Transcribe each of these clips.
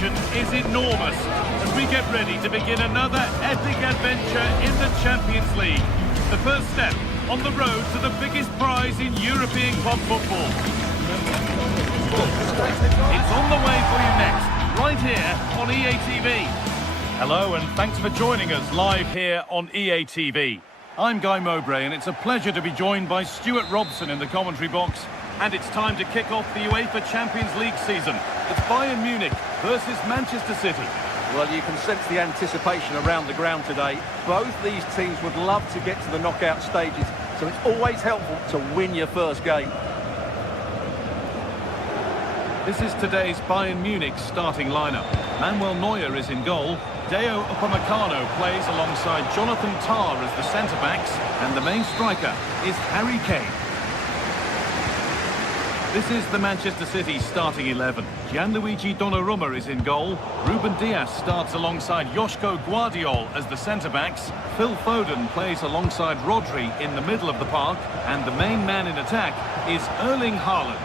anticipation is enormous as we get ready to begin another epic adventure in the Champions League. The first step on the road to the biggest prize in European club football. It's on the way for you next, right here on EA TV. Hello and thanks for joining us live here on EA TV. I'm Guy Mowbray and it's a pleasure to be joined by Stuart Robson in the commentary box. And it's time to kick off the UEFA Champions League season. It's Bayern Munich versus Manchester City. Well, you can sense the anticipation around the ground today. Both these teams would love to get to the knockout stages, so it's always helpful to win your first game. This is today's Bayern Munich starting lineup. Manuel Neuer is in goal. Deo Upamecano plays alongside Jonathan Tah as the centre-backs. And the main striker is Harry Kane. This is the Manchester City starting 11. Gianluigi Donnarumma is in goal. Ruben Dias starts alongside Joško Guardiol as the centre-backs. Phil Foden plays alongside Rodri in the middle of the park. And the main man in attack is Erling Haaland.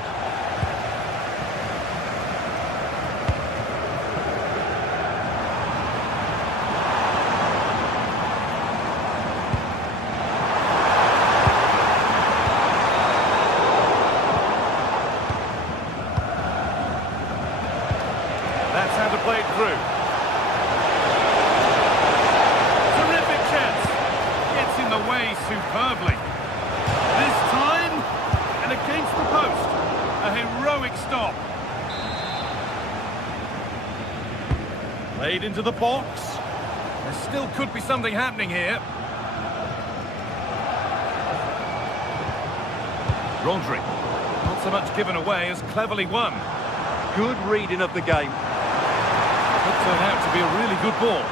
That's how to play it through. Terrific chance. Gets in the way superbly. This time, and against the post. A heroic stop. Played into the box. There still could be something happening here. Rodri. Not so much given away as cleverly won. Good reading of the game. Could turn out to be a really good ball.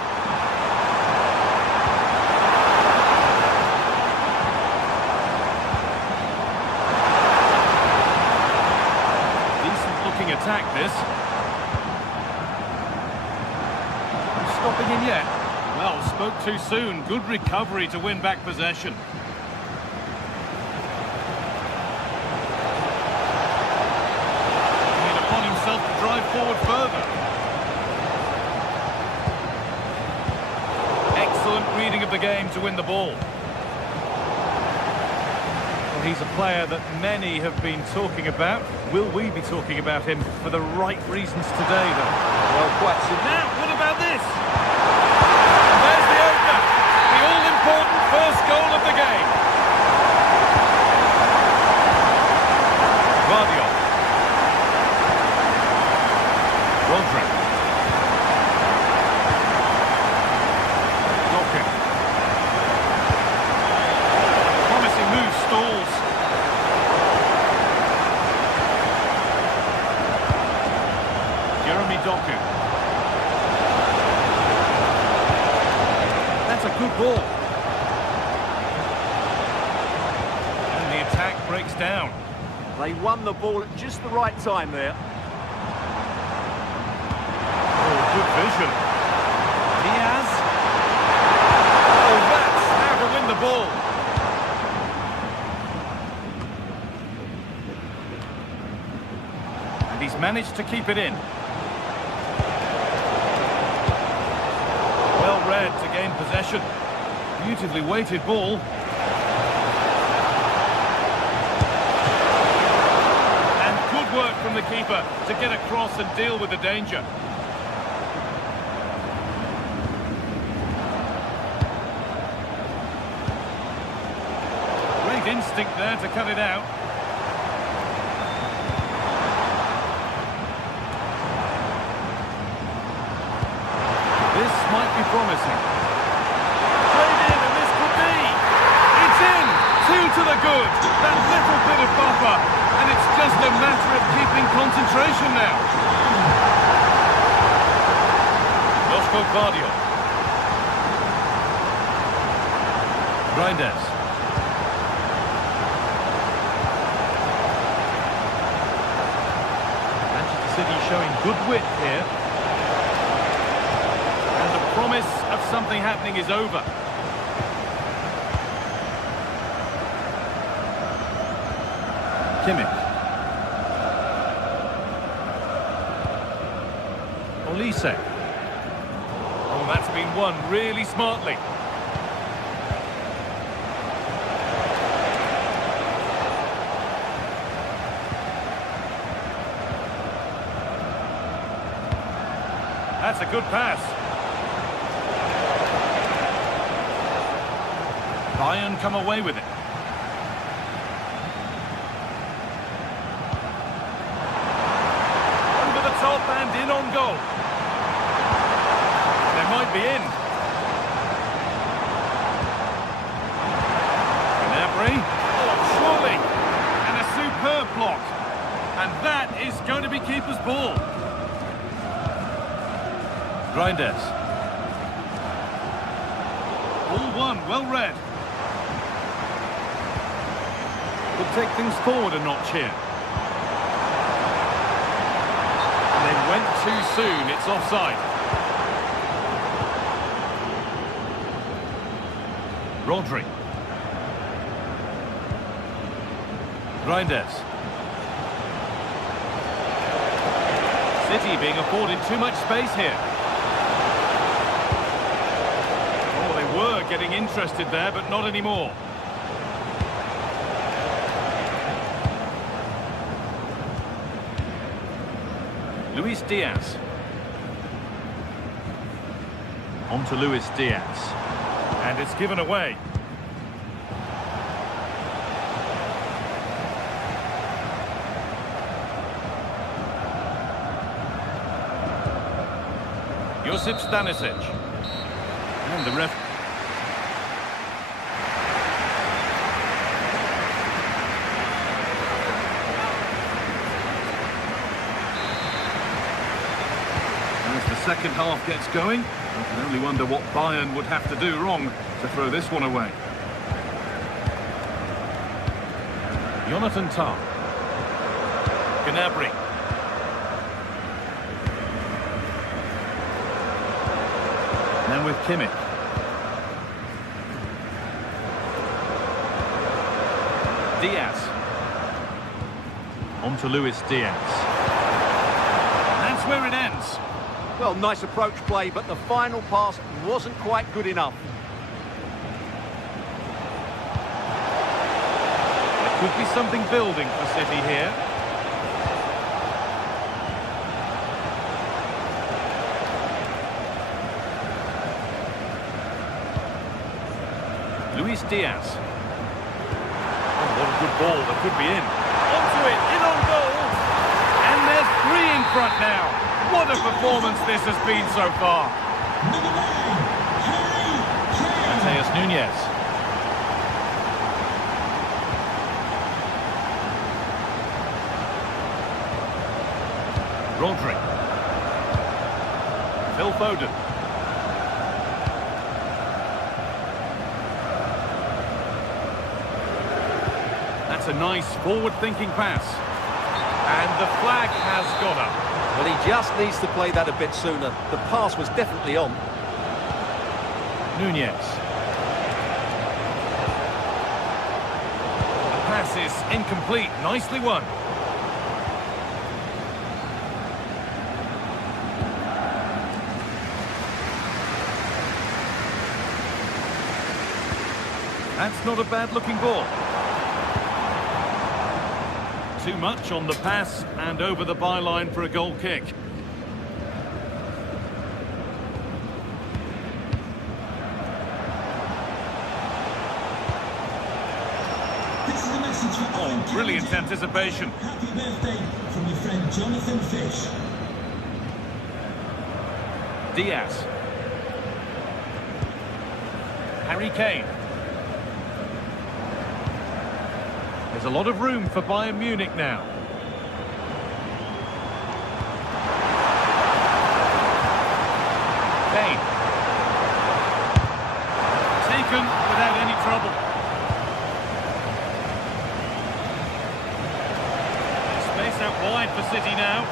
Decent looking attack this. Stopping him yet? Well, spoke too soon. Good recovery to win back possession. Made upon himself to drive forward further. Excellent reading of the game to win the ball. Well, he's a player that many have been talking about. Will we be talking about him for the right reasons today, though? Well, quite simple. Now, what about this? And there's the opener. The all-important first goal of the game. Guardiol. Rodri. Promising move stalls. Jeremy Doku. That's a good ball. And the attack breaks down. They won the ball at just the right time there. Oh, good vision. Diaz. Oh, that's how to win the ball. And he's managed to keep it in. Well read to gain possession. Beautifully weighted ball. And good work from the keeper to get across and deal with the danger. Great instinct there to cut it out. This might be promising. Played in, and this could be. It's in. 2 to the good. That little bit of buffer. And it's just a matter of keeping concentration now. Joško Guardiol. Reinders. Manchester City showing good width here. And the promise of something happening is over. Kimmich. Olise. Oh, that's been won really smartly. That's a good pass. Bayern come away with it. Over the top and in on goal. They might be in. Gnabry. Oh, surely. And a superb block. And that is going to be keeper's ball. Reinders. All one, well read. Could take things forward a notch here. And they went too soon, it's offside. Rodri. Reinders. City being afforded too much space here. Were getting interested there, but not anymore. Luis Diaz. On to Luis Diaz. And it's given away. Josip Stanisic. And the ref. Second half gets going. I can only wonder what Bayern would have to do wrong to throw this one away. Jonathan Tah. Gnabry. Now with Kimmich. Diaz. On to Luis Diaz. That's where it ends. Well, nice approach play, but the final pass wasn't quite good enough. There could be something building for City here. Luis Diaz. Oh, what a good ball, that could be in. Onto it, in on goal. And there's 3 in front now. What a performance this has been so far. Mateus Nunes. Rodri. Phil Foden. That's a nice forward-thinking pass. And the flag has gone up. Well, he just needs to play that a bit sooner. The pass was definitely on. Nunes. The pass is incomplete. Nicely won. That's not a bad-looking ball. Too much on the pass and over the byline for a goal kick. This is a message for Oh, brilliant anticipation. Happy birthday from your friend Jonathan Fish. Diaz. Harry Kane. There's a lot of room for Bayern Munich now. Kane. Taken without any trouble. Space out wide for City now.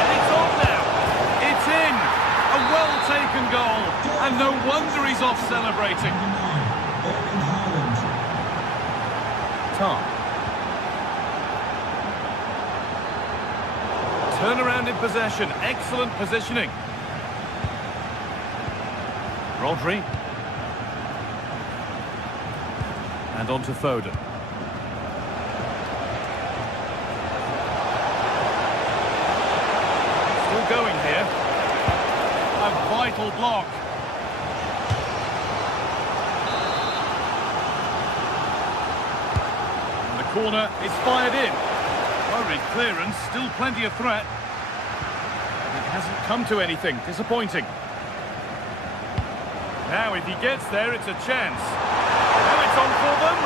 And it's on now. It's in. A well-taken goal. And no wonder he's off celebrating. Turnaround in possession. Excellent positioning. Rodri. And on to Foden. Still going here. A vital block. And the corner is fired in. Hurried clearance, still plenty of threat. It hasn't come to anything. Disappointing. Now, if he gets there, it's a chance. Now it's on for them.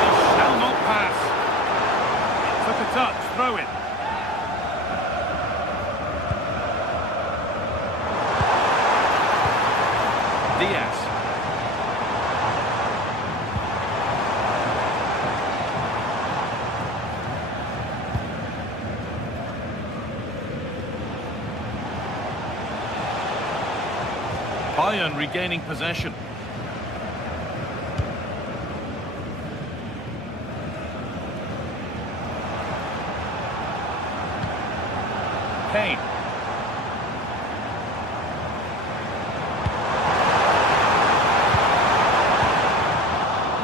He shall not pass. It took a touch, throw it. Diaz. Bayern regaining possession. Kane.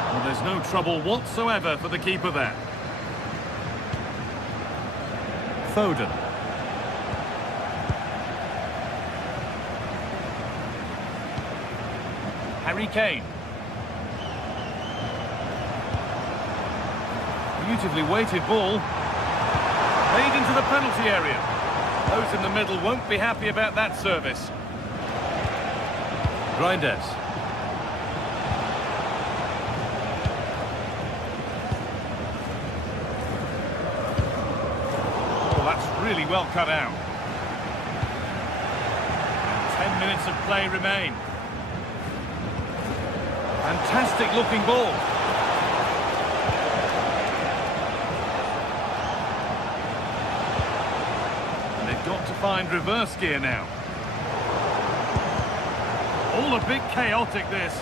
Well, there's no trouble whatsoever for the keeper there. Foden. Harry Kane. Beautifully weighted ball. Made into the penalty area. Those in the middle won't be happy about that service. Reinders. Oh, that's really well cut out. 10 minutes of play remain. Fantastic looking ball. And they've got to find reverse gear now. All a bit chaotic, this.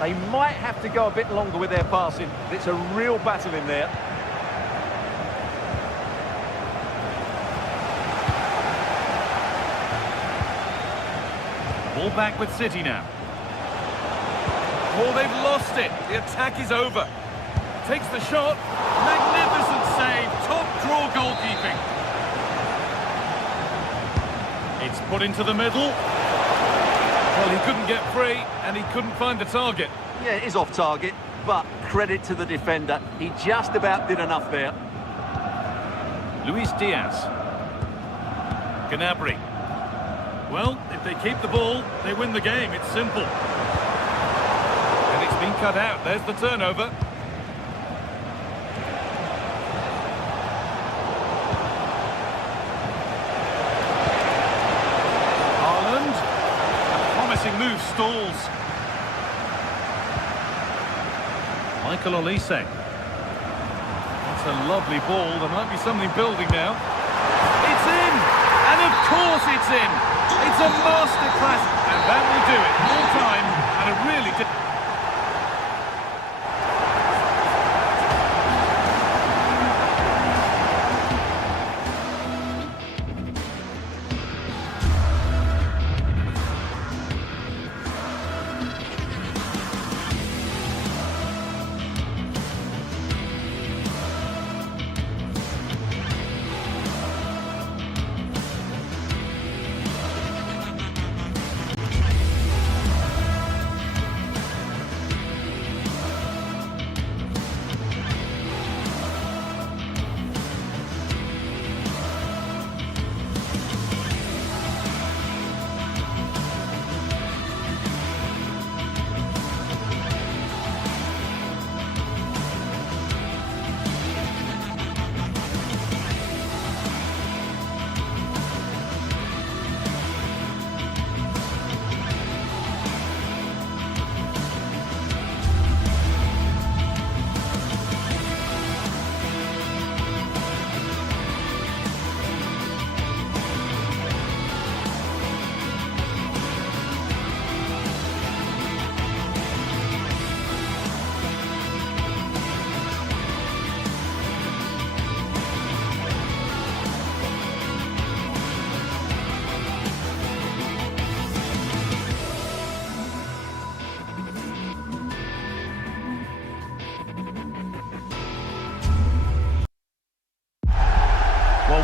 They might have to go a bit longer with their passing. It's a real battle in there. Ball back with City now. Oh, they've lost it. The attack is over. Takes the shot. Magnificent save. Top draw goalkeeping. It's put into the middle. Well, he couldn't get free, and he couldn't find the target. Yeah, it is off target, but credit to the defender. He just about did enough there. Luis Diaz. Gnabry. Well, if they keep the ball, they win the game. It's simple. It's been cut out. There's the turnover. Haaland. A promising move stalls. Michael Olise. That's a lovely ball. There might be something building now. It's in! And of course it's in! It's a masterclass. And that will do it. Full time and a really...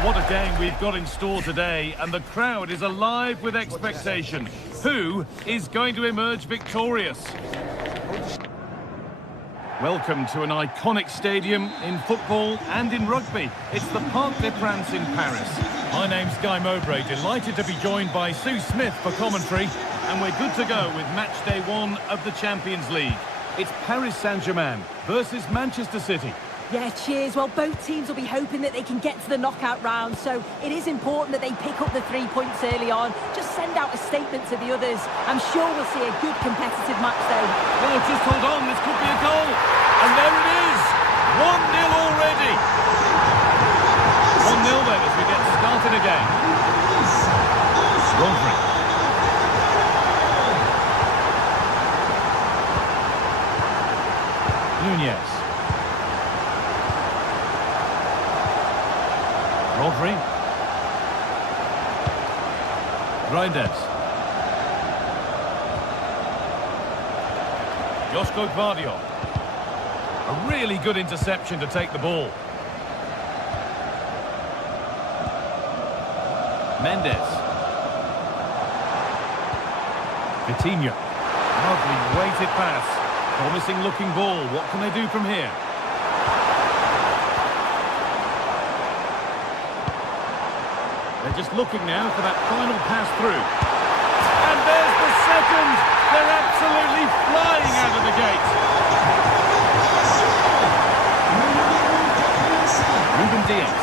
What a game we've got in store today, and the crowd is alive with expectation. Who is going to emerge victorious? Welcome to an iconic stadium in football and in rugby. It's the Parc des Princes in Paris. My name's Guy Mowbray, delighted to be joined by Sue Smith for commentary, and we're good to go with match day 1 of the Champions League. It's Paris Saint-Germain versus Manchester City. Yeah, cheers. Well, both teams will be hoping that they can get to the knockout round, so it is important that they pick up the 3 points early on. Just send out a statement to the others. I'm sure we'll see a good competitive match, though. Well, just hold on, this could be a goal. And there it is! 1-0 already. 1-0 then as we get started again. Rodri. Nunez. Rodri. Reinders. Josko Gvardiol. A really good interception to take the ball. Mendes. Vitinha. Lovely weighted pass. Promising looking ball. What can they do from here? They're just looking now for that final pass through. And there's the second! They're absolutely flying out of the gate. Ruben Diaz.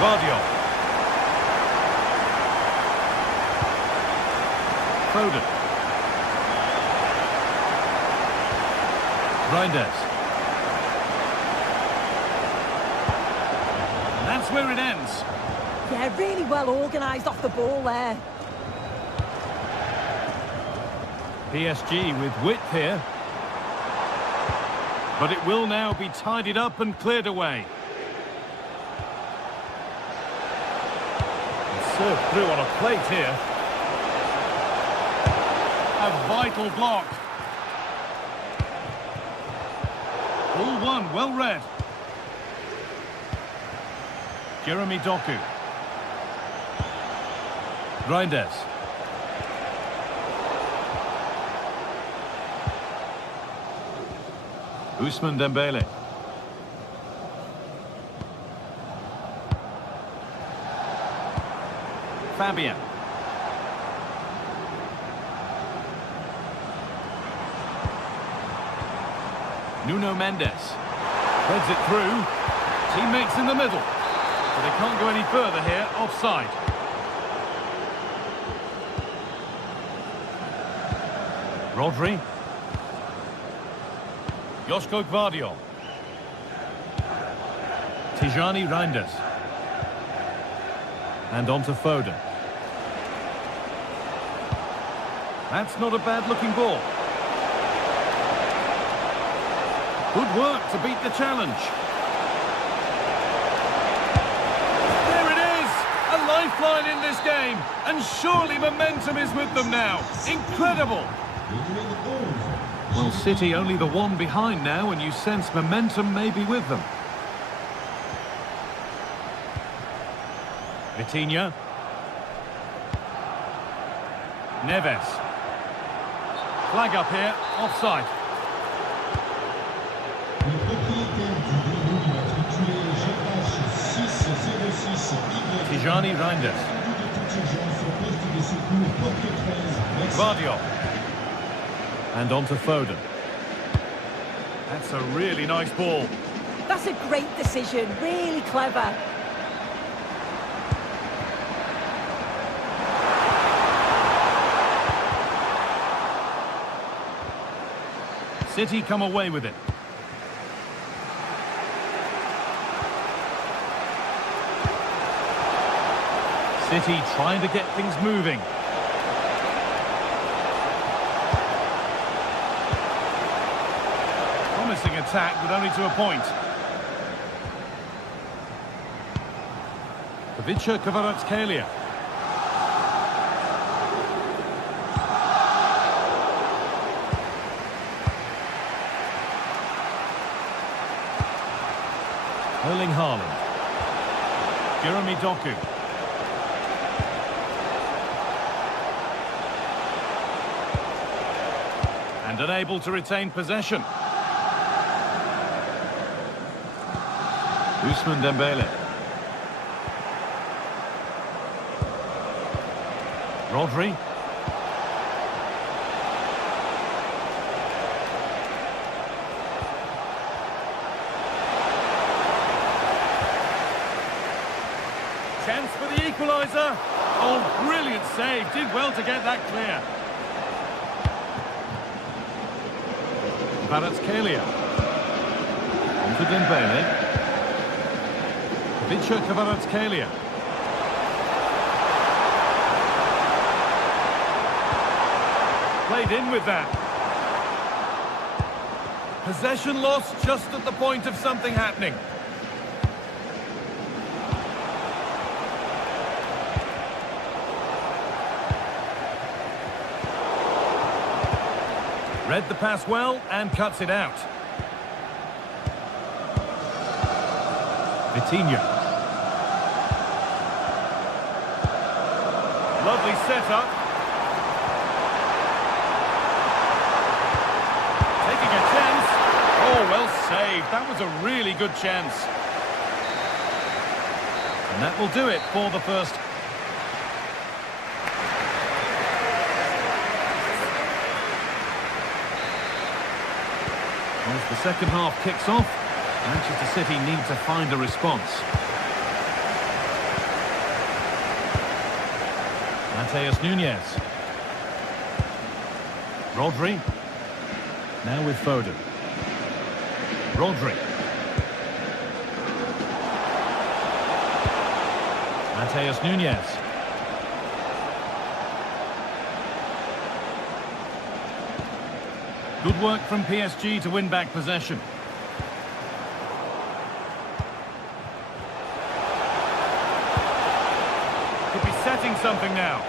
Gvardiol. Foden. Reinders. That's where it ends. Yeah, really well organised off the ball there. PSG with width here. But it will now be tidied up and cleared away. And served through on a plate here. A vital block. All one, well read. Jeremy Doku. Reinders. Ousmane Dembele. Fabian. Nuno Mendes. Threads it through. Teammates in the middle. But they can't go any further here. Offside. Rodri. Josko Gvardiol. Tijani Reinders. And on to Foden. That's not a bad-looking ball. Good work to beat the challenge. There it is! A lifeline in this game. And surely momentum is with them now. Incredible! Well, City only the one behind now, and you sense momentum may be with them. Vitinha. Neves. Flag up here, offside. Tijani Reinders. Gvardiol. And on to Foden. That's a really nice ball. That's a great decision, really clever. City come away with it. City trying to get things moving. Promising attack, but only to a point. Ivica Kvaratskhelia. Erling Haaland. Jeremy Doku. And unable to retain possession. Ousmane Dembele. Rodri. Chance for the equaliser. Oh, brilliant save. Did well to get that clear. Kvaratskhelia. On to Dembele. Kvaratskhelia. Played in with that. Possession lost just at the point of something happening. Read the pass well and cuts it out. Vitinha. Lovely setup. Taking a chance. Oh, well saved. That was a really good chance. And that will do it for the first. As the second half kicks off, Manchester City need to find a response. Mateus Nunes. Rodri. Now with Foden. Rodri. Mateus Nunes. Good work from PSG to win back possession. Could be setting something now.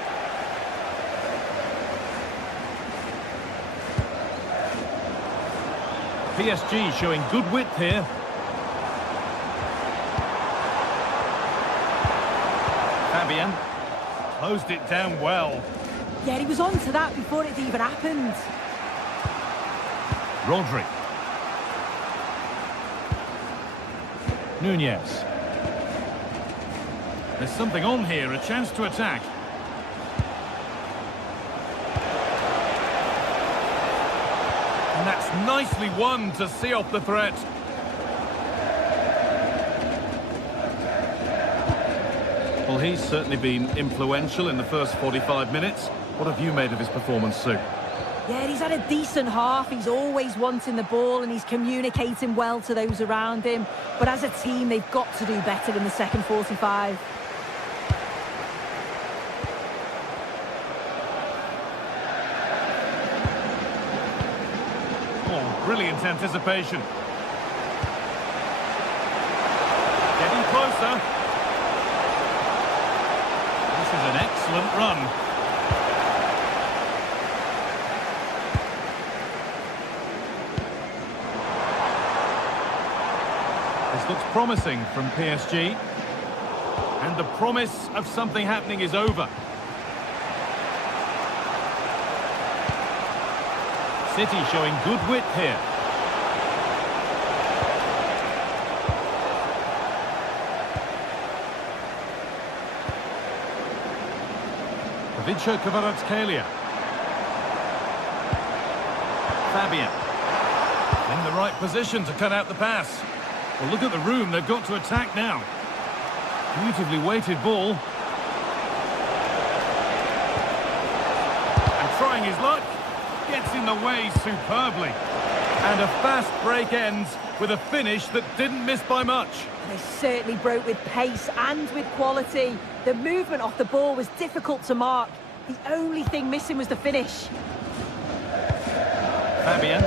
PSG showing good width here. Fabian closed it down well. Yeah, he was on to that before it even happened. Rodri. Nunes. There's something on here, a chance to attack. And that's nicely won to see off the threat. Well, he's certainly been influential in the first 45 minutes. What have you made of his performance, Sue? Yeah, he's had a decent half. He's always wanting the ball and he's communicating well to those around him. But as a team, they've got to do better in the second 45. Oh, brilliant anticipation. Getting closer. This is an excellent run. This looks promising from PSG. And the promise of something happening is over. City showing good width here. Kvaratskhelia. Fabian. In the right position to cut out the pass. Well, look at the room. They've got to attack now. Beautifully weighted ball. And trying his luck. Gets in the way superbly. And a fast break ends with a finish that didn't miss by much. They certainly broke with pace and with quality. The movement off the ball was difficult to mark. The only thing missing was the finish. Fabian.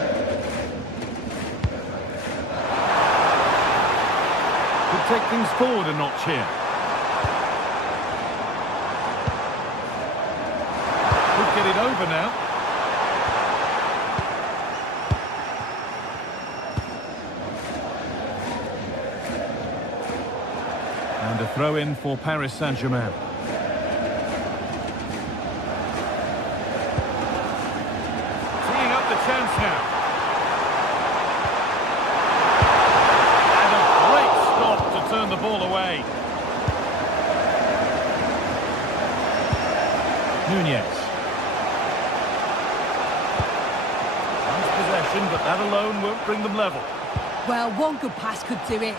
Could take things forward a notch here. Could get it over now. And a throw-in for Paris Saint-Germain. Teeing up the chance now. And a great stop to turn the ball away. Nunez. Nice possession, but that alone won't bring them level. Well, one good pass could do it.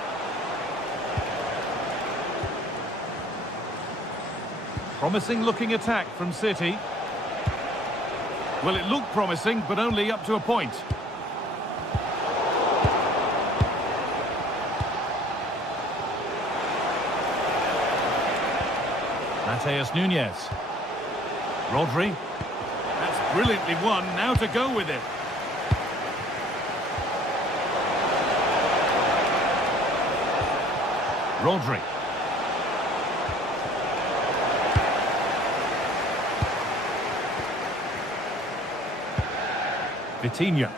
Promising looking attack from City. Well, it looked promising, but only up to a point. Mateus Nunez. Rodri. That's brilliantly won. Now to go with it. Rodri. Vitinha.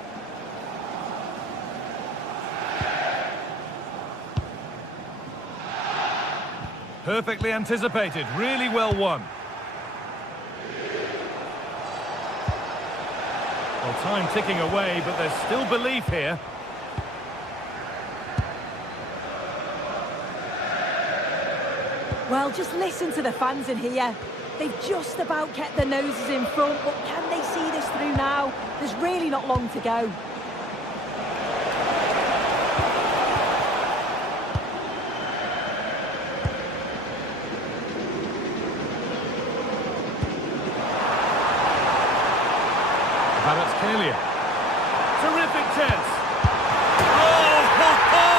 Perfectly anticipated, really well won. Well, time ticking away, but there's still belief here. Well, just listen to the fans in here. They've just about kept their noses in front, but can they see this through now? There's really not long to go. Kvaratskhelia. Terrific chance. Oh, ho, ho!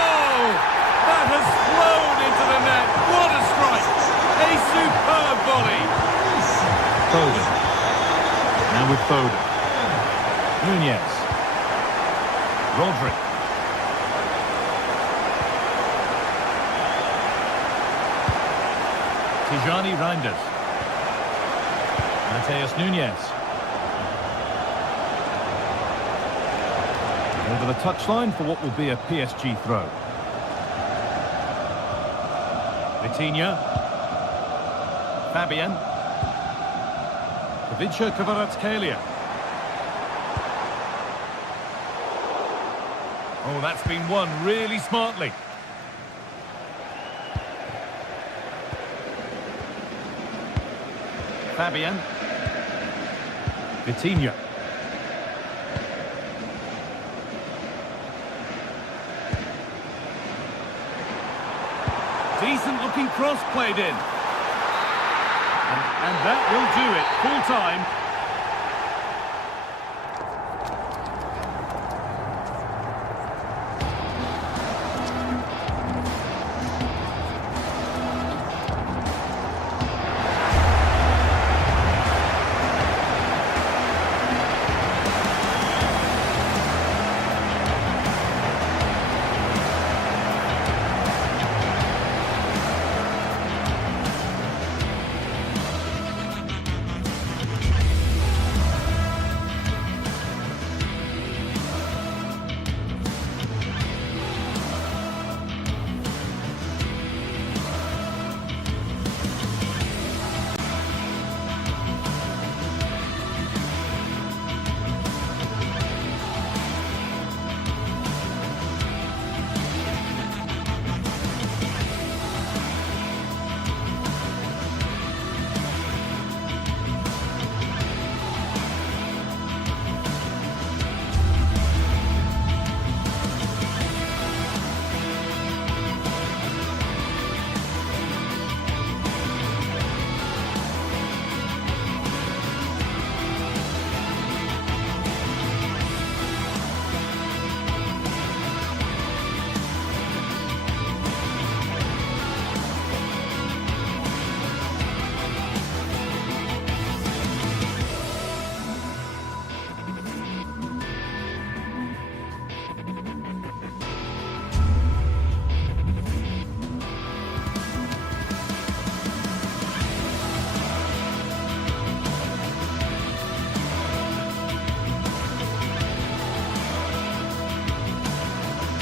That has flown into the net. What a strike. A superb volley. Foden. Now with Foden. Nunez. Rodri. Tijani Reinders. Mateus Nunez. Over the touchline for what will be a PSG throw. Vitinha. Fabian. Ivica Kvaratskhelia. Oh, that's been won really smartly. Fabian. Vitinha. Decent looking cross played in. And that will do it. Full time.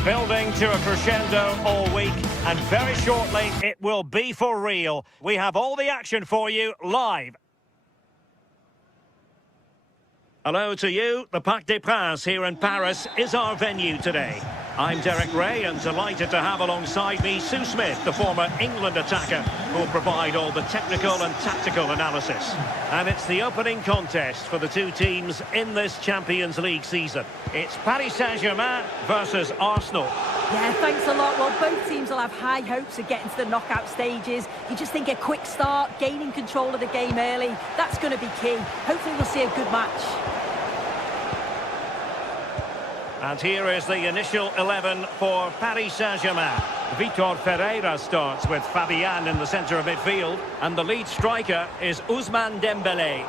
Building to a crescendo all week, and very shortly it will be for real. We have all the action for you live. Hello to you. The Parc des Princes here in Paris is our venue today. I'm Derek Ray and delighted to have alongside me Sue Smith, the former England attacker, who will provide all the technical and tactical analysis. And it's the opening contest for the two teams in this Champions League season. It's Paris Saint-Germain versus Arsenal. Yeah, thanks a lot. Well, both teams will have high hopes of getting to the knockout stages. You just think a quick start, gaining control of the game early, that's going to be key. Hopefully we'll see a good match. And here is the initial 11 for Paris Saint-Germain. Vitor Ferreira starts with Fabian in the centre of midfield. And the lead striker is Ousmane Dembélé.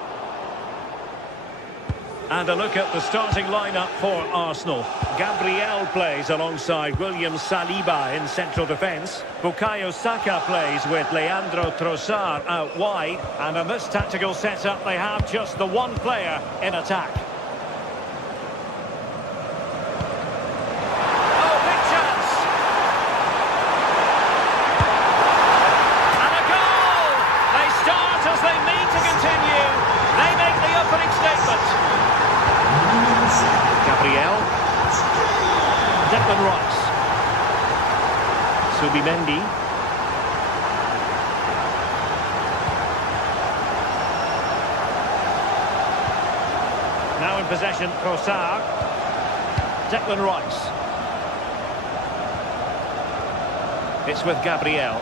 And a look at the starting lineup for Arsenal. Gabriel plays alongside William Saliba in central defence. Bukayo Saka plays with Leandro Trossard out wide. And in this tactical setup, they have just the one player in attack. Mendy. Now in possession, Trossard. Declan Rice. It's with Gabriel.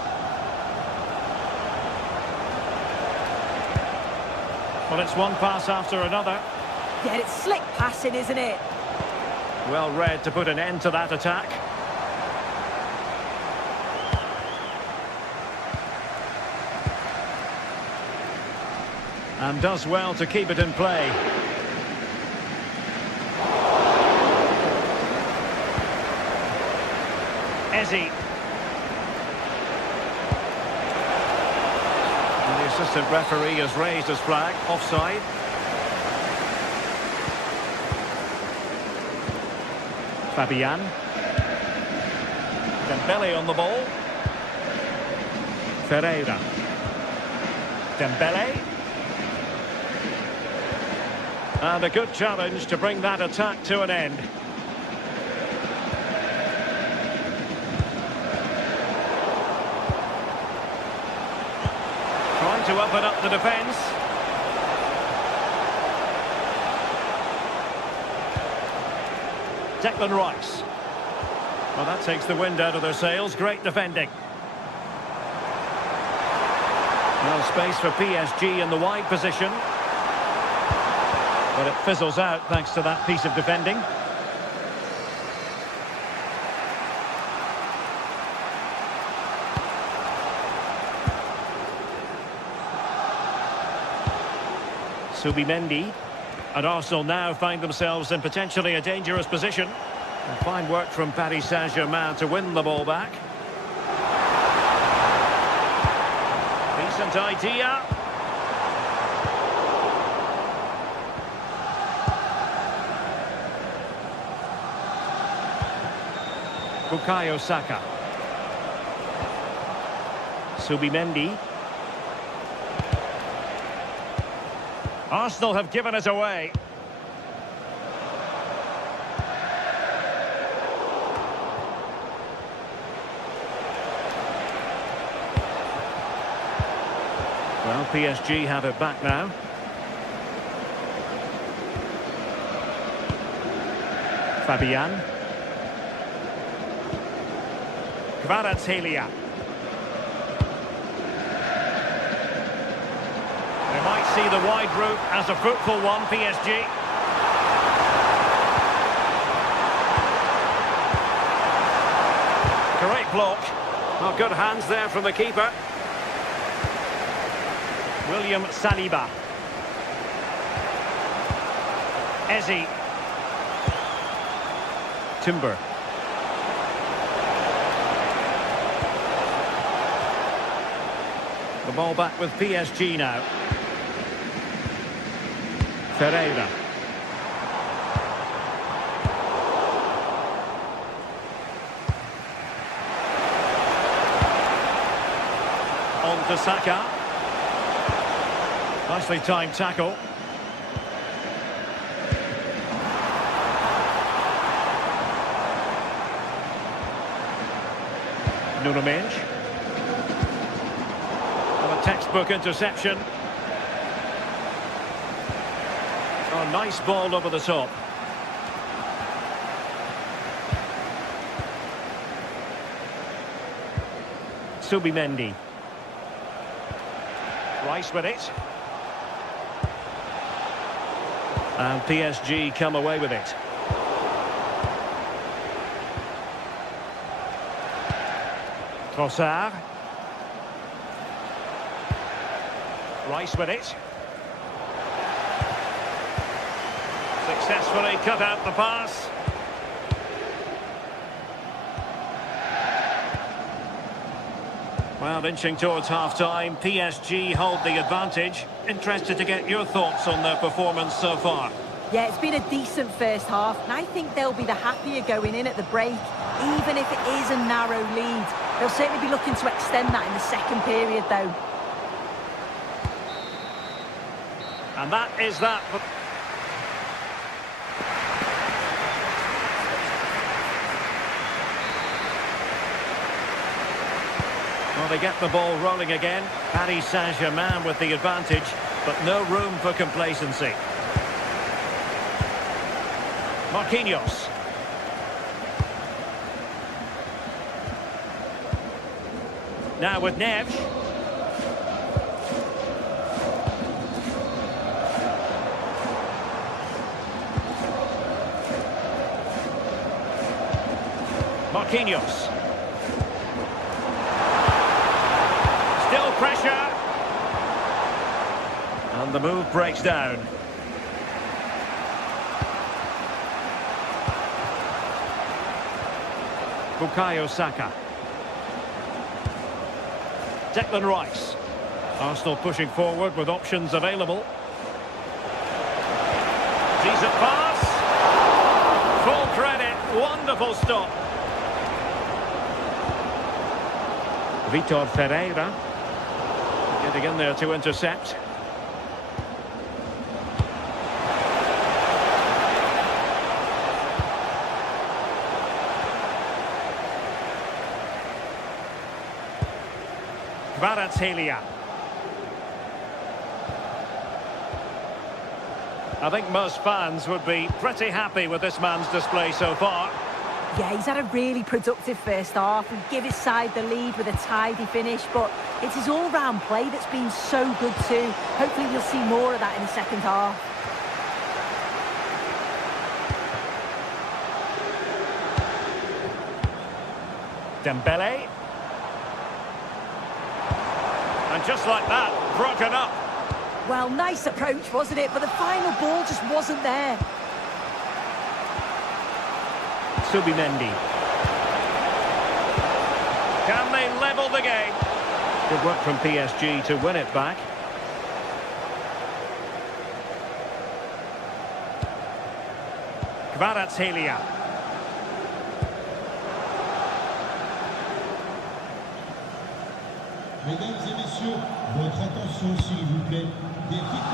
Well, it's one pass after another. Yeah, it's slick passing, isn't it? Well read to put an end to that attack. And does well to keep it in play. Eze. And the assistant referee has raised his flag, offside. Fabian. Dembélé on the ball. Ferreira. Dembélé. And a good challenge to bring that attack to an end. Trying to open up the defence. Declan Rice. Well, that takes the wind out of their sails. Great defending. Well, space for PSG in the wide position. But it fizzles out thanks to that piece of defending. Mendy. And Arsenal now find themselves in potentially a dangerous position. And fine work from Paris Saint-Germain to win the ball back. Decent idea. Bukayo Saka. Mendy. Arsenal have given it away. Well, PSG have it back now. Fabian. Kvaratskhelia. They might see the wide route as a fruitful one, PSG. Great block. Well, good hands there from the keeper. William Saliba. Eze. Timber. The ball back with PSG now. on to Saka. Nicely timed tackle. Nuno Mendes. A textbook interception. Oh, nice ball over the top. Subimendi. Rice with it. And PSG come away with it. Trossard. Rice with it. Successfully cut out the pass. Well, inching towards half-time, PSG hold the advantage. Interested to get your thoughts on their performance so far. Yeah, it's been a decent first half, and I think they'll be the happier going in at the break, even if it is a narrow lead. They'll certainly be looking to extend that in the second period, though. And that is that. Well, they get the ball rolling again. Paris Saint-Germain with the advantage, but no room for complacency. Marquinhos. Now with Neves. Marquinhos. Still pressure. And the move breaks down. Bukayo Saka. Declan Rice. Arsenal pushing forward with options available. Decent pass. Full credit. Wonderful stop. Vitor Ferreira. Getting in there to intercept. Kvaratskhelia. I think most fans would be pretty happy with this man's display so far. Yeah, he's had a really productive first half and give his side the lead with a tidy finish, but it's his all-round play that's been so good too. Hopefully we'll see more of that in the second half. Dembele. And just like that, broken up. Well, nice approach, wasn't it? But the final ball just wasn't there. Subimendi. Can they level the game? Good work from PSG to win it back. Kvaratskhelia. Mesdames et messieurs, votre attention s'il vous plaît.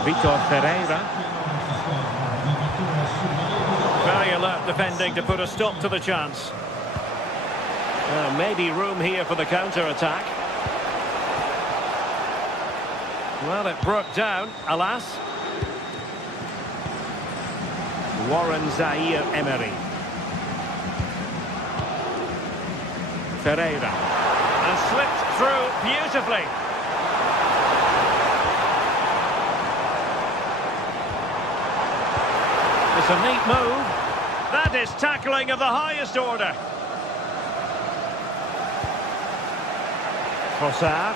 Vitor Ferreira. Very alert defending to put a stop to the chance. Maybe room here for the counter-attack. Well, it broke down, alas. Warren Zaire-Emery. Ferreira. And slipped through beautifully. It's a neat move. That is tackling of the highest order. Trossard.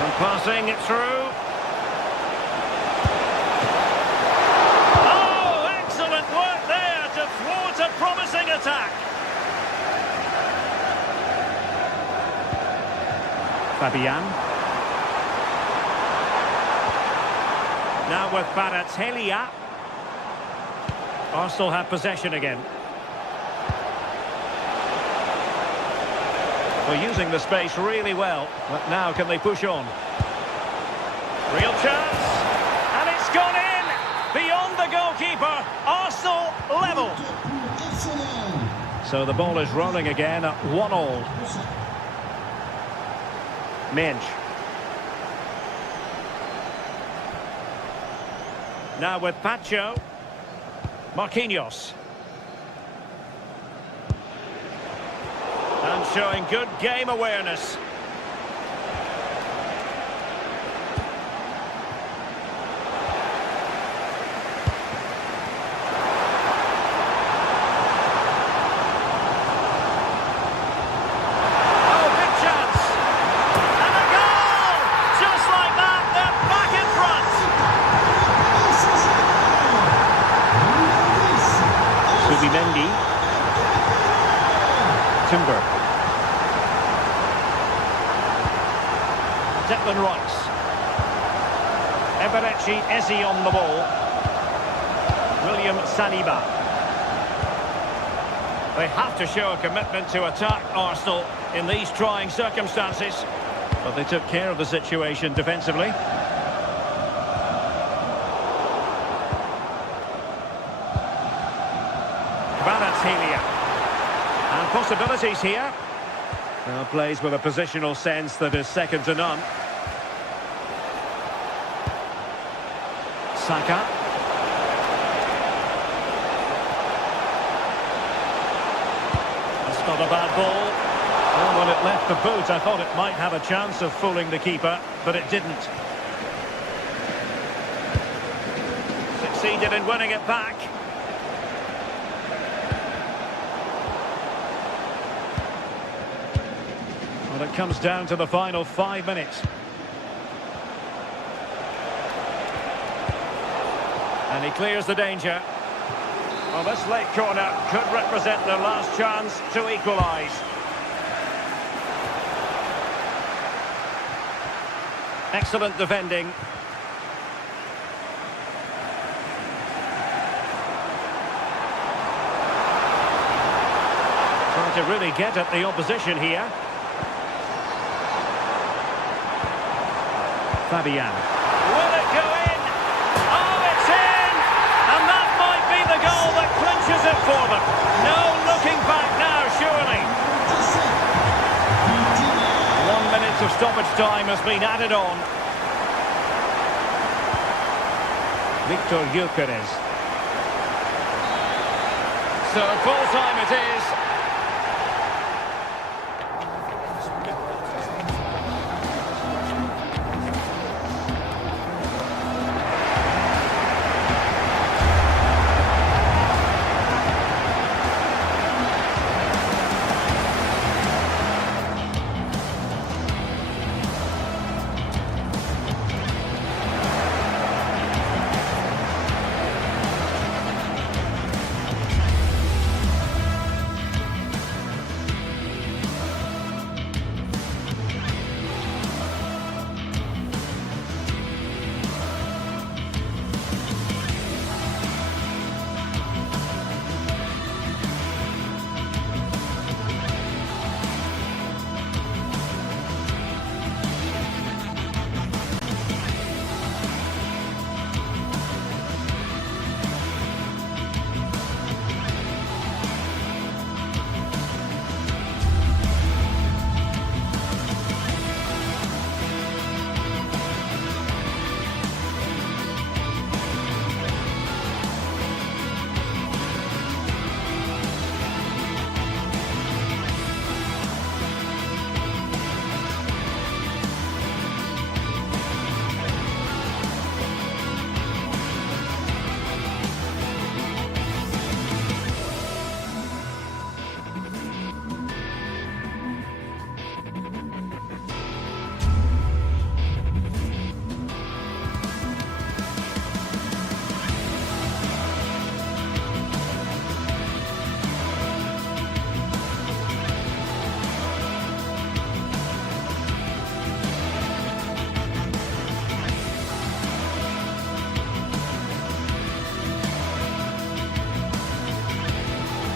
And passing it through. Oh, excellent work there to thwart a promising attack. Fabian. Now with Kvaratskhelia. Arsenal have possession again. Well, using the space really well, but now can they push on? Real chance, and it's gone in! Beyond the goalkeeper, Arsenal level. So the ball is rolling again at 1-1. Minch. Now with Pacho. Marquinhos. And showing good game awareness. Timber. Declan Rice. Eberechi Eze on the ball. William Saliba. They have to show a commitment to attack Arsenal in these trying circumstances. But they took care of the situation defensively. Kvaratskhelia. And possibilities here. Now plays with a positional sense that is second to none. Saka. That's not a bad ball. Well, when it left the boot, I thought it might have a chance of fooling the keeper, but it didn't. Succeeded in winning it back. Well, it comes down to the final 5 minutes. And he clears the danger. Well, this late corner could represent their last chance to equalise. Excellent defending. Trying to really get at the opposition here. Fabian. Will it go in? Oh, it's in! And that might be the goal that clinches it for them. No looking back now, surely. 1 minute of stoppage time has been added on. Victor Gyökeres. So full time it is.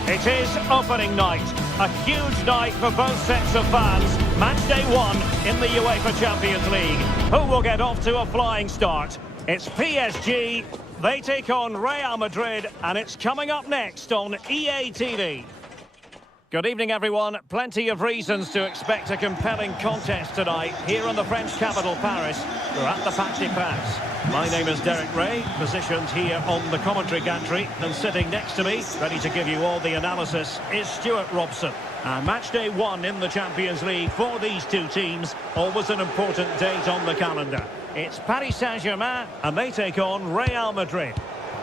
It is opening night. A huge night for both sets of fans. Match day 1 in the UEFA Champions League. Who will get off to a flying start? It's PSG. They take on Real Madrid, and it's coming up next on EA TV. Good evening, everyone. Plenty of reasons to expect a compelling contest tonight here in the French capital, Paris. We're at the Parc des Princes. My name is Derek Ray, positioned here on the commentary gantry, and sitting next to me, ready to give you all the analysis, is Stuart Robson. And match day 1 in the Champions League for these two teams, always an important date on the calendar. It's Paris Saint-Germain, and they take on Real Madrid.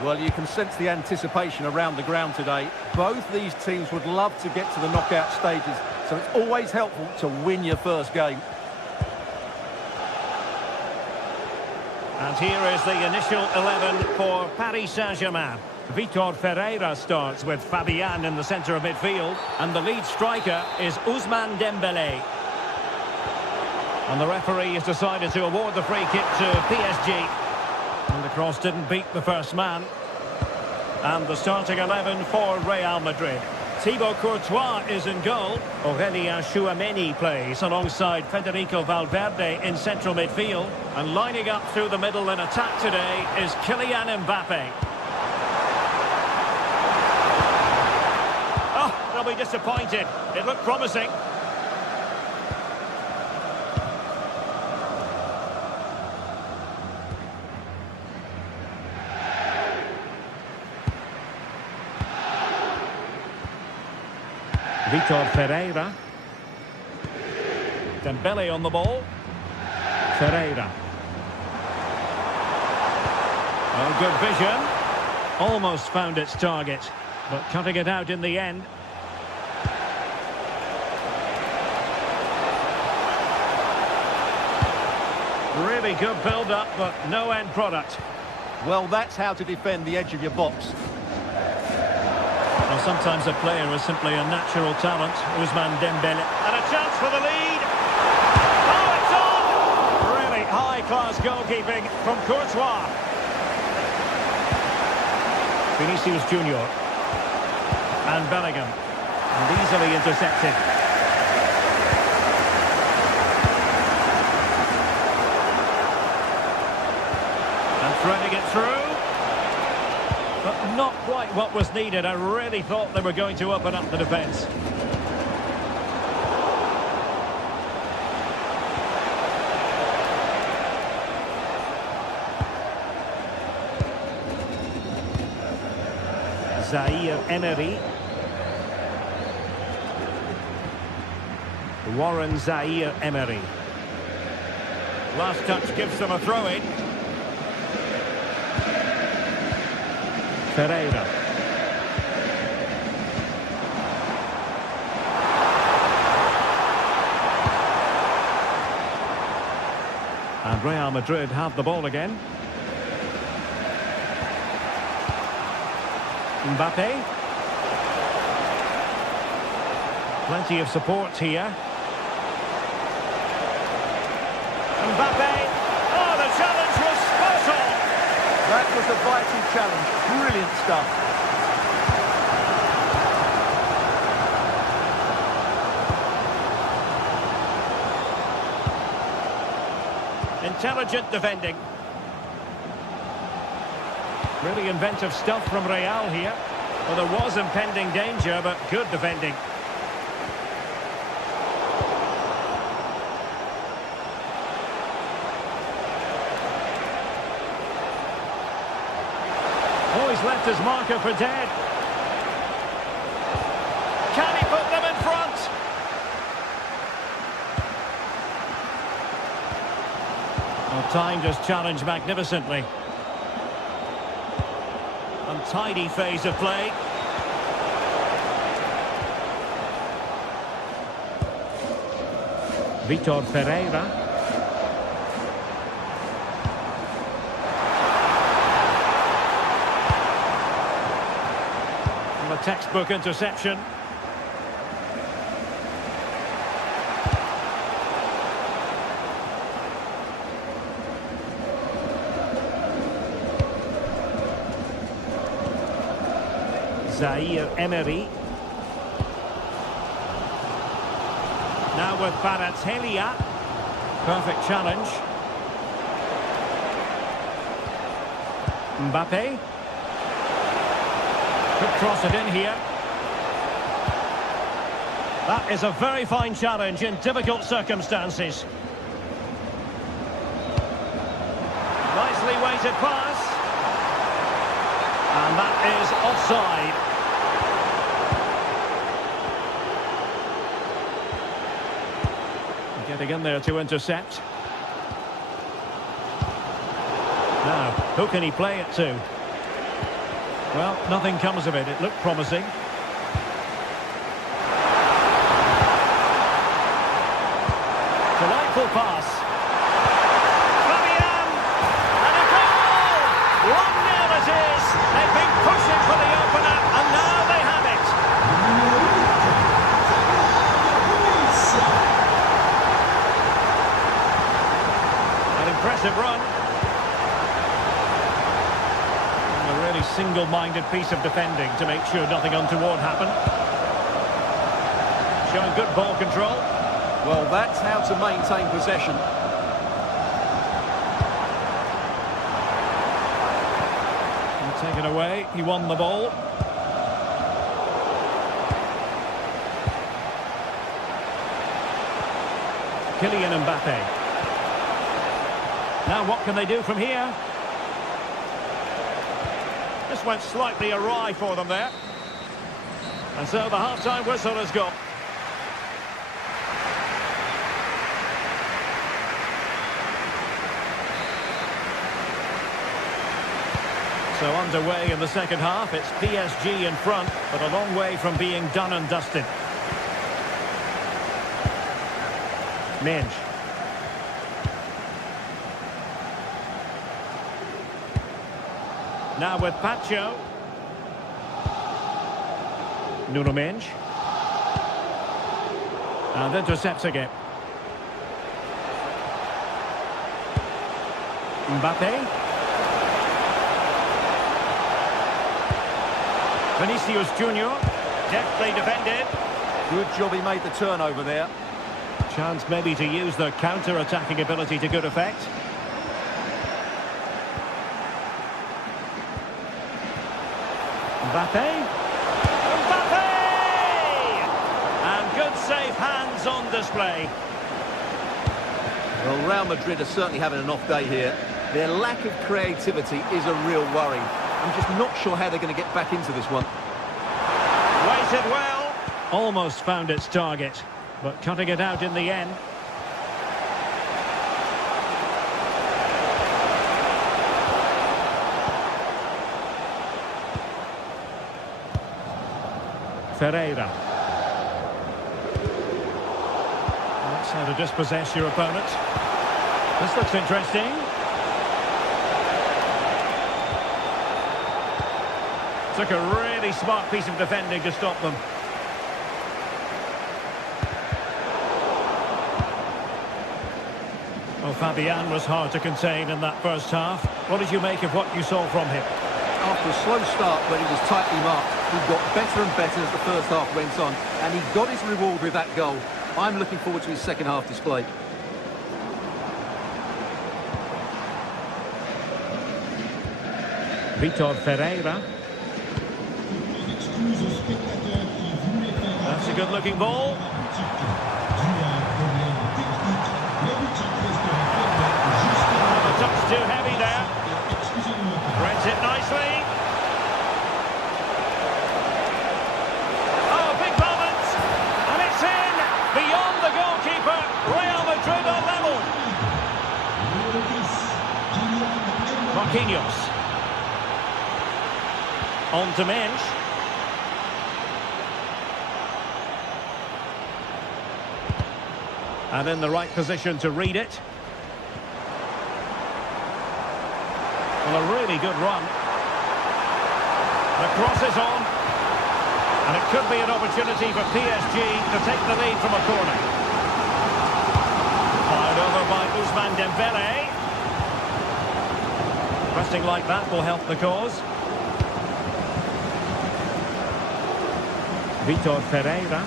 Well, you can sense the anticipation around the ground today. Both these teams would love to get to the knockout stages, so it's always helpful to win your first game. And here is the initial 11 for Paris Saint-Germain. Vitor Ferreira starts with Fabian in the centre of midfield, and the lead striker is Ousmane Dembélé. And the referee has decided to award the free kick to PSG. And the cross didn't beat the first man. And the starting 11 for Real Madrid. Thibaut Courtois is in goal. Aurélien Tchouameni plays alongside Federico Valverde in central midfield. And lining up through the middle in attack today is Kylian Mbappe. Oh, they'll be disappointed. It looked promising. Vitor Ferreira. Dembélé on the ball. Ferreira. Oh, good vision. Almost found its target, but cutting it out in the end. Really good build-up, but no end product. Well, that's how to defend the edge of your box. Well, sometimes a player is simply a natural talent. Ousmane Dembélé. And a chance for the lead. Oh, it's on! Really high-class goalkeeping from Courtois. Vinicius Junior. And Bellingham. And easily intercepted. And threading it through. But not quite what was needed. I really thought they were going to open up the defence. Zaire Emery. Warren Zaire Emery. Last touch gives them a throw-in. Ferreira. And Real Madrid have the ball again. Mbappe. Plenty of support here. Mbappe. Oh, the challenge was spot on. That was a vital challenge. Brilliant stuff. Intelligent defending. Really inventive stuff from Real here. Well, there was impending danger, but good defending. Oh, he's left his marker for dead. Can he put them in front? Well, timed his challenge magnificently. Untidy phase of play. Vitor Ferreira. And a textbook interception. Zaire Emery. Now with Kvaratskhelia. Perfect challenge. Mbappe. Could cross it in here. That is a very fine challenge in difficult circumstances. Nicely weighted pass. And that is offside. Getting in there to intercept. Now, who can he play it to? Well, nothing comes of it. It looked promising. Delightful pass. Fabian! And a goal! 1-0 it is. They've been pushing for the opener, and now they have it. An impressive run. And a really single-minded piece of defending to make sure nothing untoward happened. Showing good ball control. Well, that's how to maintain possession. And taken away, he won the ball. Kylian Mbappe. Now what can they do from here? This went slightly awry for them there. And so the half-time whistle has gone. So underway in the second half, it's PSG in front, but a long way from being done and dusted. Minge. Now with Pacho. Nuno Minge. And intercepts again. Mbappe. Vinicius Junior, deftly defended. Good job he made the turnover there. Chance maybe to use their counter-attacking ability to good effect. Mbappe. Mbappe! And good safe hands on display. Well, Real Madrid are certainly having an off day here. Their lack of creativity is a real worry. I'm just not sure how they're going to get back into this one. Weighted well. Almost found its target, but cutting it out in the end. Ferreira. That's how to dispossess your opponent. This looks interesting. Took a really smart piece of defending to stop them. Well, Fabian was hard to contain in that first half. What did you make of what you saw from him? After a slow start when he was tightly marked, he got better and better as the first half went on, and he got his reward with that goal. I'm looking forward to his second half display. Vitor Ferreira. That's a good-looking ball. Oh, the touch too heavy there. Threads it nicely. Oh, big moment. And it's in. Beyond the goalkeeper. Real Madrid are level. Marquinhos. On to Minge. And in the right position to read it. Well, a really good run. The cross is on. And it could be an opportunity for PSG to take the lead from a corner. Fired over by Ousmane Dembele. Pressing like that will help the cause. Vitor Ferreira.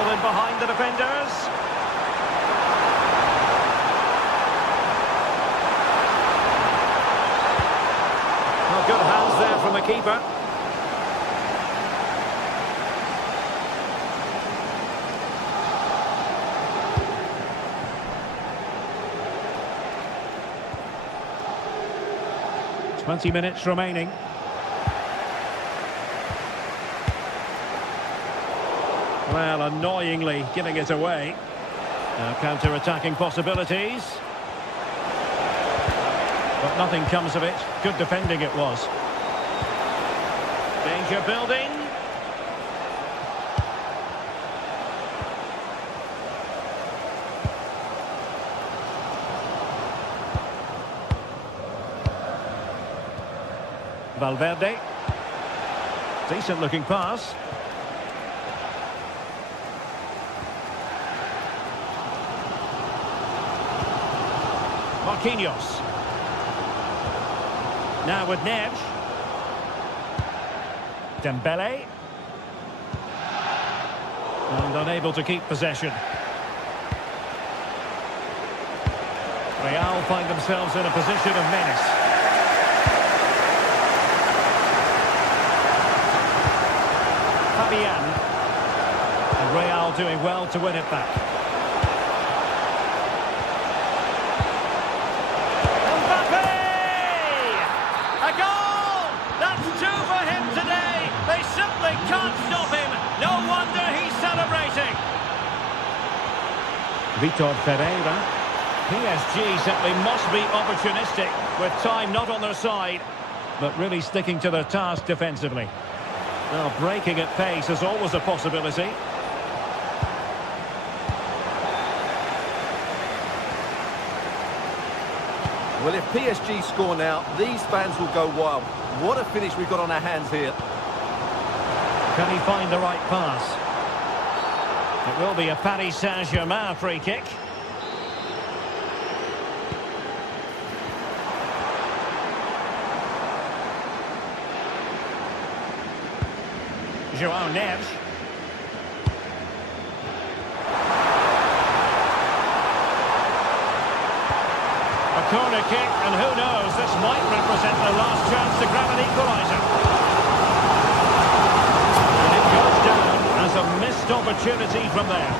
ball in behind the defenders. Well, good hands there from the keeper. Twenty minutes remaining. Well, annoyingly giving it away. Now counter-attacking possibilities. But nothing comes of it. Good defending it was. Danger building. Valverde. Decent looking pass. Marquinhos. Now with Neves. Dembele. And unable to keep possession. Real find themselves in a position of menace. Fabian. And Real doing well to win it back. A goal! That's two for him today. They simply can't stop him. No wonder he's celebrating. Vitor Ferreira. PSG simply must be opportunistic with time not on their side, but really sticking to their task defensively. Well, breaking at pace is always a possibility. Well, if PSG score now, these fans will go wild. What a finish we've got on our hands here. Can he find the right pass? It will be a Paris Saint-Germain free kick. João Neves. A corner kick, and who knows, this might represent their last chance to grab an equaliser. And it goes down as a missed opportunity from there.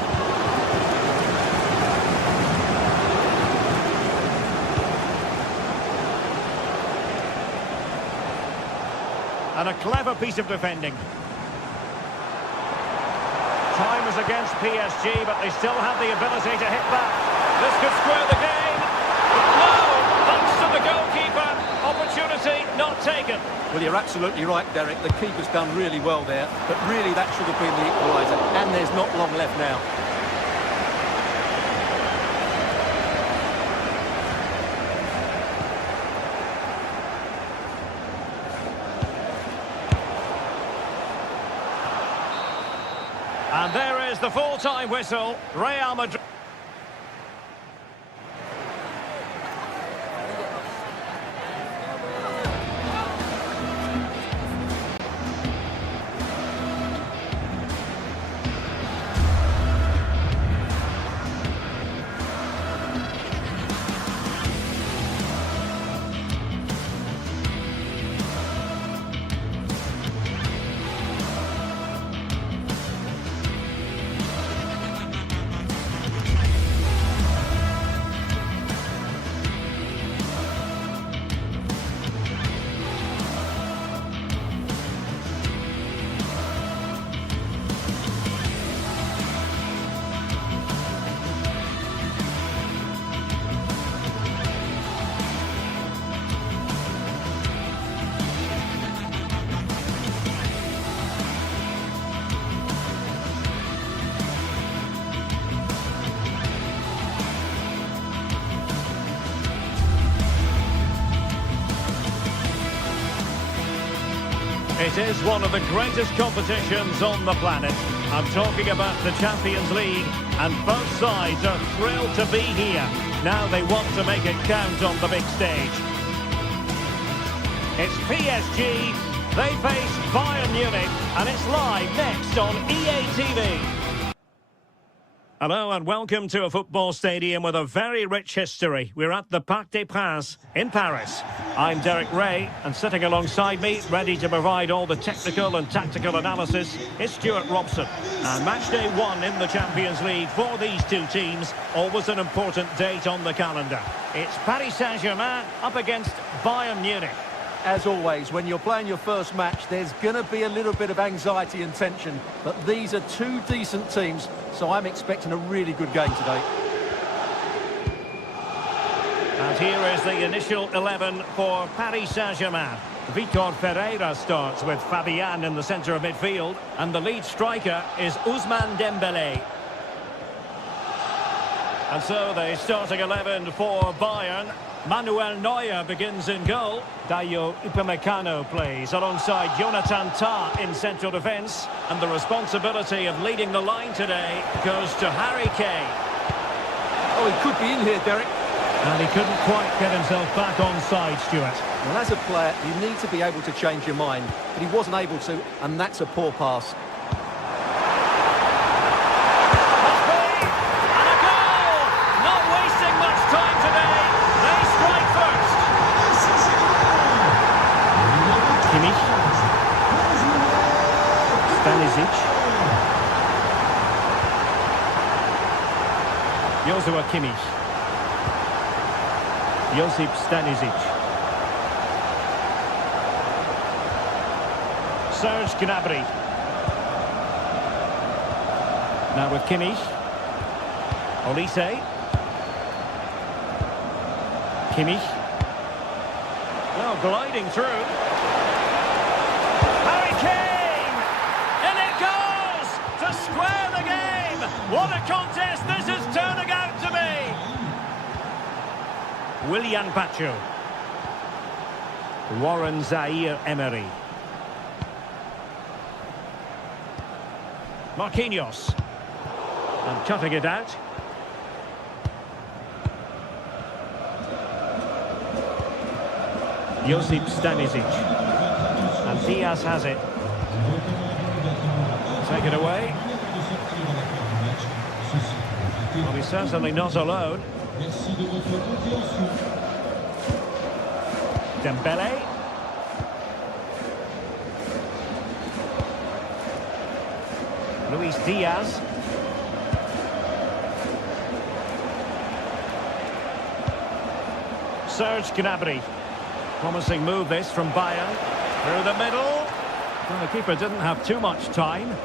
And a clever piece of defending. Time is against PSG, but they still have the ability to hit back. This could square the game. No, thanks to the goalkeeper. Opportunity not taken. Well, you're absolutely right, Derek. The keeper's done really well there, but really that should have been the equaliser, and there's not long left now. And there is the full-time whistle. Real Madrid. It is one of the greatest competitions on the planet. I'm talking about the Champions League, and both sides are thrilled to be here. Now they want to make it count on the big stage. It's PSG, they face Bayern Munich, and it's live next on EA TV. Hello and welcome to a football stadium with a very rich history. We're at the Parc des Princes in Paris. I'm Derek Ray, and sitting alongside me, ready to provide all the technical and tactical analysis, is Stuart Robson. And match day 1 in the Champions League for these two teams, always an important date on the calendar. It's Paris Saint-Germain up against Bayern Munich. As always, when you're playing your first match, there's going to be a little bit of anxiety and tension. But these are two decent teams, so I'm expecting a really good game today. And here is the initial 11 for Paris Saint-Germain. Vitor Ferreira starts with Fabian in the centre of midfield. And the lead striker is Ousmane Dembélé. And so the starting 11 for Bayern. Manuel Neuer begins in goal. Dayo Upamecano plays alongside Jonathan Tah in central defence. And the responsibility of leading the line today goes to Harry Kane. Oh, he could be in here, Derek. And he couldn't quite get himself back on side, Stuart. Well, as a player, you need to be able to change your mind. But he wasn't able to, and that's a poor pass. Joshua Kimmich. Josip Stanisic. Serge Gnabry. Now with Kimmich. Olise. Kimmich. Now gliding through. Harry Kane! And it goes to square the game! What a contest this is turning out to be! Willian Pacho. Warren Zaire-Emery. Marquinhos. And cutting it out. Josip Stanisic. And Diaz has it. Take it away. Well, he's certainly not alone. Dembele. Luis Diaz. Serge Gnabry. Promising move this from Bayern. Through the middle. Well, the keeper didn't have too much time.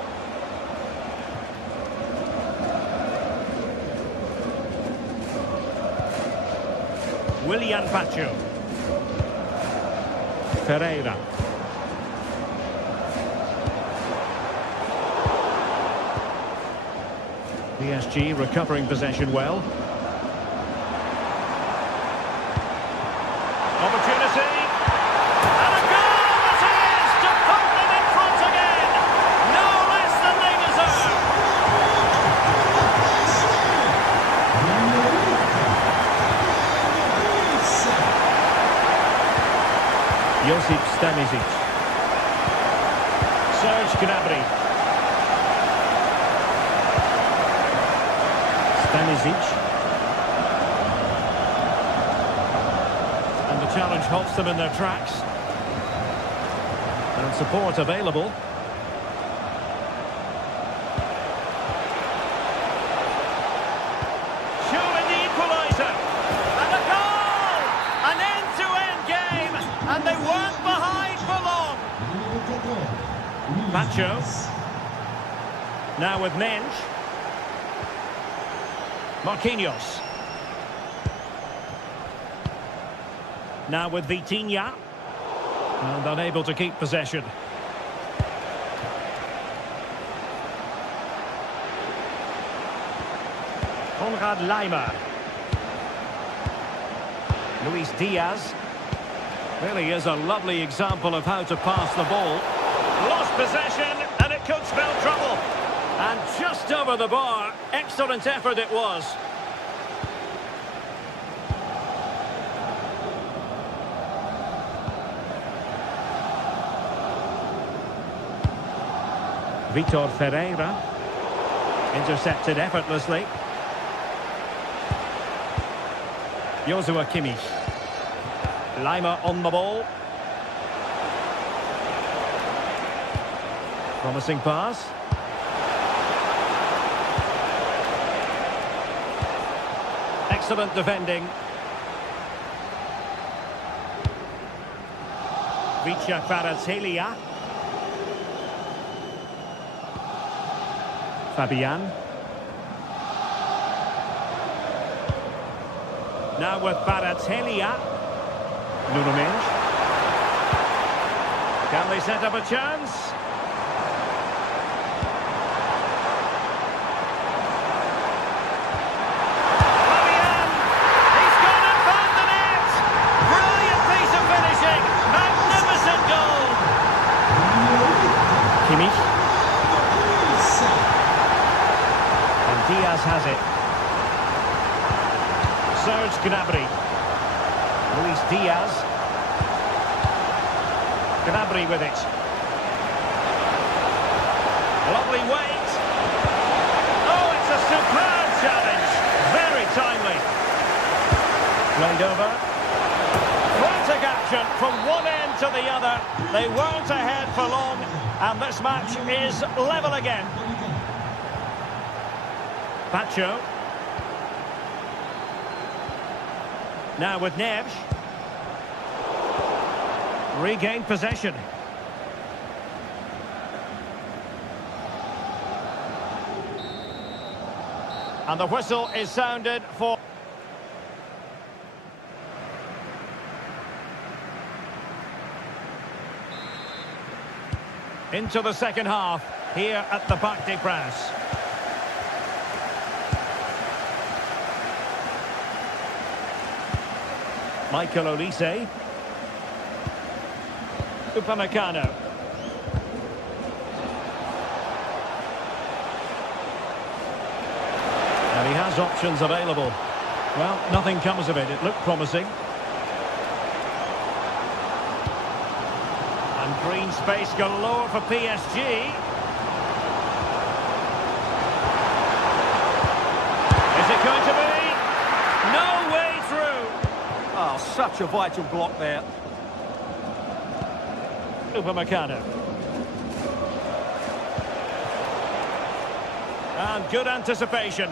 Willian Pacho. Ferreira. PSG recovering possession well. Opportunity. And a goal it is to put them in front again. No less than they deserve. Josip Stanisic. Serge Gnabry. Stanisic. And the challenge halts them in their tracks. And support available. Showing the equaliser. And a goal! An end-to-end game. And they weren't behind for long. Pacho. Now with Mensch. Marquinhos. Now with Vitinha. And unable to keep possession. Konrad Laimer. Luis Diaz. Really is a lovely example of how to pass the ball. Lost possession, and it could spell trouble. And just over the bar. Excellent effort it was. Vitor Ferreira. Intercepted effortlessly. Joshua Kimmich. Lima on the ball. Promising pass. Excellent defending. Vicha Kvaratskhelia. Fabian. Now with Kvaratskhelia. Nuno Mendes. Can they set up a chance? Fabian! He's gone and found the net! Brilliant piece of finishing! Magnificent goal! Kimmich. And Diaz has it. Serge Gnabry. Luis Diaz. Gnabry with it. Lovely weight. Oh, it's a superb challenge. Very timely. Played over. Frantic action from one end to the other. They weren't ahead for long, and this match is level again. Pacho. Now with Neves. Regained possession. And the whistle is sounded for... Into the second half here at the Parc des Princes. Michael Olise. Upamecano. And he has options available. Well, nothing comes of it. It looked promising. And green space galore for PSG. Is it going to be? No way through. Oh, such a vital block there. Upamecano. And good anticipation.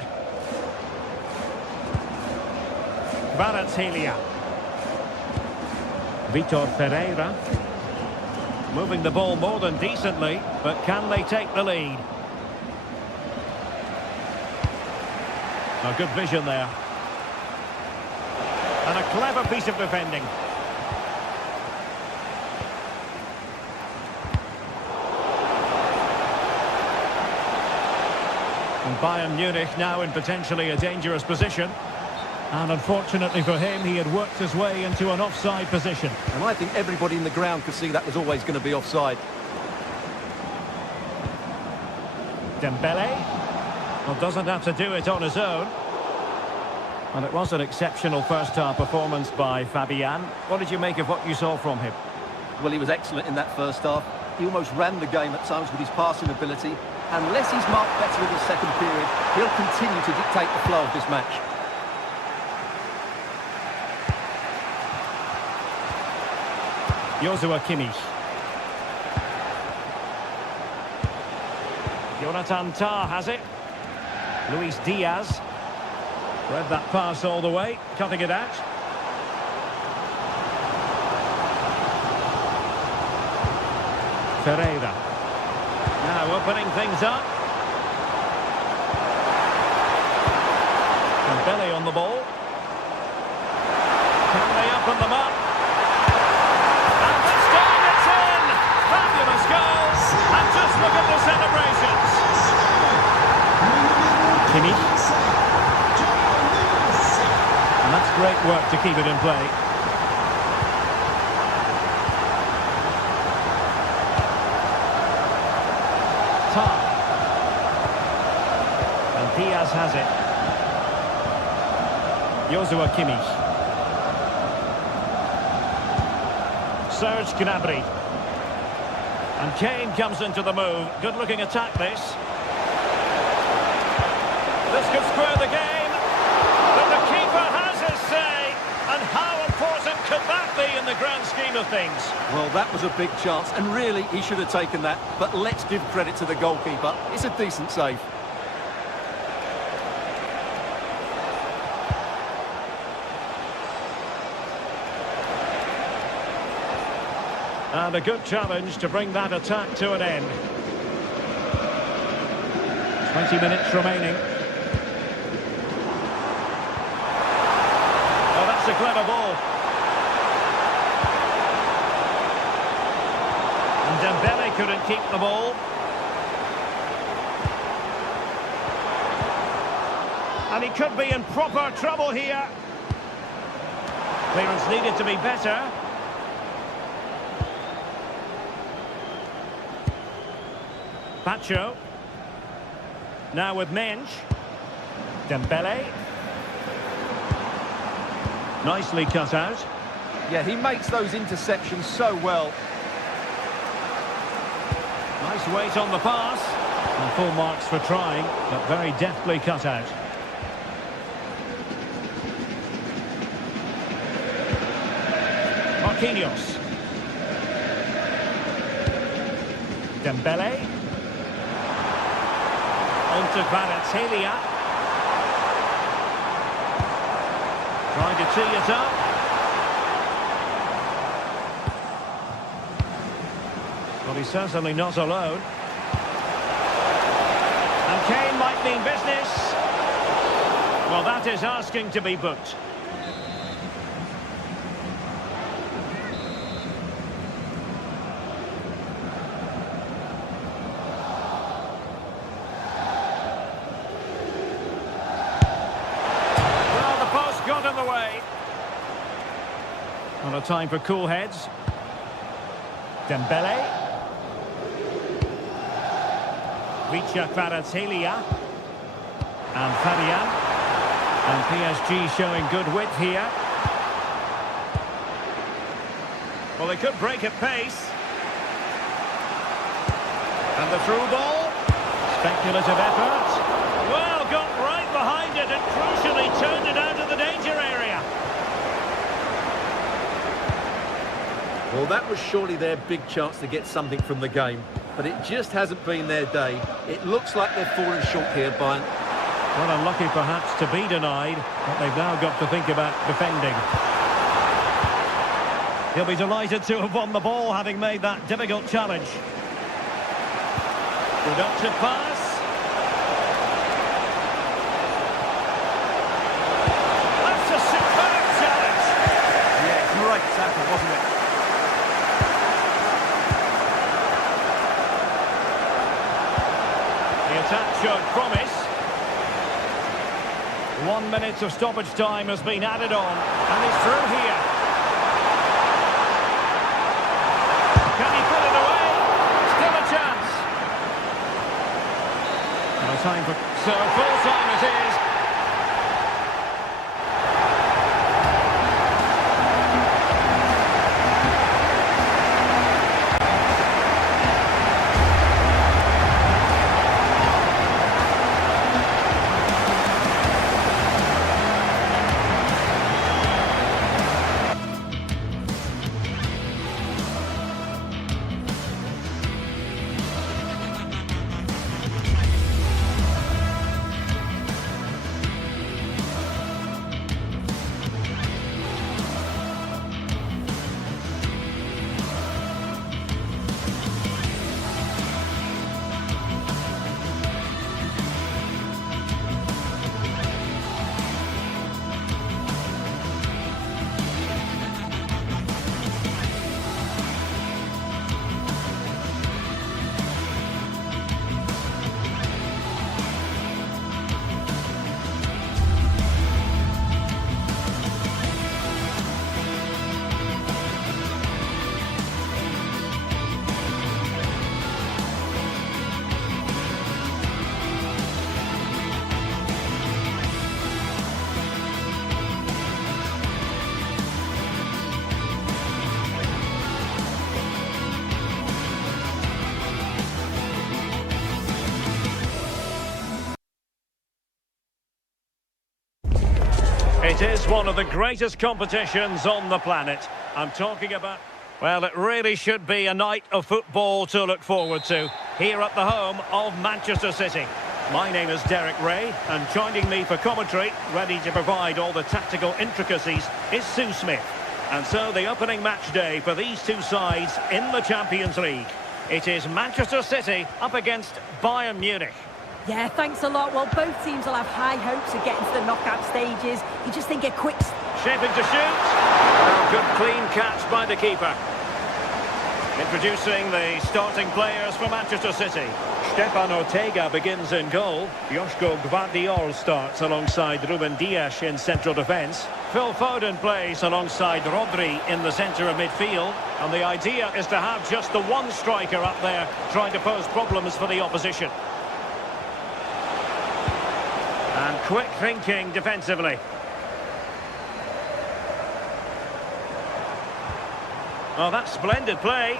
Kvaratskhelia. Vitor Ferreira. Moving the ball more than decently, but can they take the lead? A good vision there. And a clever piece of defending. And Bayern Munich now in potentially a dangerous position. And unfortunately for him, he had worked his way into an offside position. And I think everybody in the ground could see that was always going to be offside. Dembele. Well, doesn't have to do it on his own. And it was an exceptional first-half performance by Fabian. What did you make of what you saw from him? Well, he was excellent in that first half. He almost ran the game at times with his passing ability. Unless he's marked better in the second period, he'll continue to dictate the flow of this match. Joshua Kimmich. Jonathan Tah has it. Luis Diaz. Read that pass all the way, cutting it out. Ferreira. Now opening things up. Dembele on the ball. Can they open them up? And this time it's in! Fabulous goal! And just look at the celebrations! Kimmich. And that's great work to keep it in play. Tah. And Diaz has it. Joshua Kimmich. Serge Gnabry. And Kane comes into the move. Good looking attack this. This could square the game. But the keeper has his say. And how important could that be in the grand scheme of things? Well, that was a big chance, and really, he should have taken that. But let's give credit to the goalkeeper. It's a decent save. And a good challenge to bring that attack to an end. 20 minutes remaining. Oh, that's a clever ball. And Dembele couldn't keep the ball. And he could be in proper trouble here. Clearance needed to be better. Pacho. Now with Mensch. Dembele. Nicely cut out. Yeah, he makes those interceptions so well. Nice weight on the pass. And full marks for trying, but very deftly cut out. Marquinhos. Dembele. On to Kvaratskhelia. Trying to tee it up. Well, he's certainly not alone. And Kane might mean business. Well, that is asking to be booked. Got in the way. Not a time for cool heads. Dembele. Vicha Kvaratskhelia. And Fabian. And PSG showing good width here. Well, they could break at pace. And the through ball. Speculative effort. Well, got right behind it and crucially turned it out of the danger area. Well, that was surely their big chance to get something from the game, but it just hasn't been their day. It looks like they've fallen short here, Bayern. Well, unlucky perhaps to be denied, but they've now got to think about defending. He'll be delighted to have won the ball, having made that difficult challenge. Productive pass. Great tackle, wasn't it? The attack showed promise. 1 minute of stoppage time has been added on, and he's through here. Can he put it away? Still a chance. No time for... So full time it is. It is one of the greatest competitions on the planet. I'm talking about... Well, it really should be a night of football to look forward to, here at the home of Manchester City. My name is Derek Ray, and joining me for commentary, ready to provide all the tactical intricacies, is Sue Smith. And so the opening match day for these two sides in the Champions League. It is Manchester City up against Bayern Munich. Yeah, thanks a lot. Well, both teams will have high hopes of getting to the knockout stages. You just think a quick... Shaping to shoot. Well, good clean catch by the keeper. Introducing the starting players for Manchester City. Stefan Ortega begins in goal. Joško Gvardiol starts alongside Ruben Dias in central defence. Phil Foden plays alongside Rodri in the centre of midfield. And the idea is to have just the one striker up there trying to pose problems for the opposition. And quick thinking defensively. Oh, that's splendid play.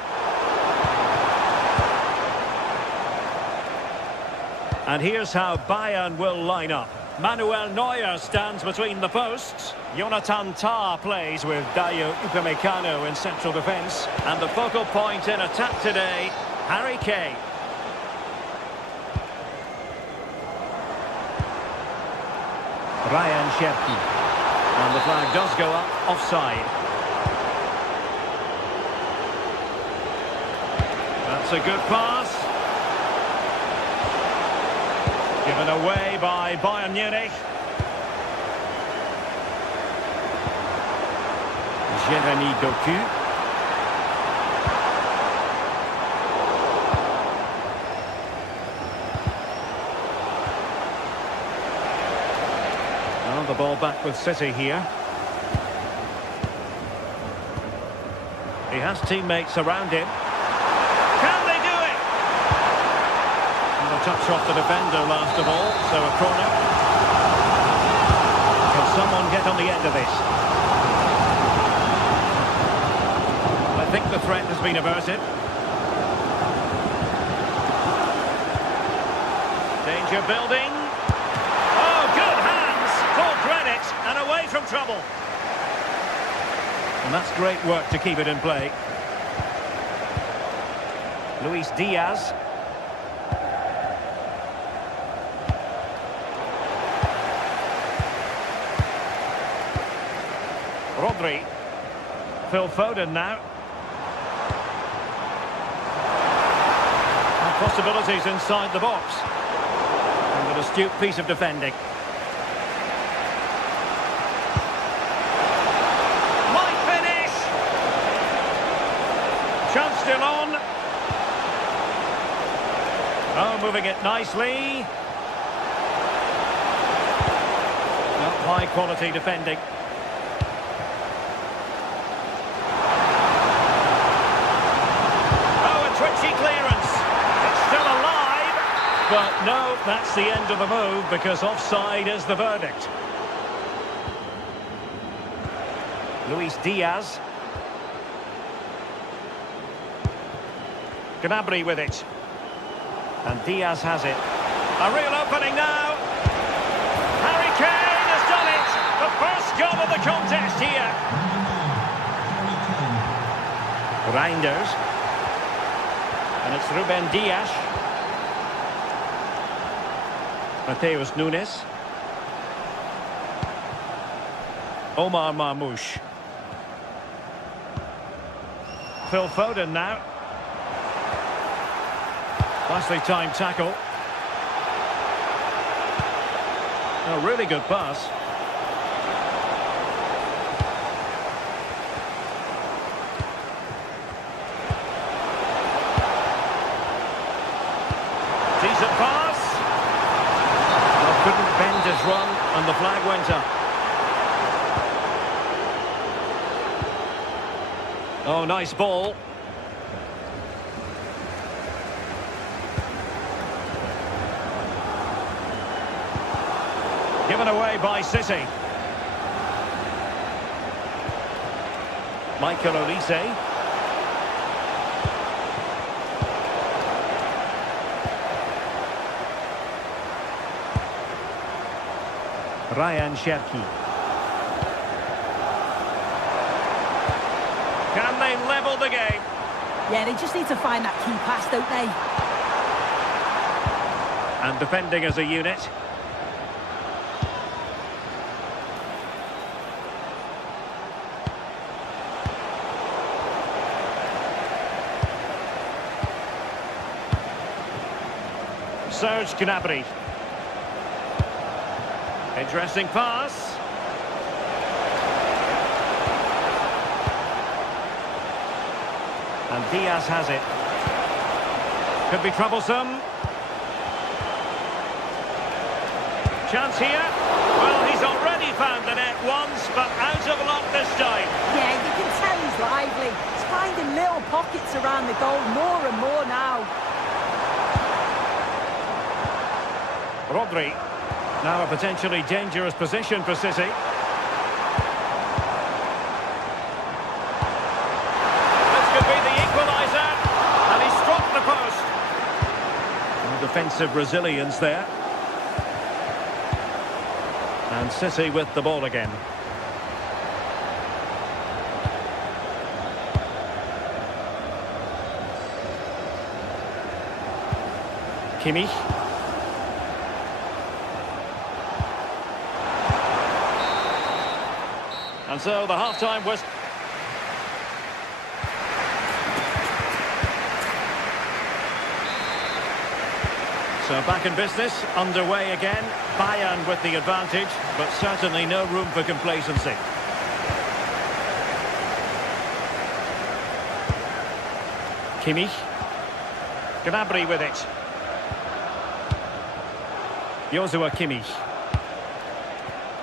And here's how Bayern will line up. Manuel Neuer stands between the posts. Jonathan Tah plays with Dayo Upamecano in central defence. And the focal point in attack today, Harry Kane. Ryan Cherki. And the flag does go up, offside. That's a good pass. Given away by Bayern Munich. Jeremy Doku. Well, the ball back with City here. He has teammates around him. Touch off the defender last of all, so a corner. Can someone get on the end of this? I think the threat has been averted. Danger building. Oh, good hands! Full credit, and away from trouble. And that's great work to keep it in play. Luis Diaz. Rodri. Phil Foden now. And possibilities inside the box. And an astute piece of defending. Might finish! Chance still on. Oh, moving it nicely. High quality defending. But no, that's the end of the move because offside is the verdict. Luis Diaz. Gnabry with it. And Diaz has it. A real opening now. Harry Kane has done it. The first goal of the contest here. Reinders. And it's Ruben Dias. Mateus Nunes. Omar Marmoush. Phil Foden now. Nicely timed tackle. A really good pass. Decent pass. Couldn't bend his run, and the flag went up. Oh, nice ball. Given away by City. Michael Olise. Ryan Cherki. level the game. Yeah, they just need to find that key pass, don't they? And defending as a unit. Serge Gnabry. Interesting pass. And Diaz has it. Could be troublesome. Chance here. Well, he's already found the net once, but out of luck this time. Yeah, you can tell he's lively. He's finding little pockets around the goal more and more now. Rodri. Now a potentially dangerous position for City. This could be the equaliser. And he struck the post. And defensive resilience there. And City with the ball again. Kimmich. And so the half-time was... So back in business, underway again. Bayern with the advantage, but certainly no room for complacency. Kimmich. Gnabry with it. Joshua Kimmich.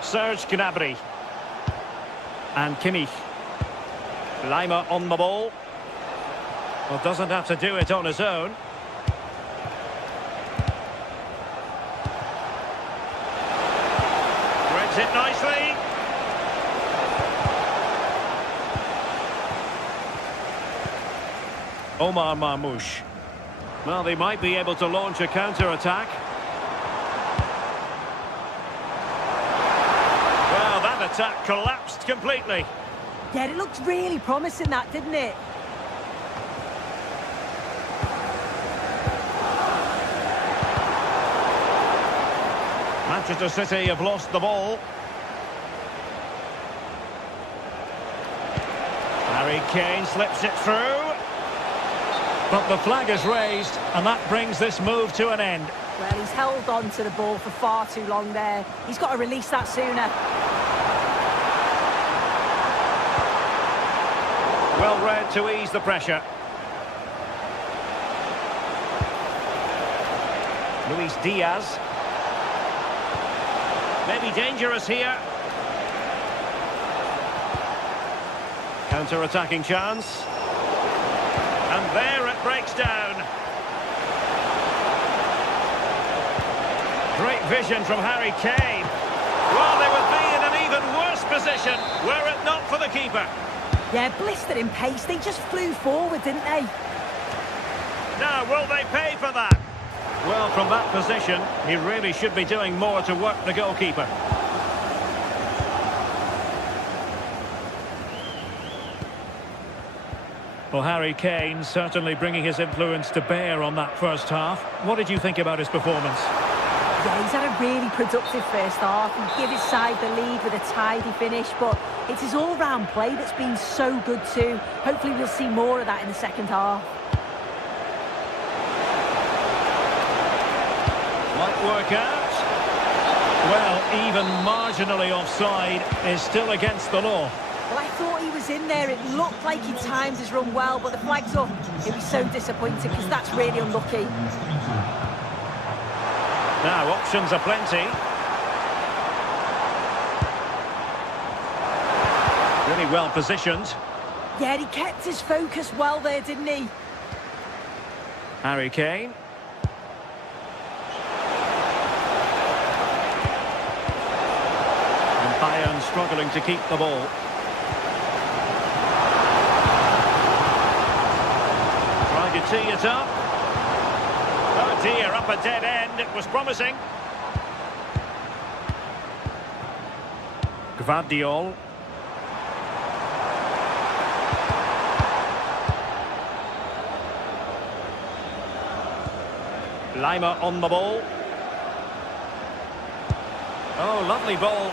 Serge Gnabry. And Kimmich. Lima on the ball. Well, doesn't have to do it on his own. Threads it nicely. Omar Marmoush. Well, they might be able to launch a counter-attack. Well, that attack collapsed completely. Yeah, it looked really promising, that, didn't it? Manchester City have lost the ball. Harry Kane slips it through. But the flag is raised, and that brings this move to an end. Well, he's held on to the ball for far too long there. He's got to release that sooner. Well read to ease the pressure. Luis Diaz. Maybe dangerous here. Counter-attacking chance. And there it breaks down. Great vision from Harry Kane. Well, they would be in an even worse position were it not for the keeper. Yeah, blistered in pace. They just flew forward, didn't they? Now, will they pay for that? Well, from that position, he really should be doing more to work the goalkeeper. Well, Harry Kane certainly bringing his influence to bear on that first half. What did you think about his performance? Yeah, he's had a really productive first half. He gave his side the lead with a tidy finish, but it's his all-round play that's been so good too. Hopefully we'll see more of that in the second half. Might work out. Well, even marginally offside is still against the law. Well, I thought he was in there. It looked like he timed his run well, but the flag's up. He'll be so disappointed because that's really unlucky. Now, options are plenty. Really well positioned. Yeah, he kept his focus well there, didn't he? Harry Kane. And Bayern struggling to keep the ball. Trying to tee it up. Oh dear, up a dead end. It was promising. Gvardiol. Lima on the ball. Oh, lovely ball.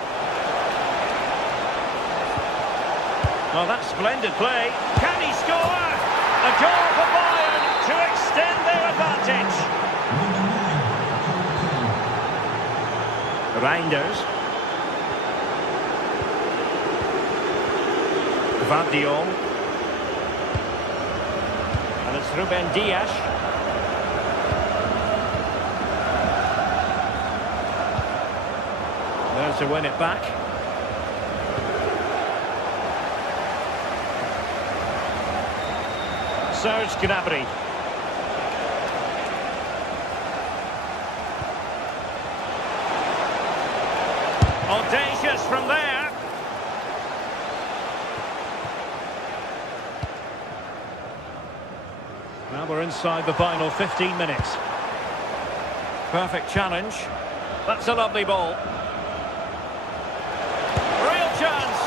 Well, that's splendid play. Can he score? A goal for Bayern to extend their advantage. Reinders. Van de Jong. And it's Ruben Dias. There to win it back. Serge Gnabry. Audacious from there. Now we're inside the final 15 minutes. Perfect challenge. That's a lovely ball. Real chance.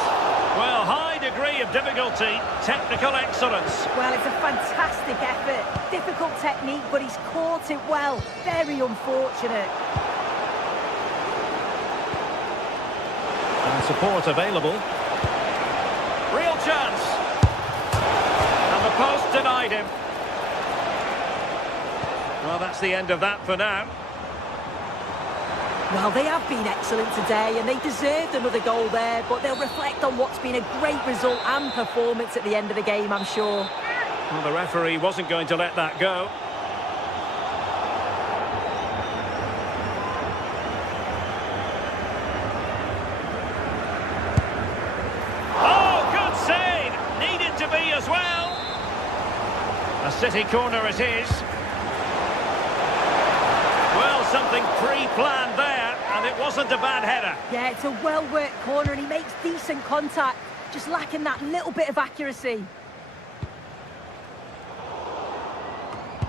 Well, high degree of difficulty. Technical excellence. Well, it's a fantastic effort. Difficult technique, but he's caught it well. Very unfortunate. And support available. Real chance. And the post denied him. Well, that's the end of that for now. Well, they have been excellent today, and they deserved another goal there, but they'll reflect on what's been a great result and performance at the end of the game, I'm sure. Well, the referee wasn't going to let that go. Oh, good save! Needed to be as well. A City corner it is. Well, something pre-planned there, and it wasn't a bad header. Yeah, it's a well-worked corner, and he makes decent contact, just lacking that little bit of accuracy.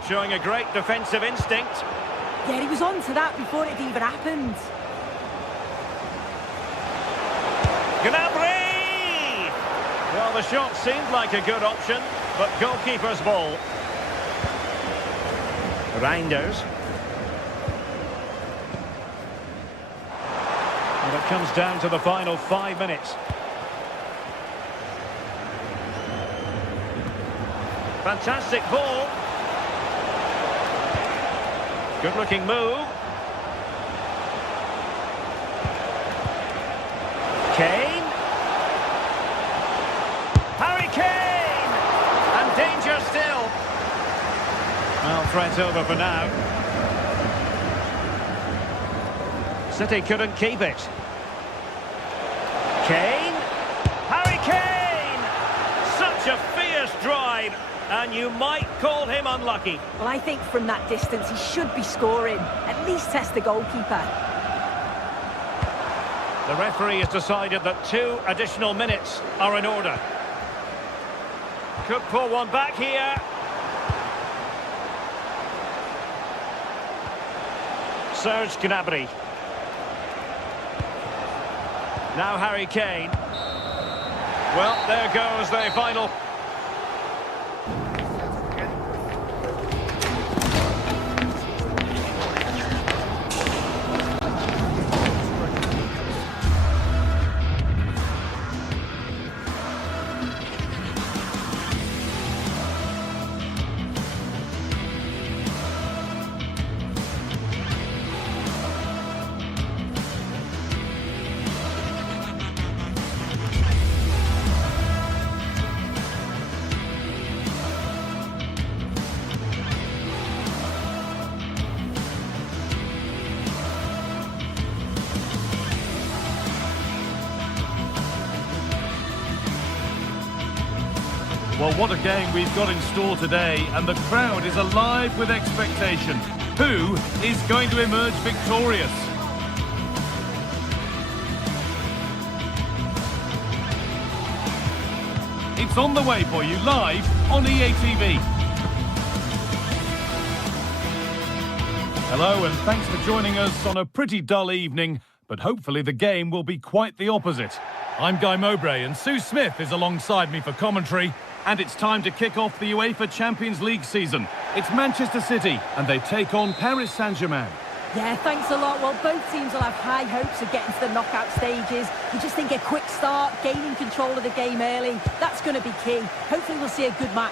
Showing a great defensive instinct. Yeah, he was on to that before it even happened. Gnabry! Well, the shot seemed like a good option, but goalkeeper's ball. Reinders. And it comes down to the final 5 minutes. Fantastic ball. Good looking move. Kane. Harry Kane! And danger still. Well, threat over for now. City couldn't keep it. Kane. Harry Kane! Such a fierce drive. And you might call him unlucky. Well, I think from that distance he should be scoring. At least test the goalkeeper. The referee has decided that 2 additional minutes are in order. Could pull one back here. Serge Gnabry. Now Harry Kane. Well, there goes the final. Well, what a game we've got in store today, and the crowd is alive with expectation. Who is going to emerge victorious? It's on the way for you live on EA TV. Hello, and thanks for joining us on a pretty dull evening, but hopefully the game will be quite the opposite. I'm Guy Mowbray and Sue Smith is alongside me for commentary. And it's time to kick off the UEFA Champions League season. It's Manchester City and they take on Paris Saint-Germain. Yeah, thanks a lot. Well, both teams will have high hopes of getting to the knockout stages. You just think a quick start, gaining control of the game early, that's going to be key. Hopefully we'll see a good match.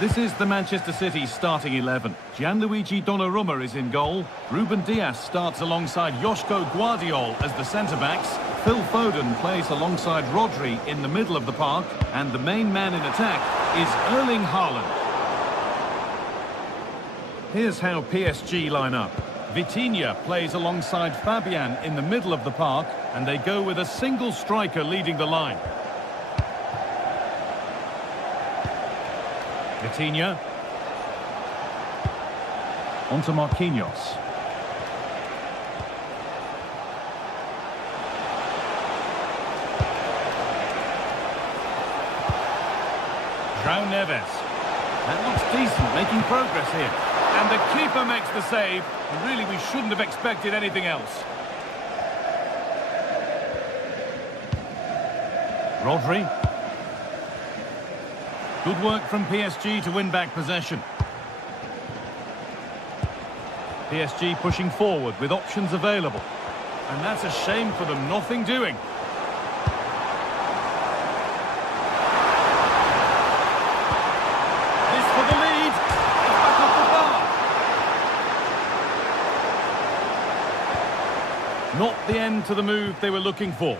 This is the Manchester City starting 11. Gianluigi Donnarumma is in goal. Ruben Dias starts alongside Joško Guardiol as the centre-backs. Phil Foden plays alongside Rodri in the middle of the park. And the main man in attack is Erling Haaland. Here's how PSG line up. Vitinha plays alongside Fabian in the middle of the park. And they go with a single striker leading the line. Vitinha. Onto Marquinhos. João Neves. That looks decent, making progress here. And the keeper makes the save. And really, we shouldn't have expected anything else. Rodri. Good work from PSG to win back possession. PSG pushing forward with options available. And that's a shame for them, nothing doing. This for the lead. It's back off the bar. Not the end to the move they were looking for.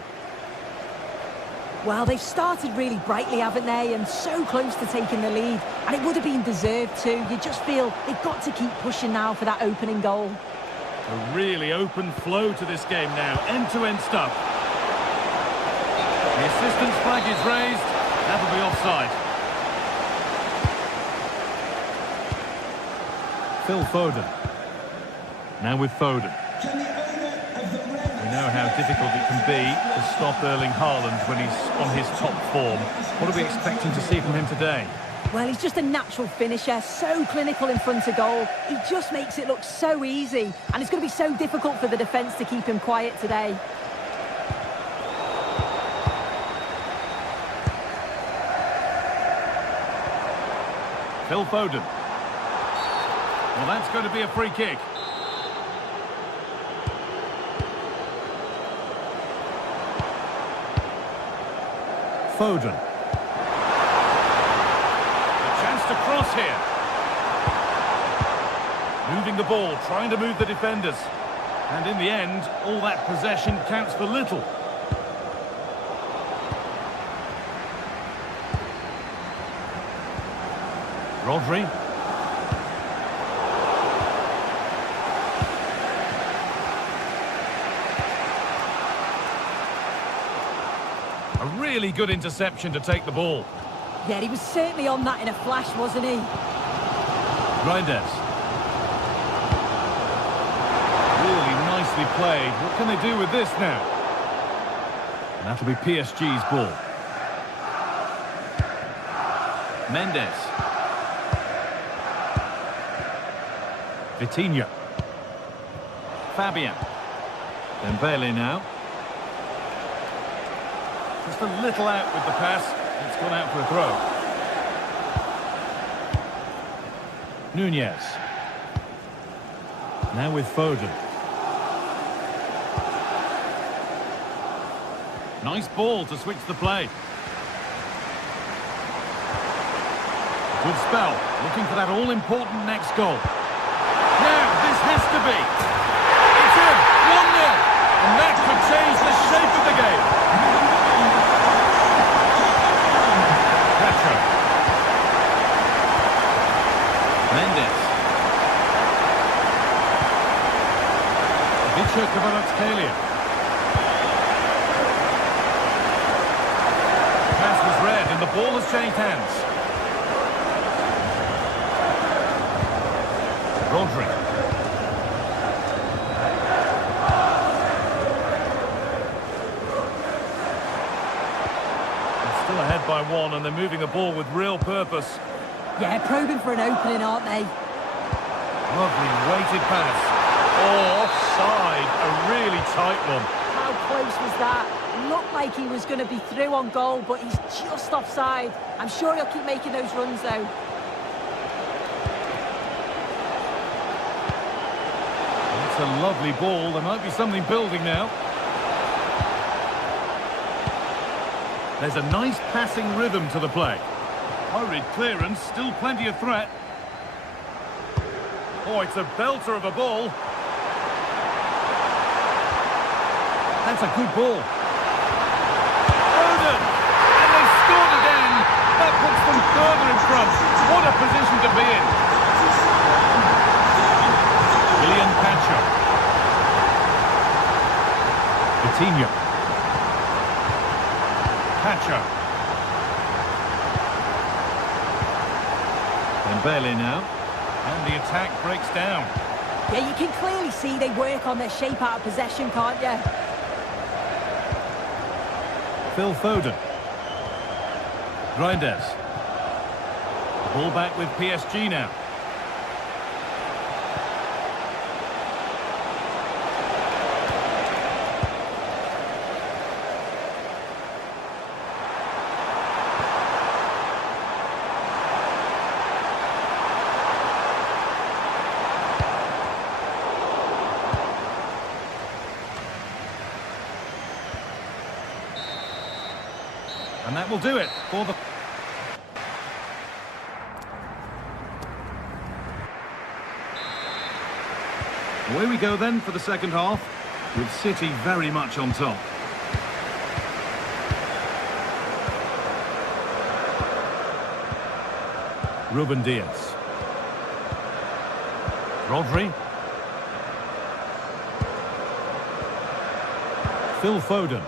Well, they've started really brightly, haven't they? And so close to taking the lead. And it would have been deserved too. You just feel they've got to keep pushing now for that opening goal. A really open flow to this game now. End-to-end stuff. The assistant's flag is raised. That'll be offside. Phil Foden. Now with Foden. We know how difficult it can be to stop Erling Haaland when he's on his top form. What are we expecting to see from him today? Well, he's just a natural finisher, so clinical in front of goal. He just makes it look so easy, and it's going to be so difficult for the defence to keep him quiet today. Phil Foden. Well, that's going to be a free kick. Foden. A chance to cross here. Moving the ball, trying to move the defenders. And in the end, all that possession counts for little. Rodri. A really good interception to take the ball. Yeah, he was certainly on that in a flash, wasn't he? Reinders. Really nicely played. What can they do with this now? And that'll be PSG's ball. Mendes. Vitinha. Fabian. Dembele now. Just a little out with the pass. It's gone out for a throw. Nunez. Now with Foden. Nice ball to switch the play. Good spell. Looking for that all-important next goal. Now, this has to be. It's in. 1-0. And that could change the shape of the game. Mendes. Vicha Kvaratskhelia. Pass was read and the ball has changed hands. Rodri. They're still ahead by one and they're moving the ball with real purpose. Yeah, probing for an opening, aren't they? Lovely weighted pass. Oh, offside. A really tight one. How close was that? Looked like he was going to be through on goal, but he's just offside. I'm sure he'll keep making those runs, though. It's a lovely ball. There might be something building now. There's a nice passing rhythm to the play. Hurried clearance, still plenty of threat. Oh, it's a belter of a ball. That's a good ball. Foden! And they've scored again. That puts them further in front. What a position to be in. William Pacho. Coutinho. Pacho. Dembele now. And the attack breaks down. Yeah, you can clearly see they work on their shape out of possession, can't you? Phil Foden. Reinders. Ball back with PSG now. And that will do it for the... Away we go then for the second half, with City very much on top. Ruben Diaz. Rodri. Phil Foden.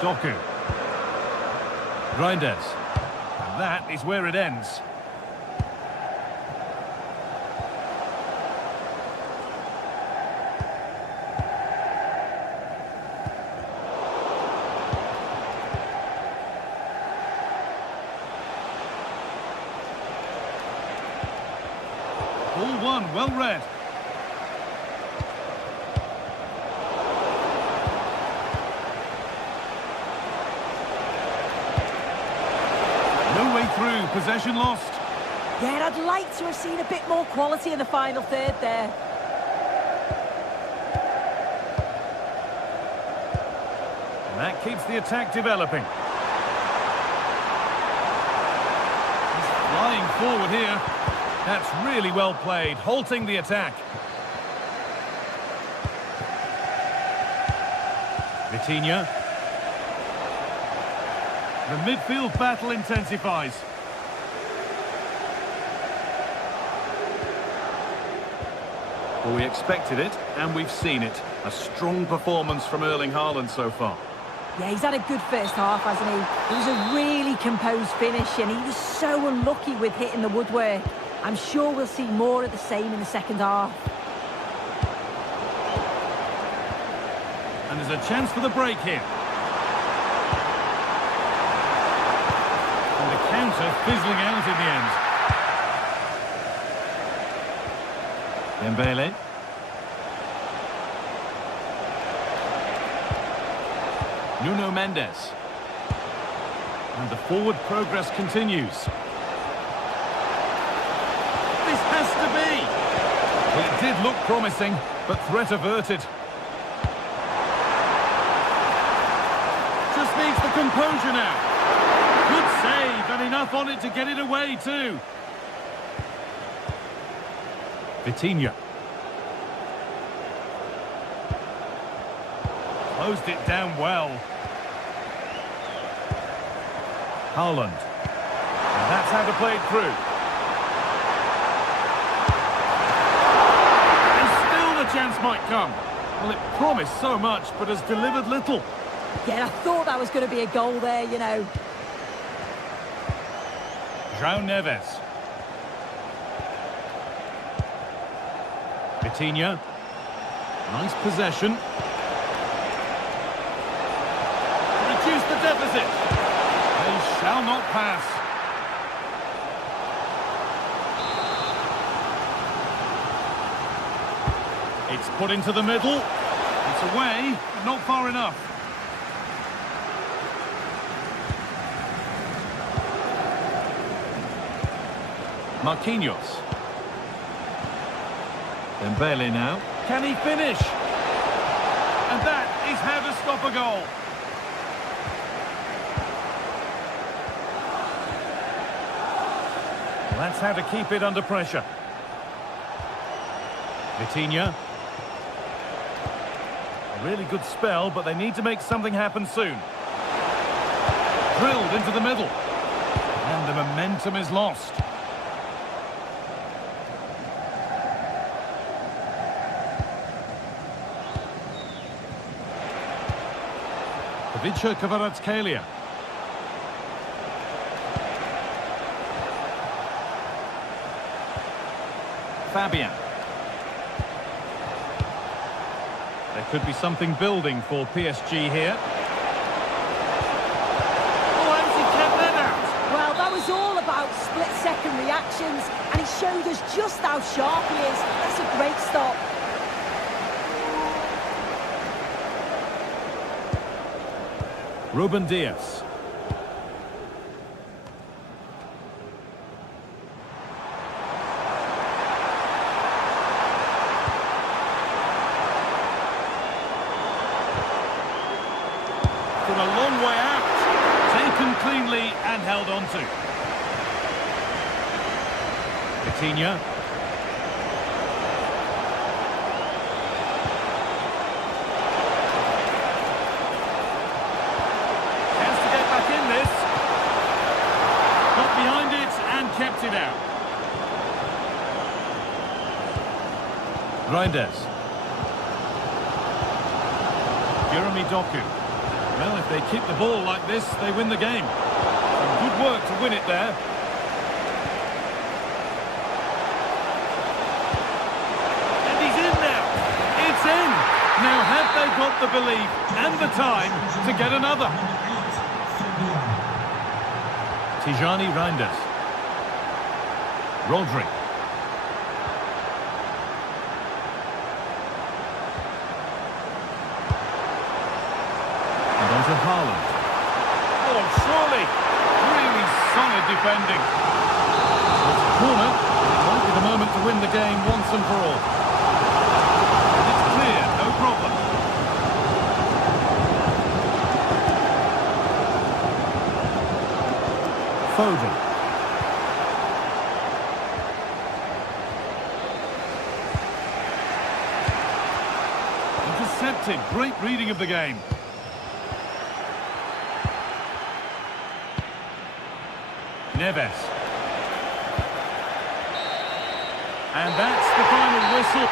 Doku. Reinders. And that is where it ends. Ball one, well read. No way through, possession lost. Yeah, I'd like to have seen a bit more quality in the final third there. And that keeps the attack developing. He's flying forward here. That's really well played, halting the attack. Vitinha. The midfield battle intensifies. Well, we expected it, and we've seen it. A strong performance from Erling Haaland so far. Yeah, he's had a good first half, hasn't he? It was a really composed finish, and he was so unlucky with hitting the woodwork. I'm sure we'll see more of the same in the second half. And there's a chance for the break here. And the counter fizzling out in the end. Dembele. Nuno Mendes. And the forward progress continues. This has to be! Well, it did look promising, but threat averted. Just needs the composure now. Good save, and enough on it to get it away too. Vitinha. Closed it down well. Haaland. And that's how to play it through. And still the chance might come. Well, it promised so much, but has delivered little. Yeah, I thought that was going to be a goal there, you know. João Neves. Vitinha. Nice possession. Reduce the deficit. They shall not pass. It's put into the middle. It's away, but not far enough. Marquinhos. Dembele now. Can he finish? And that is how to stop a goal. Well, that's how to keep it under pressure. Vitinha. A really good spell, but they need to make something happen soon. Drilled into the middle. And the momentum is lost. Vicha Kvaratskhelia. Fabian. There could be something building for PSG here. Oh, how's he kept that out? Well, that was all about split-second reactions, and he showed us just how sharp he is. That's a great stop. Ruben Dias. From a long way out, taken cleanly and held on to. Vitinha. Has to get back in this. Got behind it and kept it out. Reinders. Jeremy Doku. Well, if they keep the ball like this, they win the game. Some good work to win it there. And he's in now. It's in. Now, have they got the belief and the time to get another? Tijani Reinders. Rodri. To Haaland. Oh, surely. Really solid defending. It's a corner. It might be the moment to win the game once and for all. It's clear, no problem. Foden. Intercepted. Great reading of the game. Neves. And that's the final whistle.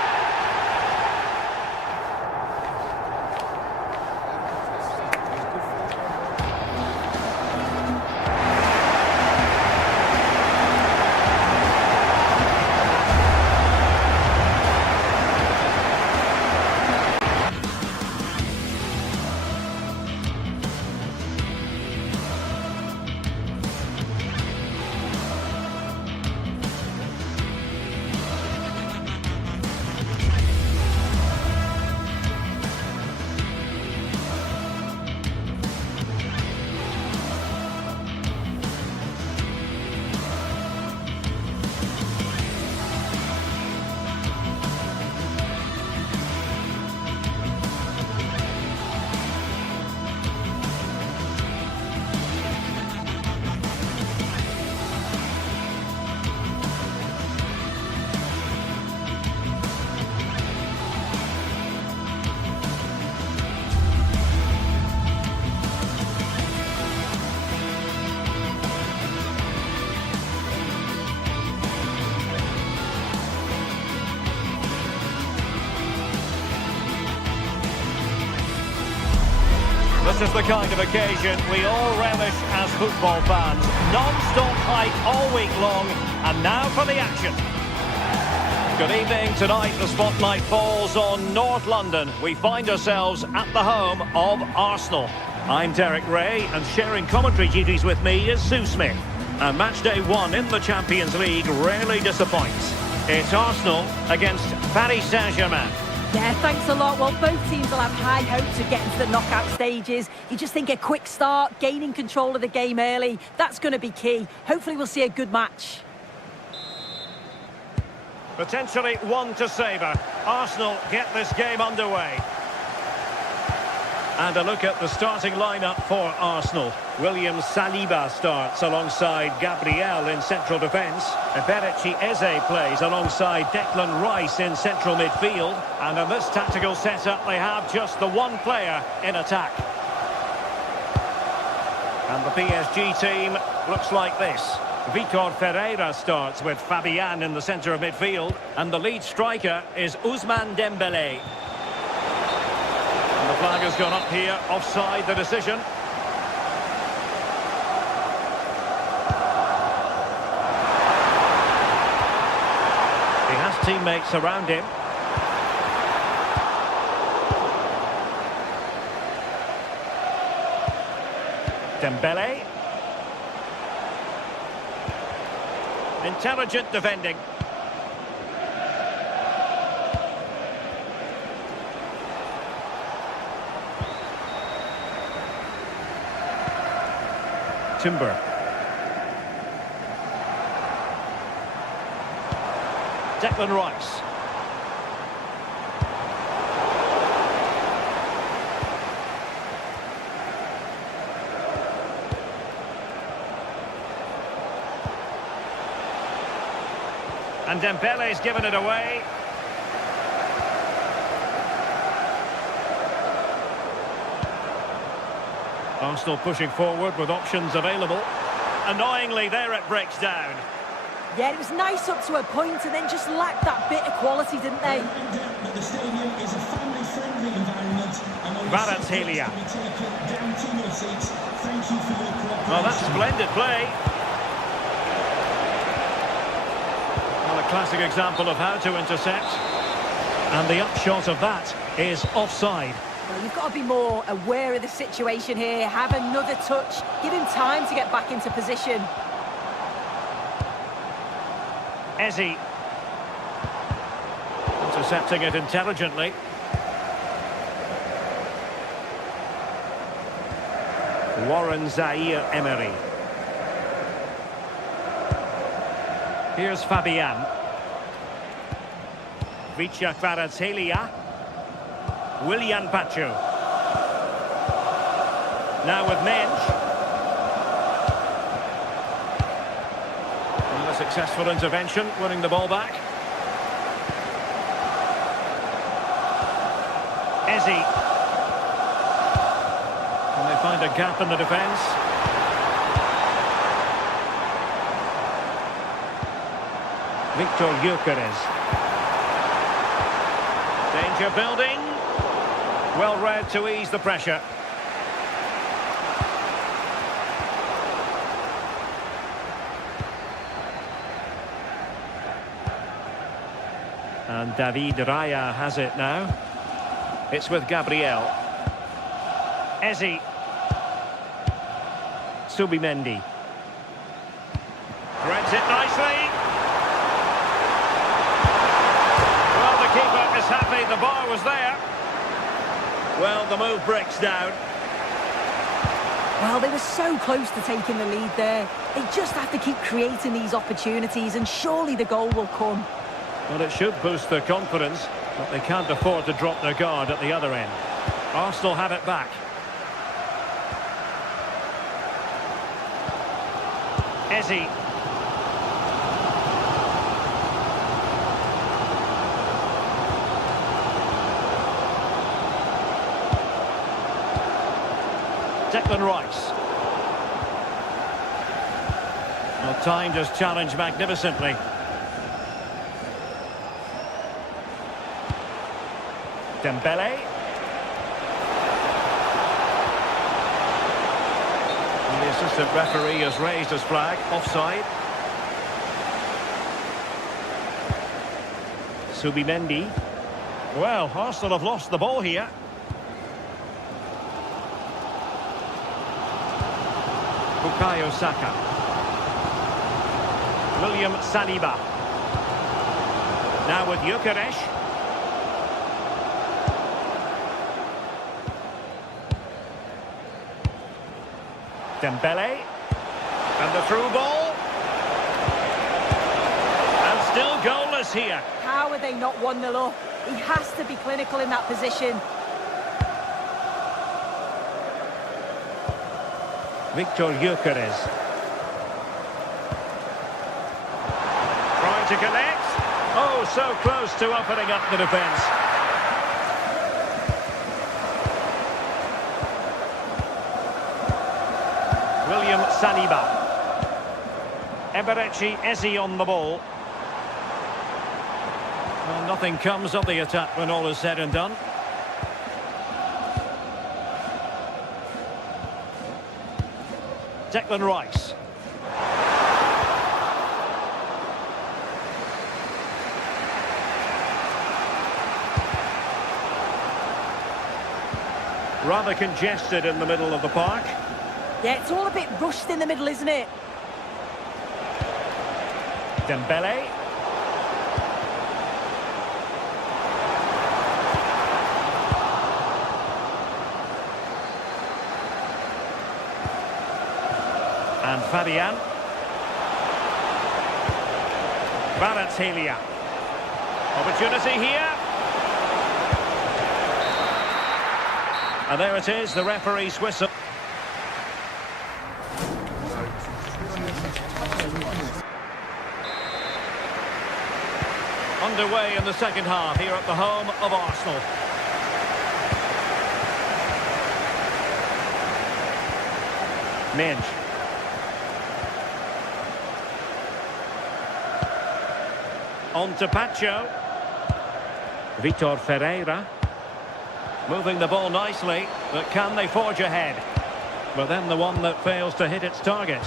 This is the kind of occasion we all relish as football fans. Non-stop hype all week long, and now for the action. Good evening. Tonight the spotlight falls on North London. We find ourselves at the home of Arsenal. I'm Derek Ray, and sharing commentary duties with me is Sue Smith. And match day one in the Champions League rarely disappoints. It's Arsenal against Paris Saint-Germain. Yeah, thanks a lot. Well, both teams will have high hopes of getting to the knockout stages. You just think a quick start, gaining control of the game early, that's going to be key. Hopefully we'll see a good match. Potentially one to savour. Arsenal get this game underway. And a look at the starting lineup for Arsenal. William Saliba starts alongside Gabriel in central defence. Eberechi Eze plays alongside Declan Rice in central midfield. And in this tactical setup, they have just the one player in attack. And the PSG team looks like this. Vitor Ferreira starts with Fabian in the centre of midfield. And the lead striker is Ousmane Dembélé. And the flag has gone up here, offside the decision. He has teammates around him. Dembélé. Intelligent defending. Timber. Declan Rice. And Dembele's given it away. Arsenal pushing forward with options available. Annoyingly, there it breaks down. Yeah, it was nice up to a point and then just lacked that bit of quality, didn't they? The stadium is a family-friendly environment. Kvaratskhelia. Thank you for your cooperation. Well, that's splendid play. Well, a classic example of how to intercept. And the upshot of that is offside. Well, you've got to be more aware of the situation here. Have another touch. Give him time to get back into position. Eze. Intercepting it intelligently. Warren Zaïre-Emery. Here's Fabian. Vitor Kvaratskhelia. Willian Pacho. Now with Mensch. And a successful intervention, winning the ball back. Eze. Can they find a gap in the defence? Victor Gyökeres. Danger building. Well read to ease the pressure. And David Raya has it now. It's with Gabriel. Eze. Subimendi. Threads it nicely. Well, the keeper is happy the bar was there. Well, the move breaks down. Well, they were so close to taking the lead there. They just have to keep creating these opportunities and surely the goal will come. Well, it should boost their confidence, but they can't afford to drop their guard at the other end. Arsenal have it back. Eze. Declan Rice. Well, timed his challenge magnificently. Dembélé. And the assistant referee has raised his flag, offside. Subimendi. Well, Arsenal have lost the ball here. Bukayo Saka. William Saliba. Now with Gyökeres. Dembele. And the through ball. And still goalless here. How are they not 1-0 up? He has to be clinical in that position. Victor Gyökeres. Trying to connect. Oh, so close to opening up the defence. William Saliba. Eberechi Eze on the ball. Well, nothing comes of the attack when all is said and done. Declan Rice. Rather congested in the middle of the park. Yeah, it's all a bit rushed in the middle, isn't it? Dembele. And Fabian. Kvaratskhelia. Opportunity here. And there it is, the referee's whistle. Underway in the second half here at the home of Arsenal. Minge. On to Pacho. Vitor Ferreira. Moving the ball nicely, but can they forge ahead? But then the one that fails to hit its target.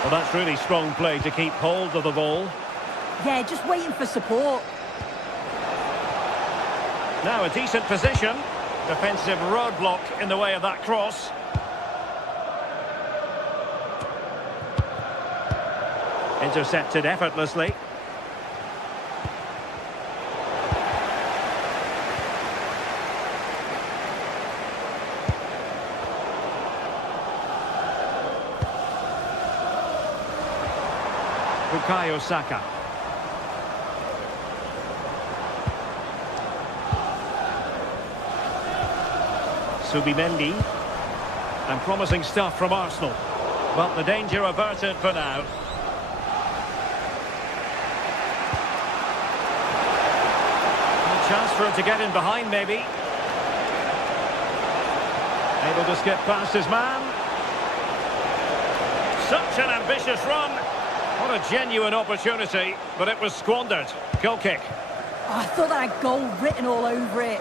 Well, that's really strong play to keep hold of the ball. Yeah, just waiting for support. Now a decent position. Defensive roadblock in the way of that cross. Intercepted effortlessly. Bukayo Saka. Subimendi. And promising stuff from Arsenal. But the danger averted for now. Chance for him to get in behind, maybe. Able to skip past his man. Such an ambitious run. What a genuine opportunity, but it was squandered. Goal kick. Oh, I thought that had goal written all over it.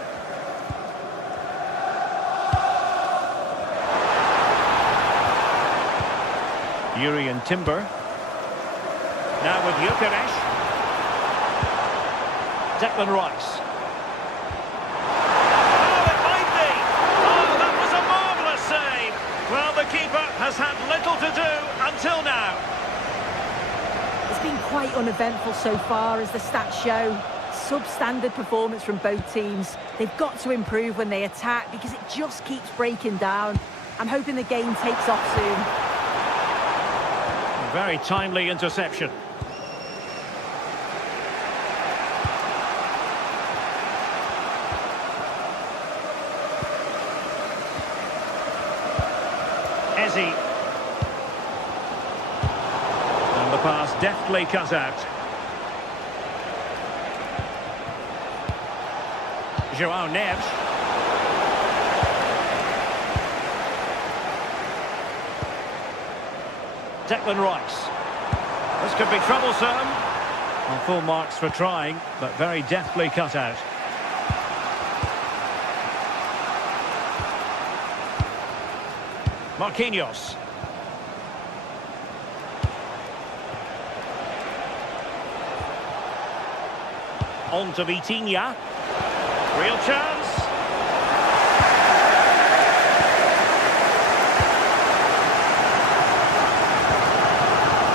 Jurriën Timber. Now with Gyökeres. Declan Rice. Well, the keeper has had little to do until now. It's been quite uneventful so far, as the stats show. Substandard performance from both teams. They've got to improve when they attack because it just keeps breaking down. I'm hoping the game takes off soon. A very timely interception. Eze. And the pass deftly cut out. João Neves. Declan Rice. This could be troublesome. On full marks for trying, but very deftly cut out. Marquinhos. On to Vitinha. Real chance.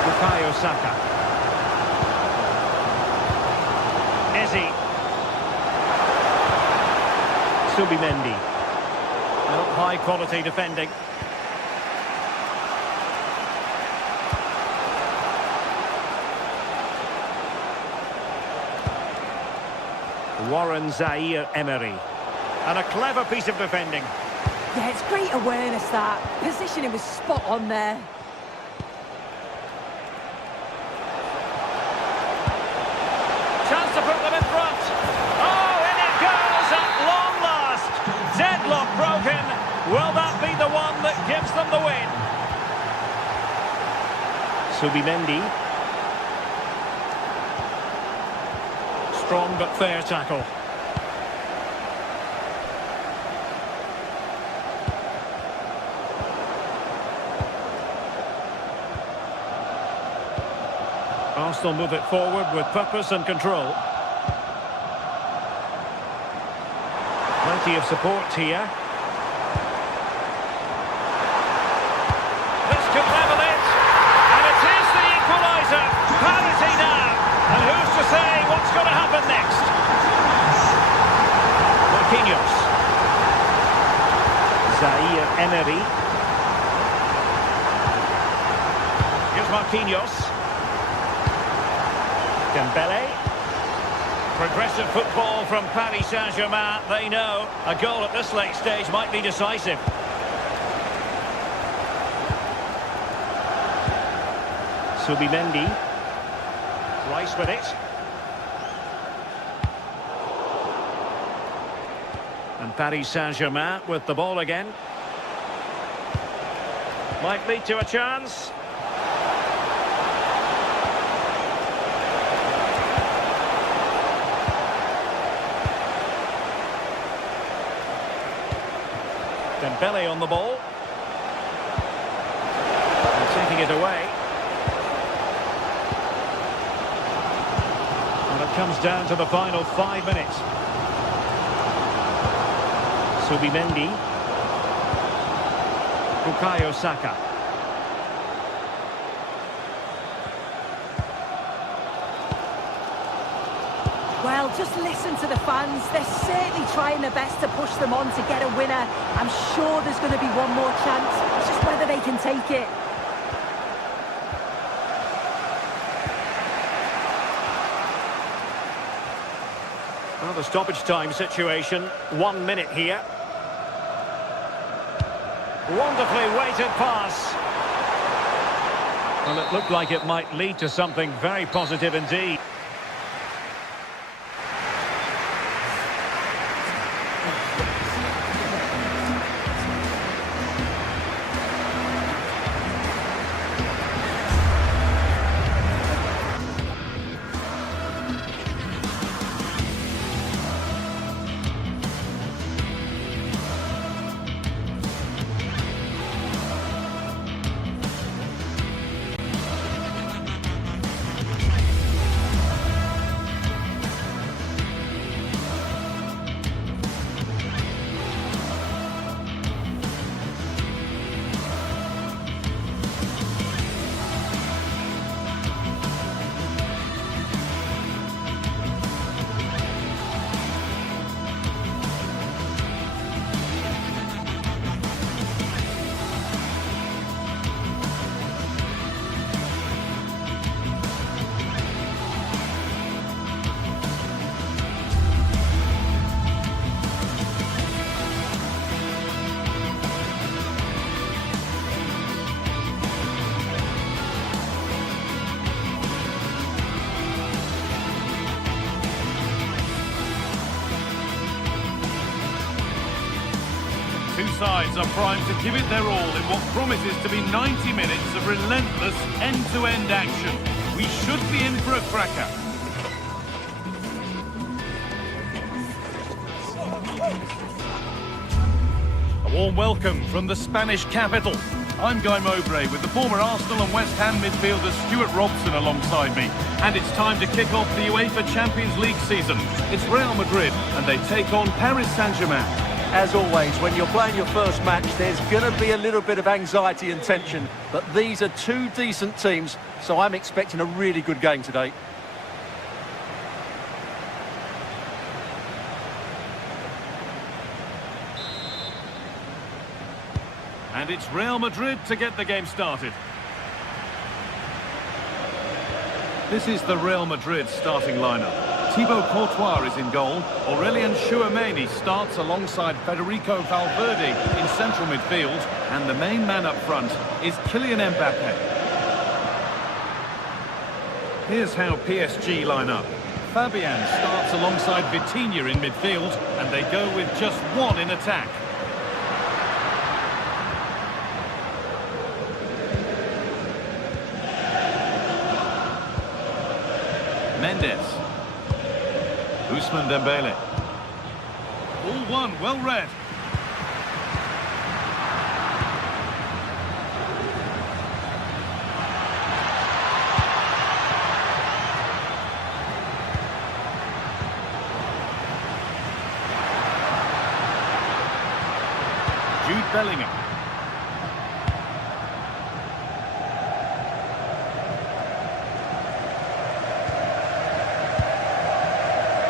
Bukayo Saka. Eze. Subimendi. Well, high quality defending. Warren Zaire-Emery. And a clever piece of defending. Yeah, it's great awareness, that. Positioning was spot on there. Chance to put them in front. Oh, in it goes at long last. Deadlock broken. Will that be the one that gives them the win? Subimendi. Strong but fair tackle. Arsenal move it forward with purpose and control. Plenty of support here. This could level it. And it is the equaliser. Parity now. And who's to say what's going to happen next? Marquinhos. Zaire-Emery. Here's Marquinhos. Dembele. Progressive football from Paris Saint-Germain. They know a goal at this late stage might be decisive. Subimendi. Rice with it. And Paris Saint-Germain with the ball again. Might lead to a chance. Dembele on the ball. And taking it away. And it comes down to the final 5 minutes. Subimendi. Bukayo Saka. Well, just listen to the fans. They're certainly trying their best to push them on to get a winner. I'm sure there's going to be one more chance. It's just whether they can take it. Well, the stoppage time situation. 1 minute here. Wonderfully weighted pass. Well, it looked like it might lead to something very positive indeed. Two sides are primed to give it their all in what promises to be 90 minutes of relentless end-to-end action. We should be in for a cracker. A warm welcome from the Spanish capital. I'm Guy Mowbray with the former Arsenal and West Ham midfielder Stuart Robson alongside me. And it's time to kick off the UEFA Champions League season. It's Real Madrid and they take on Paris Saint-Germain. As always, when you're playing your first match, there's going to be a little bit of anxiety and tension. But these are two decent teams, so I'm expecting a really good game today. And it's Real Madrid to get the game started. This is the Real Madrid starting lineup. Thibaut Courtois is in goal. Aurélien Tchouameni starts alongside Federico Valverde in central midfield. And the main man up front is Kylian Mbappe. Here's how PSG line up. Fabian starts alongside Vitinha in midfield, and they go with just one in attack. Mendes. Ousmane Dembele. All one, well read. Jude Bellingham.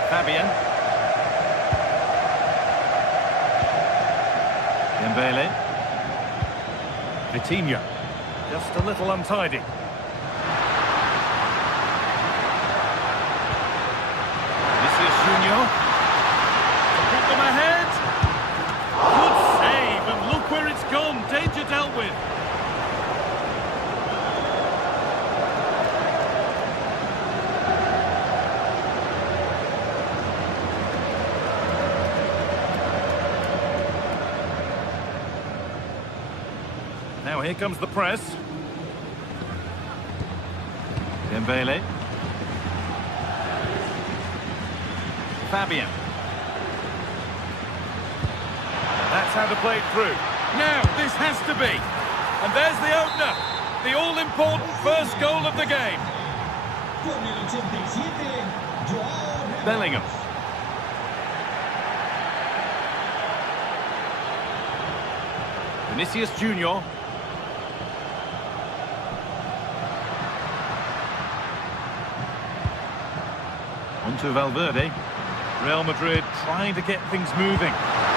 Fabian. Dembele. Vitinha. Just a little untidy. This is Junior. Put them ahead. Good save, and look where it's gone. Danger dealt with. Now here comes the press. Dembele. Fabian. That's how to play it through. Now, this has to be. And there's the opener. The all-important first goal of the game. Bellingham. Vinicius Junior. On to Valverde. Real Madrid trying to get things moving.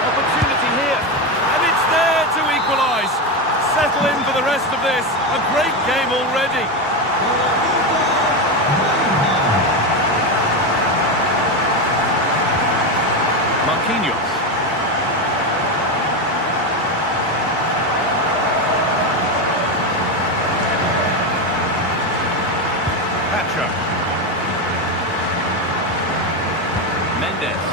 Opportunity here, and it's there to equalise. Settle in for the rest of this. A great game already. Marquinhos. Pacho. Mendes.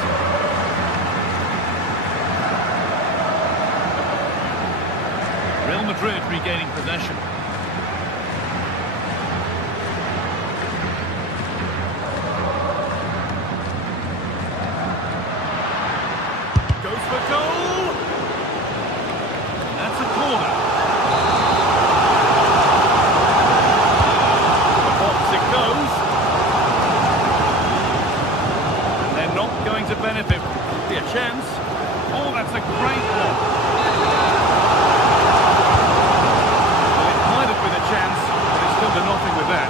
Real Madrid regaining possession. Goes for goal. That's a corner. The box it goes. And they're not going to benefit. Be a chance. Oh, that's a great one. Chance, but it's still to nothing with that.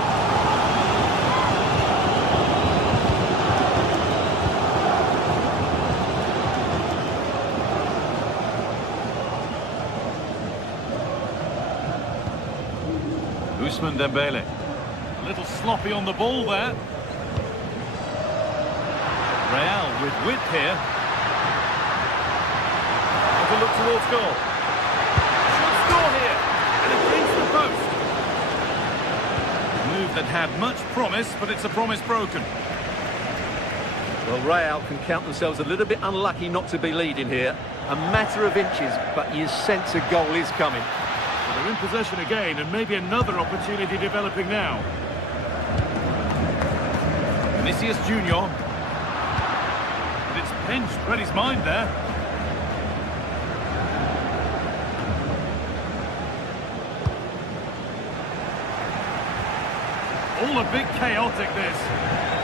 Ousmane Dembele. A little sloppy on the ball there. Real with width here. Have a look towards goal. Should score here. And against the post. Move that had much promise, but it's a promise broken. Well, Real can count themselves a little bit unlucky not to be leading here. A matter of inches, but you sense a goal is coming. Well, they're in possession again, and maybe another opportunity developing now. Vinicius Junior. But it's pinched, read his mind there. All a bit chaotic, this.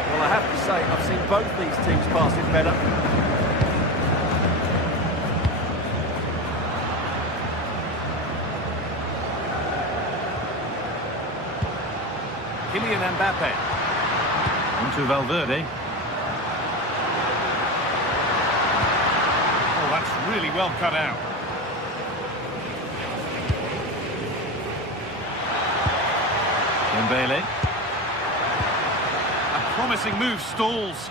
Well, I have to say, I've seen both these teams pass it better. Kylian Mbappe. On to Valverde. Oh, that's really well cut out. Dembele. A promising move stalls.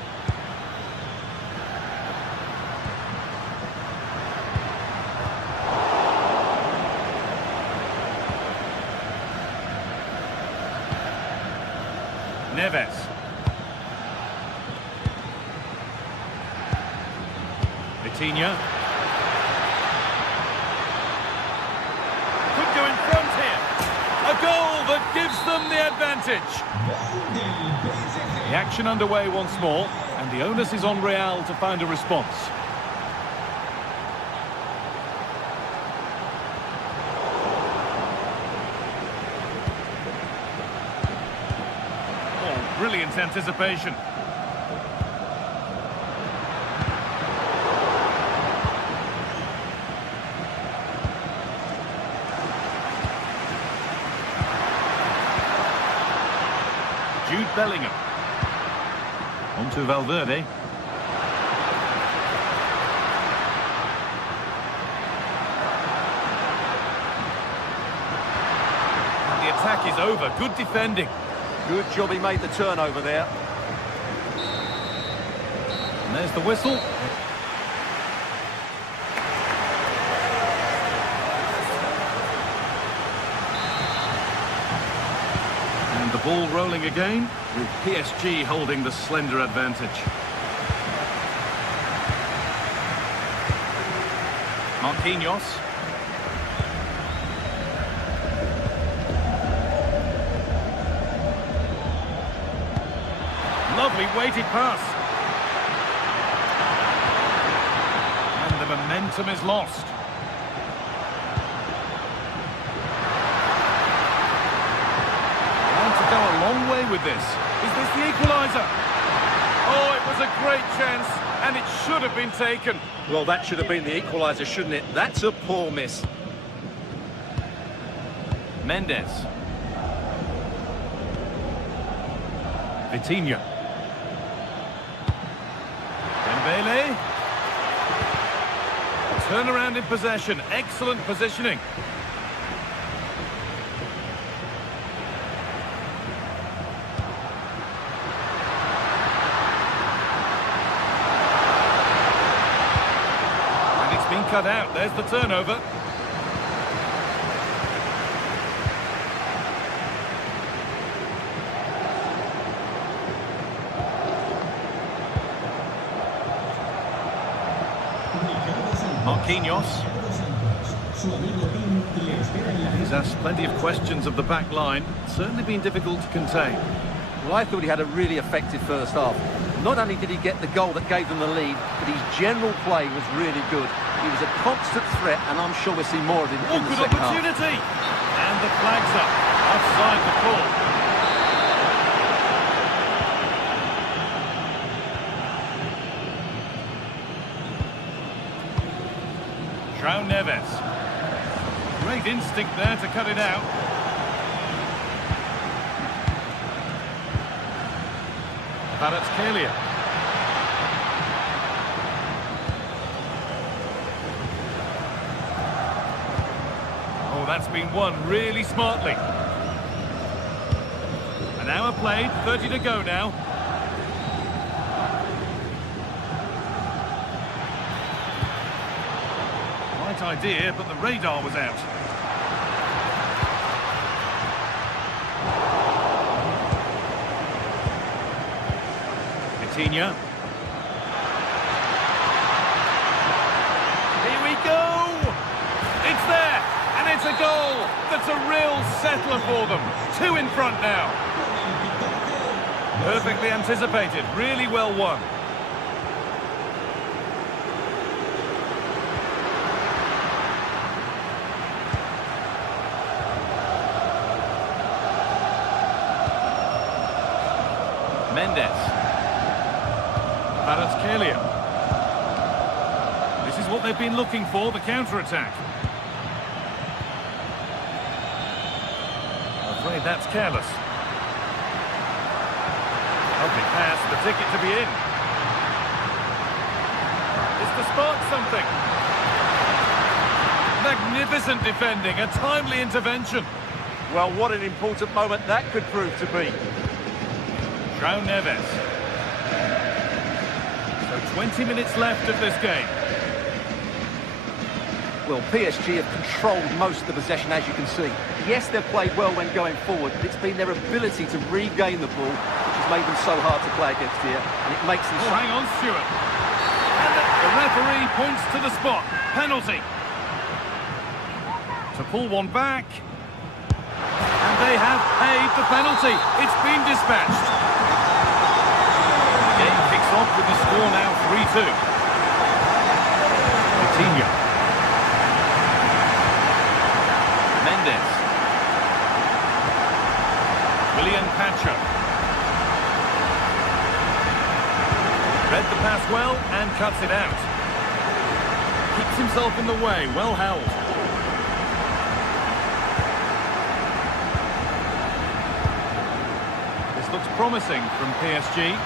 Neves. Vitinha. Could go in front here. A goal that gives them the advantage. The action underway once more, and the onus is on Real to find a response. Oh, brilliant anticipation. Jude Bellingham. On to Valverde. And the attack is over. Good defending. Good job he made the turnover there. And there's the whistle. And the ball rolling again, with PSG holding the slender advantage. Marquinhos. Lovely weighted pass. And the momentum is lost. Go a long way with this. Is this the equaliser? Oh, it was a great chance, and it should have been taken. Well, that should have been the equaliser, shouldn't it? That's a poor miss. Mendes. Vitinha. Dembele. Turnaround in possession. Excellent positioning. Been cut out. There's the turnover. Marquinhos. He's asked plenty of questions of the back line. Certainly been difficult to contain. Well, I thought he had a really effective first half. Not only did he get the goal that gave them the lead, but his general play was really good. He was a constant threat, and I'm sure we'll see more of him in the good second half. opportunity! And the flag's up. Offside the call. João Neves. Great instinct there to cut it out. Kvaratskhelia. Oh, that's been won really smartly. An hour played, 30 to go now. Right idea, but the radar was out. Vitinha. Here we go! It's there! And it's a goal! That's a real settler for them. 2 in front now. Perfectly anticipated. Really well won. Mendes. Kvaratskhelia. This is what they've been looking for, the counter-attack. I'm afraid that's careless. Lovely pass, the ticket to be in. It's to spark something. Magnificent defending, a timely intervention. Well, what an important moment that could prove to be. João Neves. So 20 minutes left of this game. Well, PSG have controlled most of the possession, as you can see. Yes, they've played well when going forward, but it's been their ability to regain the ball which has made them so hard to play against here, and it makes them... Oh, hang on, Stuart. And the referee points to the spot. Penalty. To pull one back. And they have paid the penalty. It's been dispatched. The game kicks off with the score now 3-2. Coutinho. Mendes. William Pacho. Read the pass well and cuts it out. Keeps himself in the way, well held. This looks promising from PSG.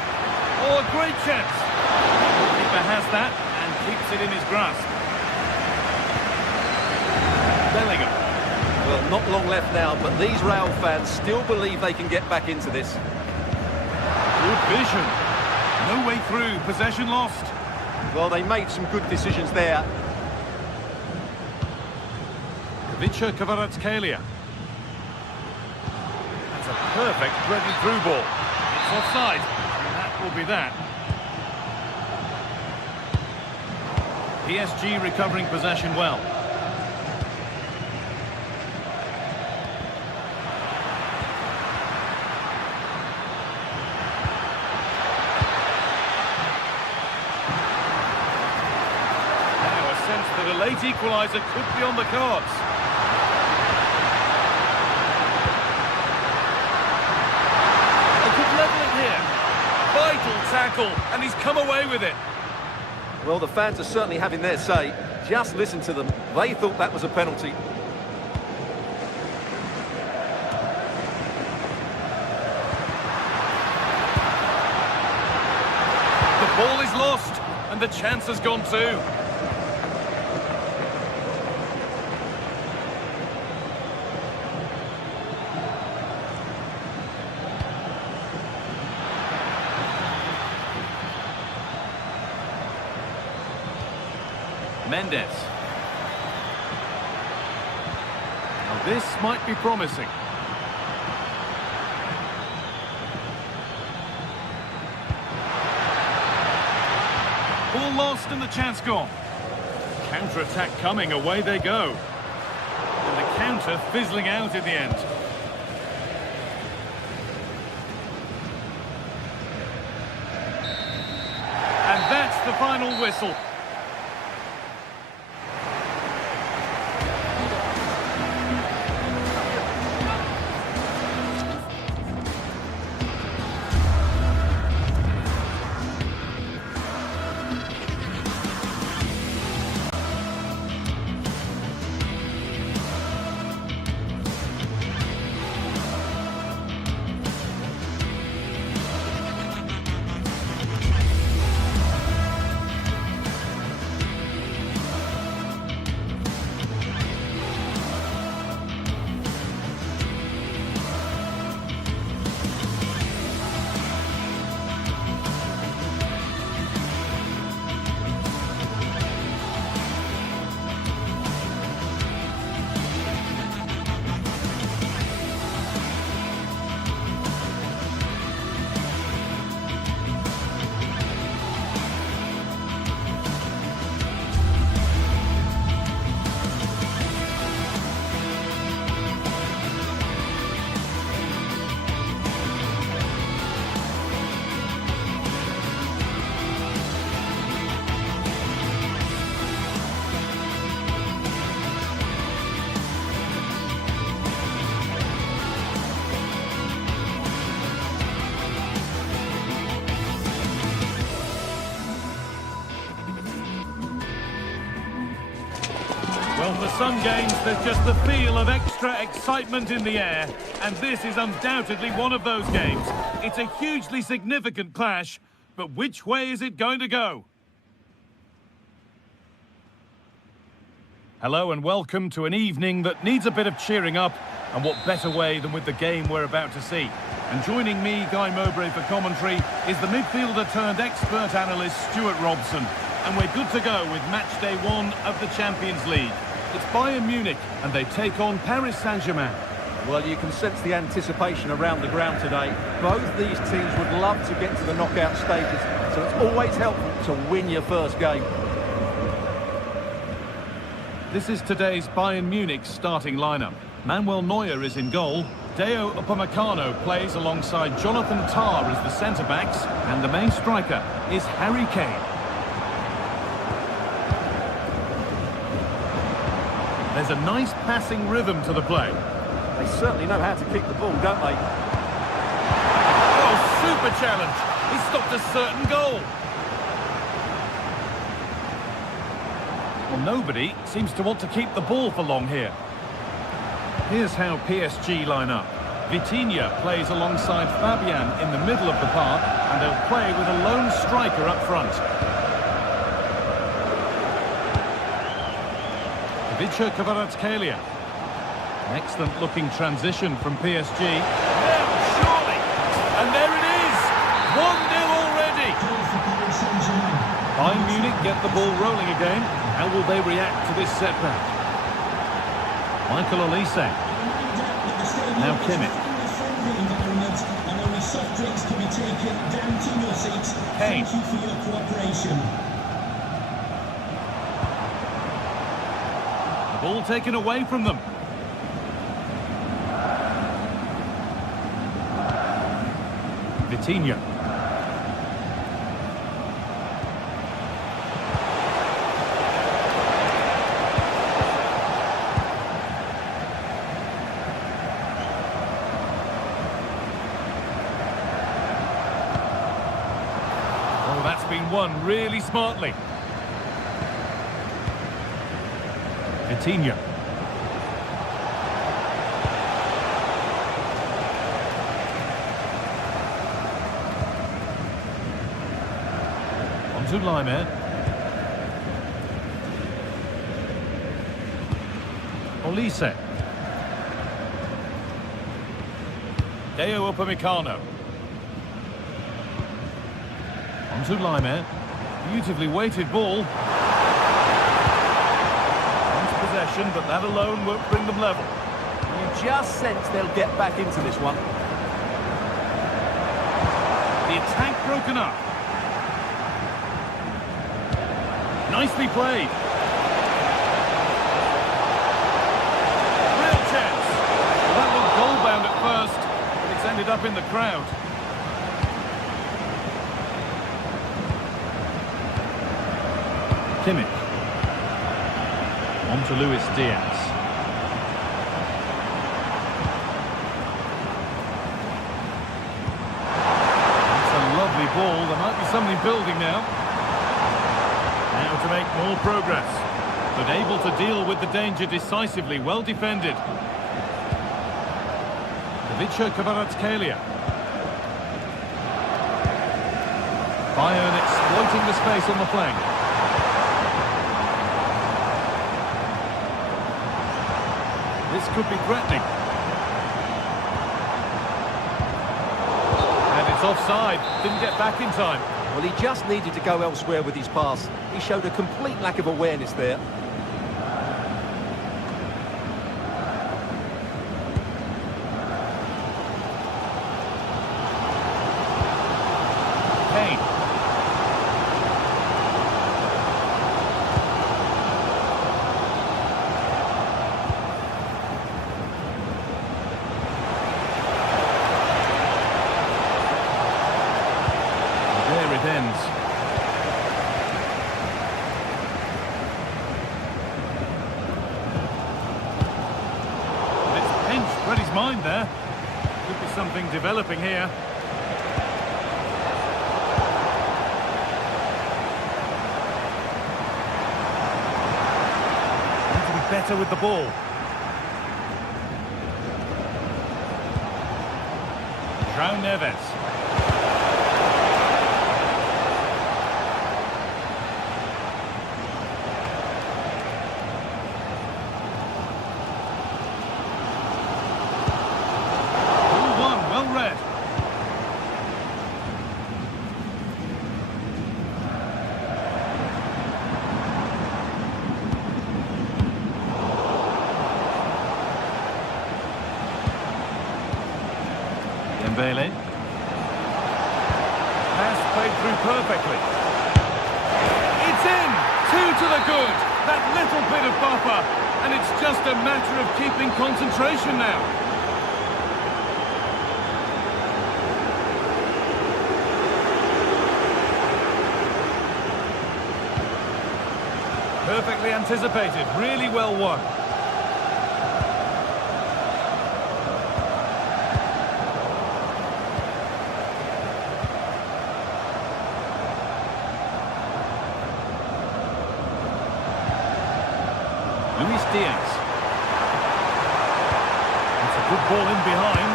Oh, a great chance. The goalkeeper has that and keeps it in his grasp. Bellingham. Well, not long left now, but these Real fans still believe they can get back into this. Good vision. No way through. Possession lost. Well, they made some good decisions there. Ivica Kvaratskhelia. That's a perfect threaded through ball. It's offside, and that will be that. PSG recovering possession well. That a late equaliser could be on the cards. They could level it here. Vital tackle, and he's come away with it. Well, the fans are certainly having their say. Just listen to them. They thought that was a penalty. The ball is lost, and the chance has gone too. Mendes. Now this might be promising. Ball lost and the chance gone. Counter-attack coming, away they go. And the counter fizzling out in the end. And that's the final whistle. Well, for some games, there's just the feel of extra excitement in the air, and this is undoubtedly one of those games. It's a hugely significant clash, but which way is it going to go? Hello and welcome to an evening that needs a bit of cheering up, and what better way than with the game we're about to see. And joining me, Guy Mowbray, for commentary is the midfielder turned expert analyst Stuart Robson. And we're good to go with match day 1 of the Champions League. It's Bayern Munich and they take on Paris Saint-Germain. Well, you can sense the anticipation around the ground today. Both these teams would love to get to the knockout stages, so it's always helpful to win your first game. This is today's Bayern Munich starting lineup. Manuel Neuer is in goal. Deo Upamecano plays alongside Jonathan Tah as the centre-backs, and the main striker is Harry Kane. There's a nice passing rhythm to the play. They certainly know how to kick the ball, don't they? Oh, super challenge. He stopped a certain goal. Well, nobody seems to want to keep the ball for long here. Here's how PSG line up. Vitinha plays alongside Fabian in the middle of the park, and they'll play with a lone striker up front. Ivica Kvaratskhelia. An excellent looking transition from PSG. Now, surely! And there it is! 1-0 already! Bayern Munich get the ball rolling again. How will they react to this setback? Michael Olise. Now Kimmich. Kane. Thank you for your cooperation. The ball taken away from them. Vitinha. Oh, that's been won really smartly. Vitinha. On to Laimer. Olise. Deo Upamecano. On to Laimer. Beautifully weighted ball. Possession, but that alone won't bring them level. You just sense they'll get back into this one. The attack broken up. Nicely played. Real chance. Well, that looked goal-bound at first, but it's ended up in the crowd. Kimmich. On to Luis Diaz. That's a lovely ball. There might be something building now. Now to make more progress. But able to deal with the danger decisively. Well defended. Ivica Kvaratskhelia. Bayern exploiting the space on the flank. This could be threatening. And it's offside. Didn't get back in time. Well, he just needed to go elsewhere with his pass. He showed a complete lack of awareness there. Kane. There it ends. It's pinched, read his mind there. Could be something developing here. Need to be better with the ball. João Neves. Dembele. Pass played through perfectly. It's in! 2 to the good! That little bit of buffer. And it's just a matter of keeping concentration now. Perfectly anticipated, really well won. Luis Diaz. It's a good ball in behind.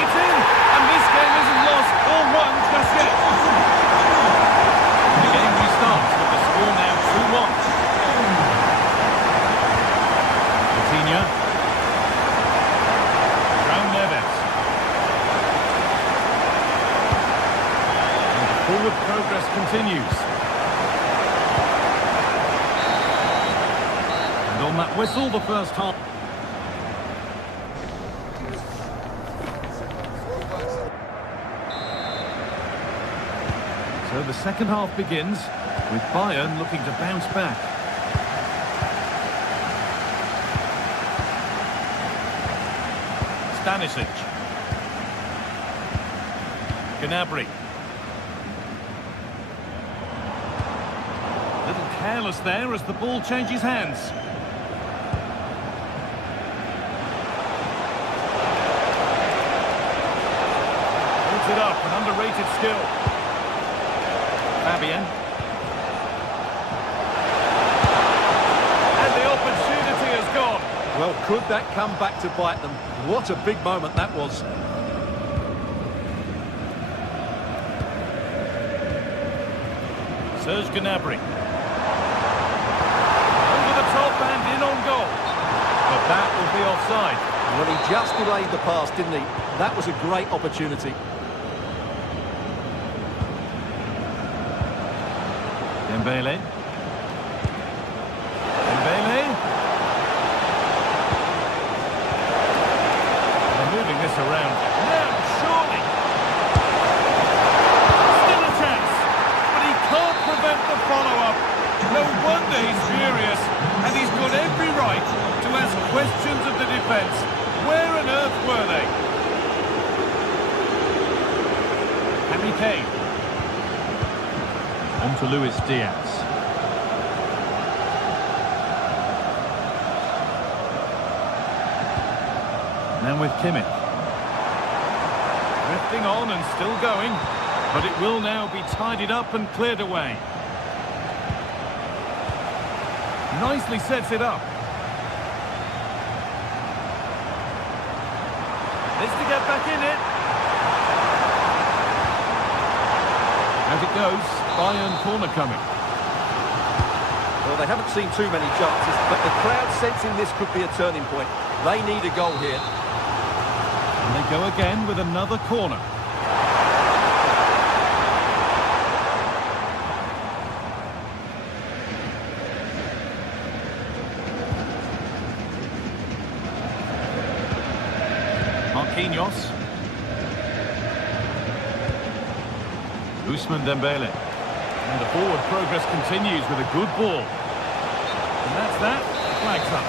It's in! And this game isn't lost or won just yet. The game restarts with the score now 2-1. Forward progress continues. And on that whistle, the first half. So the second half begins with Bayern looking to bounce back. Stanisic. Gnabry. Little careless there as the ball changes hands. Holds it up, an underrated skill. Fabian. And the opportunity has gone. Well, could that come back to bite them? What a big moment that was. Serge Gnabry. Over the top and in on goal. But that will be offside. Well, he just delayed the pass, didn't he? That was a great opportunity. Dembele. Dembele. They're moving this around. Now, surely. Still a chance. But he can't prevent the follow-up. No wonder he's furious. And he's got every right to ask questions of the defence. Where on earth were they? Harry Kane. On to Luis Diaz. Now with Kimmich. Drifting on and still going. But it will now be tidied up and cleared away. Nicely sets it up. Needs to get back in it. As it goes, Bayern corner coming. Well, they haven't seen too many chances, but the crowd sensing this could be a turning point. They need a goal here. And they go again with another corner. Marquinhos. Ousmane Dembele. And the forward progress continues with a good ball. And that's that. Flags up.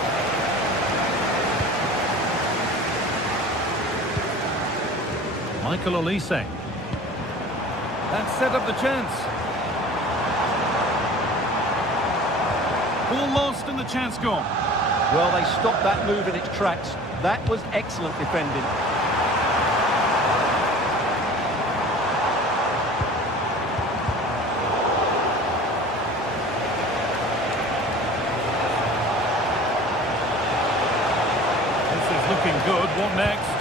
Michael Olise. That set up the chance. Ball lost and the chance gone. Well, they stopped that move in its tracks. That was excellent defending. Looking good. What next?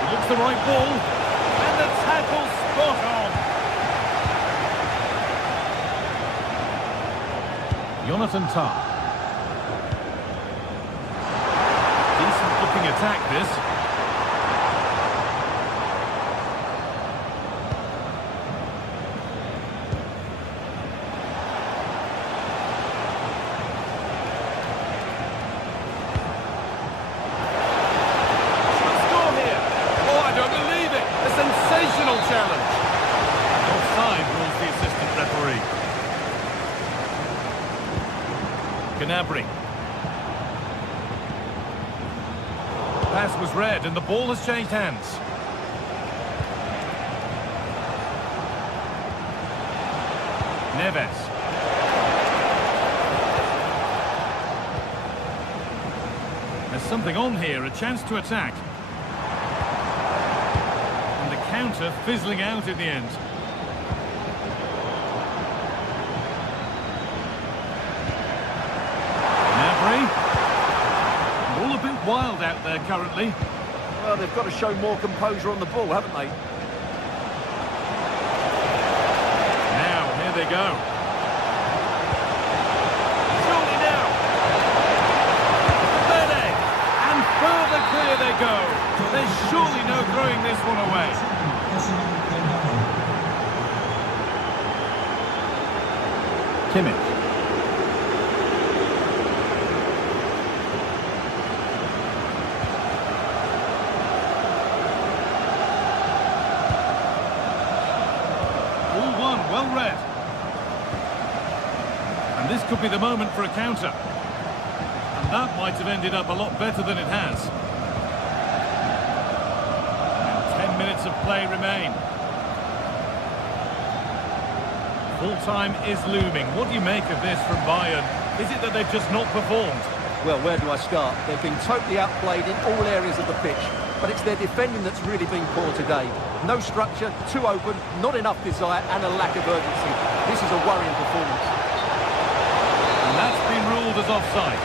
He looks the right ball. And the tackle spot on. Jonathan Tah. Decent looking attack this. Gnabry. Pass was read and the ball has changed hands. Neves. There's something on here, a chance to attack. And the counter fizzling out in the end. All a bit wild out there currently. Well, they've got to show more composure on the ball, haven't they? Now, here they go. Surely now. Pele. And further clear they go. There's surely no throwing this one away. Kimmich. Well read. And this could be the moment for a counter. And that might have ended up a lot better than it has. And 10 minutes of play remain. Full time is looming. What do you make of this from Bayern? Is it that they've just not performed? Well, where do I start? They've been totally outplayed in all areas of the pitch. But it's their defending that's really been poor today. No structure, too open, not enough desire and a lack of urgency. This is a worrying performance. And that's been ruled as offside.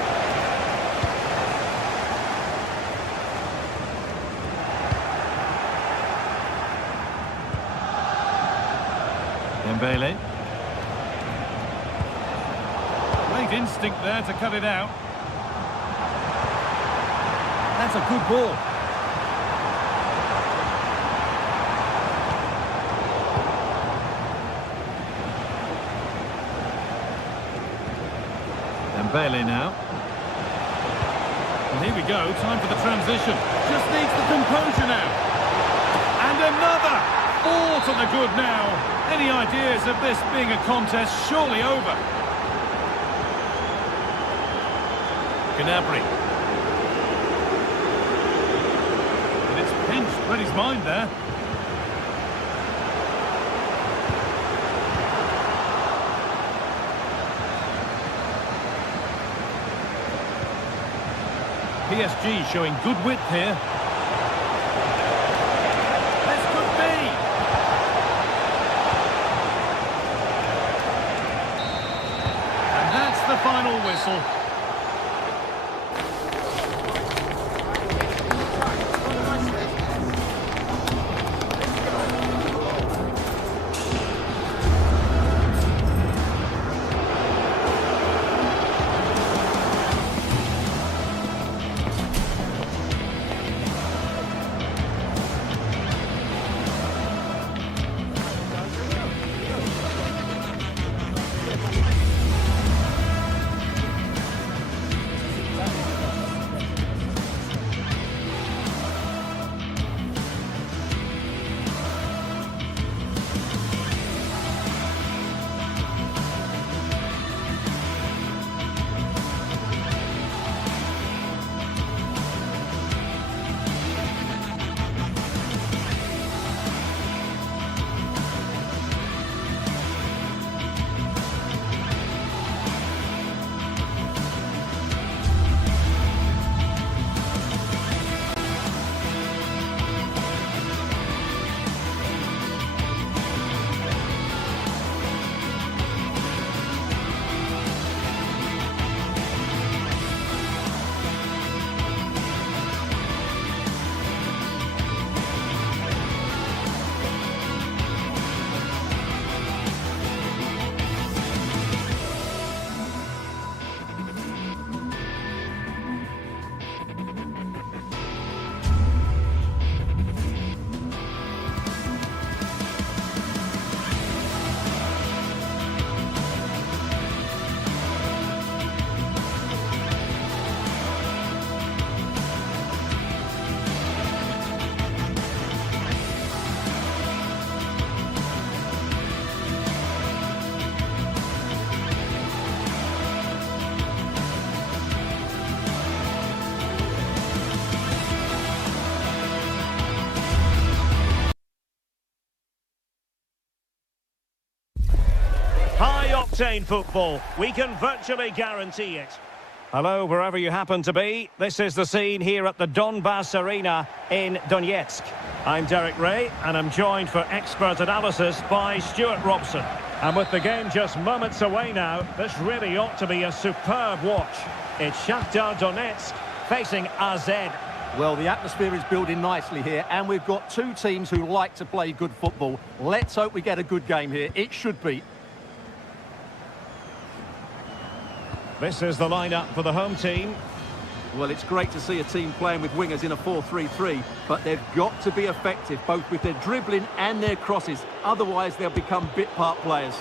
Dembele. Great instinct there to cut it out. That's a good ball. Dembele now. And here we go, time for the transition. Just needs the composure now. And another! All to the good now. Any ideas of this being a contest surely over? Gnabry. And it's pinched Freddie's mind there. PSG showing good width here. This could be. And that's the final whistle. entertain football. We can virtually guarantee it. Hello, wherever you happen to be. This is the scene here at the Donbass Arena in Donetsk. I'm Derek Ray, and I'm joined for expert analysis by Stuart Robson. And with the game just moments away now, this really ought to be a superb watch. It's Shakhtar Donetsk facing AZ. Well, the atmosphere is building nicely here, and we've got two teams who like to play good football. Let's hope we get a good game here. It should be. This is the lineup for the home team. Well, it's great to see a team playing with wingers in a 4-3-3, but they've got to be effective, both with their dribbling and their crosses. Otherwise, they'll become bit-part players.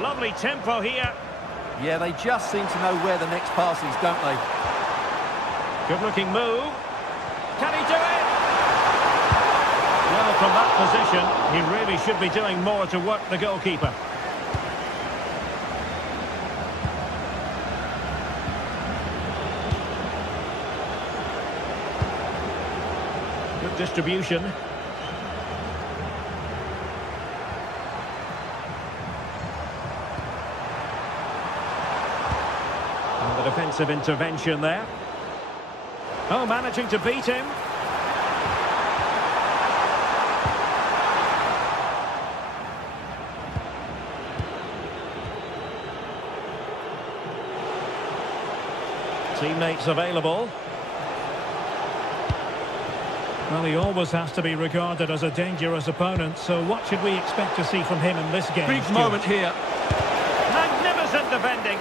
Lovely tempo here. Yeah, they just seem to know where the next pass is, don't they? Good-looking move. Can he do it? Well, from that position, he really should be doing more to work the goalkeeper. Good distribution. The defensive intervention there. Oh, managing to beat him. Teammates available. Well, he always has to be regarded as a dangerous opponent, so what should we expect to see from him in this game? Big moment here. Magnificent defending.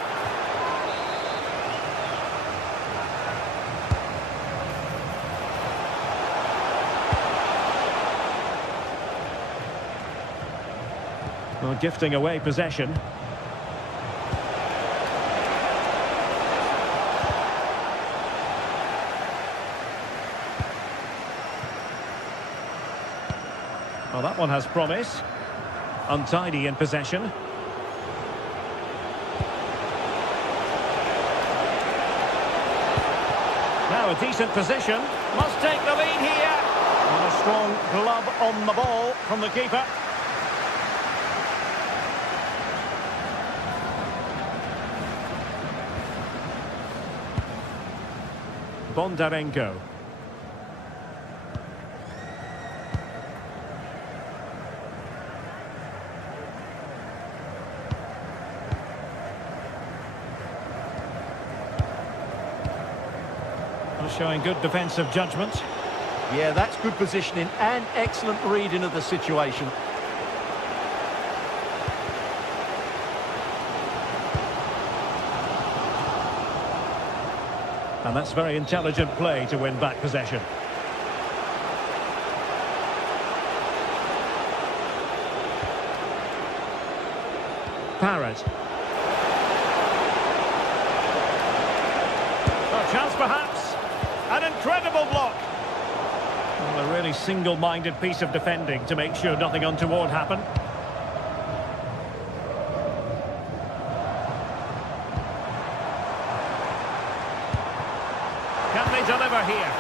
Well, gifting away possession. Well, that one has promise. Untidy in possession. Now a decent position. Must take the lead here. And a strong glove on the ball from the keeper. Bondarenko. Showing good defensive judgment. Yeah, that's good positioning and excellent reading of the situation. And that's very intelligent play to win back possession. Parrott. A chance perhaps. An incredible block. Well, a really single-minded piece of defending to make sure nothing untoward happened. Can they deliver here?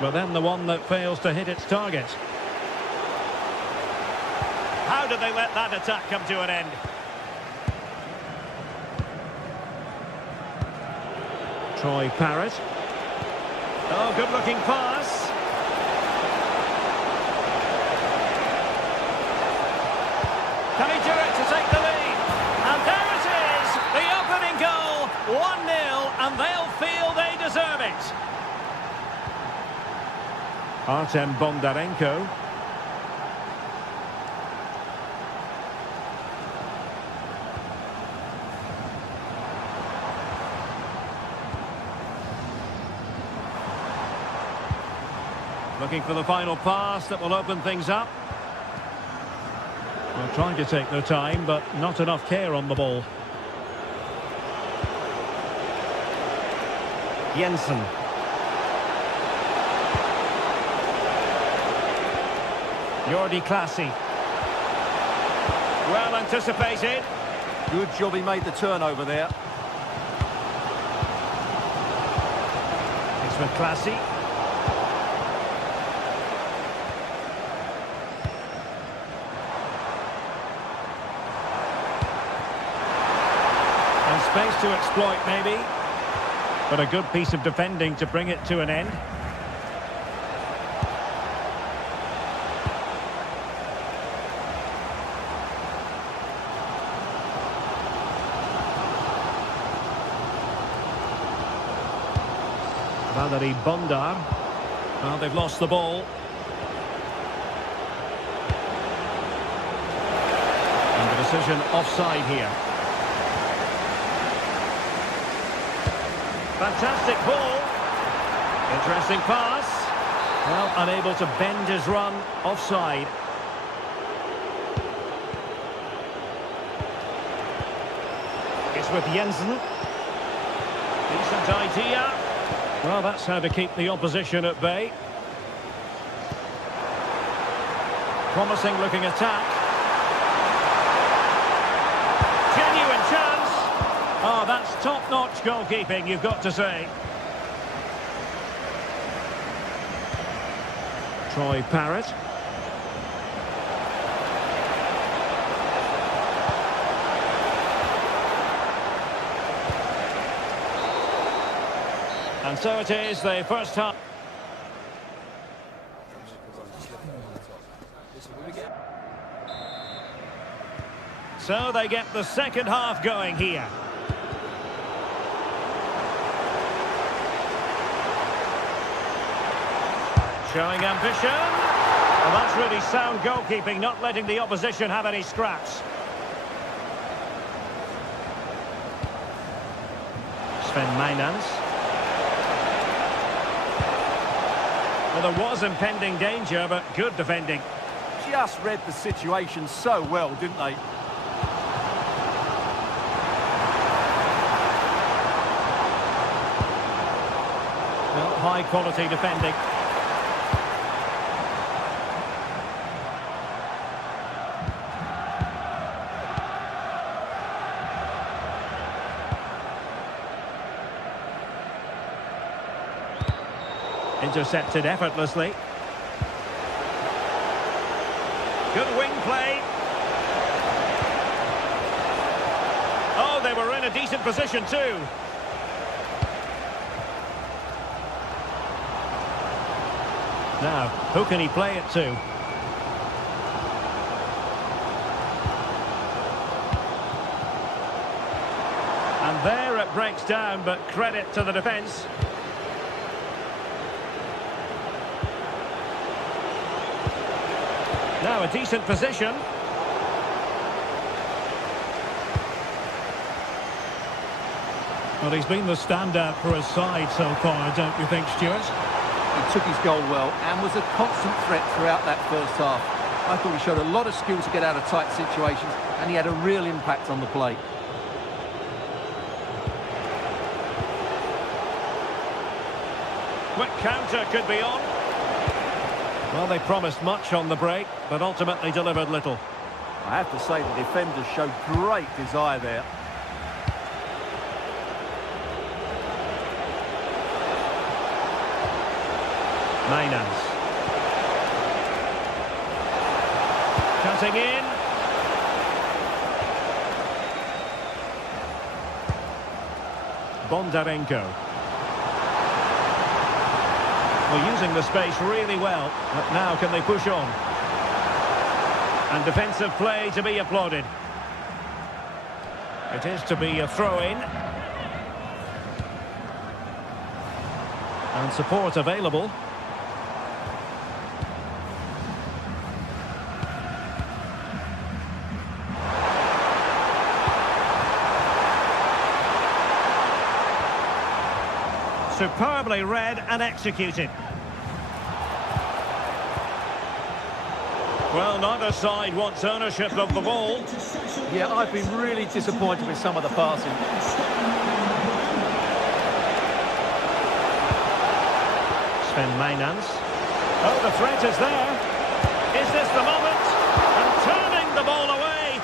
But then the one that fails to hit its target. How did they let that attack come to an end? Troy Parrott. Oh, good-looking pass. Can he do it to take the lead? And there it is, the opening goal, 1-0, and they'll feel they deserve it. Artem Bondarenko. Looking for the final pass that will open things up. Well, trying to take their time, but not enough care on the ball. Jensen. Jordi Clasie. Well anticipated. Good job he made the turnover there. It's with Classy. And space to exploit, maybe. But a good piece of defending to bring it to an end. Valerie Bondar. Well, they've lost the ball. And the decision offside here. Fantastic ball. Interesting pass. Well, unable to bend his run. Offside. It's with Jensen. Decent idea. Well, that's how to keep the opposition at bay. Promising looking attack. Genuine chance. Oh, that's top-notch goalkeeping, you've got to say. Troy Parrott. And so it is, the first half. So they get the second half going here. Showing ambition. Well, that's really sound goalkeeping, not letting the opposition have any scraps. Sven Meinans. Well, there was impending danger, but good defending. Just read the situation so well, didn't they? Well, high quality defending. Intercepted effortlessly. Good wing play. Oh, they were in a decent position too. Now, who can he play it to? And there it breaks down, but credit to the defence. Now a decent position. Well, he's been the standout for his side so far, don't you think, Stuart? He took his goal well and was a constant threat throughout that first half. I thought he showed a lot of skill to get out of tight situations, and he had a real impact on the play. Quick counter could be on. Well, they promised much on the break, but ultimately delivered little. I have to say the defenders showed great desire there. Meinans. Cutting in. Bondarenko. Well, using the space really well, but now can they push on? And defensive play to be applauded. It is to be a throw-in. And support available. Superbly read and executed. Well, neither side wants ownership of the ball. Yeah, I've been really disappointed with some of the passing. Sven Meinans. Oh, the threat is there. Is this the moment? And turning the ball away.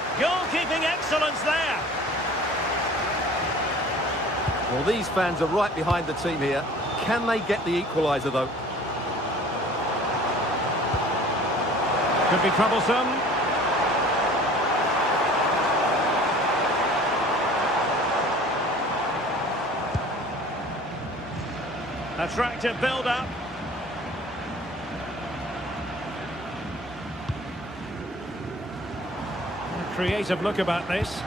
excellence there. Well, these fans are right behind the team here. Can they get the equaliser, though? Could be troublesome. Attractive build-up. Creative look about this.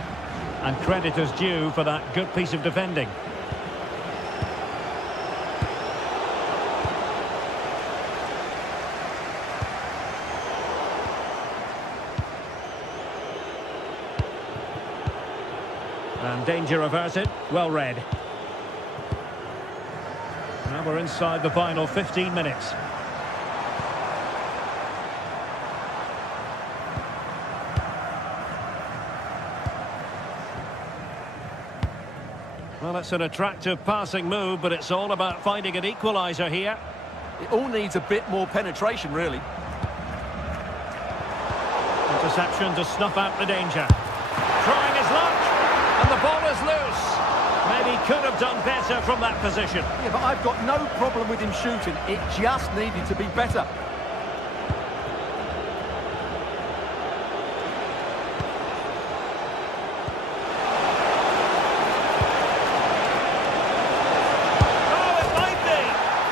And credit is due for that good piece of defending. And danger averted. Well read. Now we're inside the final 15 minutes. Well, it's an attractive passing move, but it's all about finding an equaliser here. It all needs a bit more penetration, really. Interception to snuff out the danger. Trying his luck, and the ball is loose. Maybe could have done better from that position. Yeah, but I've got no problem with him shooting. It just needed to be better. Oh, it might be.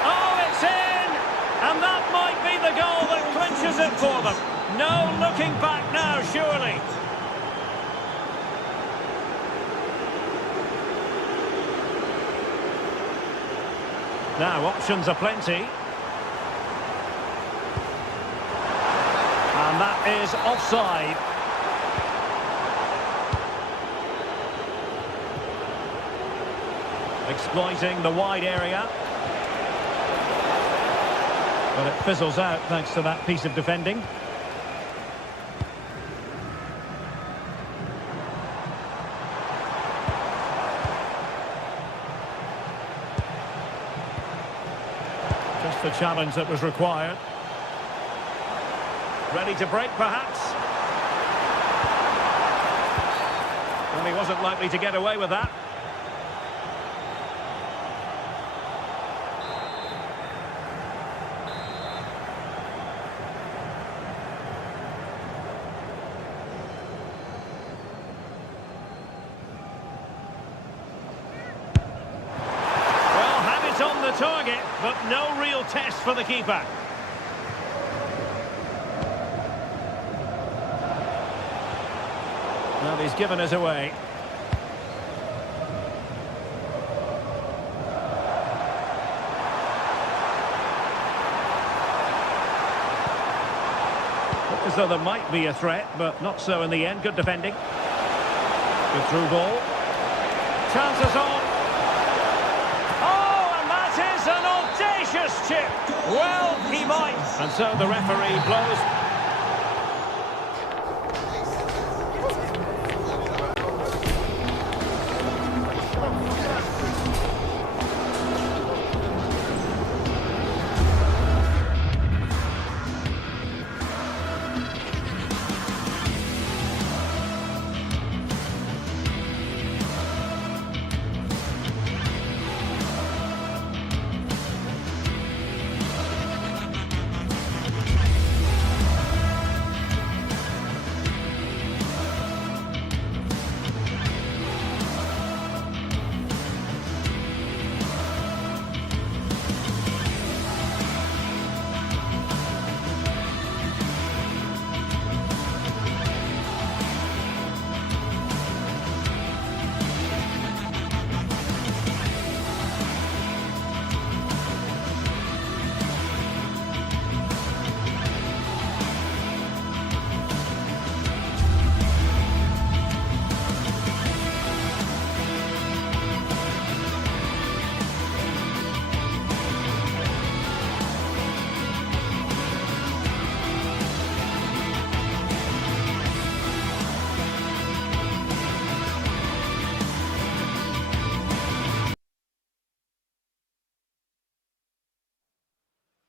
Oh, it's in. And that might be the goal that clinches it for them. No looking back now, surely. Now, options are plenty. And that is offside. Exploiting the wide area. But it fizzles out thanks to that piece of defending. Just the challenge that was required. Ready to break, perhaps? Well, he wasn't likely to get away with that. On the target, but no real test for the keeper. Well, he's given us away. Looked as though there might be a threat, but not so in the end. Good defending. Good through ball. Chances on. An audacious chip. Well, he might. And so the referee blows.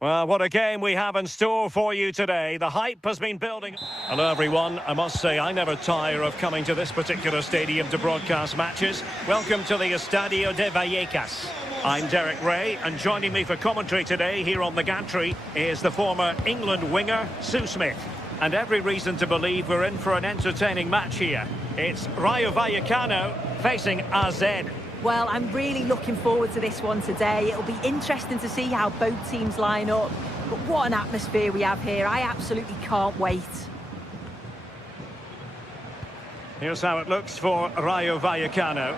Well, what a game we have in store for you today. The hype has been building. Hello, everyone. I must say, I never tire of coming to this particular stadium to broadcast matches. Welcome to the Estadio de Vallecas. I'm Derek Ray, and joining me for commentary today here on the gantry is the former England winger, Sue Smith. And every reason to believe we're in for an entertaining match here. It's Rayo Vallecano facing AZ. Well, I'm really looking forward to this one today. It'll be interesting to see how both teams line up. But what an atmosphere we have here. I absolutely can't wait. Here's how it looks for Rayo Vallecano.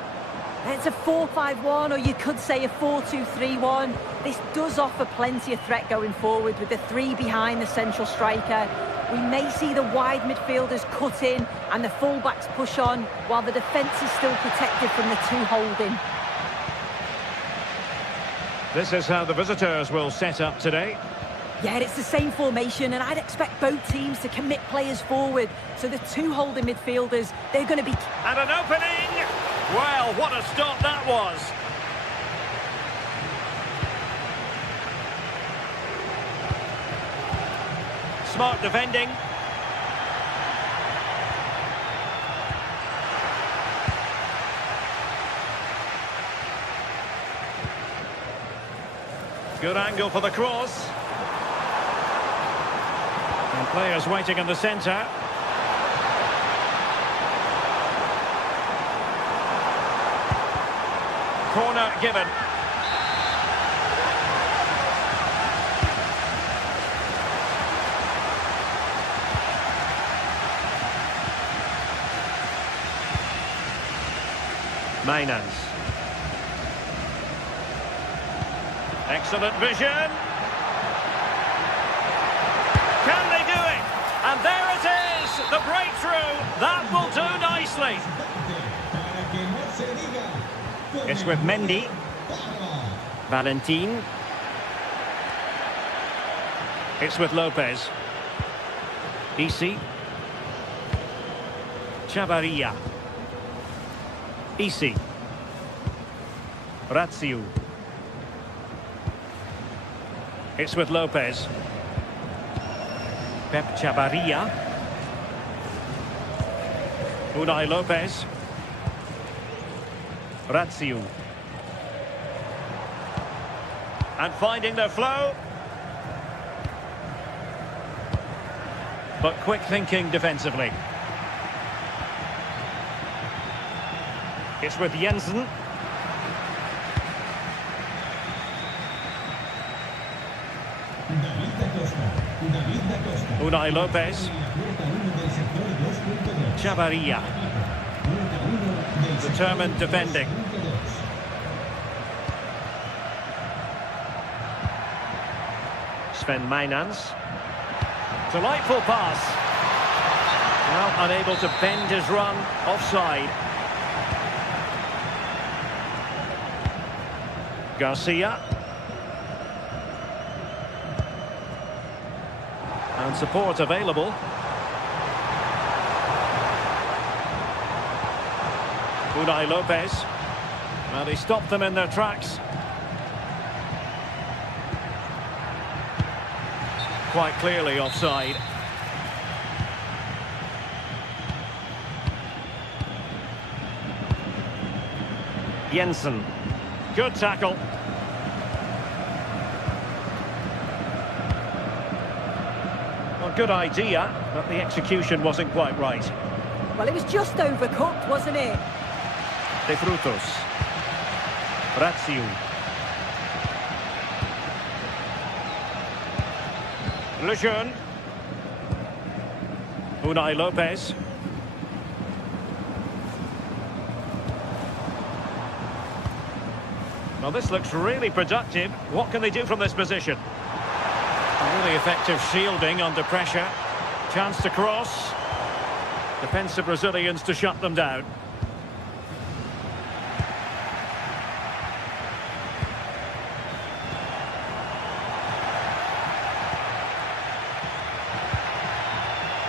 It's a 4-5-1, or you could say a 4-2-3-1. This does offer plenty of threat going forward with the three behind the central striker. We may see the wide midfielders cut in and the fullbacks push on, while the defence is still protected from the two holding. This is how the visitors will set up today. Yeah, it's the same formation, and I'd expect both teams to commit players forward. So the two holding midfielders, they're going to be... And an opening! Well, what a stop that was! Smart defending. Good angle for the cross. And players waiting in the centre. Corner given. Mainans. Excellent vision. Can they do it? And there it is, the breakthrough. That will do nicely. It's with Mendy. Valentin. It's with Lopez. Isi. Chavarria. Isi. Raziu. It's with Lopez. Pep Chavarria. Unai Lopez. Raziu. And finding their flow. But quick thinking defensively. It's with Jensen. Unai Lopez. Chavarria. Determined defending. Sven Mainans. Delightful pass. Now unable to bend his run. Offside. Garcia. And support available. Unai Lopez. Well, he stopped them in their tracks. Quite clearly offside. Jensen. Good tackle. Well, good idea, but the execution wasn't quite right. Well, it was just overcooked, wasn't it? De Frutos. Raziu. Lejeune. Unai Lopez. Well, this looks really productive. What can they do from this position? Really effective shielding under pressure. Chance to cross. Defensive Brazilians to shut them down.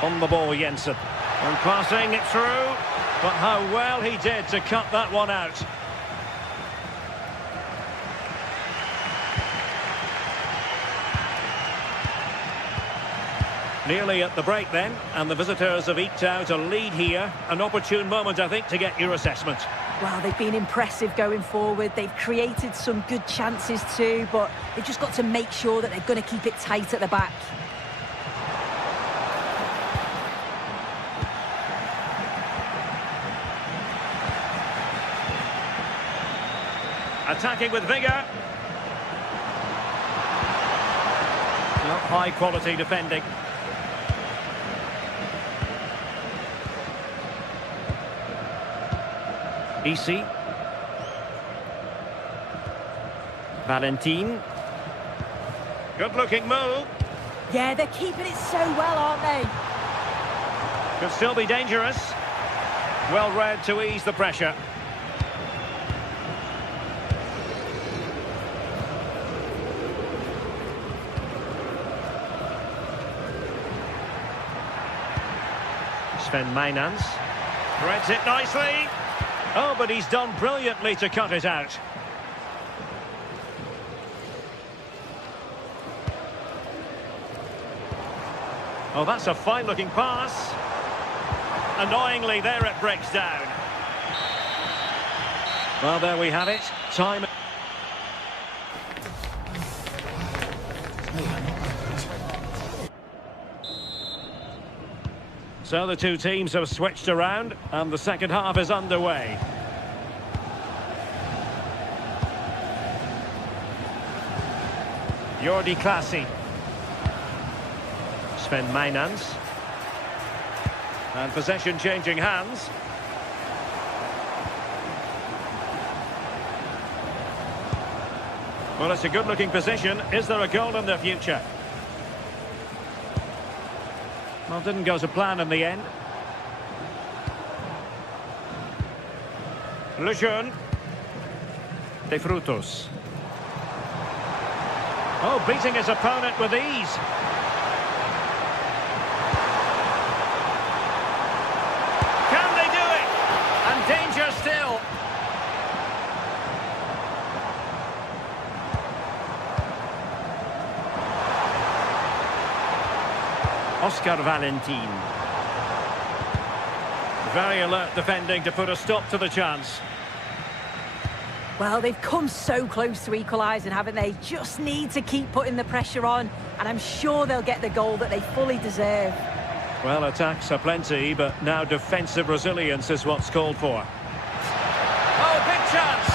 On the ball, Jensen. And passing it through. But how well he did to cut that one out. Nearly at the break then, and the visitors have eked out a lead here. An opportune moment, I think, to get your assessment. Well, they've been impressive going forward. They've created some good chances too, but they've just got to make sure that they're going to keep it tight at the back. Attacking with vigour. Not high quality defending. Easy. Valentin. Good looking move. Yeah, they're keeping it so well, aren't they? Could still be dangerous. Well read to ease the pressure. Sven Mainans threads it nicely. Oh, but he's done brilliantly to cut it out. Oh, that's a fine-looking pass. Annoyingly, there it breaks down. Well, there we have it. Time. So the two teams have switched around, and the second half is underway. Jordi Clasie. Sven Mainans. And possession changing hands. Well, it's a good-looking position. Is there a goal in the future? Well, didn't go to plan in the end. Lejeune. De Frutos. Oh, beating his opponent with ease. Can they do it? And danger still. Oscar Valentin. Very alert defending to put a stop to the chance. Well, they've come so close to equalising, haven't they? Just need to keep putting the pressure on, and I'm sure they'll get the goal that they fully deserve. Well, attacks are plenty, but now defensive resilience is what's called for. Oh, big chance!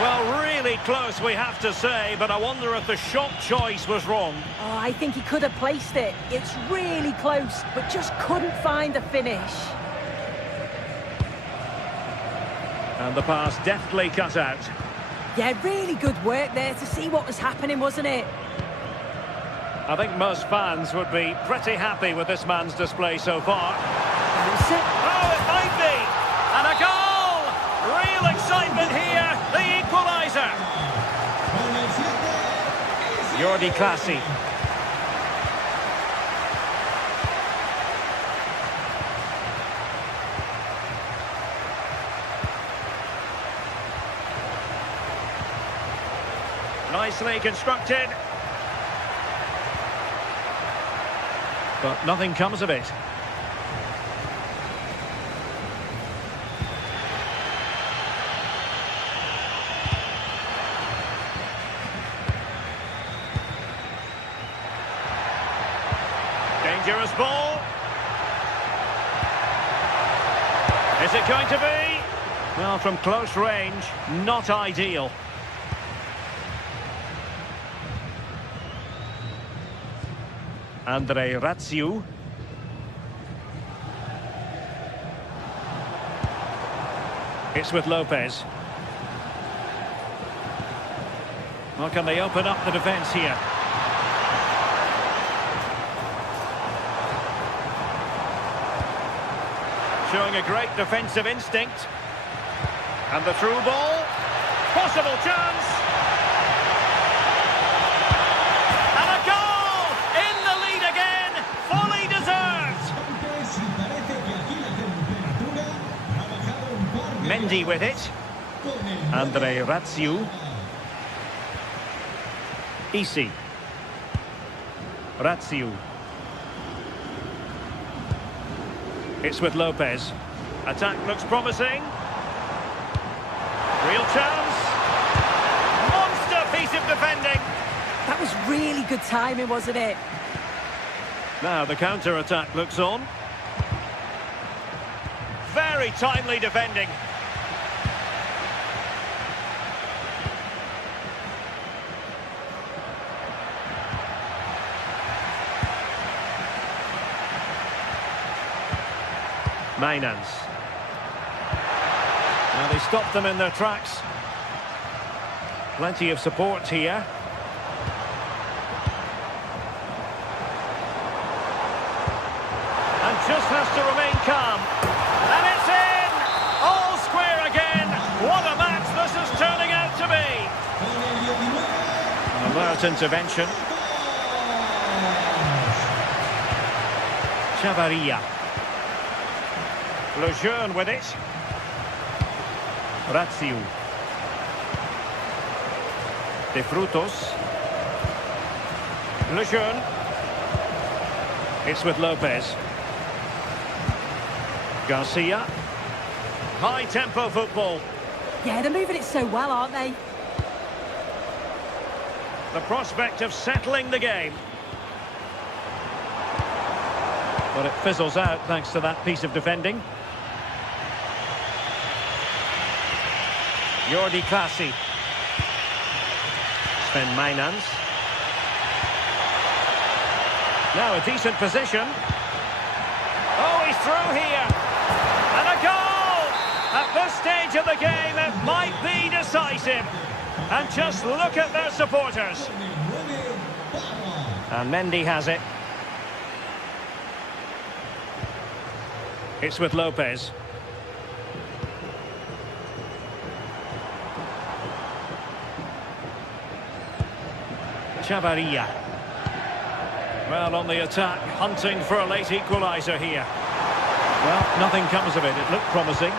Well, really close, we have to say, but I wonder if the shot choice was wrong. Oh, I think he could have placed it. It's really close, but just couldn't find a finish. And the pass deftly cut out. Yeah, really good work there to see what was happening, wasn't it? I think most fans would be pretty happy with this man's display so far. Oh, it might be! And a goal! Real excitement here, the equaliser! Jordi Clasie. Nicely constructed. But nothing comes of it. Dangerous ball. Is it going to be? Well, from close range, not ideal. Andre Ratsiu. It's with Lopez. Well, can they open up the defence here? Showing a great defensive instinct. And the through ball. Possible chance. Mendy with it. Andre Ratsiu. Easy. Ratsiu. It's with Lopez. Attack looks promising. Real chance. Monster piece of defending. That was really good timing, wasn't it? Now the counter-attack looks on. Very timely defending. Mainans. Now they stopped them in their tracks. Plenty of support here. And just has to remain calm. And it's in! All square again. What a match this is turning out to be. An alert intervention. Chavarria. Lejeune with it. Razziu. De Frutos. Lejeune. It's with Lopez. Garcia. High-tempo football. Yeah, they're moving it so well, aren't they? The prospect of settling the game. But it fizzles out thanks to that piece of defending. Jordi Clasie. Sven Mainans. Now a decent position. Oh, he's through here. And a goal! At this stage of the game, it might be decisive. And just look at their supporters. And Mendy has it. It's with Lopez. Chavarria. Well, on the attack, hunting for a late equaliser here. Well, nothing comes of it. It looked promising.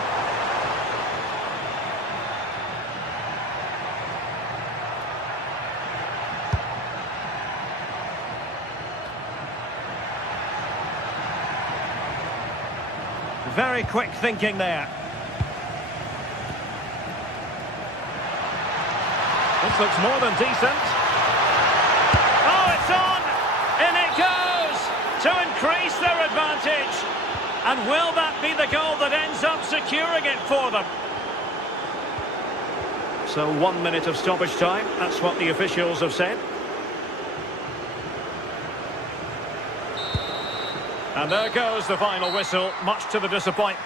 Very quick thinking there. This looks more than decent. Oh, it's on! In it goes! To increase their advantage. And will that be the goal that ends up securing it for them? So 1 minute of stoppage time. That's what the officials have said. And there goes the final whistle, much to the disappointment.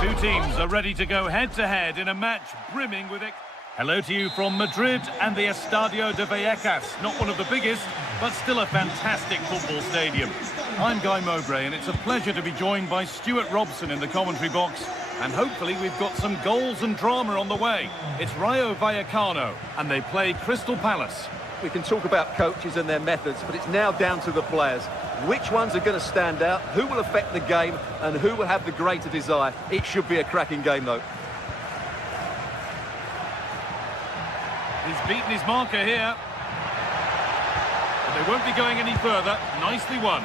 Two teams are ready to go head-to-head in a match brimming with... Hello to you from Madrid and the Estadio de Vallecas. Not one of the biggest, but still a fantastic football stadium. I'm Guy Mowbray, and it's a pleasure to be joined by Stuart Robson in the commentary box. And hopefully we've got some goals and drama on the way. It's Rayo Vallecano, and they play Crystal Palace. We can talk about coaches and their methods, but it's now down to the players. Which ones are going to stand out, who will affect the game, and who will have the greater desire. It should be a cracking game, though. He's beaten his marker here. But they won't be going any further. Nicely won.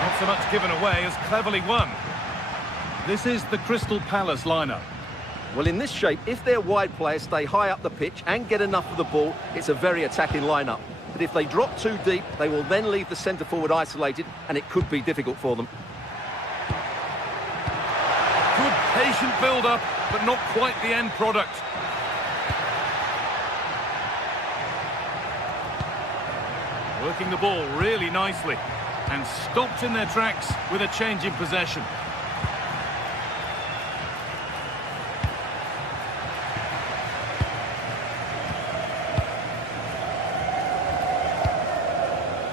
Not so much given away as cleverly won. This is the Crystal Palace lineup. Well, in this shape, if their wide players stay high up the pitch and get enough of the ball, it's a very attacking lineup. But if they drop too deep, they will then leave the centre-forward isolated, and it could be difficult for them. Good patient build-up, but not quite the end product. Working the ball really nicely, and stopped in their tracks with a change in possession.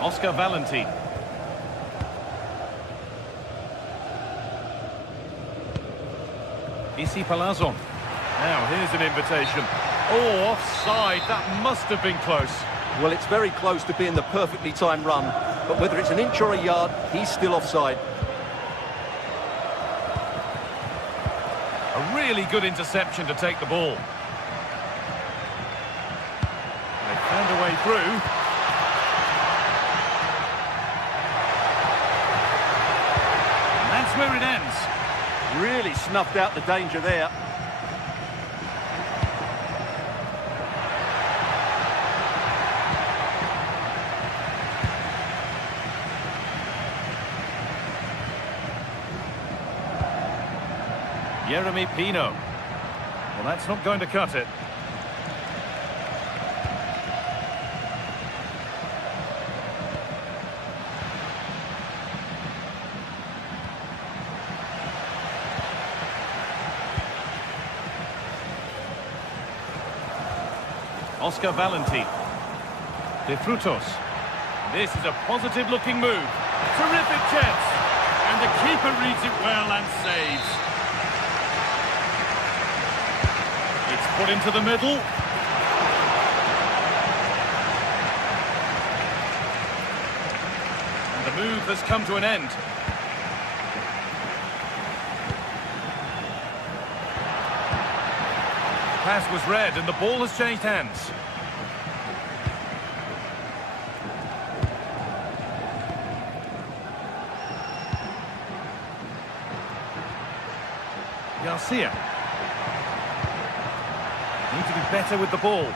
Oscar Valentin. Issy Palazon. Now here's an invitation. Oh, offside. That must have been close. Well, it's very close to being the perfectly timed run, but whether it's an inch or a yard, he's still offside. A really good interception to take the ball. They found a way through. That's where it ends. Really snuffed out the danger there. Jeremy Pino. Well, that's not going to cut it. Oscar Valentin. De Frutos. This is a positive-looking move. Terrific chance. And the keeper reads it well and saves. It's put into the middle. And the move has come to an end. The pass was read and the ball has changed hands. Garcia. Need to be better with the ball.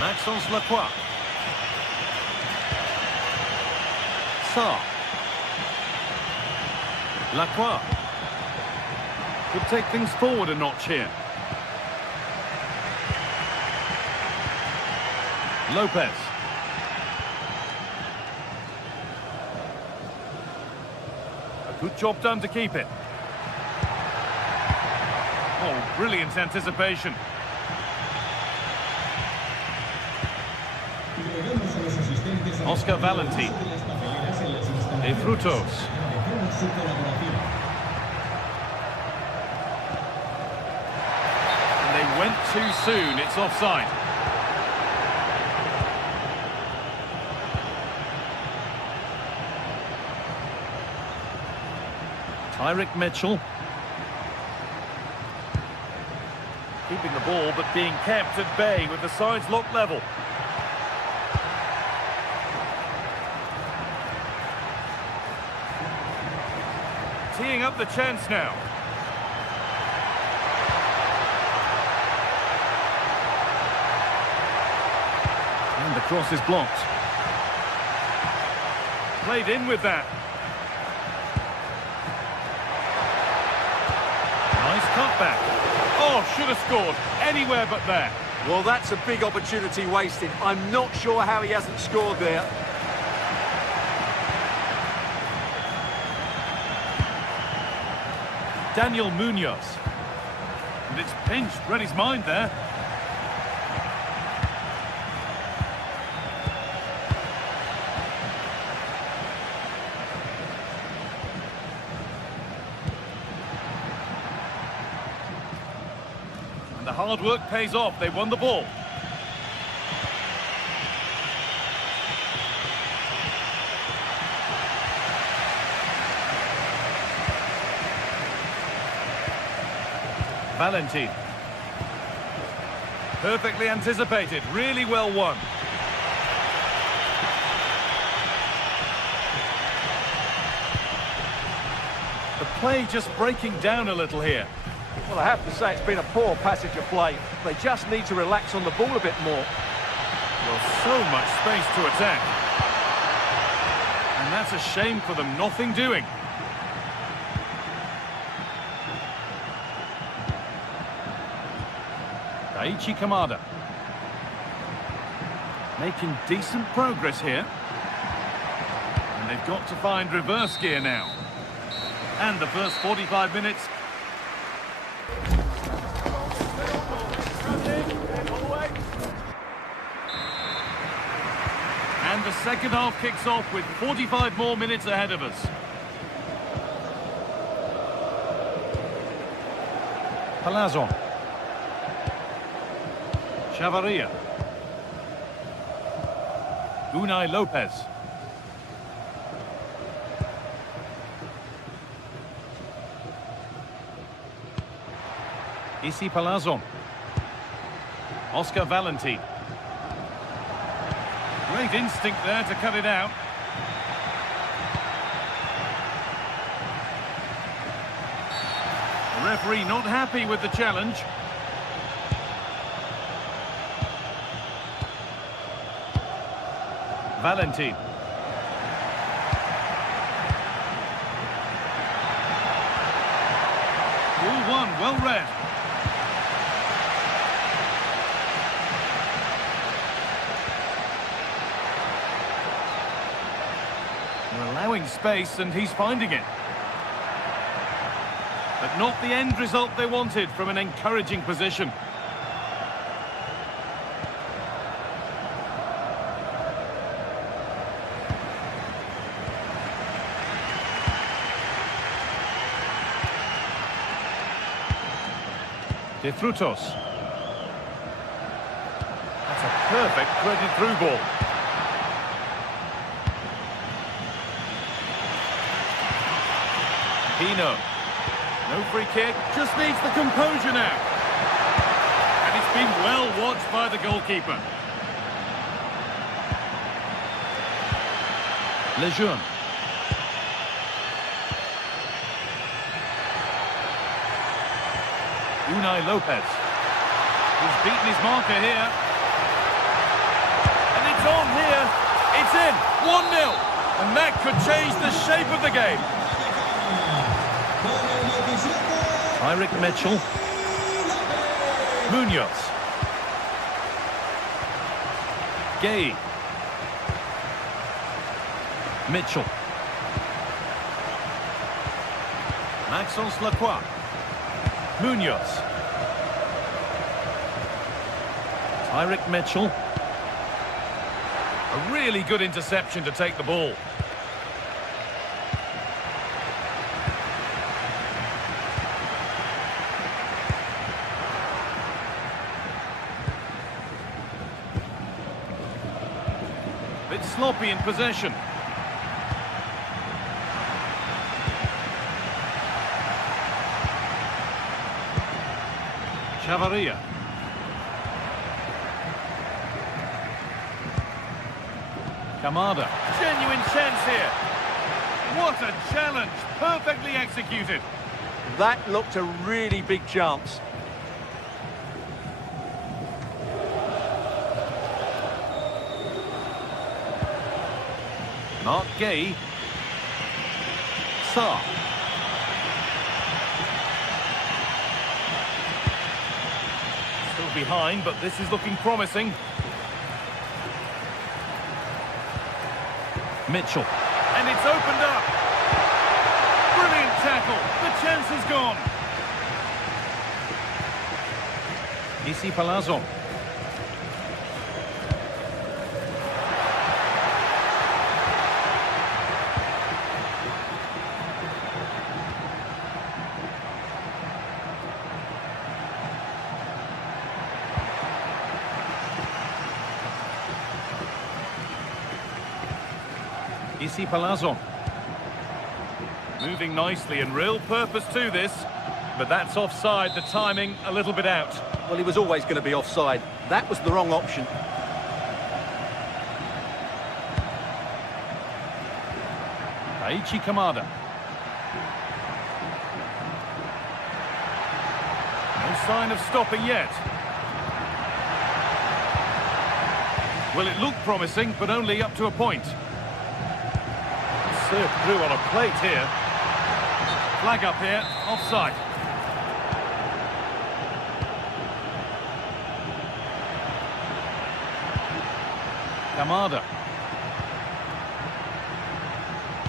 Maxence Lacroix. Sarr. Lacroix. Could take things forward a notch here. Lopez. A good job done to keep it. Oh, brilliant anticipation. Oscar Valentin. De Frutos. And they went too soon. It's offside. Tyrick Mitchell. Keeping the ball, but being kept at bay with the sides locked level. Teeing up the chance now. And the cross is blocked. Played in with that. Nice cutback. Oh, should have scored. Anywhere but there. Well, that's a big opportunity wasted. I'm not sure how he hasn't scored there. Daniel Munoz. And it's pinched. Read his mind there. And the hard work pays off. They won the ball. Valentin. Perfectly anticipated, really well won. The play just breaking down a little here. Well, I have to say it's been a poor passage of play. They just need to relax on the ball a bit more. Well, so much space to attack. And that's a shame for them, nothing doing. Daichi Kamada. Making decent progress here. And they've got to find reverse gear now. And the first 45 minutes. And the second half kicks off with 45 more minutes ahead of us. Palazon. Chavarria. Unai Lopez. Issy Palazon. Oscar Valentin. Great instinct there to cut it out. The referee not happy with the challenge. Valentin. Ball one, well read. They're allowing space and he's finding it. But not the end result they wanted from an encouraging position. De Frutos. That's a perfect threaded through ball. Pino. No free kick, just needs the composure now. And it's been well watched by the goalkeeper. Lejeune. Unai Lopez. He's beaten his marker here. And it's on here. It's in. 1-0. And that could change the shape of the game. Tyrick Mitchell. Munoz. Gay. Mitchell. Maxence Lacroix. Munoz. Tyrick Mitchell. A really good interception to take the ball. Bit sloppy in possession. Chavarria. Kamada. Genuine chance here. What a challenge. Perfectly executed. That looked a really big chance. Mark Gay. Sarr. Still behind, but this is looking promising. Mitchell. And it's opened up. Brilliant tackle. The chance is gone. Issy Palazon. Issy Palazon. Moving nicely and real purpose to this. but that's offside, the timing a little bit out. Well, he was always going to be offside. That was the wrong option. Aichi Kamada. No sign of stopping yet. Well, it looked promising, but only up to a point. Served through on a plate here. Flag up here, offside. Kamada.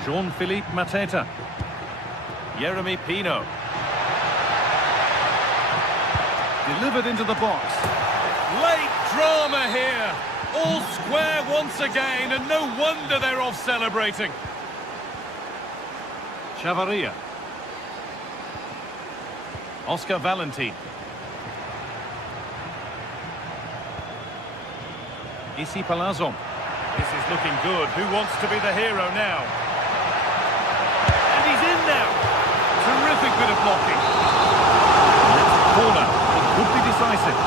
Jean-Philippe Mateta. Yeremy Pino. Delivered into the box. Late drama here. All square once again, and no wonder they're off celebrating. Chavarria. Oscar Valentin. Issy Palazon. This is looking good. Who wants to be the hero now? And he's in now. Terrific bit of blocking. That's a corner. It could be decisive.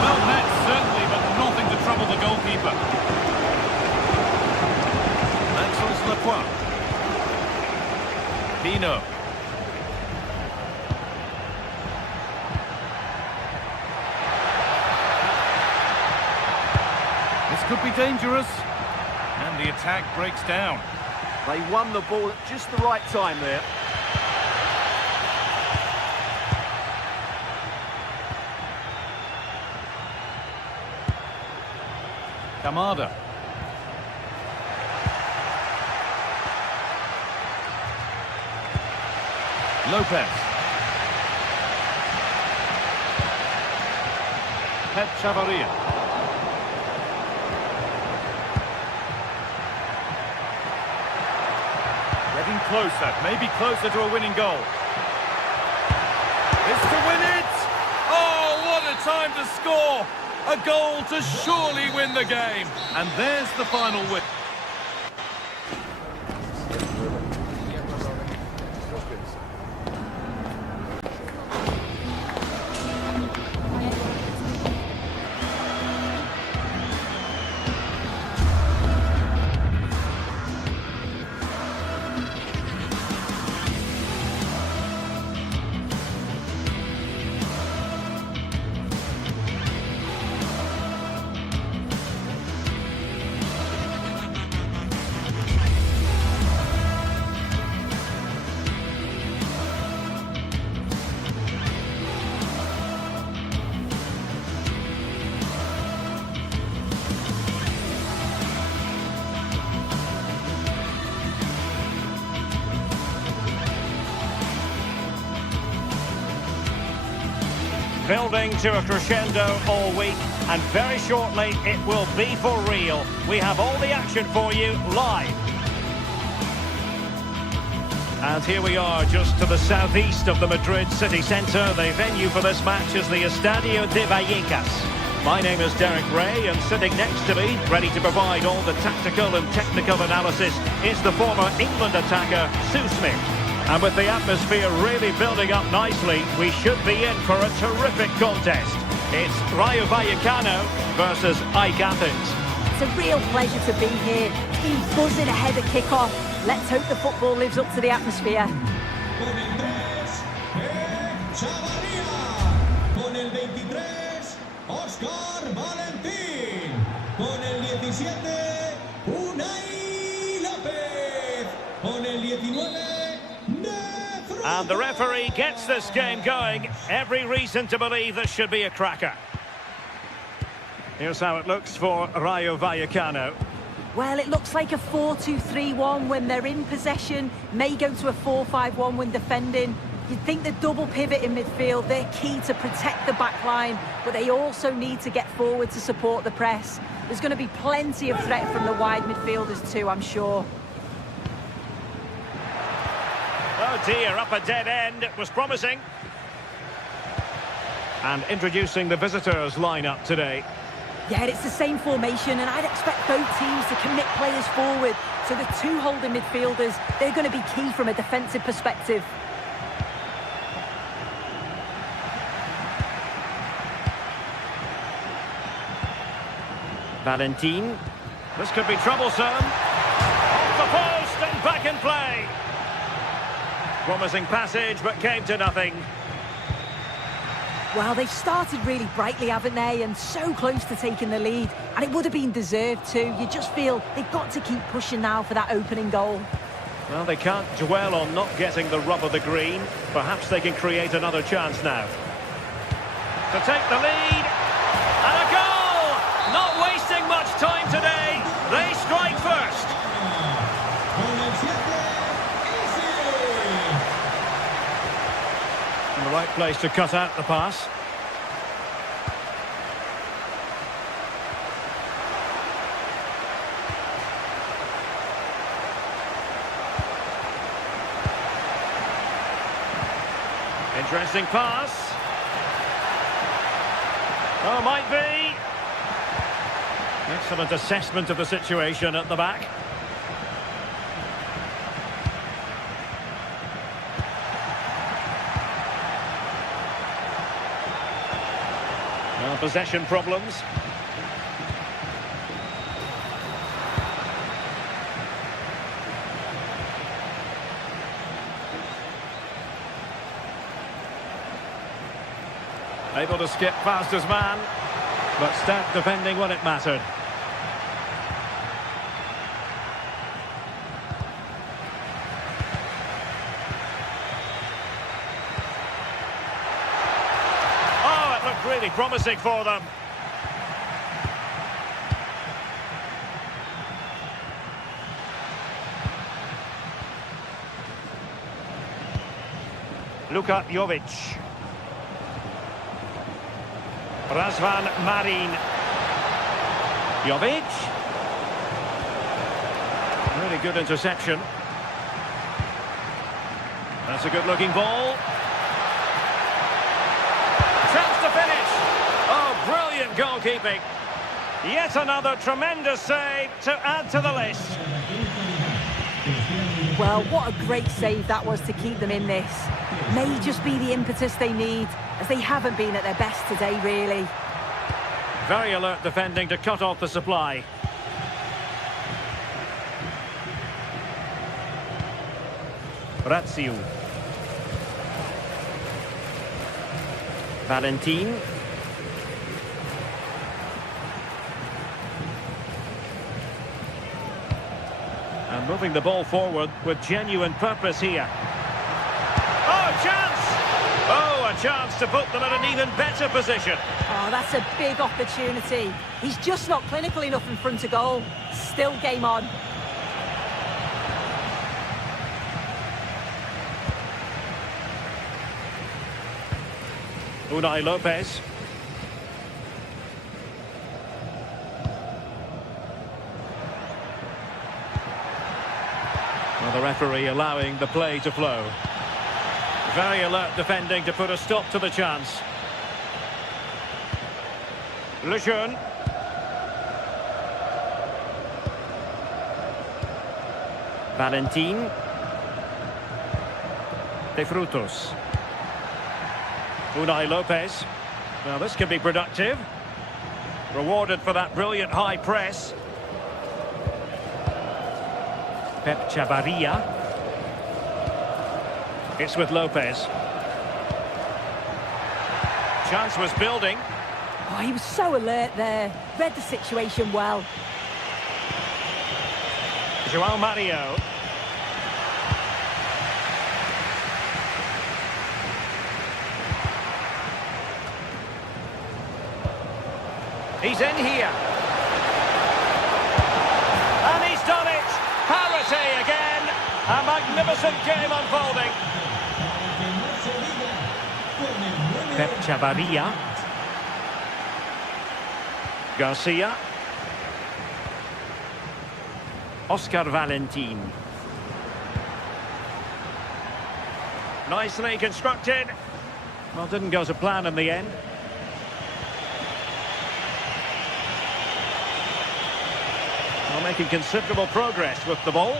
Well, met certainly, but nothing to trouble the goalkeeper. Maxence Lacroix. Pino. This could be dangerous. And the attack breaks down. They won the ball at just the right time there. Kamada. Lopez. Pep Chavarria. Getting closer, maybe closer to a winning goal. It's to win it! Oh, what a time to score! A goal to surely win the game. And there's the final win. Building to a crescendo all week, and very shortly it will be for real. We have all the action for you live. And here we are, just to the southeast of the Madrid city centre. The venue for this match is the Estadio de Vallecas. My name is Derek Ray, and sitting next to me, ready to provide all the tactical and technical analysis, is the former England attacker, Sue Smith. And with the atmosphere really building up nicely, we should be in for a terrific contest. It's Rayo Vallecano versus AEK Athens. It's a real pleasure to be here. It's been buzzing ahead of kick-off. Let's hope the football lives up to the atmosphere. Con el 3, Chavarria. Con el 23, Oscar Valentin. Con el 17, Unai López. Con el 19, and the referee gets this game going. Every reason to believe this should be a cracker. Here's how it looks for Rayo Vallecano. Well, it looks like a 4-2-3-1 when they're in possession. May go to a 4-5-1 when defending. You'd think the double pivot in midfield, they're key to protect the back line, but they also need to get forward to support the press. There's going to be plenty of threat from the wide midfielders too, I'm sure. Oh dear, up a dead end. It was promising. And introducing the visitors lineup today. Yeah, it's the same formation, and I'd expect both teams to commit players forward, So the two holding midfielders, they're going to be key from a defensive perspective. Valentin. This could be troublesome. Off the post and back in play. Promising passage, but came to nothing. Well, they've started really brightly, haven't they? And so close to taking the lead. And it would have been deserved too. You just feel they've got to keep pushing now for that opening goal. Well, they can't dwell on not getting the rub of the green. Perhaps they can create another chance now. To take the lead. And a goal! Not wasting much time today. They strike first. In the right place to cut out the pass. Interesting pass. Oh, might be. Excellent assessment of the situation at the back. Well, possession problems. Able to skip past his man, but stout defending when it mattered. Oh, it looked really promising for them. Luka Jovic. Razvan Marin. Jovic. Really good interception. That's a good-looking ball. Chance to finish. Oh, brilliant goalkeeping. Yet another tremendous save to add to the list. Well, what a great save that was to keep them in this. May just be the impetus they need, as they haven't been at their best today, really. Very alert defending to cut off the supply. Razziu. Valentin. And moving the ball forward with genuine purpose here. Oh, chance! Oh, a chance to put them in an even better position. Oh, that's a big opportunity. He's just not clinical enough in front of goal. Still game on. Unai Lopez. Well, the referee allowing the play to flow. Very alert defending to put a stop to the chance. Lejeune. Valentin. De Frutos. Unai Lopez. Well, this could be productive. Rewarded for that brilliant high press. Pep Chavarria. It's with Lopez. Chance was building. Oh, he was so alert there. Read the situation well. João Mario. He's in here. And he's done it. Parity again. A magnificent game unfolding. Pep Chavarria. Garcia. Oscar Valentin. Nicely constructed. Well, didn't go to plan in the end. Well, making considerable progress with the ball.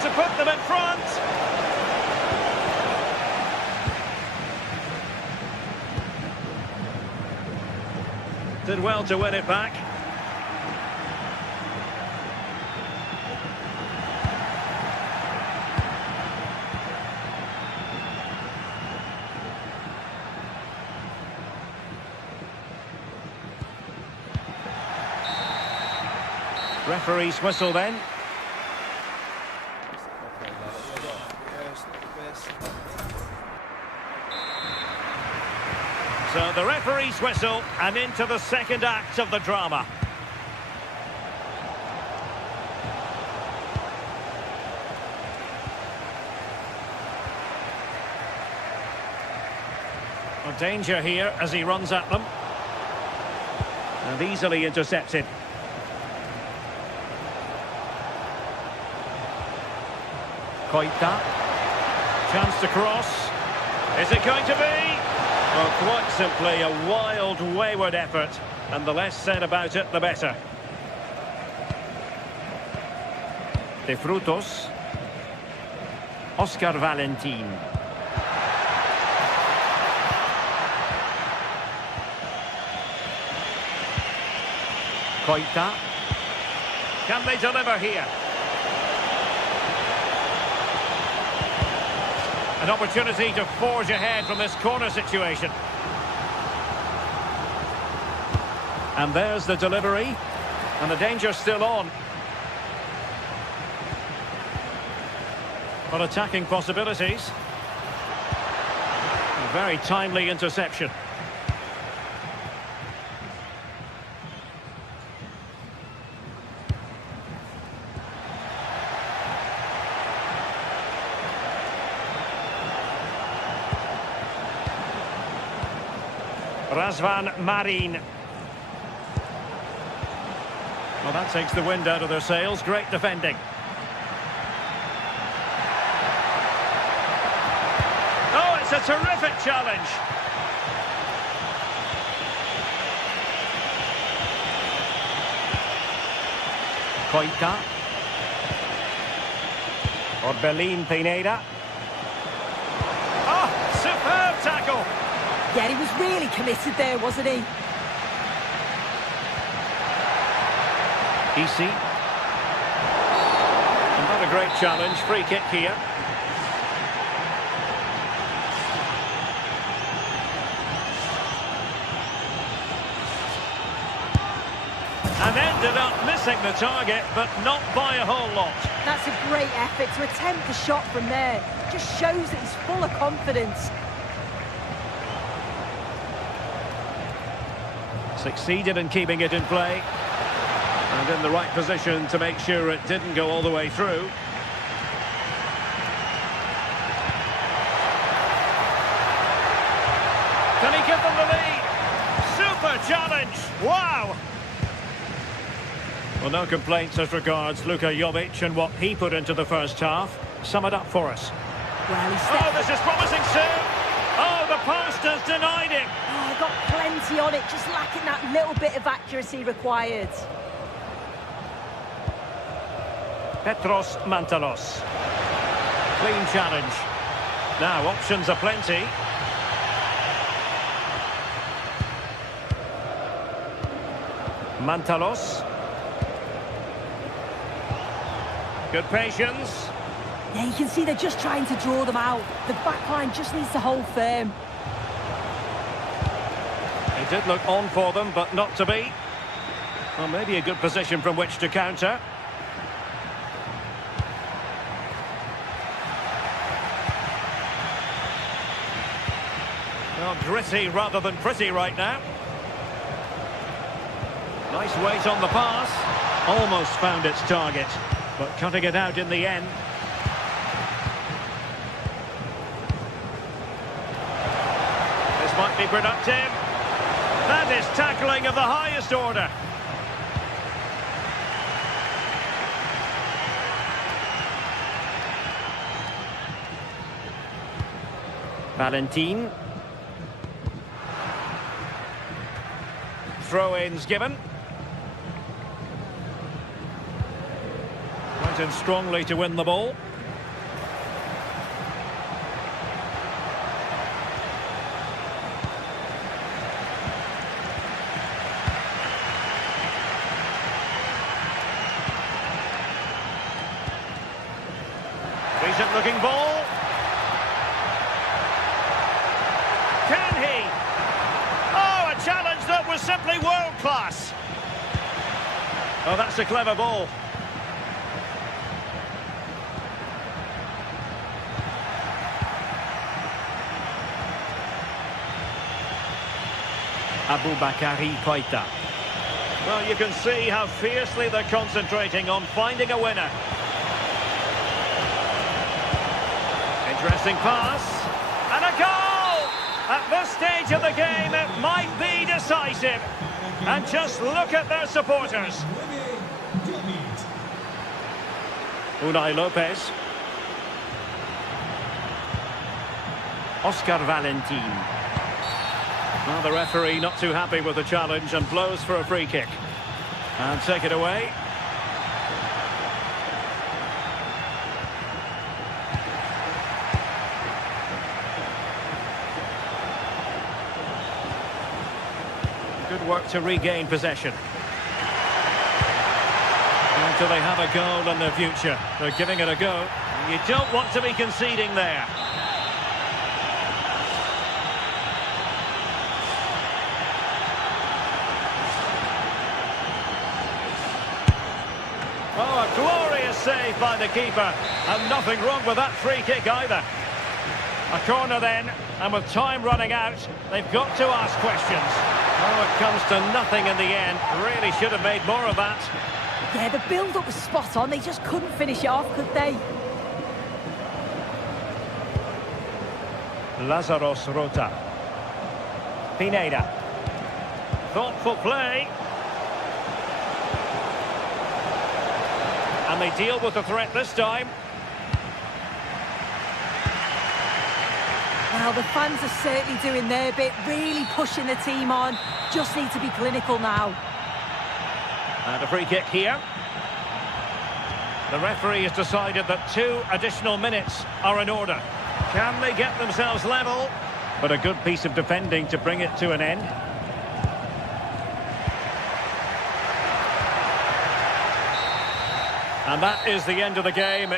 To put them in front. Did well to win it back. Referee's whistle then. So the referee's whistle, and into the second act of the drama. A danger here as he runs at them. And easily intercepted. Koita. Chance to cross. Is it going to be? Well, quite simply a wild, wayward effort. And the less said about it, the better. De Frutos. Oscar Valentin. Koita. Can they deliver here? An opportunity to forge ahead from this corner situation. And there's the delivery. And the danger's still on. But attacking possibilities. A very timely interception. Razvan Marin. Well, that takes the wind out of their sails. Great defending. Oh, it's a terrific challenge. Koita. Orbelin Pineda. Oh, superb tackle. Yeah, he was really committed there, wasn't he? Easy. Not a great challenge. Free kick here. And ended up missing the target, but not by a whole lot. That's a great effort to attempt the shot from there. Just shows that he's full of confidence. Succeeded in keeping it in play. And in the right position to make sure it didn't go all the way through. Can he give them the lead? Super challenge! Wow! Well, no complaints as regards Luka Jovic and what he put into the first half. Sum it up for us. Well, Oh, this is promising soon! Oh, the post has denied it! Oh, got plenty on it, just lacking that little bit of accuracy required. Petros Mantalos. Clean challenge. Now, options are plenty. Mantalos. Good patience. Yeah, you can see they're just trying to draw them out. The back line just needs to hold firm. It did look on for them, but not to be. Well, maybe a good position from which to counter. Well, gritty rather than pretty right now. Nice weight on the pass. Almost found its target, but cutting it out in the end. This might be productive. That is tackling of the highest order. Valentin. throw-ins given. Went in strongly to win the ball. Decent looking ball. Can he? Oh, a challenge that was simply world class. Oh, that's a clever ball. Aboubakary Koita. Well, you can see how fiercely they're concentrating on finding a winner. Interesting pass. And a goal! At this stage of the game, it might be decisive. And just look at their supporters. Unai Lopez. Oscar Valentin. Well, the referee not too happy with the challenge and blows for a free kick. And take it away. Good work to regain possession. And do they have a goal in their future? They're giving it a go. You don't want to be conceding there. Oh, a glorious save by the keeper. And nothing wrong with that free kick either. A corner then, and with time running out, they've got to ask questions. Oh, it comes to nothing in the end. Really should have made more of that. Yeah, the build-up was spot on. They just couldn't finish it off, could they? Lazaros Rota. Pineda. Thoughtful play. And they deal with the threat this time. Well, the fans are certainly doing their bit, really pushing the team on. Just need to be clinical now. And a free kick here. The referee has decided that 2 additional minutes are in order. Can they get themselves level? But a good piece of defending to bring it to an end. And that is the end of the game.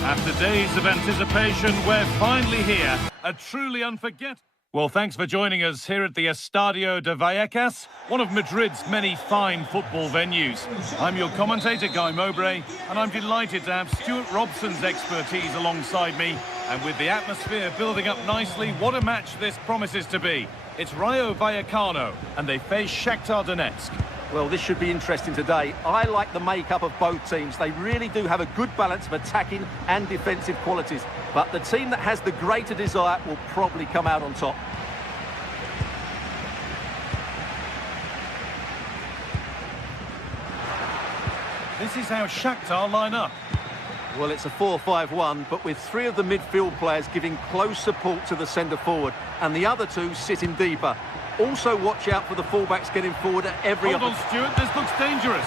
After days of anticipation, we're finally here. A truly unforgettable... Well, thanks for joining us here at the Estadio de Vallecas, one of Madrid's many fine football venues. I'm your commentator, Guy Mowbray, and I'm delighted to have Stuart Robson's expertise alongside me. And with the atmosphere building up nicely, what a match this promises to be. It's Rayo Vallecano, and they face Shakhtar Donetsk. Well, this should be interesting today. I like the makeup of both teams. They really do have a good balance of attacking and defensive qualities. But the team that has the greater desire will probably come out on top. This is how Shakhtar line up. Well, it's a 4-5-1, but with 3 of the midfield players giving close support to the centre forward, and the other 2 sitting deeper. Also watch out for the fullbacks getting forward at every... Hold on, Stuart, this looks dangerous.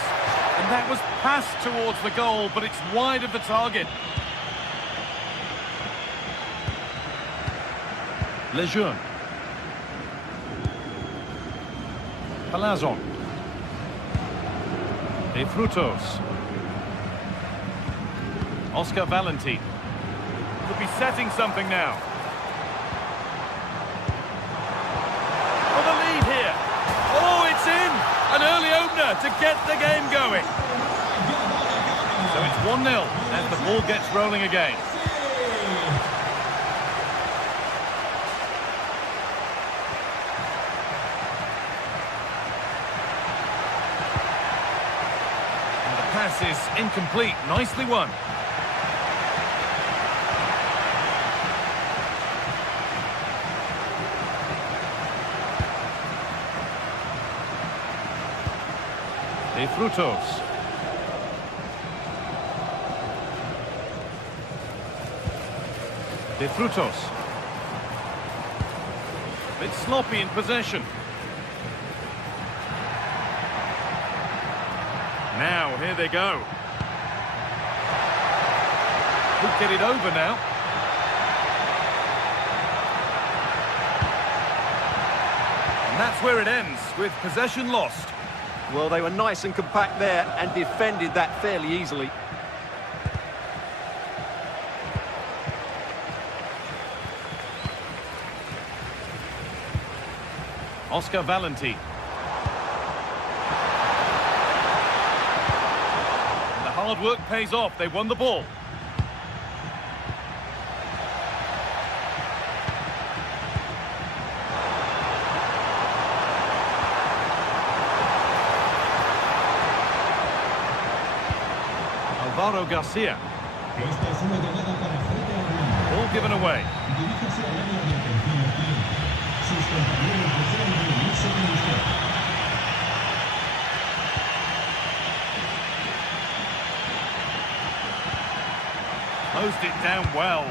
And that was passed towards the goal, but it's wide of the target. Lejeune. Palazon. De Frutos. Oscar Valentin. Could be setting something now. For the lead here. Oh, it's in! An early opener to get the game going. So it's 1-0 as the ball gets rolling again. And the pass is incomplete. Nicely won. De Frutos. De Frutos. Bit sloppy in possession. Now, here they go. Could get it over now. And that's where it ends, with possession lost. Well, they were nice and compact there and defended that fairly easily. Oscar Valentin. And the hard work pays off. They won the ball. Alvaro Garcia. Esta es una llamada para frente al gol. Ball given away. Diríjase al área de atención aquí. Sus compañeros desean reunirse con usted. Closed it down well.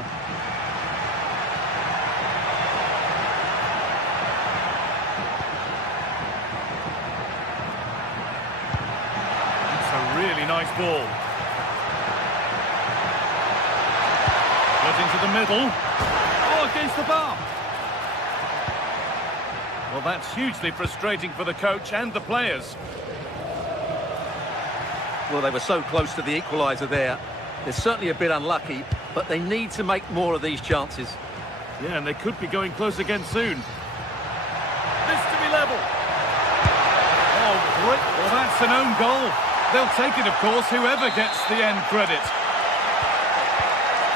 It's a really nice ball. Goes into the middle. Oh, against the bar. Well, that's hugely frustrating for the coach and the players. Well, they were so close to the equaliser there. They're certainly a bit unlucky, but they need to make more of these chances. Yeah, and they could be going close again soon. This to be level. Oh, great. Well, that's an own goal. They'll take it, of course, whoever gets the end credit.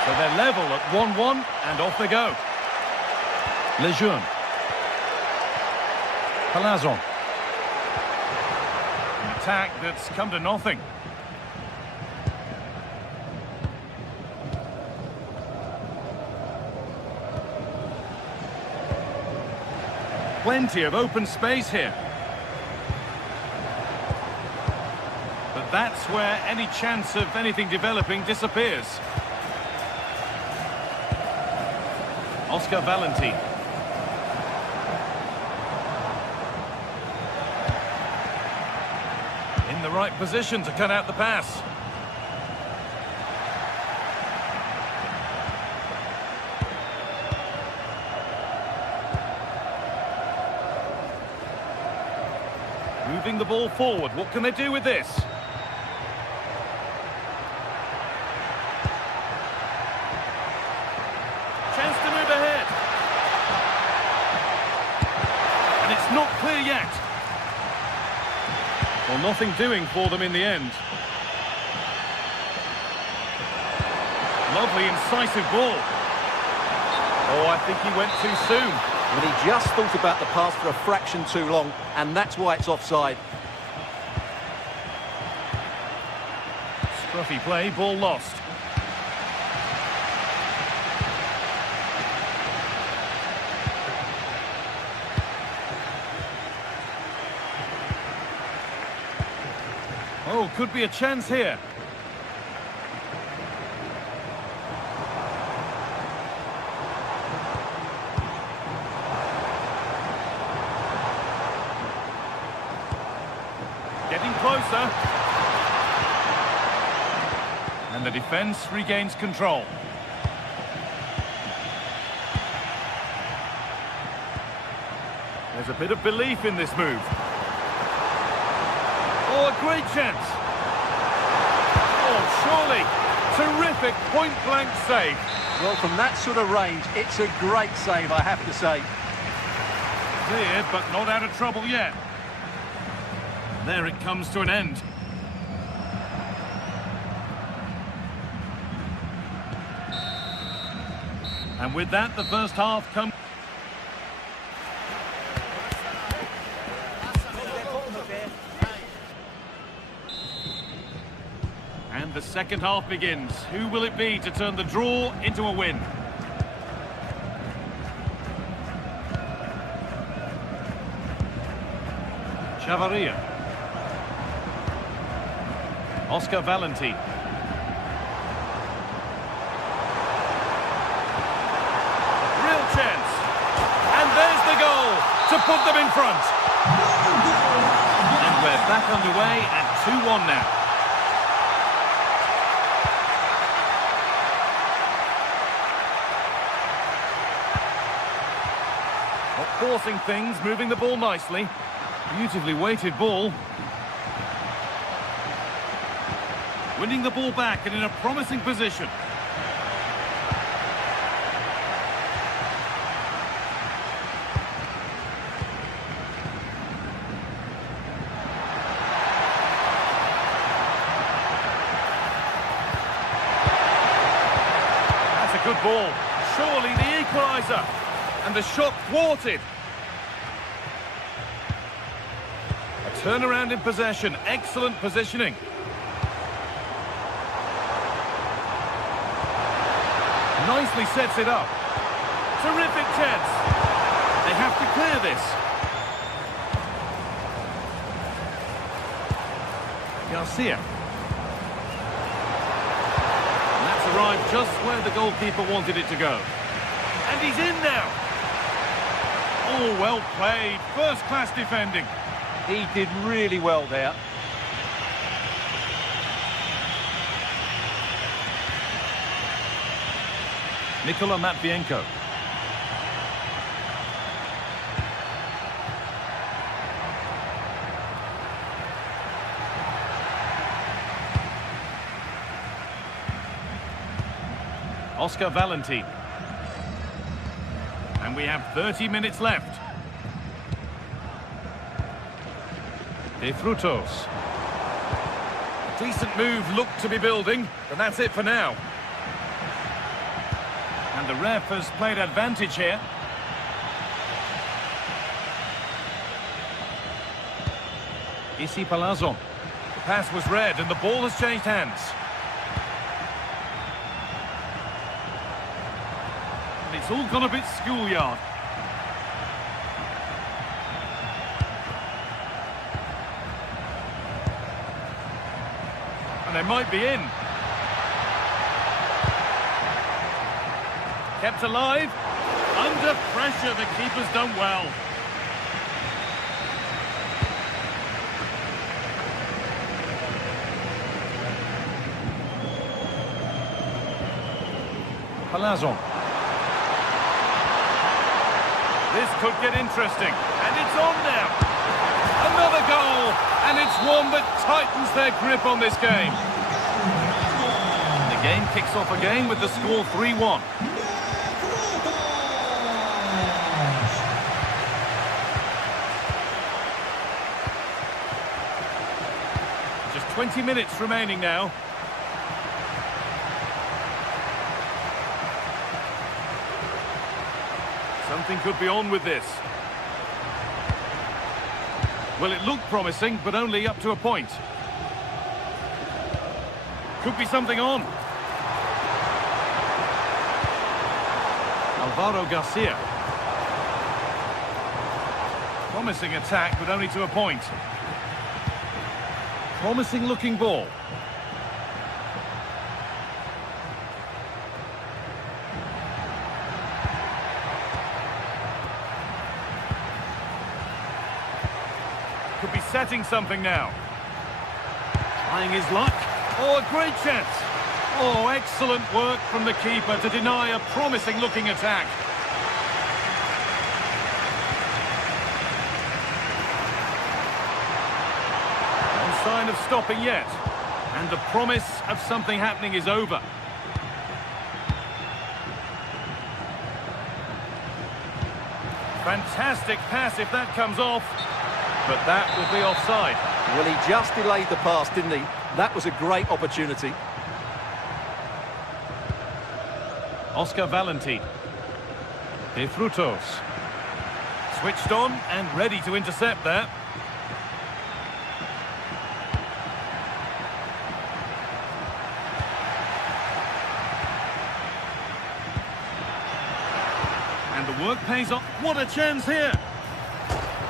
So they're level at 1-1, and off they go. Lejeune. Palazon. An attack that's come to nothing. Plenty of open space here. But that's where any chance of anything developing disappears. Oscar Valentin. In the right position to cut out the pass. Moving the ball forward. What can they do with this? Chance to move ahead. And it's not clear yet. Well, nothing doing for them in the end. Lovely, incisive ball. Oh, I think he went too soon. And he just thought about the pass for a fraction too long, and that's why it's offside. Scruffy play, ball lost. Oh, could be a chance here. crosser. And the defence regains control. There's a bit of belief in this move. Oh, a great chance. Oh, surely. Terrific point-blank save. Well, from that sort of range, it's a great save, I have to say. Cleared, but not out of trouble yet. There it comes to an end. And with that, the first half comes. And the second half begins. Who will it be to turn the draw into a win? Chavaria. Oscar Valentin. Real chance. And there's the goal to put them in front. And we're back underway at 2-1 now. Not forcing things, moving the ball nicely. Beautifully weighted ball. Winning the ball back and in a promising position. That's a good ball. Surely the equaliser. And the shot thwarted. A turnaround in possession. Excellent positioning. Nicely sets it up. Terrific chance. They have to clear this. Garcia. And that's arrived just where the goalkeeper wanted it to go. And he's in now. Oh, well played. First-class defending. He did really well there. Nikola Matvienko. Oscar Valentin. And we have 30 minutes left. De Frutos. Decent move looked to be building, but that's it for now. And the ref has played advantage here. Issy Palazzo. The pass was read and the ball has changed hands. And it's all gone a bit schoolyard. And they might be in. Kept alive. Under pressure, the keeper's done well. Palazzo. This could get interesting. And it's on now. Another goal. And it's one that tightens their grip on this game. And the game kicks off again with the score 3-1. Just 20 minutes remaining now. Something could be on with this. Well, it looked promising, but only up to a point. Could be something on. Alvaro Garcia. Promising attack, but only to a point. Promising looking ball. Could be setting something now. Trying his luck. Oh, a great chance. Oh, excellent work from the keeper to deny a promising-looking attack. No sign of stopping yet. And the promise of something happening is over. Fantastic pass if that comes off. But that will be offside. Well, he just delayed the pass, didn't he? That was a great opportunity. Oscar Valentin. De Frutos. Switched on and ready to intercept there. And the work pays off. What a chance here!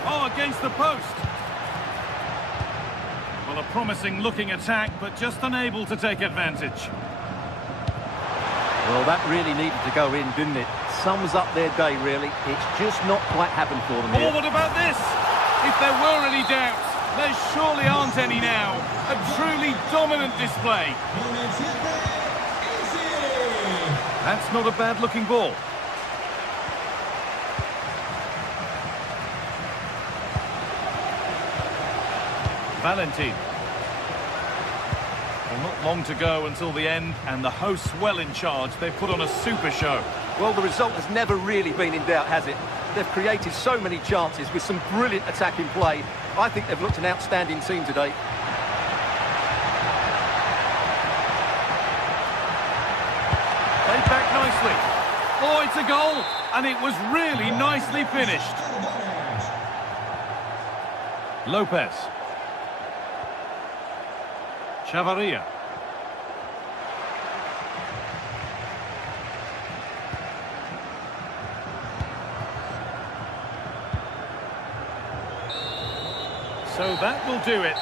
Oh, against the post. Well, a promising-looking attack, but just unable to take advantage. Well, that really needed to go in, didn't it? Sums up their day, really. It's just not quite happened for them here. Oh, what about this? If there were any doubts, there surely aren't any now. A truly dominant display. That's not a bad-looking ball. Valentin. Well, not long to go until the end, and the hosts well in charge. They've put on a super show. Well, the result has never really been in doubt, has it? They've created so many chances with some brilliant attacking play. I think they've looked an outstanding team today. Played back nicely. Oh, it's a goal, and it was really nicely finished. Lopez. Chavarria. So that will do it.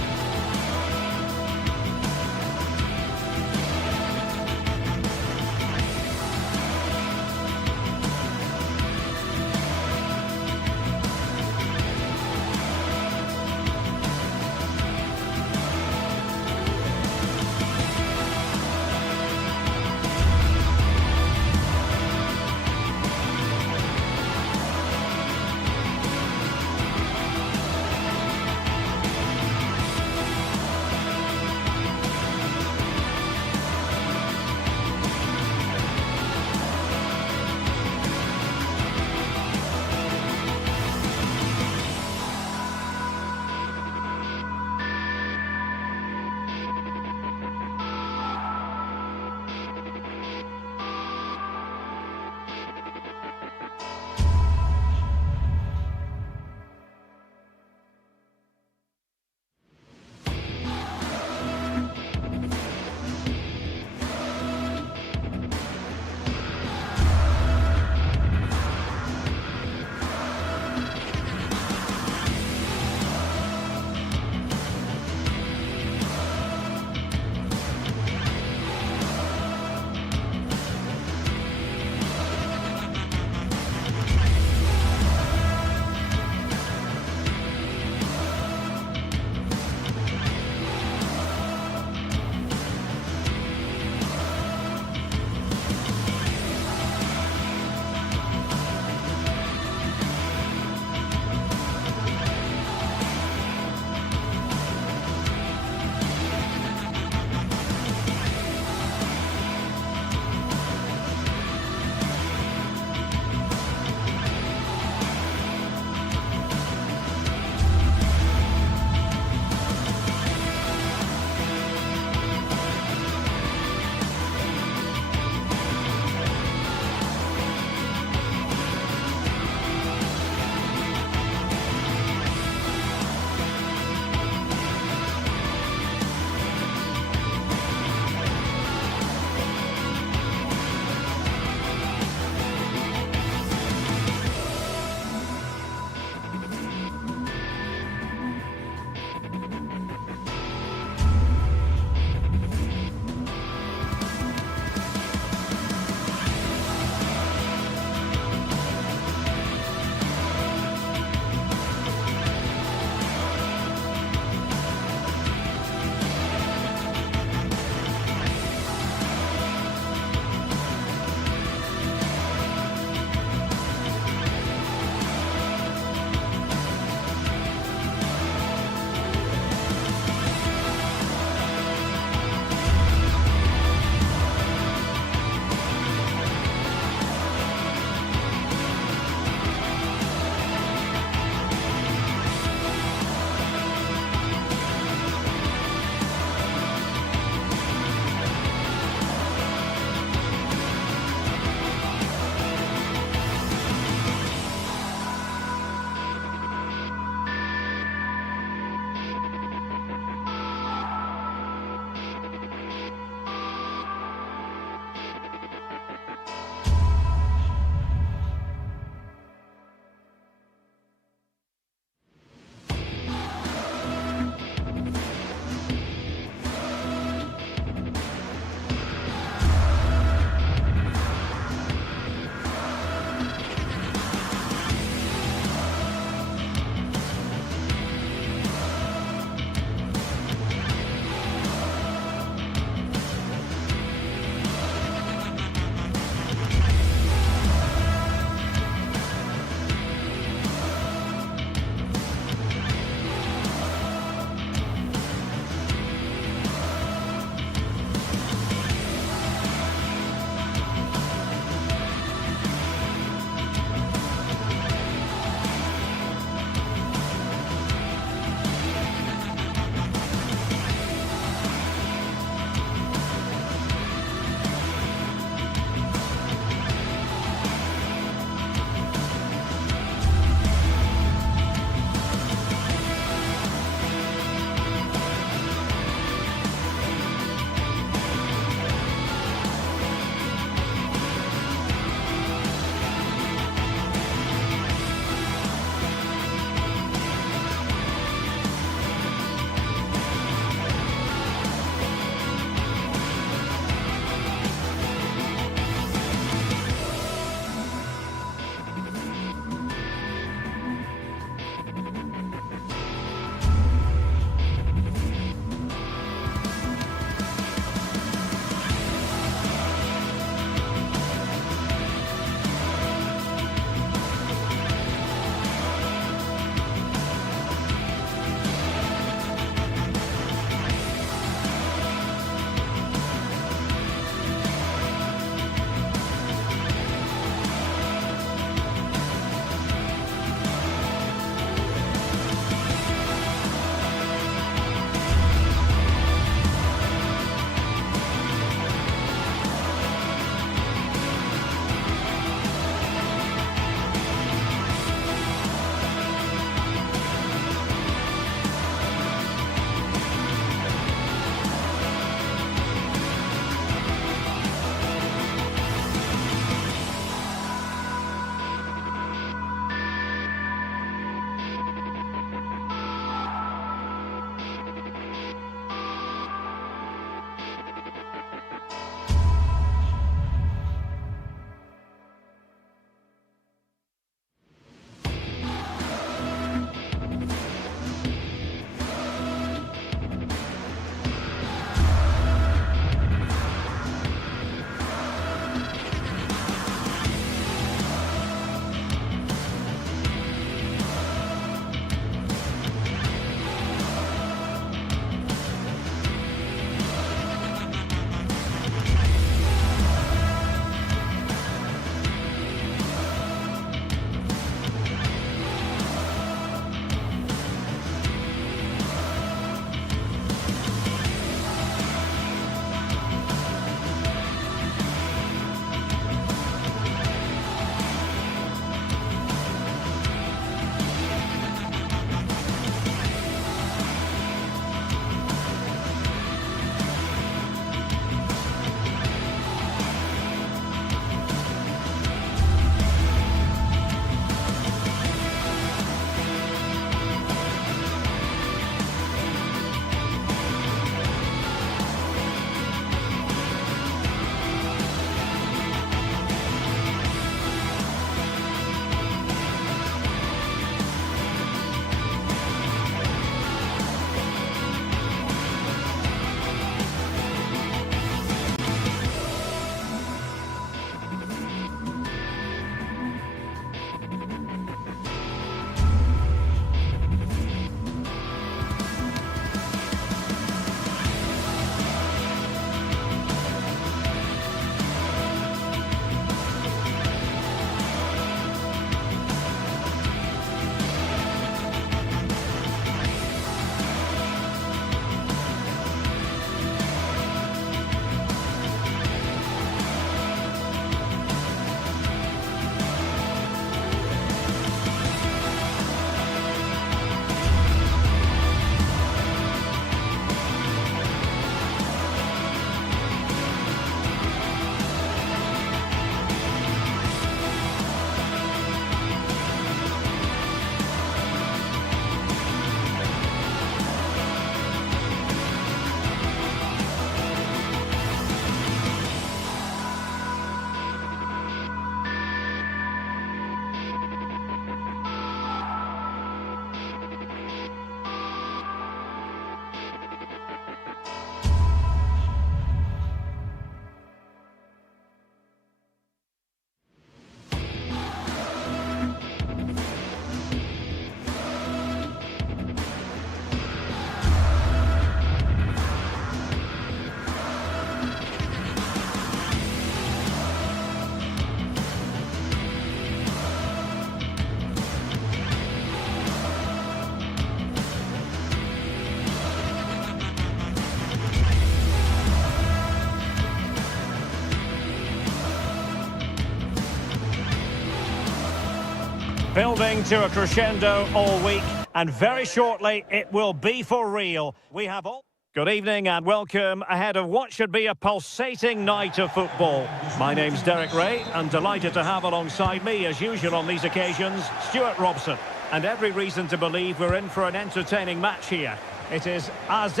Building to a crescendo all week, and very shortly it will be for real. We have all... Good evening and welcome ahead of what should be a pulsating night of football. My name's Derek Ray, and delighted to have alongside me, as usual on these occasions, Stuart Robson. And every reason to believe we're in for an entertaining match here. It is AZ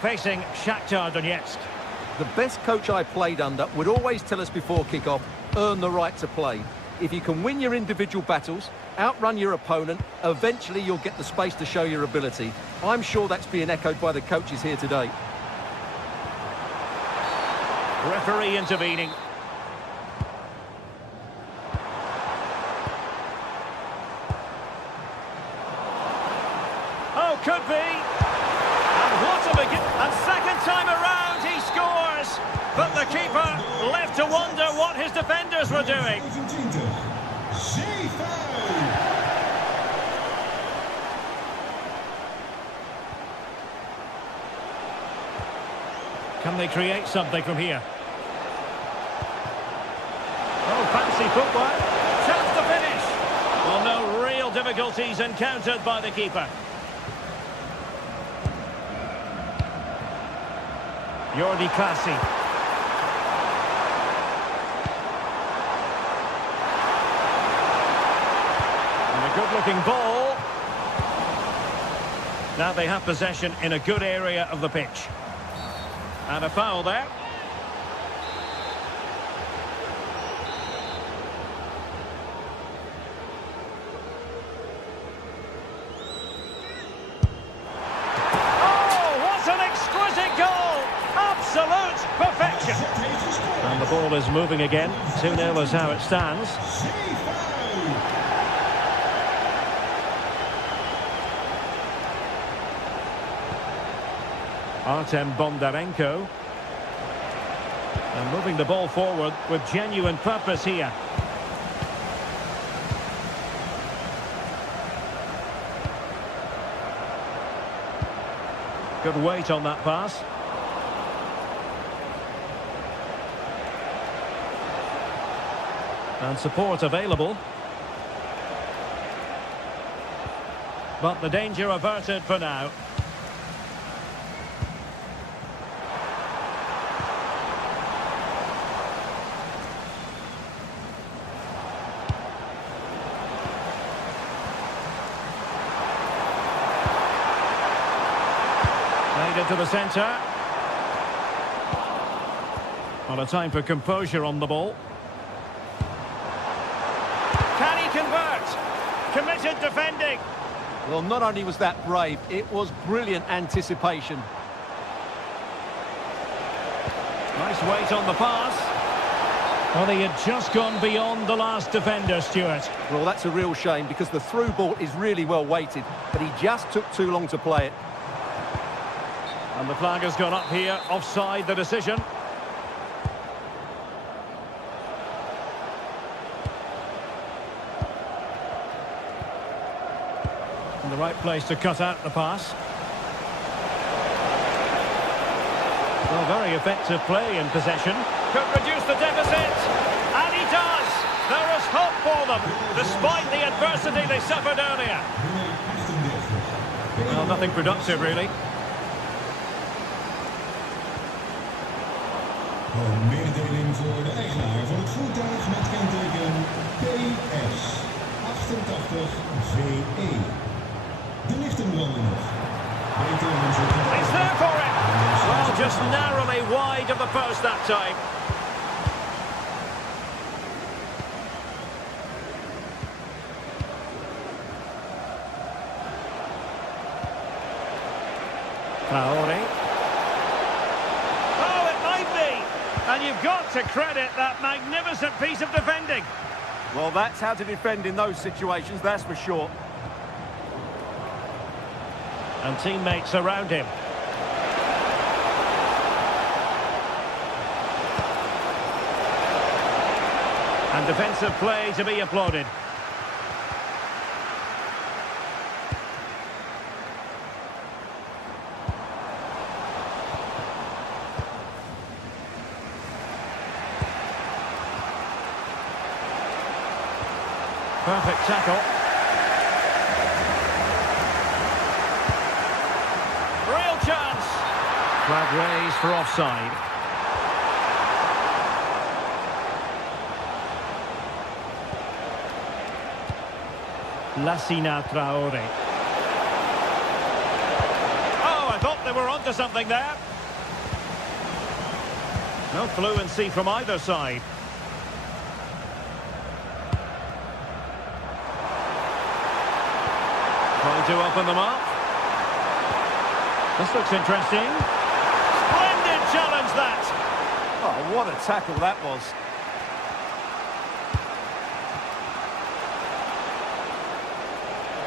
facing Shakhtar Donetsk. The best coach I played under would always tell us before kick-off, earn the right to play. If you can win your individual battles, outrun your opponent, eventually you'll get the space to show your ability. I'm sure that's being echoed by the coaches here today. Referee intervening. Oh, could be. And what a begin. And second time around he scores. But the keeper left to wonder what his defenders were doing. Can they create something from here? Oh, fancy footwork. Chance to finish. Well, no real difficulties encountered by the keeper. Jordi Classy. And a good-looking ball. Now they have possession in a good area of the pitch. And a foul there. Oh, what an exquisite goal! Absolute perfection. And the ball is moving again. 2-0 is how it stands. Artem Bondarenko. And moving the ball forward with genuine purpose here. Good weight on that pass. And support available. But the danger averted for now. Into the centre. Well, a time for composure on the ball. Can he convert? Committed defending. Well, not only was that brave, it was brilliant anticipation. Nice weight on the pass. Well, he had just gone beyond the last defender, Stuart. Well, that's a real shame because the through ball is really well weighted, but he just took too long to play it. And the flag has gone up here, offside the decision. In the right place to cut out the pass. Well, very effective play in possession. Could reduce the deficit. And he does. There is hope for them, despite the adversity they suffered earlier. Well, nothing productive, really. Een mededeling voor de eigenaar van het voertuig met kenteken PS 88 VE. De lichten branden nog. He's there for it. Well, just narrowly wide of the post that time. Traore. And you've got to credit that magnificent piece of defending. Well, that's how to defend in those situations, that's for sure. And teammates around him. And defensive play to be applauded. Perfect tackle. Real chance. Flag raised for offside. Lassina Traore. Oh, I thought they were onto something there. No fluency from either side. Trying to open them up. This looks interesting. Splendid challenge, that. Oh, what a tackle that was.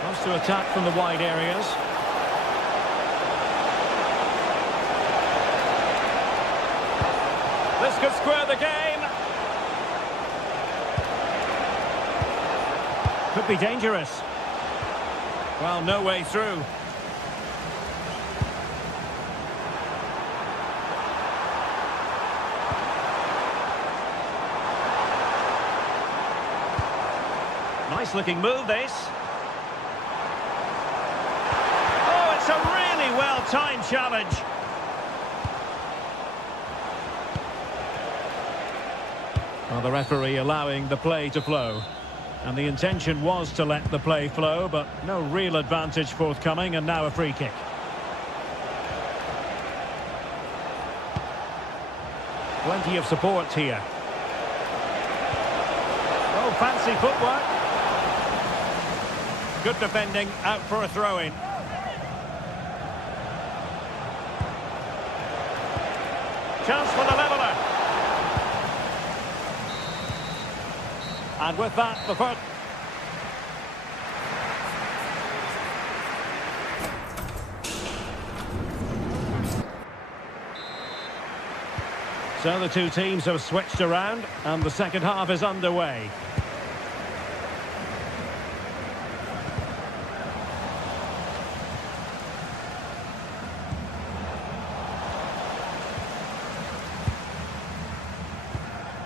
Wants to attack from the wide areas. This could square the game. Could be dangerous. Well, no way through. Nice looking move, this. Oh, it's a really well-timed challenge. Well, the referee allowing the play to flow. And the intention was to let the play flow, but no real advantage forthcoming, and now a free kick. Plenty of support here. Oh, fancy footwork. Good defending, out for a throw-in. Chance for the leveller. And with that, the first... So the two teams have switched around, and the second half is underway.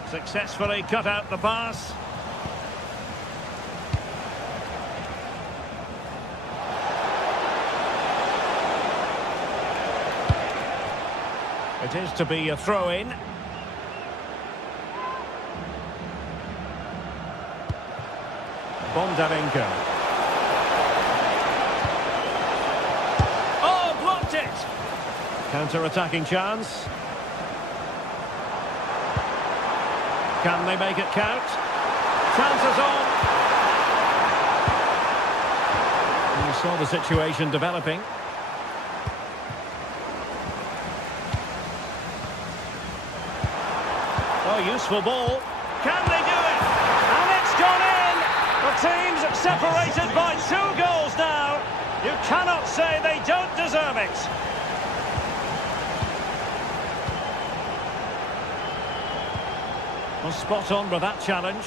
Successfully cut out the pass. It is to be a throw-in. Bondarenko. Oh, blocked it! Counter-attacking chance. Can they make it count? Chances on. And you saw the situation developing. Oh, useful ball. Can they do it? And it's gone in! The team's separated by 2 goals now. You cannot say they don't deserve it. Well, spot on with that challenge.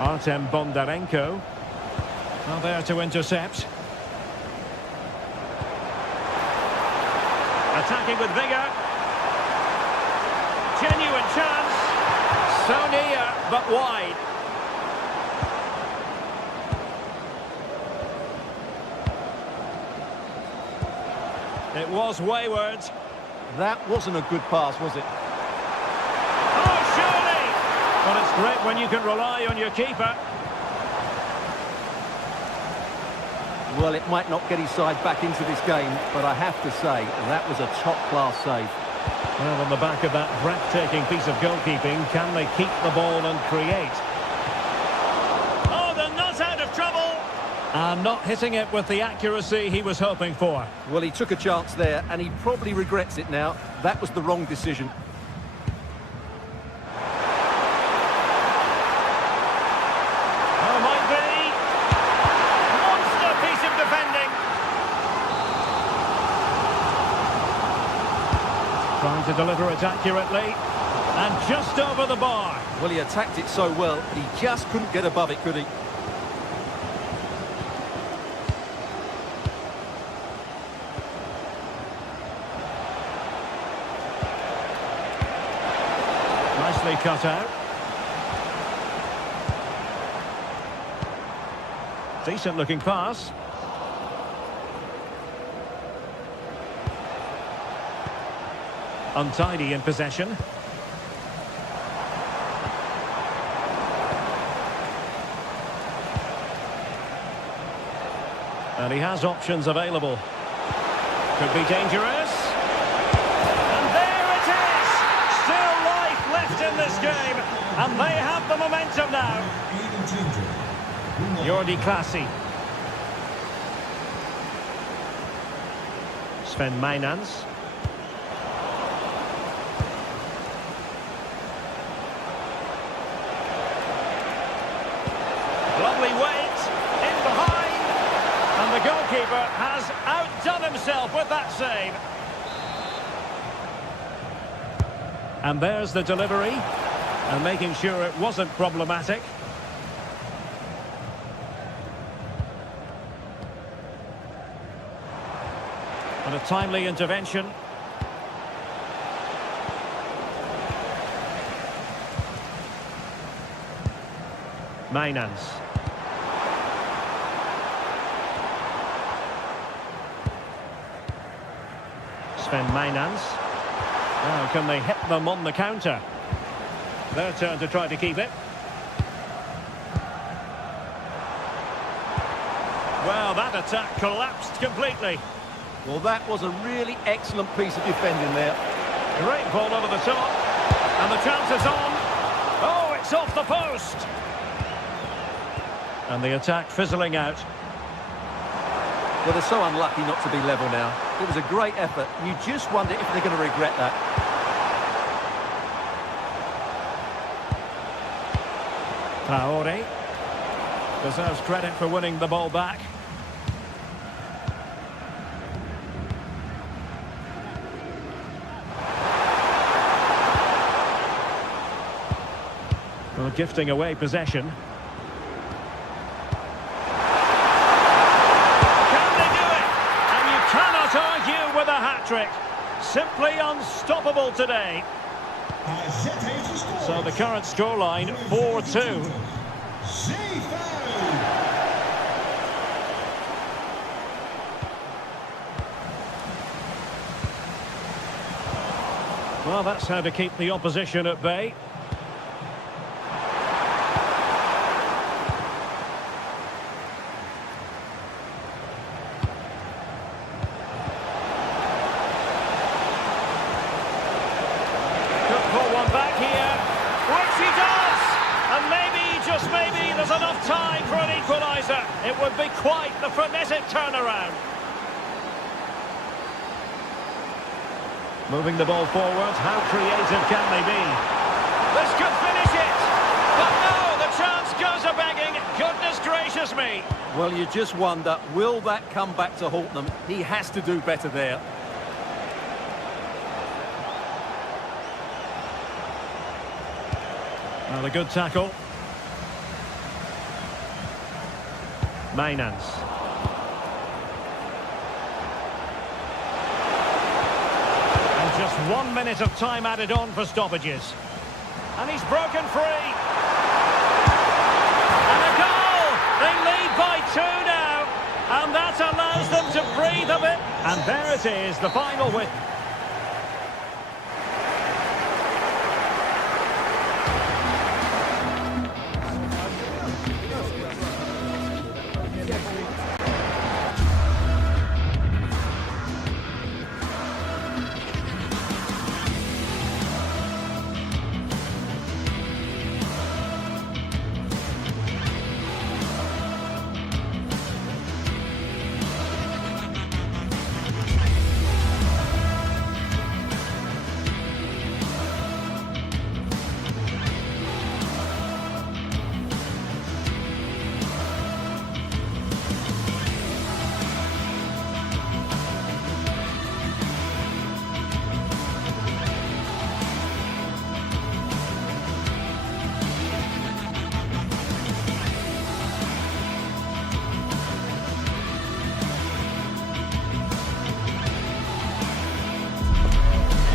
Artem Bondarenko. Now there to intercept. Attacking with vigour. Genuine chance. So near, but wide. It was wayward. That wasn't a good pass, was it? Oh, surely! Well, it's great when you can rely on your keeper. Well, it might not get his side back into this game, but I have to say, that was a top-class save. Well, on the back of that breathtaking piece of goalkeeping, can they keep the ball and create? Oh, they're not out of trouble! And not hitting it with the accuracy he was hoping for. Well, he took a chance there, and he probably regrets it now. That was the wrong decision. Oh, might be. Monster piece of defending. Trying to deliver it accurately. And just over the bar. Well, he attacked it so well, he just couldn't get above it, could he? Nicely cut out. Decent looking pass. Untidy in possession. And he has options available. Could be dangerous. And there it is! Still life left in this game. And they have the momentum now. Jordi Klaasie. Sven Mijnans. Lovely weight. In behind. And the goalkeeper has outdone himself with that save. And there's the delivery. And making sure it wasn't problematic. And a timely intervention. Mijnans. Sven Mijnans. Now can they hit them on the counter? Their turn to try to keep it. Well, that attack collapsed completely. Well, that was a really excellent piece of defending there. Great ball over the top. And the chance is on. Oh, it's off the post. And the attack fizzling out. Well, they're so unlucky not to be level now. It was a great effort. You just wonder if they're going to regret that. Traore deserves credit for winning the ball back. Well, gifting away possession. Can they do it? And you cannot argue with a hat-trick. Simply unstoppable today. So the current scoreline, 4-2. Well, that's how to keep the opposition at bay. Back here, which he does, and maybe, just maybe, there's enough time for an equaliser. It would be quite the frenetic turnaround. Moving the ball forward, how creative can they be? This could finish it, but no, the chance goes a-begging. Goodness gracious me. Well, you just wonder, will that come back to haunt them? He has to do better there. Well, a good tackle. Mijnans. And just 1 minute of time added on for stoppages. And he's broken free. And a goal! They lead by 2 now. And that allows them to breathe a bit. And there it is, the final win.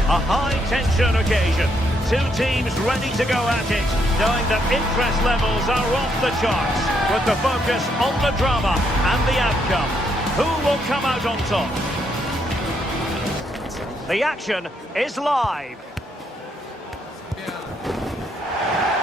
A high-tension occasion. Two teams ready to go at it, knowing that interest levels are off the charts, with the focus on the drama and the outcome. Who will come out on top? The action is live.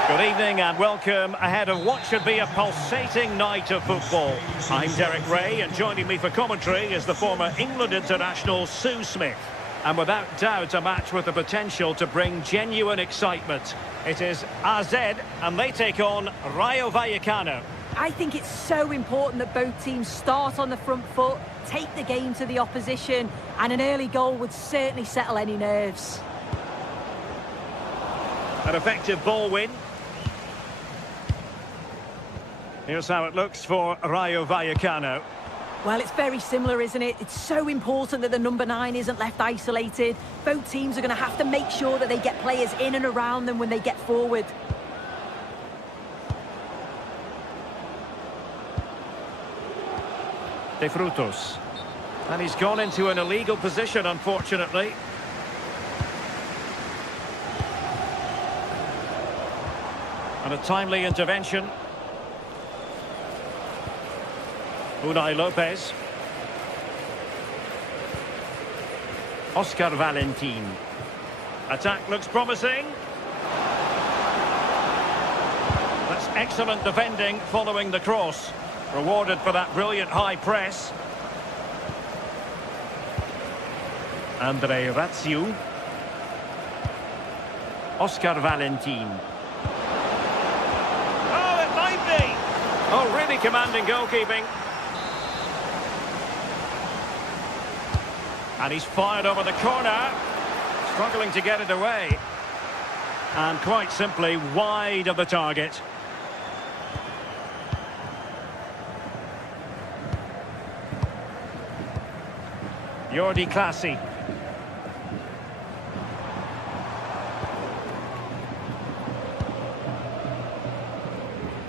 Good evening and welcome ahead of what should be a pulsating night of football. I'm Derek Ray, and joining me for commentary is the former England international Sue Smith. And without doubt, a match with the potential to bring genuine excitement. It is AZ, and they take on Rayo Vallecano. I think it's so important that both teams start on the front foot, take the game to the opposition, and an early goal would certainly settle any nerves. An effective ball win. Here's how it looks for Rayo Vallecano. Well, it's very similar, isn't it? It's so important that the number 9 isn't left isolated. Both teams are going to have to make sure that they get players in and around them when they get forward. De Frutos. And he's gone into an illegal position, unfortunately. And a timely intervention. Unai Lopez. Oscar Valentin. Attack looks promising. That's excellent defending following the cross. Rewarded for that brilliant high press. Andre Ratsiu. Oscar Valentin. Oh, it might be! Oh, really commanding goalkeeping. And he's fired over the corner. Struggling to get it away. And quite simply wide of the target. Jordi Clasie.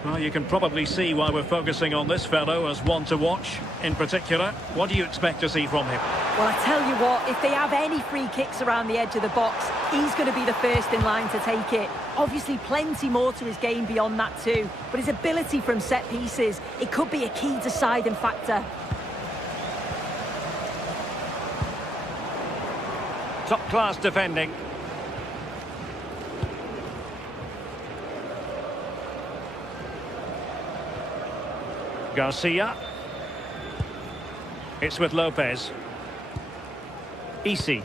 Well, you can probably see why we're focusing on this fellow as one to watch in particular. What do you expect to see from him? Well, I tell you what, if they have any free kicks around the edge of the box, he's going to be the first in line to take it. Obviously, plenty more to his game beyond that too, but his ability from set pieces, it could be a key deciding factor. Top-class defending. Garcia. It's with Lopez. Easy.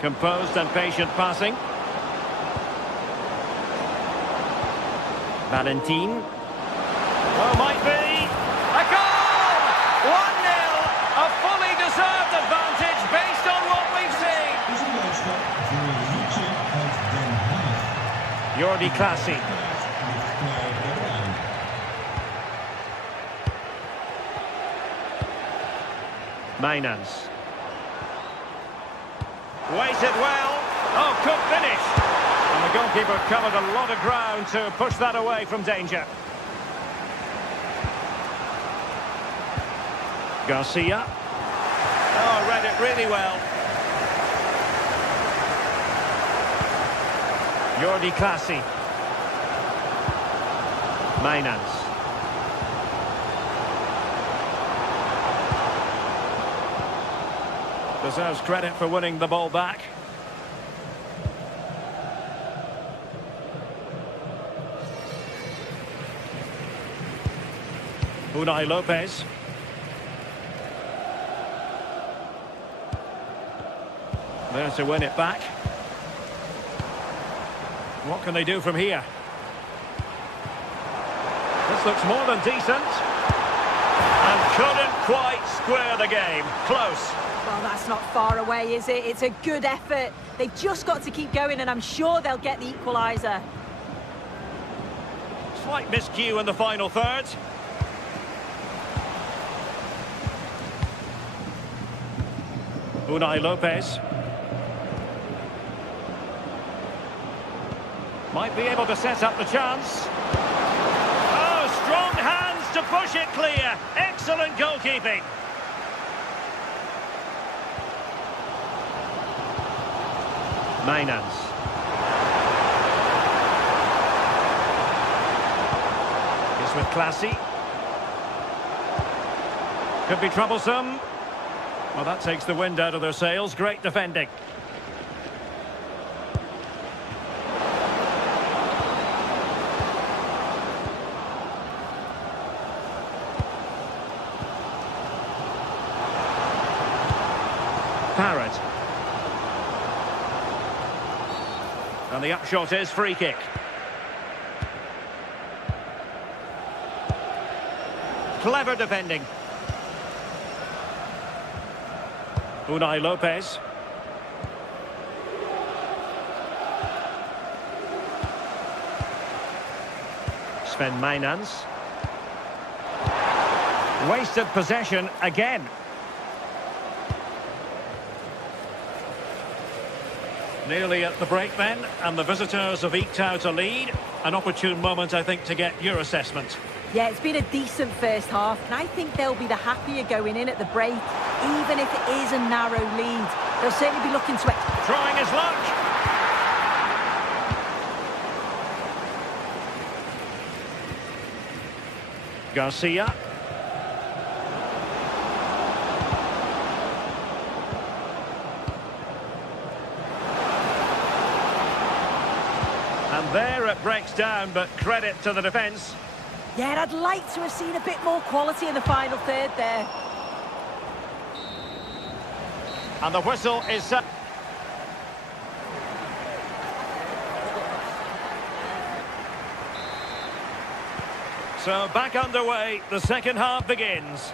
Composed and patient passing. Valentin. Oh, might be. A goal! 1-0. A fully deserved advantage based on what we've seen. Is een uitslag voor Liedje uit Den Haag. Jordi Clasie. Mainans. Waited well. Oh, good finish. And the goalkeeper covered a lot of ground to push that away from danger. Garcia. Oh, read it really well. Jordi Clasie. Mainans. Deserves credit for winning the ball back. Unai Lopez. There to win it back. What can they do from here? This looks more than decent. And couldn't quite square the game. Close. Well, that's not far away, is it? It's a good effort. They've just got to keep going, and I'm sure they'll get the equaliser. Slight miscue in the final third. Unai Lopez. Might be able to set up the chance. Oh, strong hands to push it clear. Excellent goalkeeping. Mainans. Is with Classy. Could be troublesome. Well, that takes the wind out of their sails. Great defending. Parrott. And the upshot is free kick. Clever defending. Unai Lopez. Sven Mainans. Wasted possession again. Nearly at the break then, and the visitors have eked out a lead. An opportune moment, I think, to get your assessment. Yeah, it's been a decent first half, and I think they'll be the happier going in at the break, even if it is a narrow lead. They'll certainly be looking to... Trying his luck. Garcia. And there it breaks down, but credit to the defence. Yeah, I'd like to have seen a bit more quality in the final third there. And the whistle is set. So back underway, the second half begins.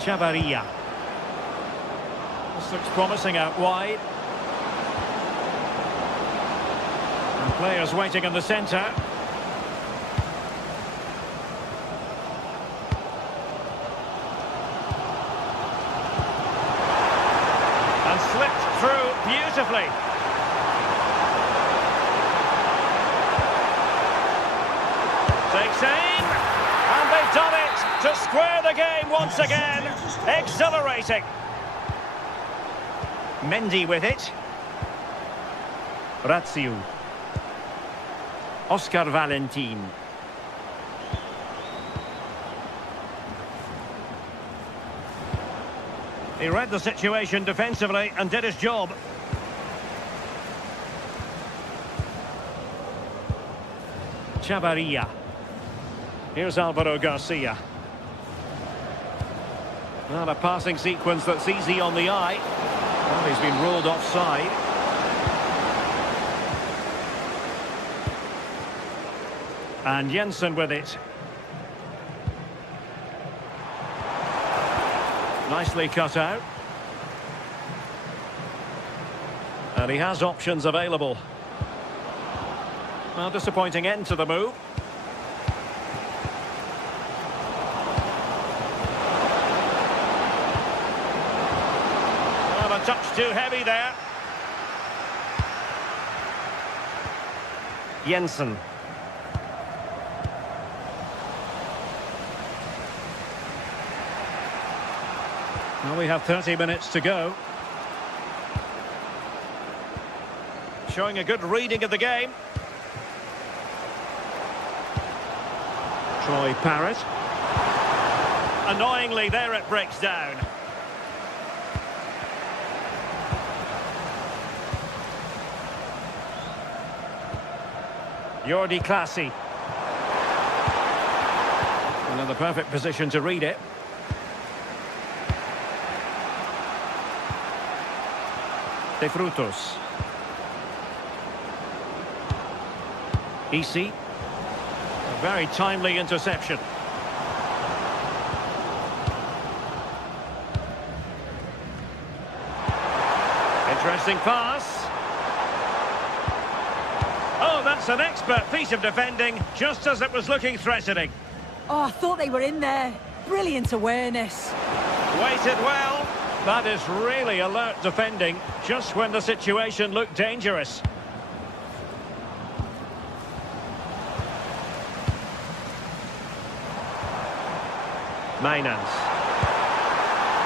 Chavarria. This looks promising out wide. And players waiting in the centre. And slipped through beautifully. Takes aim. And they've done it to square the game once again. Exhilarating. Mendy with it. Razziu. Oscar Valentin. He read the situation defensively and did his job. Chavarria. Here's Alvaro Garcia. Not a passing sequence that's easy on the eye. Well, he's been ruled offside. And Jensen with it. Nicely cut out. And he has options available. Well, disappointing end to the move. A touch too heavy there. Jensen. Well, we have 30 minutes to go. Showing a good reading of the game. Troy Parrott. Annoyingly, there it breaks down. Jordi Classy. Another perfect position to read it. De Frutos. Isi. A very timely interception. Interesting pass. Oh, that's an expert piece of defending, just as it was looking threatening. Oh, I thought they were in there. Brilliant awareness. Waited well. That is really alert defending, just when the situation looked dangerous. Mainans.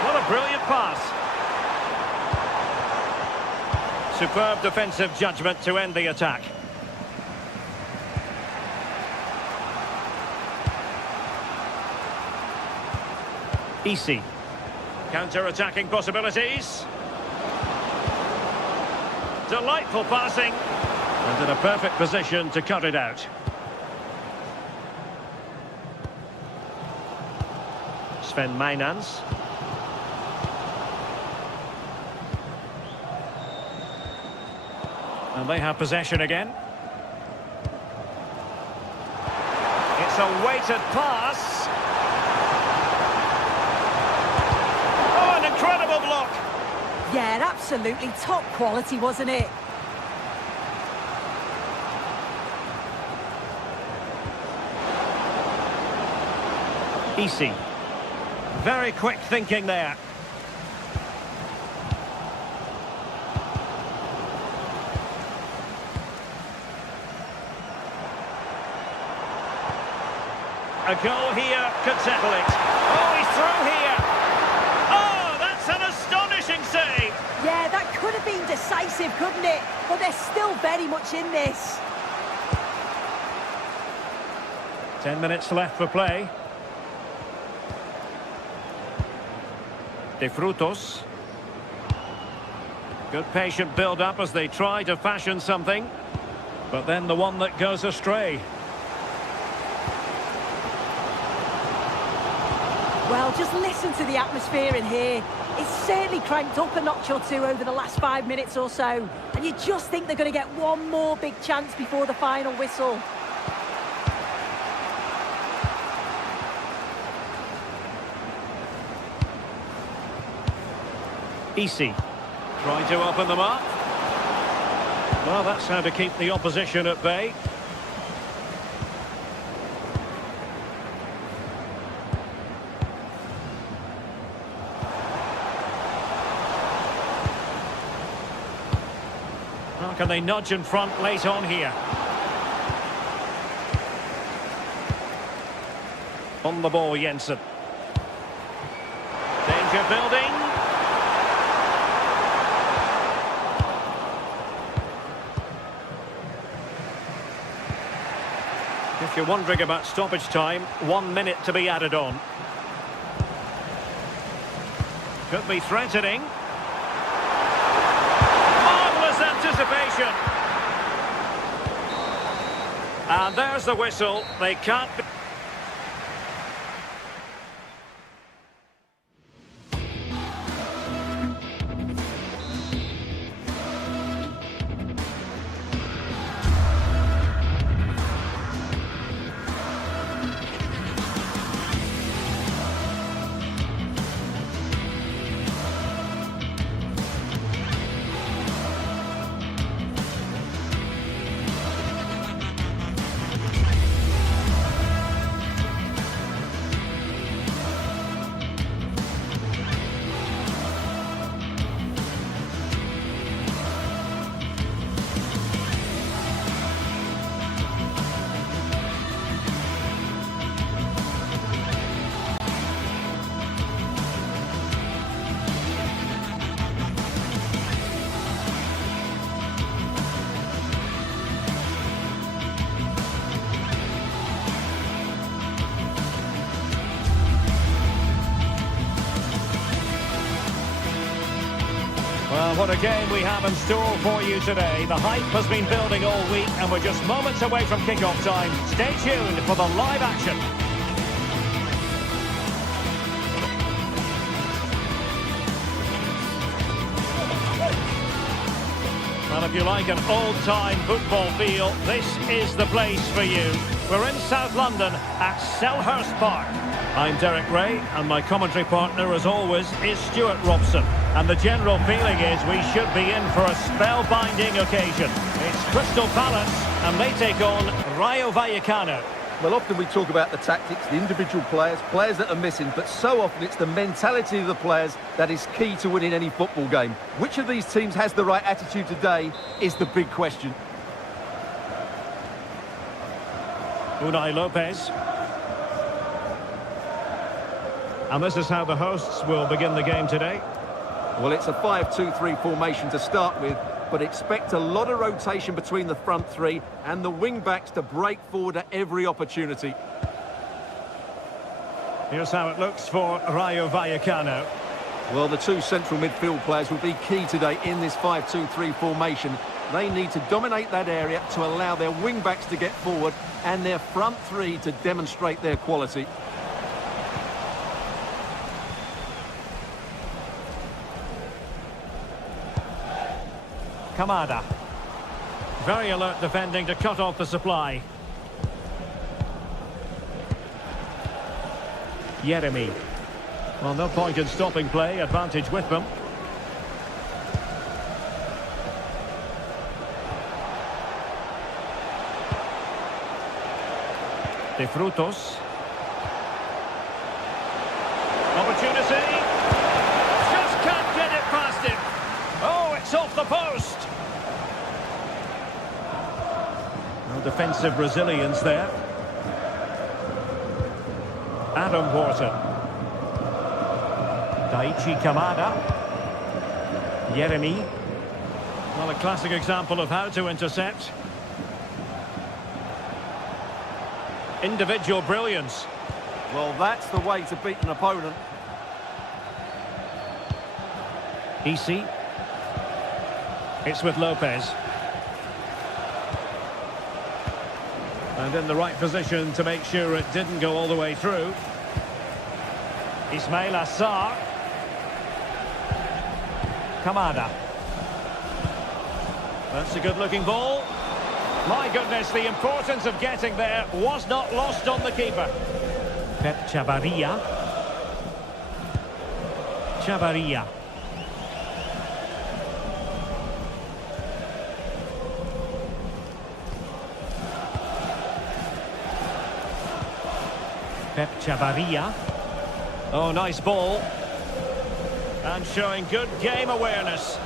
What a brilliant pass. Superb defensive judgment to end the attack. Easy. Counter-attacking possibilities. Delightful passing. And in a perfect position to cut it out. Sven Mainans. And they have possession again. It's a weighted pass. Oh, an incredible block. Yeah, absolutely top quality, wasn't it? Easy. Very quick thinking there. A goal here could settle it. Oh, he's through here. Oh, that's an astonishing save. Yeah, that could have been decisive, couldn't it? But they're still very much in this. 10 minutes left for play. De Frutos. Good patient build-up as they try to fashion something. But then the one that goes astray. Well, just listen to the atmosphere in here. It's certainly cranked up a notch or two over the last 5 minutes or so. And you just think they're going to get one more big chance before the final whistle. Easy. Trying to open them up. Well, that's how to keep the opposition at bay. How can they nudge in front late on here? On the ball, Jensen. Danger building. If you're wondering about stoppage time, 1 minute to be added on. Could be threatening. Marvellous anticipation. And there's the whistle. They can't be... Well, what a game we have in store for you today. The hype has been building all week and we're just moments away from kick-off time. Stay tuned for the live action. Well, if you like an old-time football feel, this is the place for you. We're in South London at Selhurst Park. I'm Derek Ray, and my commentary partner, as always, is Stuart Robson. And the general feeling is we should be in for a spellbinding occasion. It's Crystal Palace, and they take on Rayo Vallecano. Well, often we talk about the tactics, the individual players that are missing, but so often it's the mentality of the players that is key to winning any football game. Which of these teams has the right attitude today is the big question. Unai Lopez. And this is how the hosts will begin the game today. Well, it's a 5-2-3 formation to start with, but expect a lot of rotation between the front three and the wing-backs to break forward at every opportunity. Here's how it looks for Rayo Vallecano. Well, the two central midfield players will be key today in this 5-2-3 formation. They need to dominate that area to allow their wing-backs to get forward and their front three to demonstrate their quality. Kamada. Very alert defending to cut off the supply. Yeremy. Well, no point in stopping play. Advantage with them. De Frutos. Opportunity. Just can't get it past him. Oh, it's off the post. No defensive resilience there. Adam Wharton. Daichi Kamada. Yeremy. Well, a classic example of how to intercept. Individual brilliance. Well, that's the way to beat an opponent. Easy. It's with Lopez. And in the right position to make sure it didn't go all the way through. Ismail Assar. Kamada. That's a good-looking ball. My goodness, the importance of getting there was not lost on the keeper. Pep Chavarria. Chavarria. Pep Chavarria. Oh, nice ball. And showing good game awareness.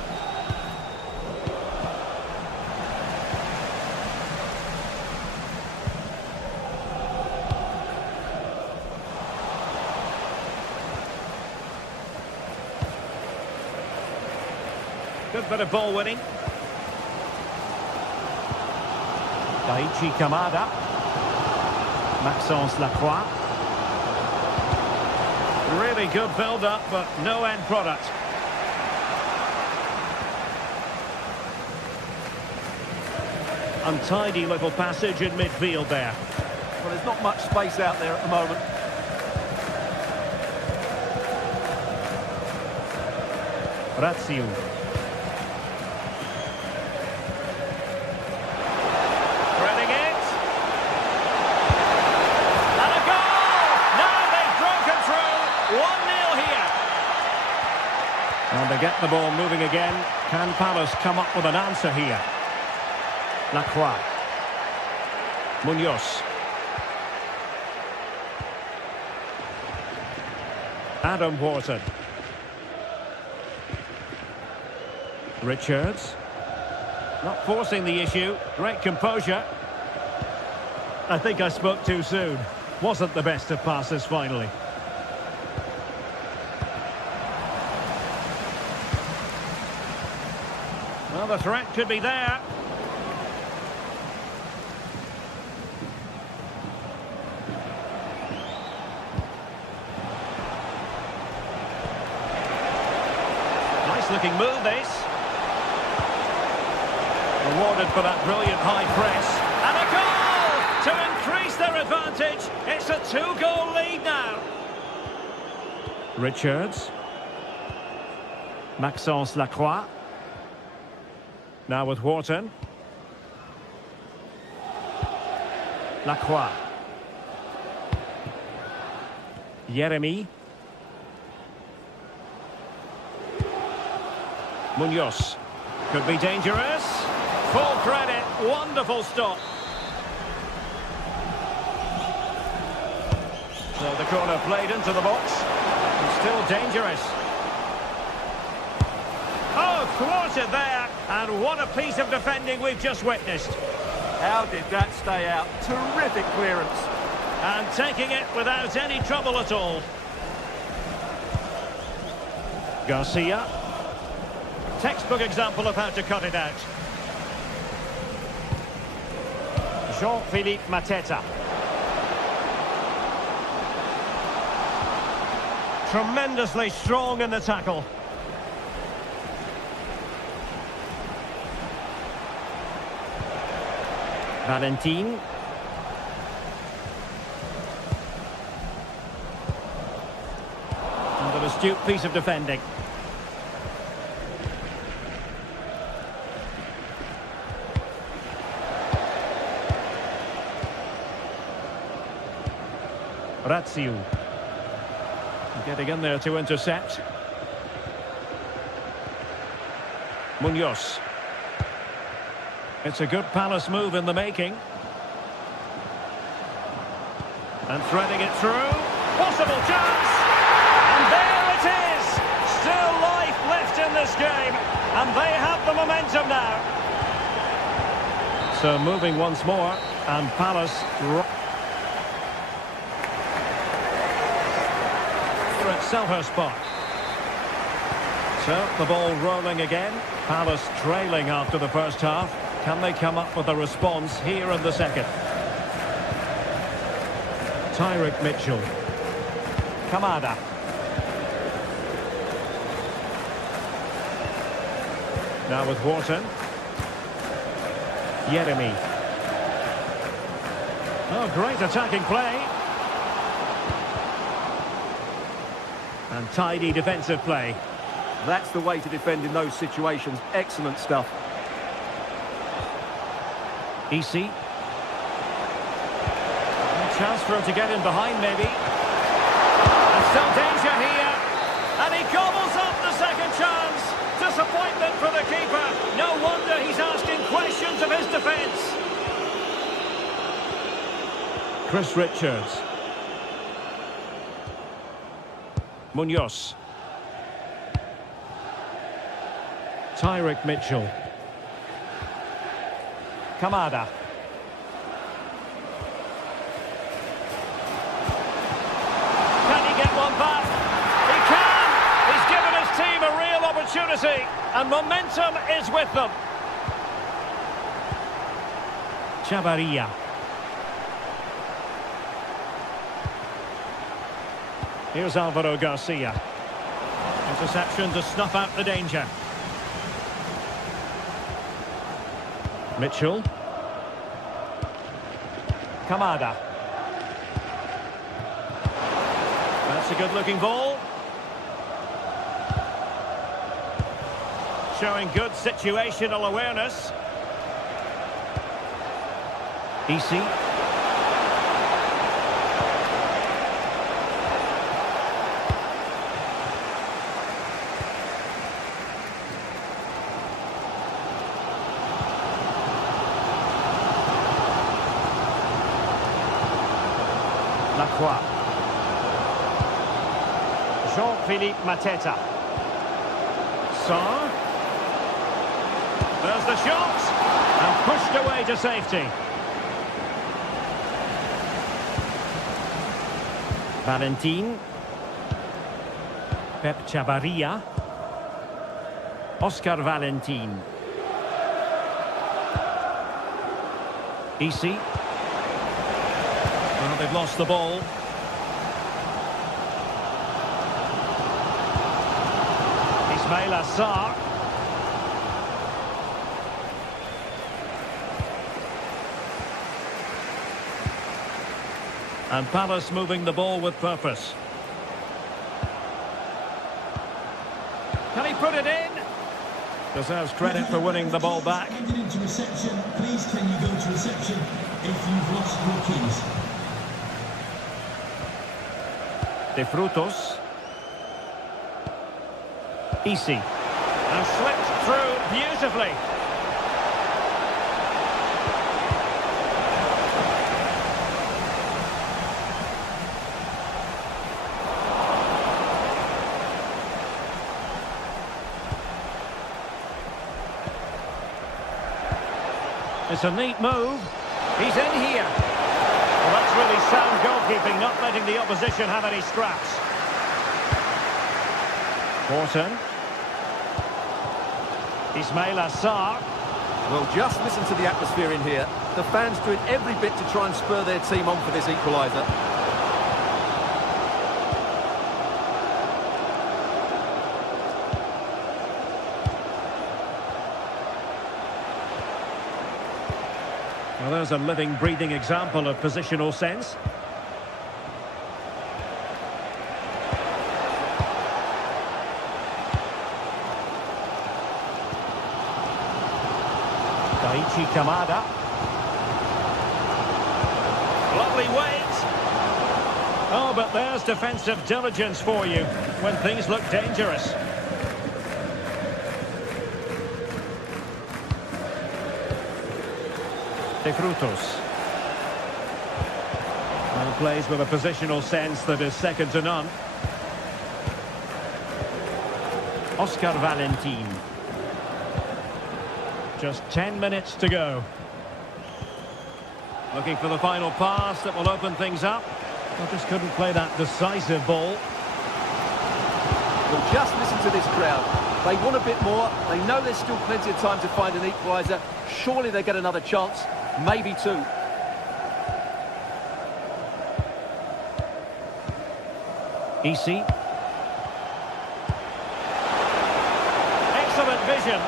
Good bit of ball winning. Daichi Kamada. Maxence Lacroix. Really good build-up, but no end product. Untidy little passage in midfield there. Well, there's not much space out there at the moment. Razziu. Threading it. And a goal! Now they've broken through. 1-0 here. And they get the ball moving again. Can Palace come up with an answer here? Lacroix. Munoz. Adam Wharton. Richards. Not forcing the issue. Great composure. I think I spoke too soon. Wasn't the best of passes finally. Well, the threat could be there. Nice looking move, this. Rewarded for that brilliant high press. And a goal to increase their advantage. It's a 2-goal lead now. Richards. Maxence Lacroix. Now with Wharton. Lacroix. Yeremy. Munoz. Could be dangerous. Full credit. Wonderful stop. So the corner played into the box. It's still dangerous. Oh, thwarted there. And what a piece of defending we've just witnessed. How did that stay out? Terrific clearance. And taking it without any trouble at all. Garcia. Textbook example of how to cut it out. Jean-Philippe Mateta. Tremendously strong in the tackle. Valentin. And an astute piece of defending. Razziu. Getting in there to intercept. Munoz. It's a good Palace move in the making. And threading it through. Possible chance! And there it is! Still life left in this game. And they have the momentum now. So moving once more. And Palace... at Selhurst Park. So the ball rolling again. Palace trailing after the first half. Can they come up with a response here in the second? Tyrick Mitchell. Kamada. Now with Wharton. Yeremy. Oh, great attacking play. And tidy defensive play. That's the way to defend in those situations. Excellent stuff. EC. Chance for him to get in behind, maybe. And still danger here. And he gobbles up the second chance. Disappointment for the keeper. No wonder he's asking questions of his defence. Chris Richards. Munoz. Tyrick Mitchell. Kamada. Can he get one back? He can! He's given his team a real opportunity, and momentum is with them. Chavarria. Here's Alvaro Garcia. Interception to snuff out the danger. Mitchell. Kamada. That's a good-looking ball. Showing good situational awareness. EC. Lacroix. Jean-Philippe Mateta. Sarr. There's the shot. And pushed away to safety. Valentin. Pep Chavarria. Oscar Valentin. EC. Well, they've lost the ball. Ismail Assar. And Palace moving the ball with purpose. Can he put it in? Deserves credit for winning the ball back. Into reception. Please, can you go to reception if you've lost your keys? De Frutos. Easy. And slipped through beautifully. It's a neat move. He's in here. Well, that's really sound goalkeeping, not letting the opposition have any scraps. Horton. Ismail Assar. Well, just listen to the atmosphere in here. The fans doing every bit to try and spur their team on for this equaliser. Well, there's a living, breathing example of positional sense. Daichi Kamada. Lovely weight. Oh, but there's defensive diligence for you when things look dangerous. De Frutos. Well, plays with a positional sense that is second to none. Oscar Valentin. Just 10 minutes to go. Looking for the final pass that will open things up. Well, just couldn't play that decisive ball. Well, just listen to this crowd. They want a bit more. They know there's still plenty of time to find an equaliser. Surely they get another chance. Maybe two. Easy. Excellent vision.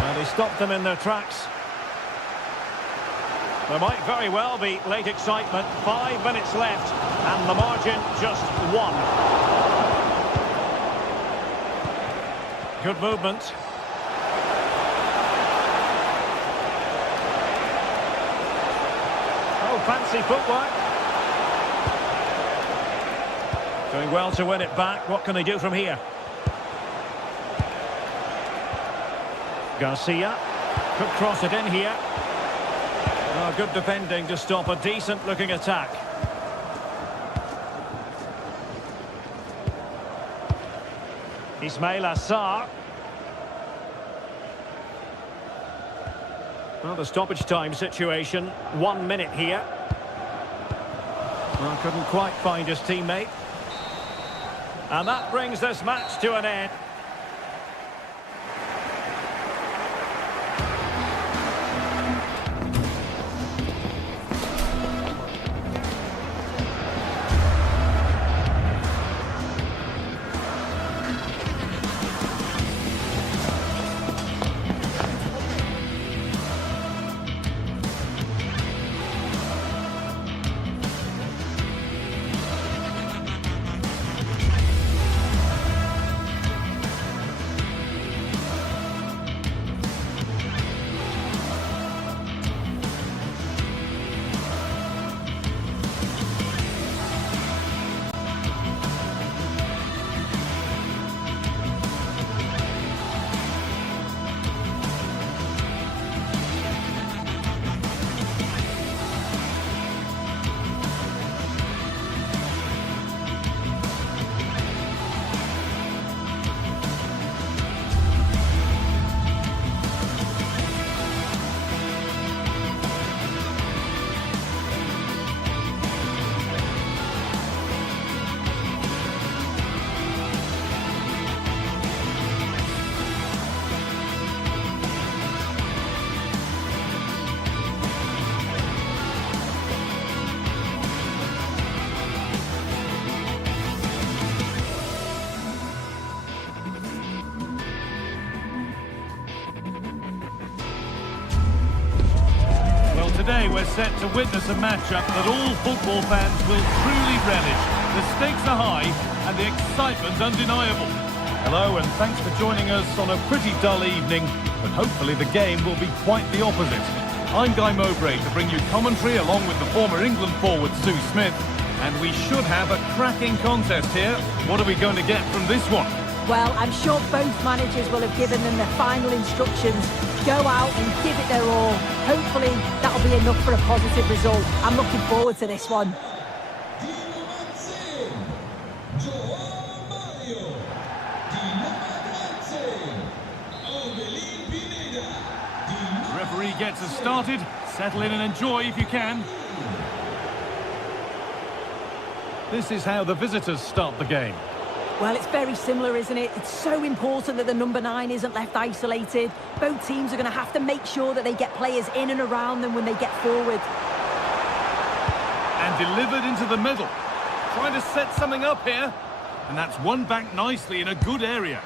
And he stopped them in their tracks. There might very well be late excitement. 5 minutes left, and the margin just 1. Good movement. Oh, fancy footwork. Doing well to win it back. What can they do from here? Garcia could cross it in here. Oh, good defending to stop a decent-looking attack. Ismail Assar. Well, the stoppage time situation. 1 minute here. Well, couldn't quite find his teammate. And that brings this match to an end. Today we're set to witness a matchup that all football fans will truly relish. The stakes are high and the excitement undeniable. Hello and thanks for joining us on a pretty dull evening, but hopefully the game will be quite the opposite. I'm Guy Mowbray to bring you commentary along with the former England forward Sue Smith, and we should have a cracking contest here. What are we going to get from this one? Well, I'm sure both managers will have given them the final instructions. Go out and give it their all. Hopefully, that'll be enough for a positive result. I'm looking forward to this one. referee gets us started. Settle in and enjoy if you can. This is how the visitors start the game. Well, it's very similar, isn't it? It's so important that the number 9 isn't left isolated. Both teams are going to have to make sure that they get players in and around them when they get forward. And delivered into the middle. Trying to set something up here. And that's won back nicely in a good area.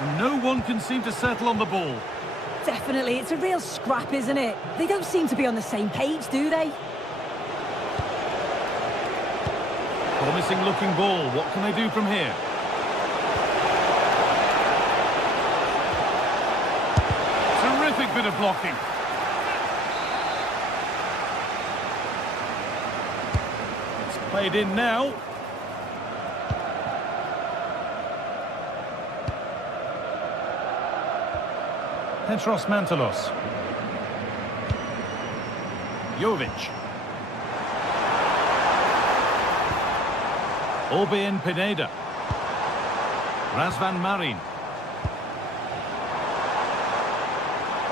And no one can seem to settle on the ball. Definitely, it's a real scrap, isn't it? They don't seem to be on the same page, do they? Promising looking ball. What can they do from here? Terrific bit of blocking. It's played in now. Petros Mantalos. Jovic. Orbien Pineda. Razvan Marin.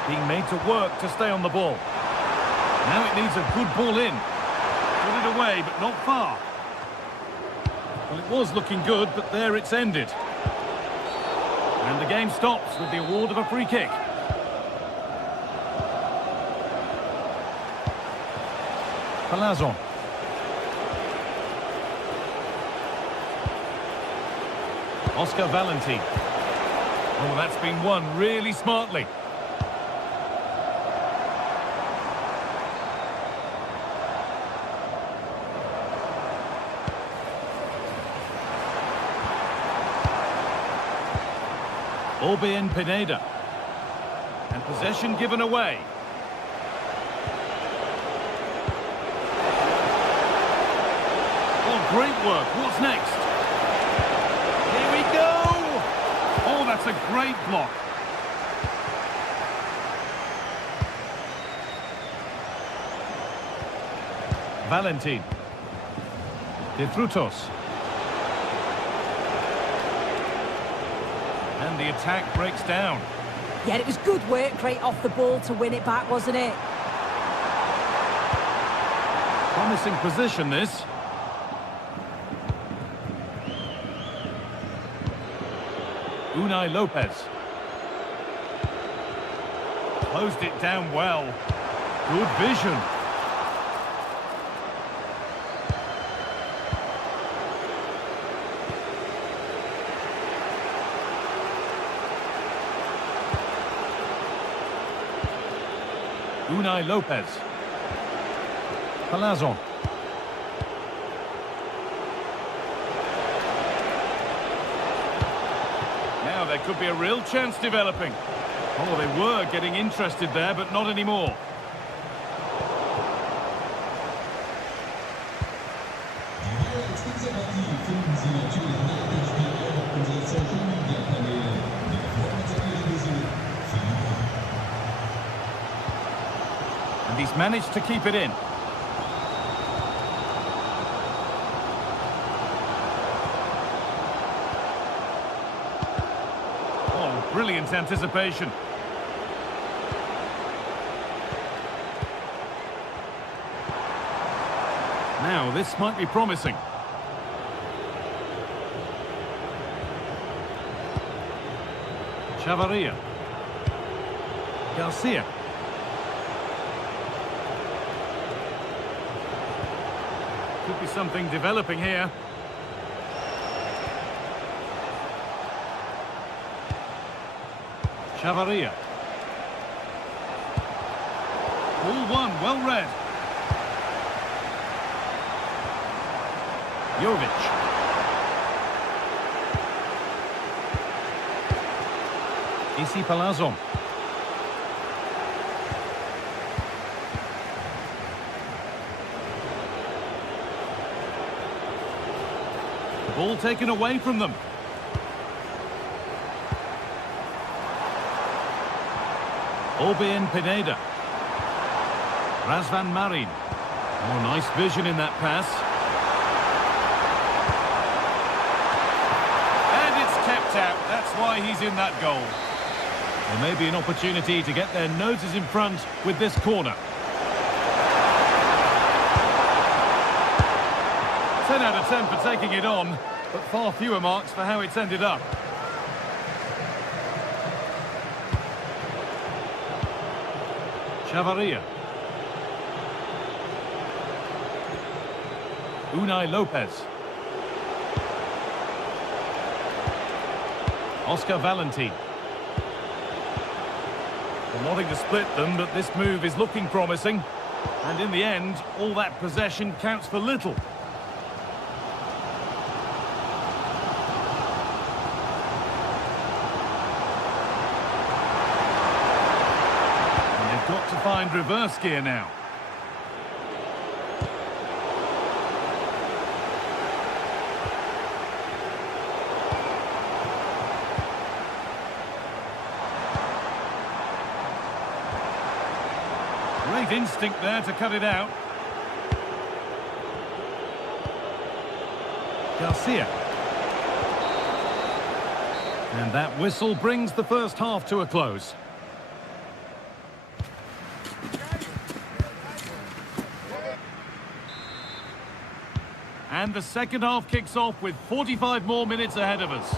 Being made to work to stay on the ball. Now it needs a good ball in. Put it away, but not far. Well, it was looking good, but there it's ended. And the game stops with the award of a free kick. Palazon. Oscar Valentin. Oh, that's been won really smartly. Orbien Pineda. And possession given away. Oh, great work. What's next? Here we go! Oh, that's a great block. Valentin. De Frutos. And the attack breaks down. Yeah, it was good work right off the ball to win it back, wasn't it? Promising position, this. Unai Lopez. Closed it down well. Good vision. Unai Lopez. Palazon. Now there could be a real chance developing. Oh, they were getting interested there, but not anymore. And he's managed to keep it in. Oh, brilliant anticipation. Now, this might be promising. Chavarria. Garcia. Could be something developing here. Chavarria. Ball one, well read. Jovic. Isi Palazon. The ball taken away from them. Orbien Pineda. Razvan Marin. Oh, nice vision in that pass. out. That's why he's in that goal. There may be an opportunity to get their noses in front with this corner. 10 out of 10 for taking it on, but far fewer marks for how it's ended up. Chavarria. Unai Lopez. Oscar Valentin. Well, wanting to split them, but this move is looking promising. And in the end, all that possession counts for little. And they've got to find reverse gear now. Great instinct there to cut it out. Garcia. And that whistle brings the first half to a close. And the second half kicks off with 45 more minutes ahead of us.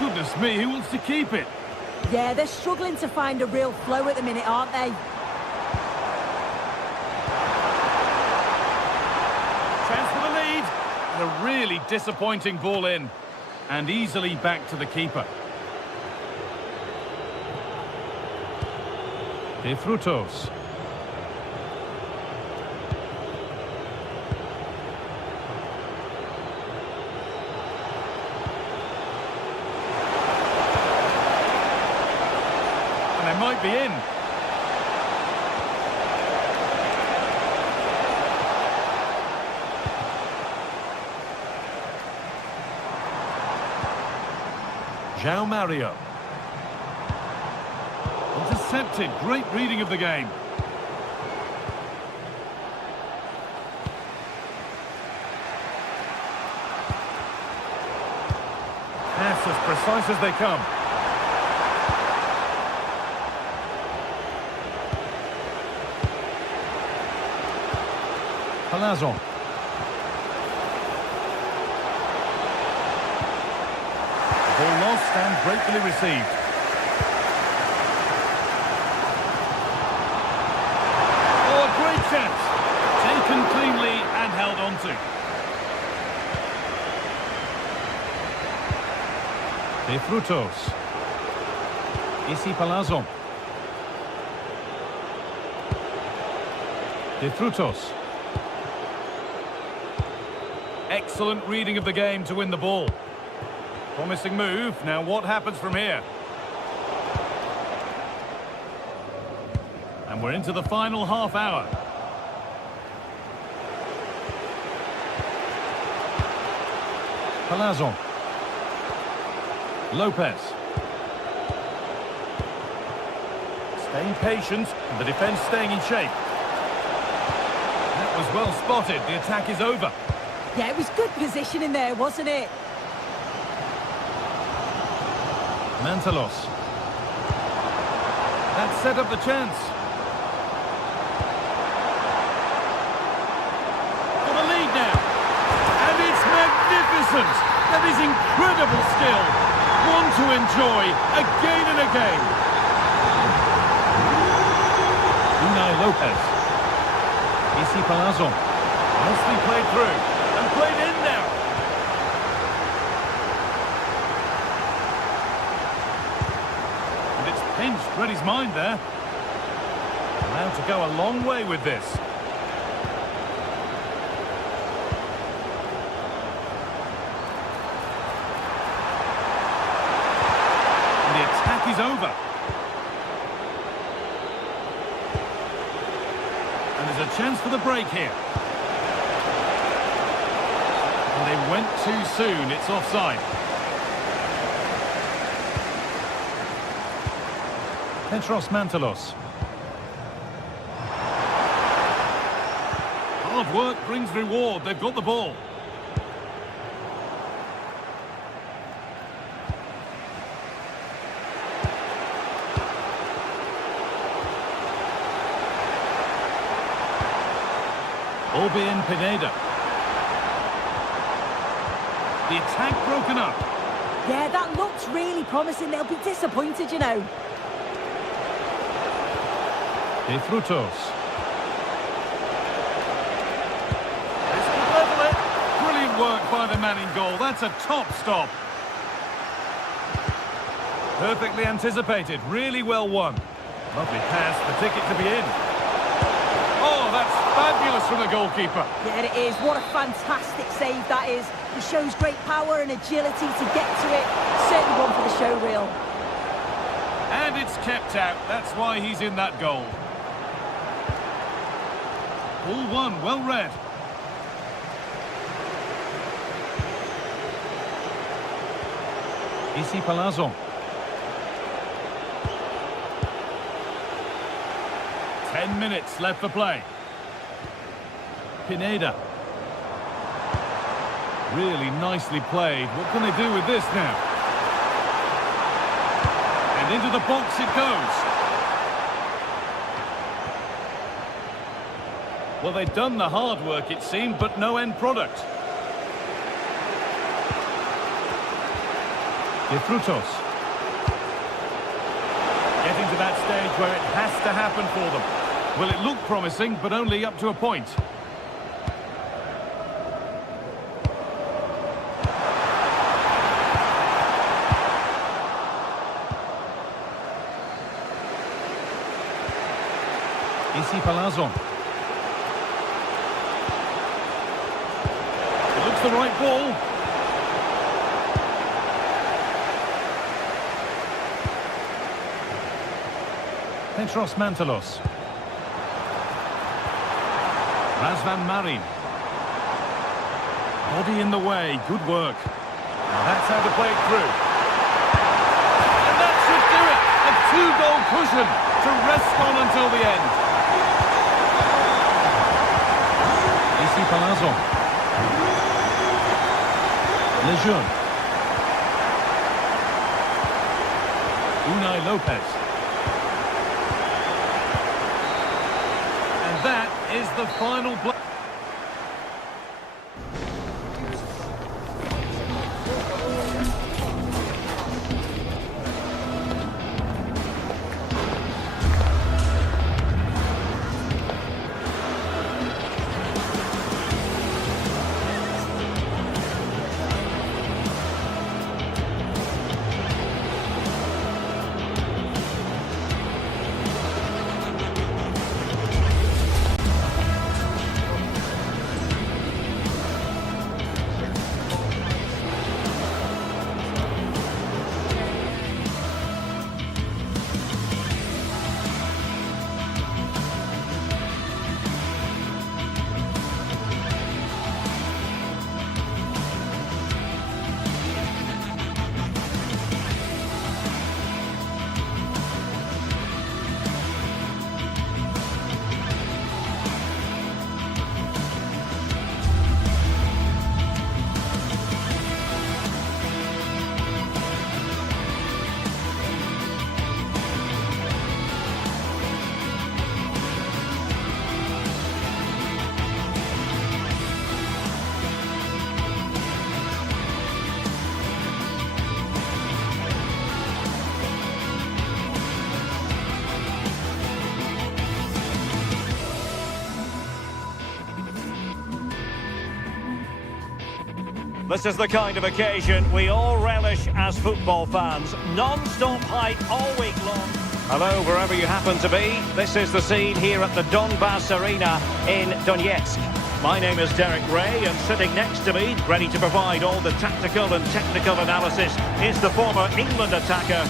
Goodness me, who wants to keep it? Yeah, they're struggling to find a real flow at the minute, aren't they? Chance for the lead. And a really disappointing ball in. And easily back to the keeper. De Frutos. Might be in. João Mario. Intercepted. Great reading of the game. That's as precise as they come. Palazzo. Ball lost and gratefully received. Oh, a great chance. Taken cleanly and held on to. De Frutos. Isi Palazzo. De Frutos. Excellent reading of the game to win the ball. Promising move. Now what happens from here? And we're into the final half hour. Palazzo. Lopez. Staying patient and the defence staying in shape. That was well spotted. The attack is over. Yeah, it was good positioning there, wasn't it? Mantalos. That set up the chance. For the lead now. And it's magnificent. That is incredible skill. One to enjoy again and again. Unai Lopez. Isi Palazzo. Nicely played through. And played in now. And it's pinched Reddy's mind there. Allowed to go a long way with this. And the attack is over. And there's a chance for the break here. They went too soon. It's offside. Petros Mantalos. Hard work brings reward. They've got the ball. Orbien Pineda. The attack broken up. Yeah, that looks really promising. They'll be disappointed, you know. De Frutos. This could level it. Brilliant work by the man in goal. That's a top stop. Perfectly anticipated. Really well won. Lovely pass. The ticket to be in. Oh, that's fabulous from the goalkeeper. Yeah, it is. What a fantastic save that is. He shows great power and agility to get to it. Certainly one for the show reel. And it's kept out. That's why he's in that goal. All one, well read. Issy Palazzo. 10 minutes left for play. Pineda. Really nicely played. What can they do with this now? And into the box it goes. Well, they've done the hard work, it seemed, but no end product. De Frutos. Getting to that stage where it has to happen for them. Well, it looked promising, but only up to a point. Issy Palazzo. It looks the right ball. Petros Mantalos. Razvan Marin. Body in the way. Good work. Now that's how to play it through. And that should do it. A two-goal cushion to rest on until the end. Issy Palazzo. Lejeune. Unai Lopez. And that is the final blow. This is the kind of occasion we all relish as football fans. Non-stop hype all week long. Hello, wherever you happen to be. This is the scene here at the Donbass Arena in Donetsk. My name is Derek Ray, and sitting next to me, ready to provide all the tactical and technical analysis, is the former England attacker.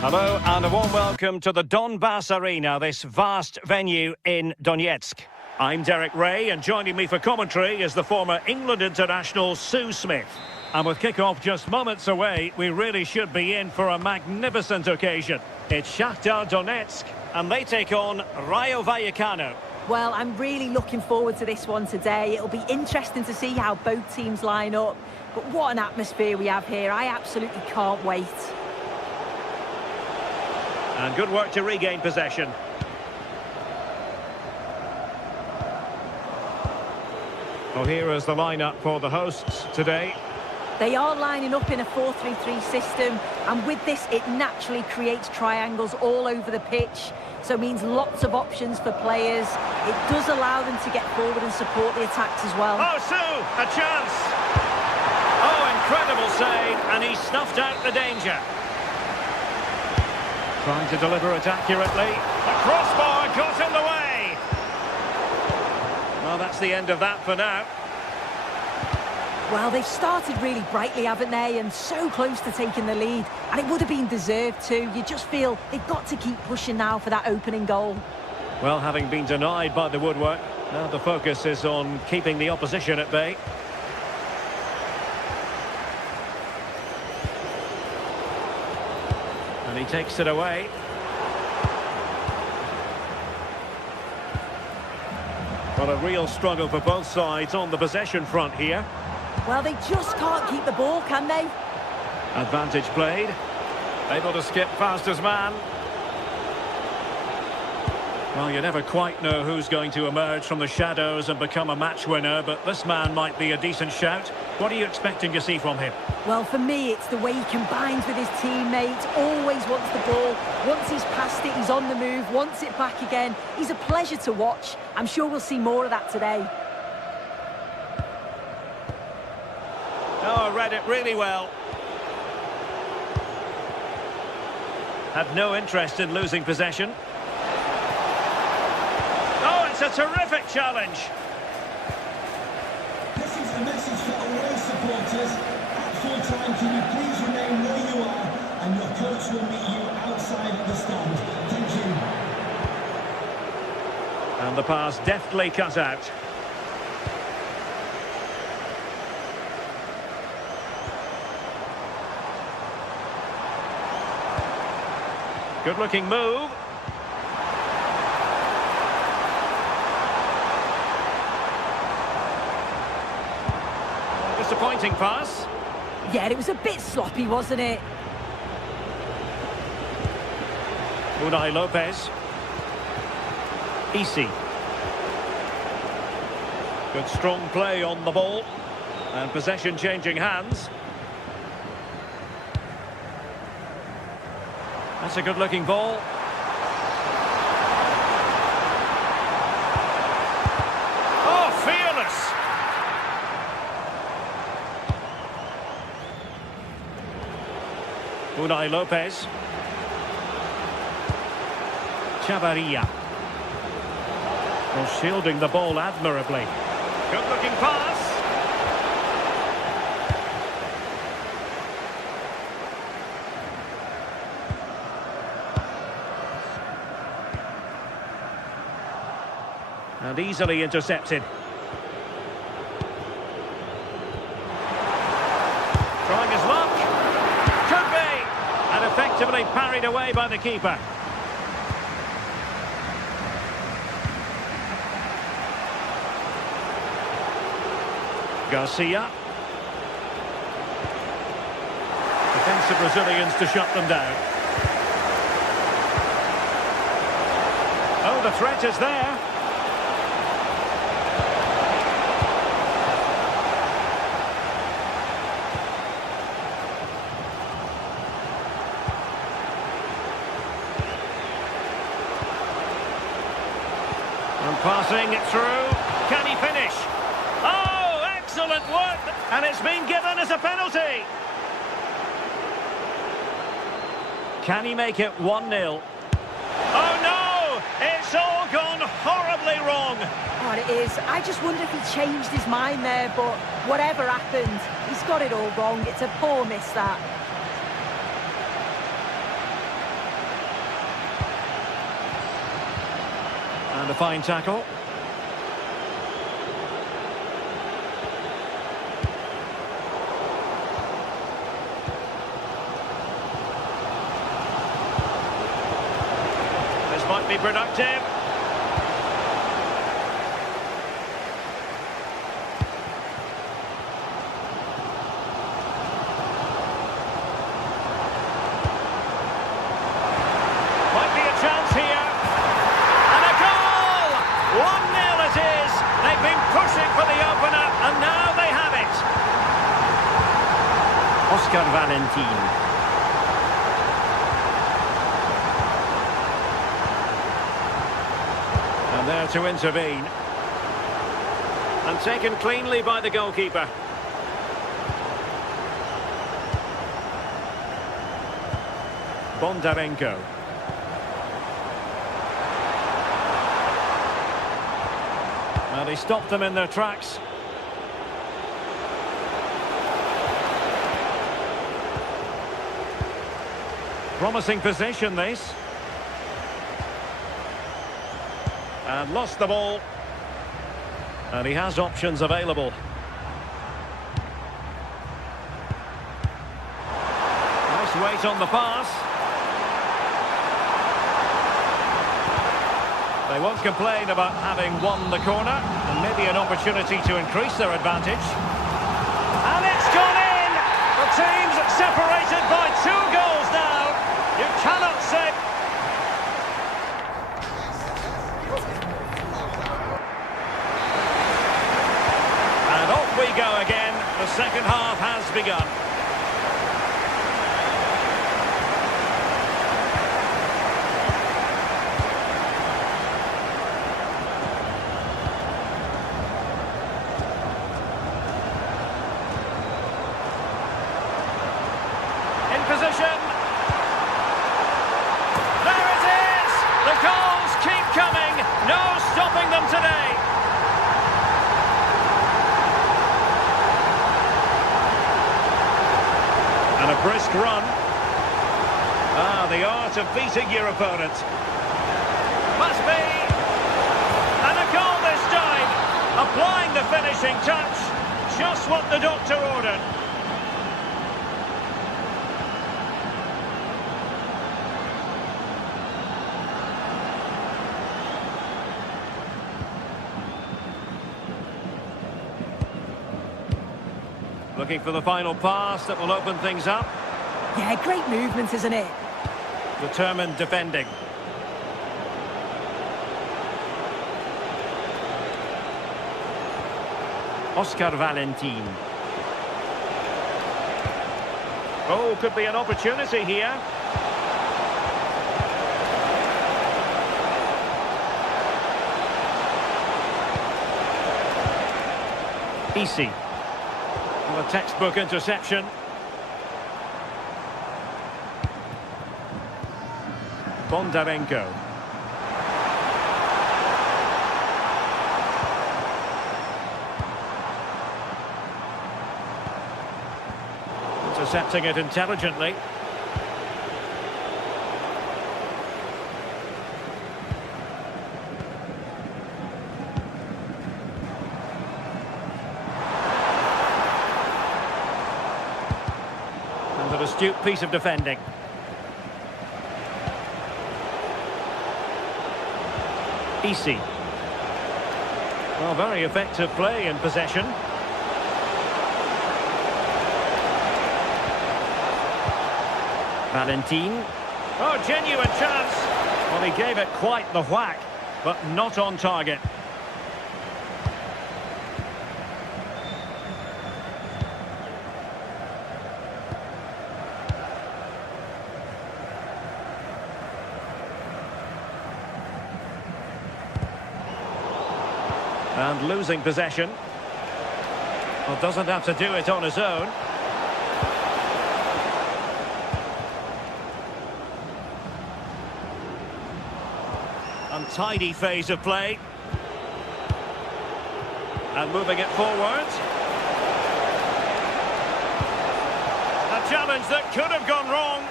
Hello, and a warm welcome to the Donbass Arena, this vast venue in Donetsk. I'm Derek Ray, and joining me for commentary is the former England international Sue Smith. And with kick-off just moments away, we really should be in for a magnificent occasion. It's Shakhtar Donetsk, and they take on Rayo Vallecano. Well, I'm really looking forward to this one today. It'll be interesting to see how both teams line up. But what an atmosphere we have here. I absolutely can't wait. And good work to regain possession. Well, here is the lineup for the hosts today. They are lining up in a 4-3-3 system, and with this, it naturally creates triangles all over the pitch. So means lots of options for players. It does allow them to get forward and support the attacks as well. Oh, Sue, a chance! Oh, incredible save, and he snuffed out the danger. Trying to deliver it accurately. The crossbar got in the way. Well, that's the end of that for now. Well, they've started really brightly, haven't they? And so close to taking the lead. And it would have been deserved too. You just feel they've got to keep pushing now for that opening goal. Well, having been denied by the woodwork, now the focus is on keeping the opposition at bay. And he takes it away. Well, a real struggle for both sides on the possession front here. Well, they just can't keep the ball, can they? Advantage played. Able to skip past his man. Well, you never quite know who's going to emerge from the shadows and become a match winner, but this man might be a decent shout. What are you expecting to see from him? Well, for me, it's the way he combines with his teammates, always wants the ball. Once he's passed it, he's on the move, wants it back again. He's a pleasure to watch. I'm sure we'll see more of that today. Oh, read it really well. Had no interest in losing possession. Oh, it's a terrific challenge. This is a message for away supporters. At full time, can you please remain where you are, and your coach will meet you outside the stand. Thank you. And the pass deftly cut out. Good-looking move. Disappointing pass. Yeah, it was a bit sloppy, wasn't it? Unai Lopez. Easy. Good strong play on the ball. And possession changing hands. That's a good-looking ball. Oh, fearless! Unai Lopez. Chavarria. Well, shielding the ball admirably. Good-looking pass. And easily intercepted. Trying his luck. Could be. And effectively parried away by the keeper. Garcia. Defensive Brazilians to shut them down. Oh, the threat is there. And passing it through. Can he finish? Oh, excellent work. And it's been given as a penalty. Can he make it 1-0? Oh, no! It's all gone horribly wrong. Oh, it is. I just wonder if he changed his mind there, but whatever happened, he's got it all wrong. It's a poor miss, that. And a fine tackle. might be productive. Might be a chance here. And a goal! 1-0 it is. They've been pushing for the opener, and now they have it. Oscar Valentin. And there to intervene. And taken cleanly by the goalkeeper. Bondarenko. Well, he stopped them in their tracks. Promising position, this. And lost the ball. And he has options available. Nice weight on the pass. They won't complain about having won the corner, and maybe an opportunity to increase their advantage. And it's gone in! The team's separated by 2 goals now. You cannot say... And off we go again. The second half has begun. Position. There it is! The goals keep coming. No stopping them today. And a brisk run. Ah, the art of beating your opponent. Must be. And a goal this time. Applying the finishing touch. Just what the doctor ordered. Looking for the final pass that will open things up. Yeah, great movement, isn't it? Determined defending. Oscar Valentin. Oh, could be an opportunity here. Easy. A textbook interception. Bondarenko. Intercepting it intelligently. An astute piece of defending. Easy. Well, very effective play in possession. Valentin. Oh, genuine chance. Well, he gave it quite the whack, but not on target. And losing possession. Well, doesn't have to do it on his own. Untidy phase of play. And moving it forward. A challenge that could have gone wrong.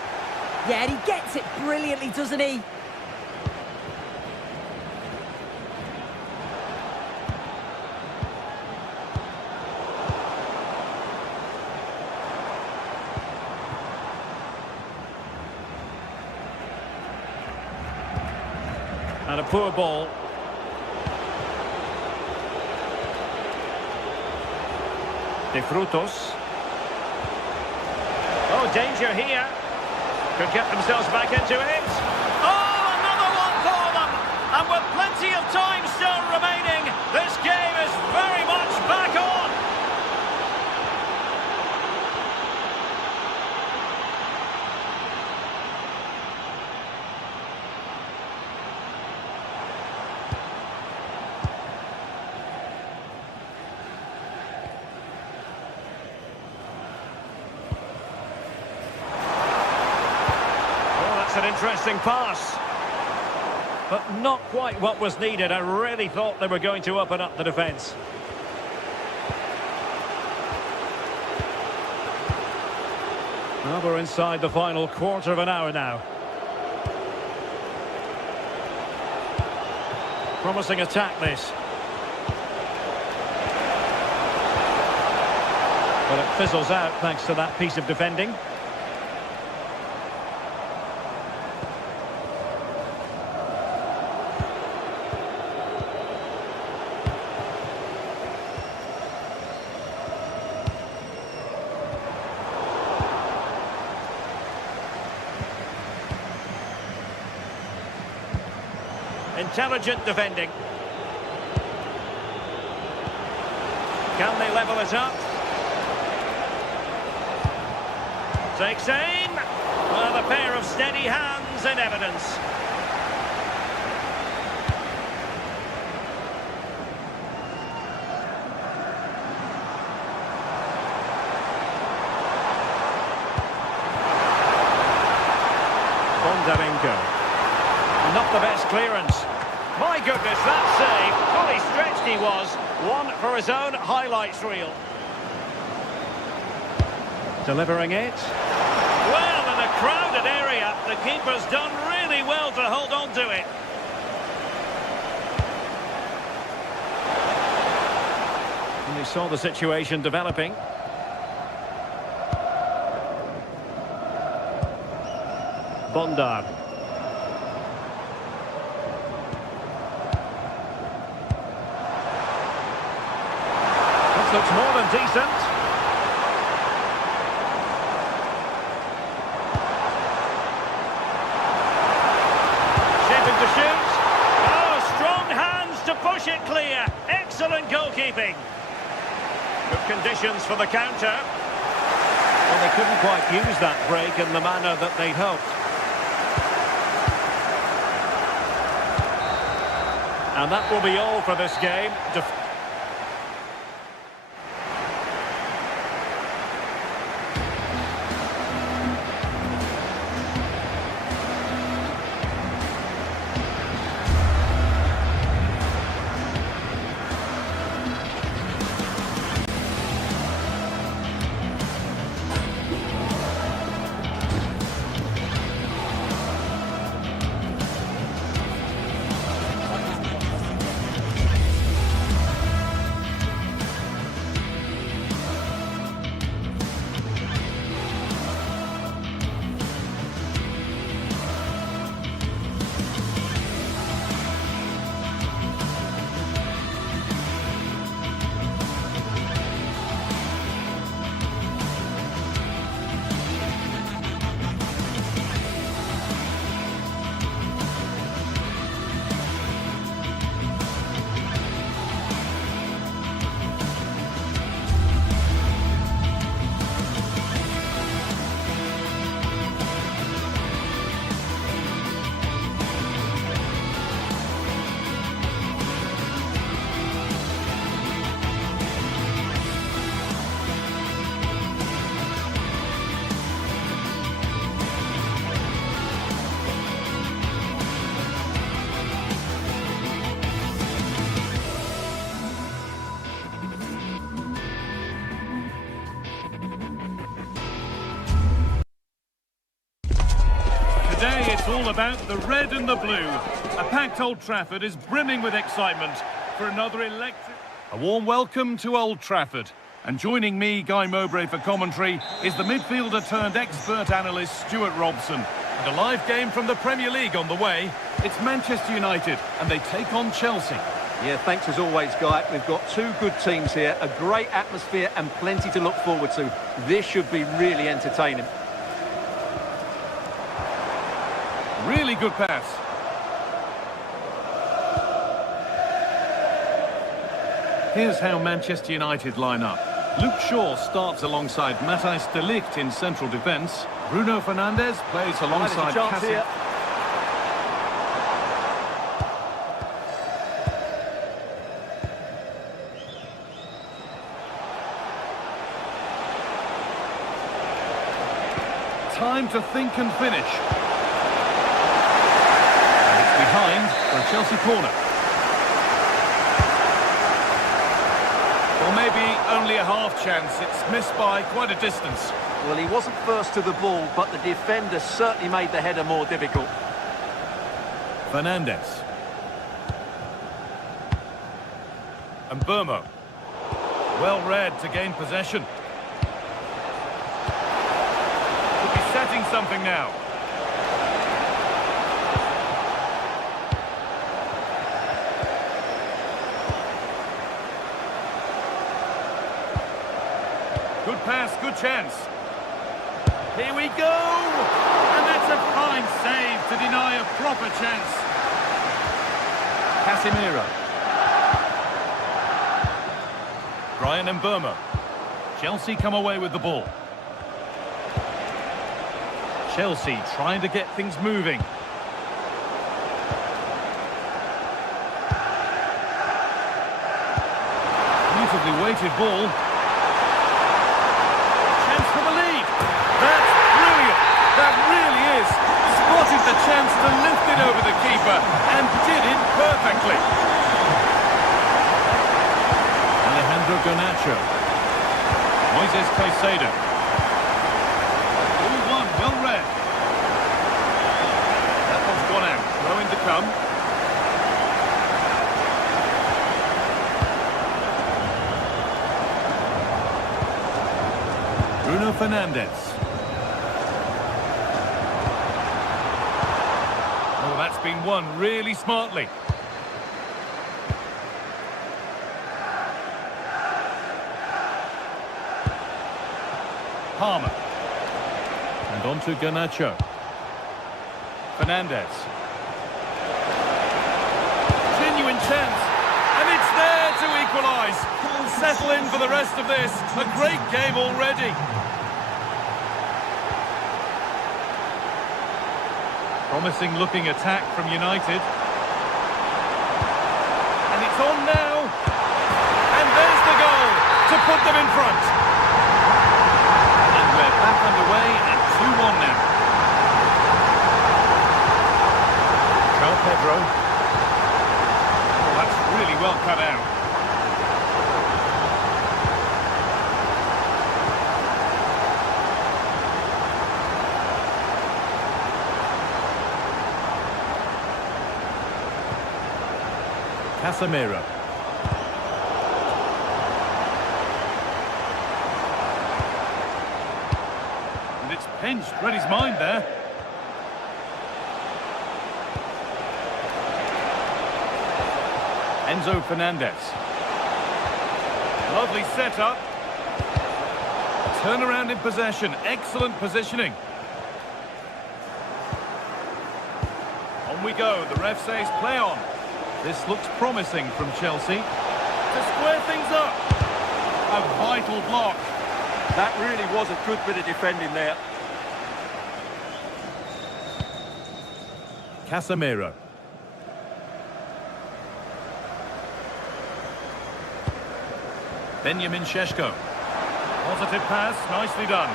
Yeah, and he gets it brilliantly, doesn't he? And a poor ball. De Frutos. Oh, danger here. Could get themselves back into it. Oh, another one for them! And with plenty of time still remaining, this game is very much back on. An interesting pass, but not quite what was needed. I really thought they were going to open up the defence. Well, we're inside the final quarter of an hour now. Promising attack, this. But it fizzles out thanks to that piece of defending. Intelligent defending. Can they level it up? Takes aim. Well, a pair of steady hands in evidence. Bondarenko. Not the best clearance. My goodness, that save. Fully stretched he was. One for his own highlights reel. Delivering it. Well, in a crowded area, the keeper's done really well to hold on to it. And he saw the situation developing. Bondar. Looks more than decent. Shaping to shoot. Oh, strong hands to push it clear. Excellent goalkeeping. Good conditions for the counter. Well, they couldn't quite use that break in the manner that they'd hoped. And that will be all for this game. Today it's all about the red and the blue. A packed Old Trafford is brimming with excitement for another electric... A warm welcome to Old Trafford. And joining me, Guy Mowbray, for commentary is the midfielder turned expert analyst Stuart Robson. And a live game from the Premier League on the way. It's Manchester United, and they take on Chelsea. Yeah, thanks as always, Guy. We've got two good teams here, a great atmosphere and plenty to look forward to. This should be really entertaining. Really good pass. Here's how Manchester United line up. Luke Shaw starts alongside Matthijs de Ligt in central defence. Bruno Fernandes plays alongside Casemiro. Time to think and finish. And it's behind for a Chelsea corner. Well, maybe only a half chance. It's missed by quite a distance. Well, he wasn't first to the ball, but the defender certainly made the header more difficult. Fernandes. And Burmo. Well read to gain possession. Could be setting something now. Good pass, good chance. Here we go! And that's a fine save to deny a proper chance. Casemiro. Brian Mbeumo. Chelsea come away with the ball. Chelsea trying to get things moving. Beautifully weighted ball. Chance for the lead. That's brilliant. That really is. Spotted the chance to lift it over the keeper and did it perfectly. Alejandro Garnacho. Moises Caicedo. All one, well read. That one's gone out. Throw-in to come. Bruno Fernandes. Oh, that's been won really smartly. Palmer. And on to Garnacho. Fernandes. Genuine chance. And it's there to equalise. Settle in for the rest of this. A great game already. Promising looking attack from United. And it's on now. And there's the goal to put them in front. And we're back underway at 2-1 now. João Pedro. Oh, that's really well cut out. Casemiro. And it's pinched, read his mind there. Enzo Fernandez. Lovely setup. Turnaround in possession, excellent positioning. On we go, the ref says play on. This looks promising from Chelsea. To square things up. A vital block. That really was a good bit of defending there. Casemiro. Benjamin Šeško. Positive pass, nicely done.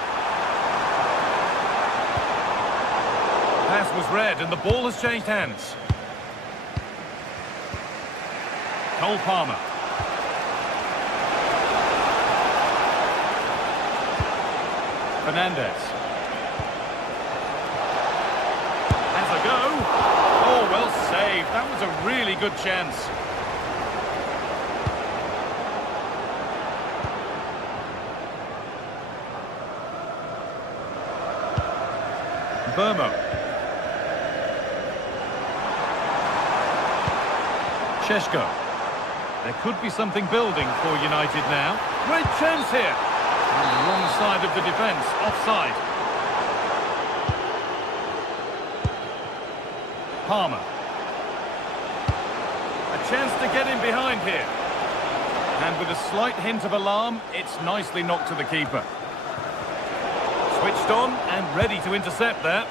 Pass was read and the ball has changed hands. Cole Palmer. Fernandes. Has a go. Oh, well saved. That was a really good chance. Burmo. Sheshko. There could be something building for United now. Great chance here. On the wrong side of the defence, offside. Palmer. A chance to get in behind here. And with a slight hint of alarm, it's nicely knocked to the keeper. Switched on and ready to intercept there.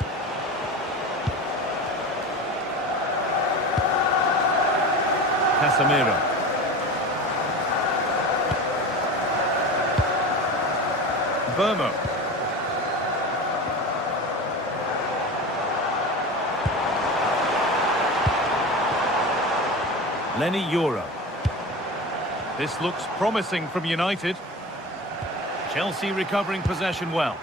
Casemiro. Burmo. Lenny Euro. This looks promising from United. Chelsea recovering possession well.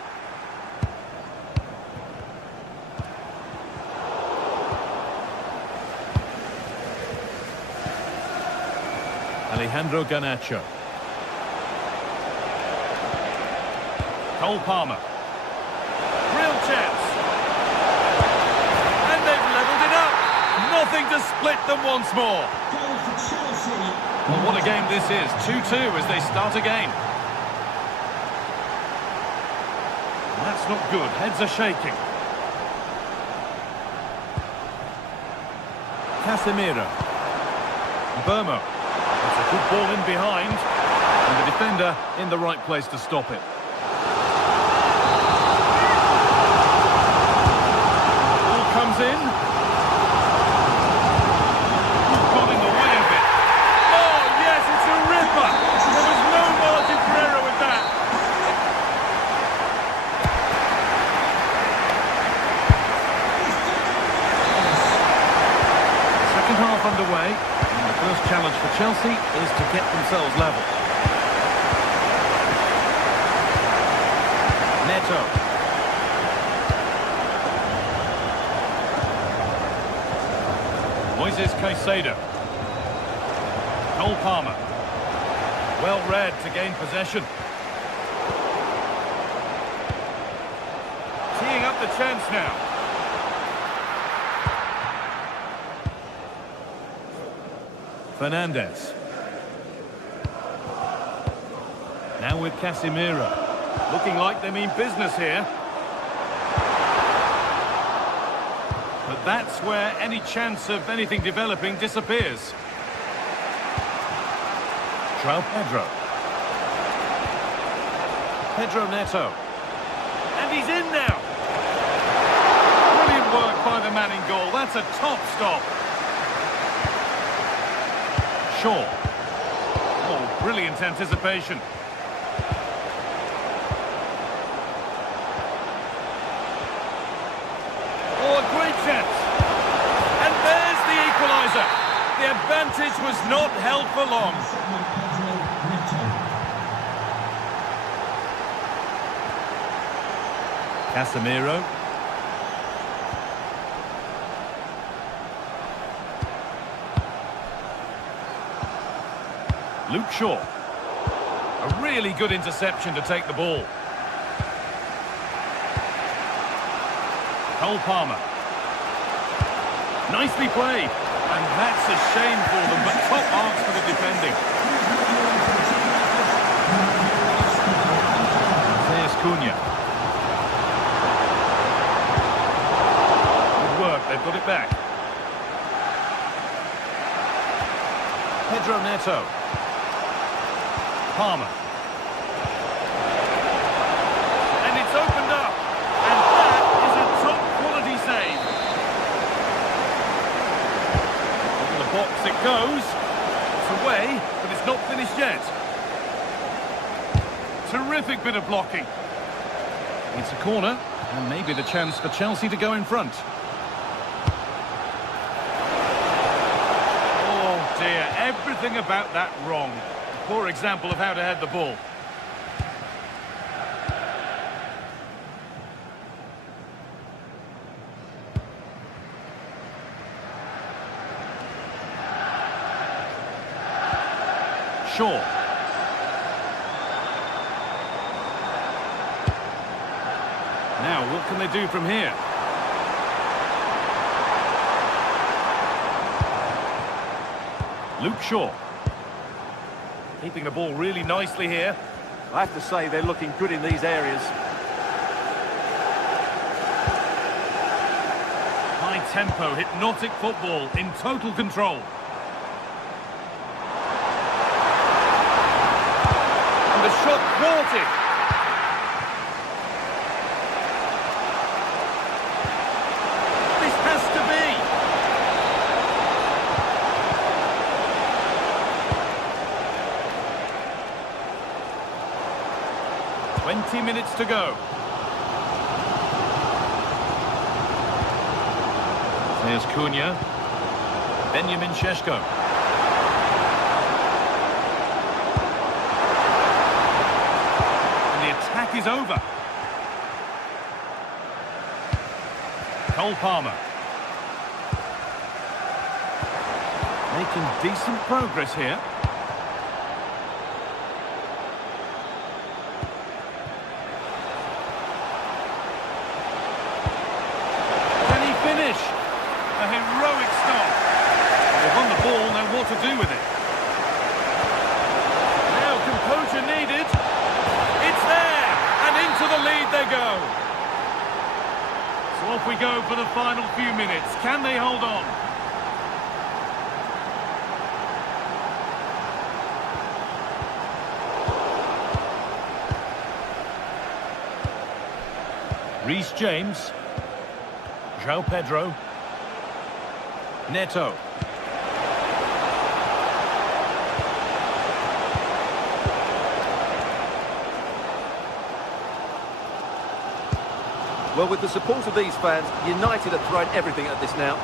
Alejandro Garnacho. Cole Palmer. Real chance. And they've levelled it up. Nothing to split them once more. Goal for Chelsea. Well, what a game this is. 2-2 as they start again. That's not good. Heads are shaking. Casemiro. Burmo. It's a good ball in behind. And the defender in the right place to stop it. Ball comes in. He's got in the way of it. Oh, yes, it's a ripper. There was no margin for error with that. Second half underway. And the first challenge for Chelsea is to get themselves level. Neto. Moises Caicedo. Cole Palmer. Well read to gain possession. Teeing up the chance now. Fernandes. Now with Casemiro. Looking like they mean business here. But that's where any chance of anything developing disappears. João Pedro. Pedro Neto. And he's in now. Brilliant work by the man in goal. That's a top stop. Shaw. Oh, brilliant anticipation. Oh, a great chance. And there's the equaliser. The advantage was not held for long. Casemiro. Luke Shaw. A really good interception to take the ball. Cole Palmer. Nicely played. And that's a shame for them, but top marks for the defending. There's Cunha. Good work, they've got it back. Pedro Neto. Palmer. And it's opened up. And that is a top quality save. Into the box it goes. It's away, but it's not finished yet. Terrific bit of blocking. It's a corner, and maybe the chance for Chelsea to go in front. Oh dear, everything about that wrong. Poor example of how to head the ball. Shaw. Now, what can they do from here? Luke Shaw. Keeping the ball really nicely here. I have to say they're looking good in these areas. High tempo, hypnotic football in total control. And the shot thwarted. This has to be. 20 minutes to go. There's Cunha. Benjamin Šeško. And the attack is over. Cole Palmer. Making decent progress here. A heroic stop. They've won the ball, know what to do with it. Now composure needed. It's there, and into the lead they go. So off we go for the final few minutes. Can they hold on? Reece James. João Pedro. Neto. Well, with the support of these fans, United are throwing everything at this now.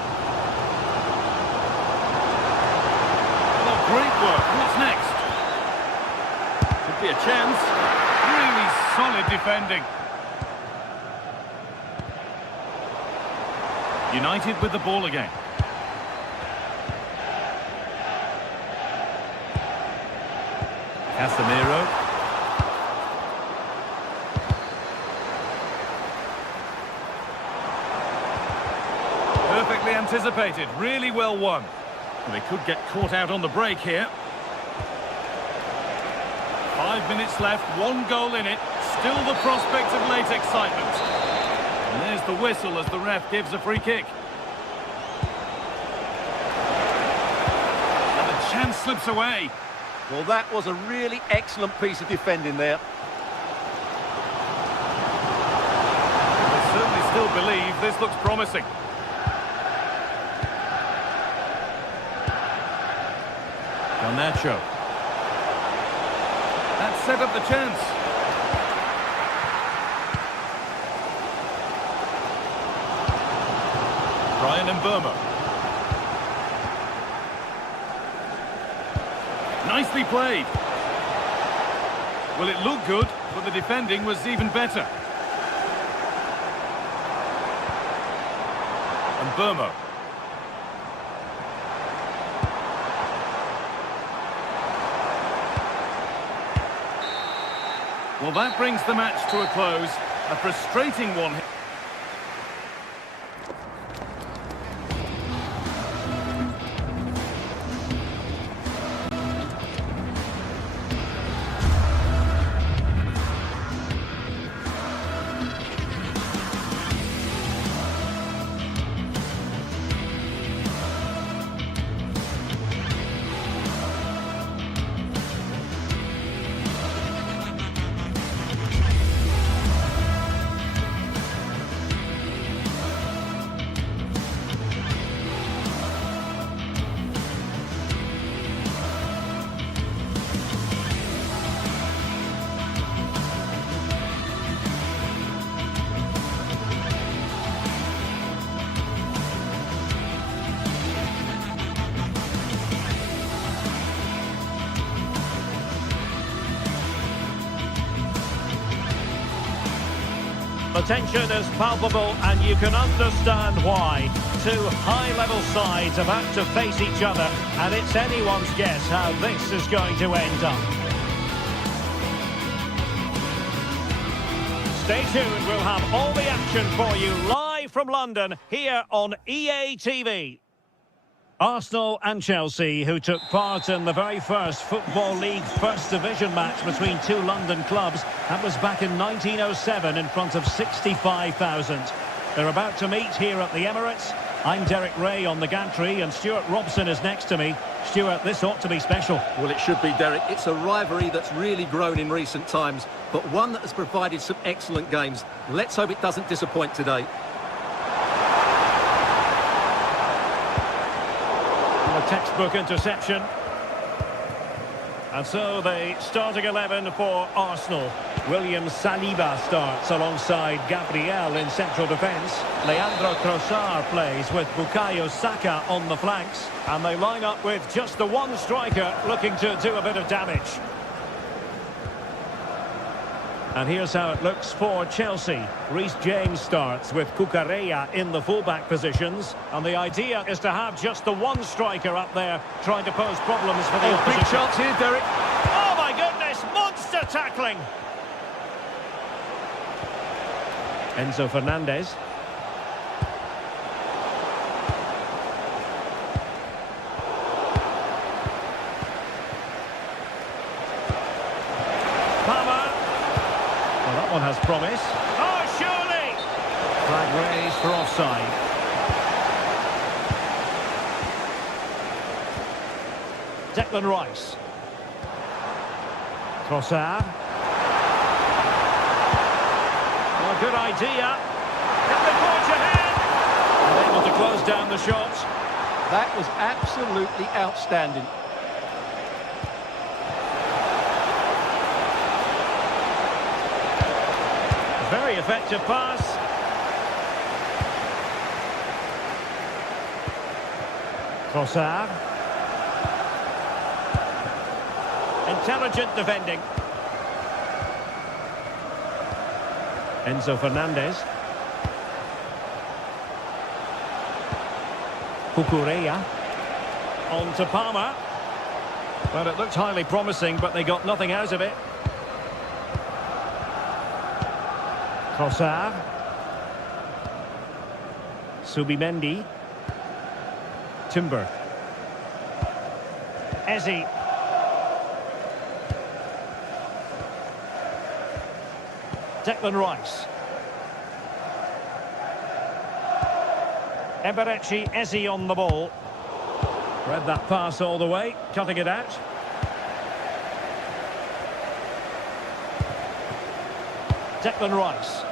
Well, great work. What's next? Could be a chance. Really solid defending. United with the ball again. Casemiro. Perfectly anticipated, really well won. And they could get caught out on the break here. 5 minutes left, 1 goal in it. Still the prospect of late excitement. And there's the whistle as the ref gives a free kick. And the chance slips away. Well, that was a really excellent piece of defending there. They certainly still believe this looks promising. Garnacho. That set up the chance. Brian Mbeumo. Nicely played. Well, it looked good, but the defending was even better. Mbeumo. Well, that brings the match to a close. A frustrating one. The tension is palpable, and you can understand why. Two high-level sides about to face each other, and it's anyone's guess how this is going to end up. Stay tuned, we'll have all the action for you live from London, here on EA TV. Arsenal and Chelsea, who took part in the very first Football League First Division match between two London clubs. That was back in 1907 in front of 65,000. They're about to meet here at the Emirates. I'm Derek Ray on the gantry, and Stuart Robson is next to me. Stuart, this ought to be special. Well, it should be, Derek. It's a rivalry that's really grown in recent times, but one that has provided some excellent games. Let's hope it doesn't disappoint today. A textbook interception. And so the starting 11 for Arsenal. William Saliba starts alongside Gabriel in central defence. Leandro Trossard plays with Bukayo Saka on the flanks. And they line up with just the one striker looking to do a bit of damage. And here's how it looks for Chelsea. Reece James starts with Cucurella in the fullback positions. And the idea is to have just the one striker up there trying to pose problems for the opposition. Big chance here, Derek. Oh my goodness, monster tackling. Enzo Fernandez. One has promise. Oh, surely! Flag raised for offside. Declan Rice. Trossard. Oh, good idea. Can they forge ahead? And able to close down the shot. That was absolutely outstanding. Very effective pass. Trossard. Intelligent defending. Enzo Fernandez. Cucurella. On to Palmer. Well, it looked highly promising, but they got nothing out of it. Trossard. Subimendi. Timber. Eze. Declan Rice. Eberechi Eze on the ball. Read that pass all the way, cutting it out. Declan Rice.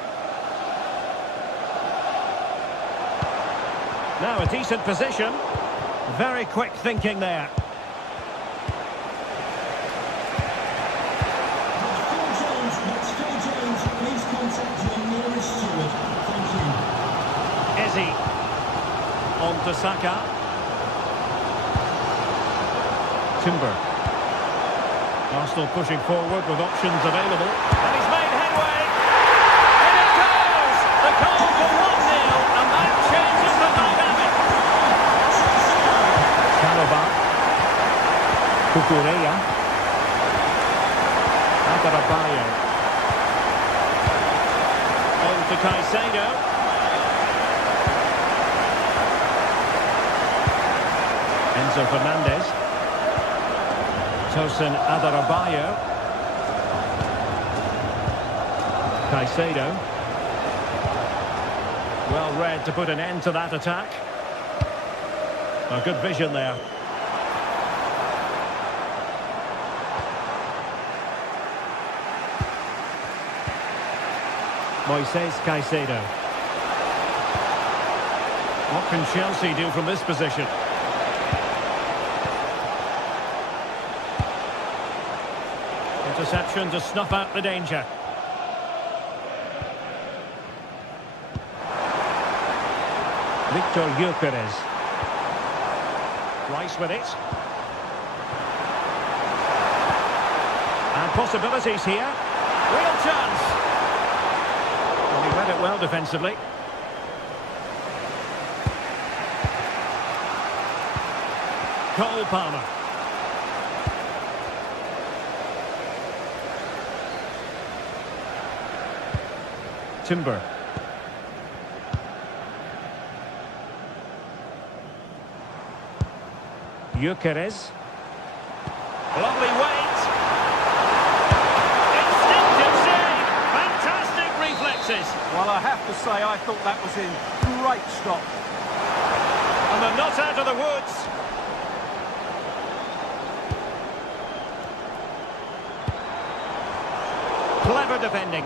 Now a decent position. Very quick thinking there. Eze. On to Saka. Timber. Arsenal pushing forward with options available. And he's made headway. In it goes! The goal for 1-0, and that changes the dynamic. Chalobah. Cucurella. Adarabioyo. On to Caicedo. Enzo Fernandez. Tosin Adarabioyo. Caicedo. Well read to put an end to that attack. A good vision there. Moises Caicedo. What can Chelsea do from this position? Interception to snuff out the danger. Victor Gyökeres. Rice with it. And possibilities here. Real chance. Well, he read it well defensively. Cole Palmer. Timber. Gyökeres. Lovely weight. Instinctive save. Fantastic reflexes. Well, I have to say, I thought that was in great stop. And they're not out of the woods. Clever defending.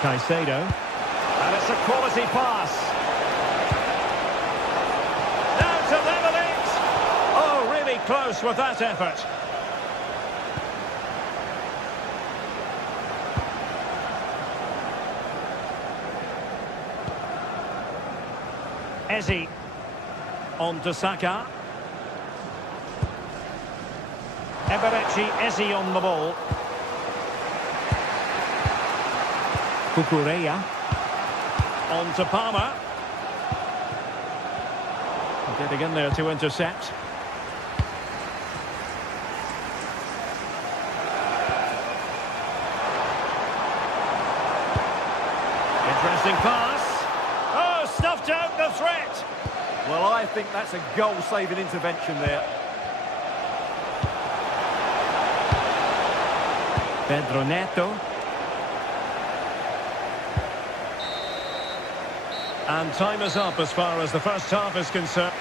Caicedo. And it's a quality pass. Now to level it. Oh, really close with that effort. Eze. On to Saka. Eberechi Eze on the ball. Kukureya. On to Palmer. Getting in there to intercept. Interesting pass. Oh, stuffed out the threat. Well, I think that's a goal-saving intervention there. Pedro Neto. And time is up as far as the first half is concerned.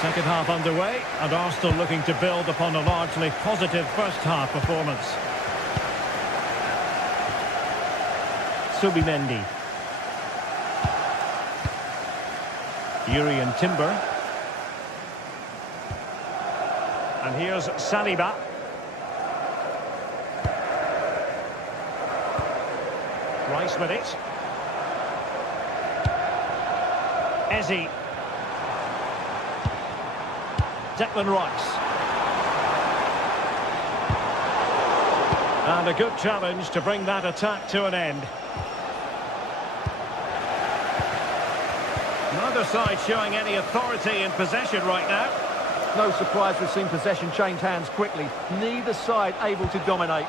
Second half underway, and Arsenal looking to build upon a largely positive first half performance. Subimendi. Urian Timber. And here's Saliba. Rice with it. Eze. Declan Rice. And a good challenge to bring that attack to an end. Neither side showing any authority in possession right now. No surprise we've seen possession change hands quickly. Neither side able to dominate.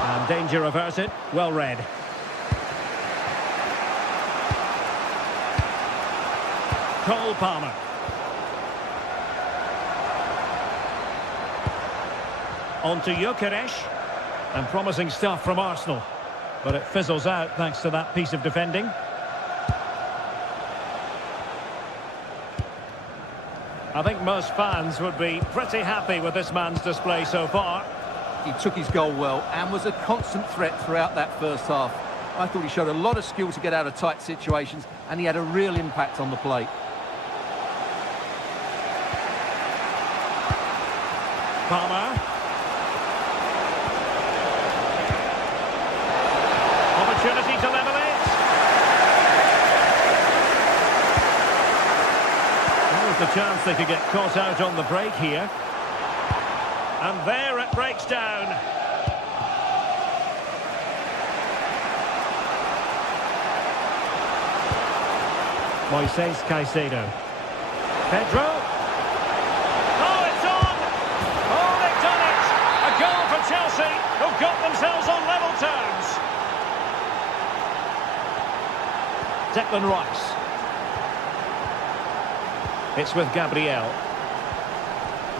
And danger averted. Well read. Cole Palmer. On to Gyökeres. And promising stuff from Arsenal. But it fizzles out thanks to that piece of defending. I think most fans would be pretty happy with this man's display so far. He took his goal well and was a constant threat throughout that first half. I thought he showed a lot of skill to get out of tight situations, and he had a real impact on the plate. Palmer. Opportunity to level it. There was the chance they could get caught out on the break here. And there it breaks down. Moises Caicedo. Pedro. Oh, it's on! Oh, they've done it! A goal for Chelsea, who've got themselves on level terms. Declan Rice. It's with Gabriel.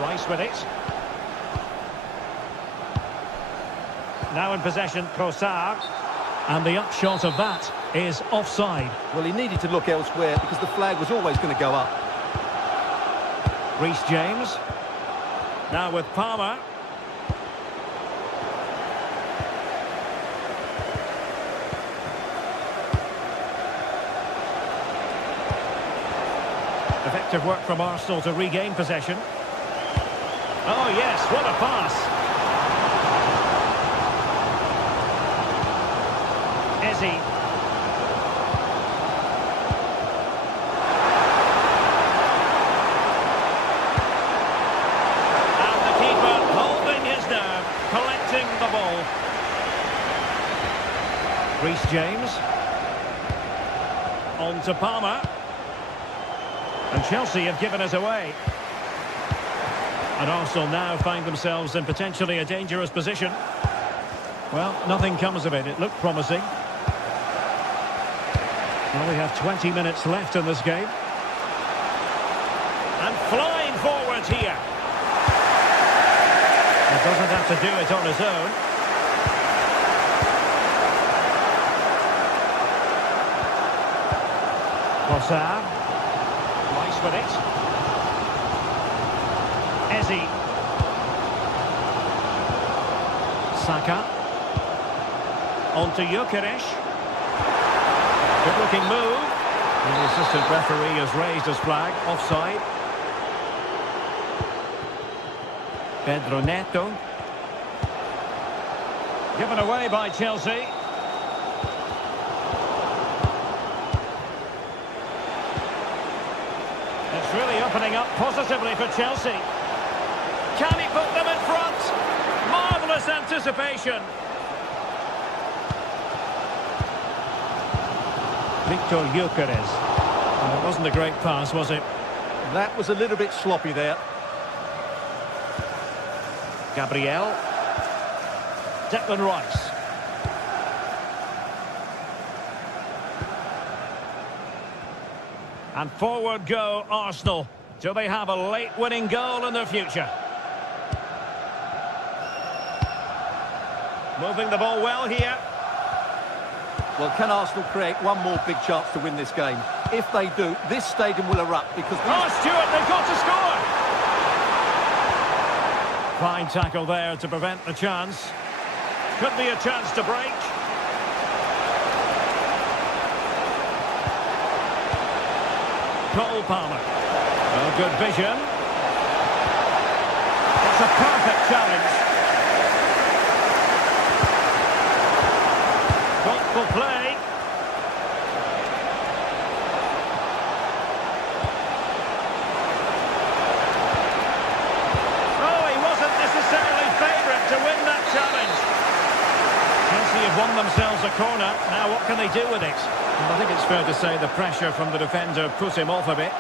Rice with it. Now in possession, Trossard. And the upshot of that is offside. Well, he needed to look elsewhere because the flag was always going to go up. Reece James. Now with Palmer. Effective work from Arsenal to regain possession. Oh yes, what a pass. Eze. And the keeper holding his nerve, collecting the ball. Reece James. On to Palmer. And Chelsea have given us away. And Arsenal now find themselves in potentially a dangerous position. Well, nothing comes of it. It looked promising. Well, we have 20 minutes left in this game. And flying forward here. He doesn't have to do it on his own. Bossard. Nice with it. Eze. Saka. On to Gyökeres. Good looking move. And the assistant referee has raised his flag. Offside. Pedro Neto. Given away by Chelsea. It's really opening up positively for Chelsea. Can he put them in front? Marvellous anticipation. Victor Gyökeres. Well, it wasn't a great pass, was it? That was a little bit sloppy there. Gabriel. Declan Rice. And forward go Arsenal. Do they have a late winning goal in their future? Moving the ball well here. Well, can Arsenal create one more big chance to win this game? If they do, this stadium will erupt because... Oh, Stewart, they've got to score! Fine tackle there to prevent the chance. Could be a chance to break. Cole Palmer. Oh, good vision. It's a perfect challenge. Thoughtful play. Oh, he wasn't necessarily favourite to win that challenge. Chelsea have won themselves a corner. Now what can they do with it? Well, I think it's fair to say the pressure from the defender put him off a bit.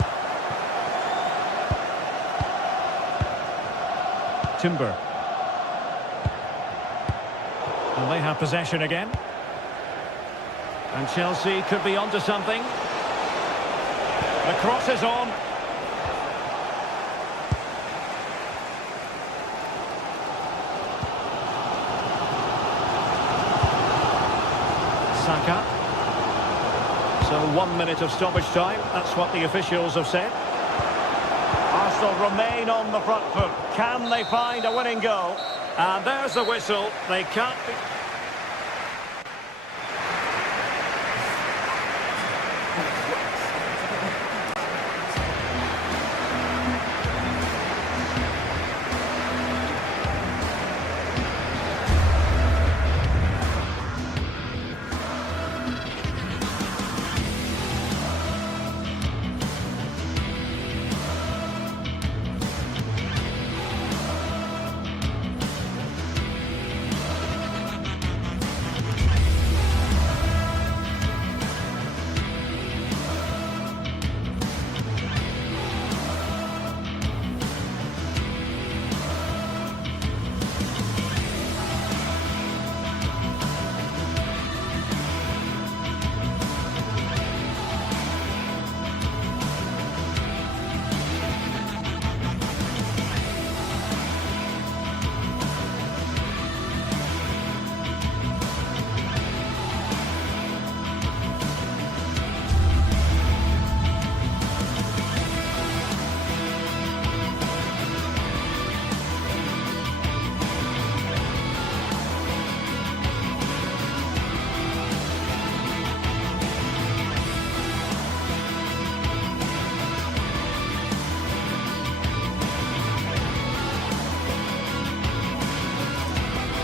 Timber. And they have possession again. And Chelsea could be onto something. The cross is on. Saka. So 1 minute of stoppage time. That's what the officials have said. Arsenal remain on the front foot. Can they find a winning goal? And there's the whistle. They can't be...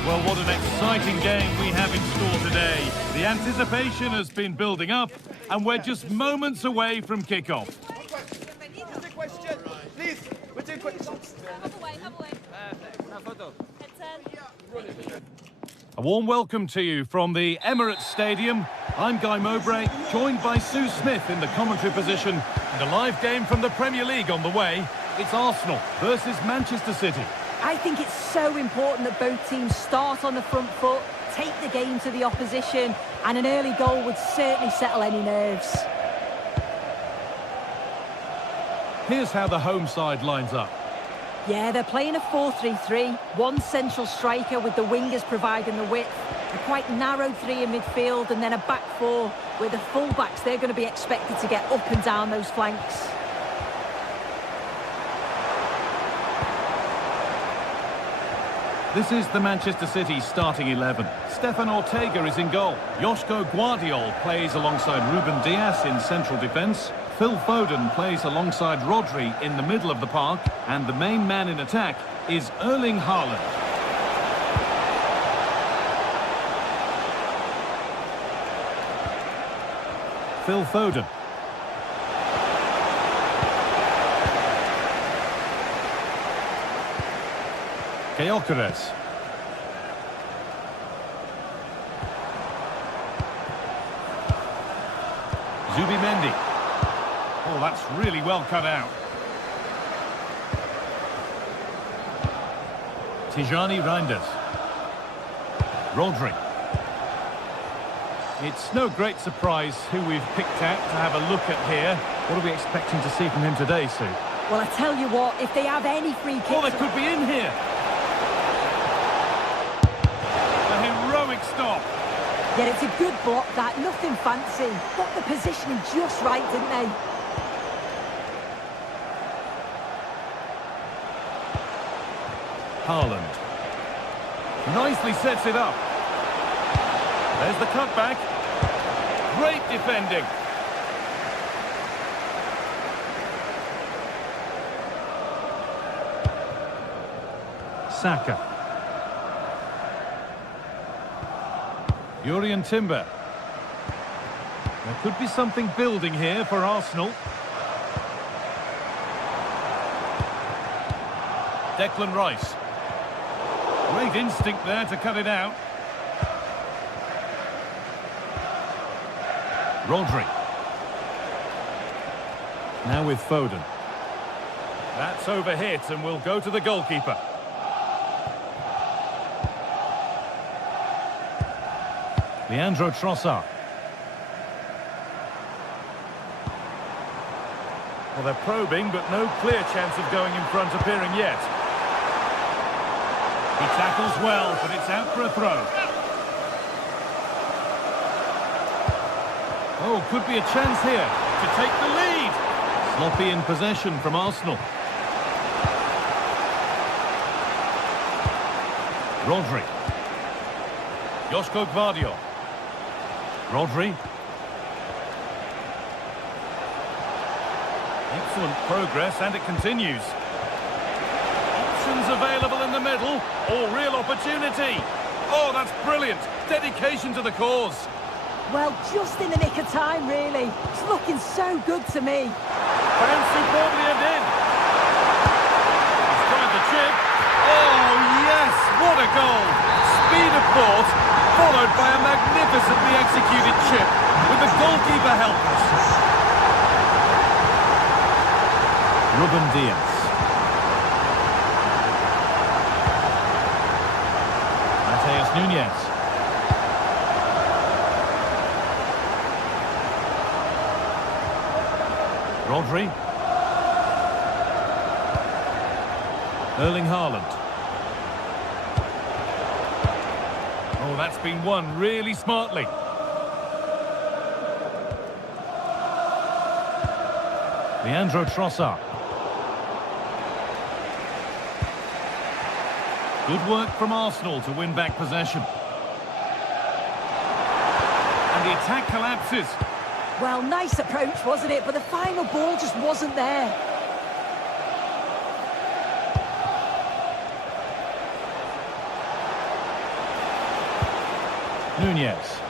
Well, what an exciting game we have in store today. The anticipation has been building up, and we're just moments away from kickoff. A warm welcome to you from the Emirates Stadium. I'm Guy Mowbray, joined by Sue Smith in the commentary position. And a live game from the Premier League on the way. It's Arsenal versus Manchester City. I think it's so important that both teams start on the front foot, take the game to the opposition, and an early goal would certainly settle any nerves. Here's how the home side lines up. Yeah, they're playing a 4-3-3. One central striker with the wingers providing the width. A quite narrow three in midfield and then a back four with the full-backs. They're going to be expected to get up and down those flanks. This is the Manchester City starting 11. Stefan Ortega is in goal. Joško Guardiol plays alongside Ruben Dias in central defence. Phil Foden plays alongside Rodri in the middle of the park. And the main man in attack is Erling Haaland. Phil Foden. Gyökeres. Zubimendi. Oh, that's really well cut out. Tijani Reinders. Rodri. It's no great surprise who we've picked out to have a look at here. What are we expecting to see from him today, Sue? Well, I tell you what, if they have any free kicks... Oh, they could be in here. A heroic stop. Yeah, it's a good block, that. Nothing fancy. Got the positioning just right, didn't they? Haaland. Nicely sets it up. There's the cutback. Great defending. Saka. Jurrien Timber. There could be something building here for Arsenal. Declan Rice. Great instinct there to cut it out. Rodri. Now with Foden. That's overhit and will go to the goalkeeper. Leandro Trossard. Well, they're probing, but no clear chance of going in front appearing yet. He tackles well, but it's out for a throw. Oh, could be a chance here to take the lead. Sloppy in possession from Arsenal. Rodri. Joško Guardiol. Rodri. Excellent progress, and it continues. Options available in the middle. Oh, real opportunity. Oh, that's brilliant. Dedication to the cause. Well, just in the nick of time, really. It's looking so good to me. Found superbly and in. He's tried the chip. Oh, yes, what a goal. Speed of thought, followed by a magnificently executed chip, with the goalkeeper helpless. Ruben Dias. Mateus Nunes. Rodri. Erling Haaland. Oh, that's been won really smartly. Leandro Trossard. Good work from Arsenal to win back possession. And the attack collapses. Well, nice approach, wasn't it? But the final ball just wasn't there. Nunes.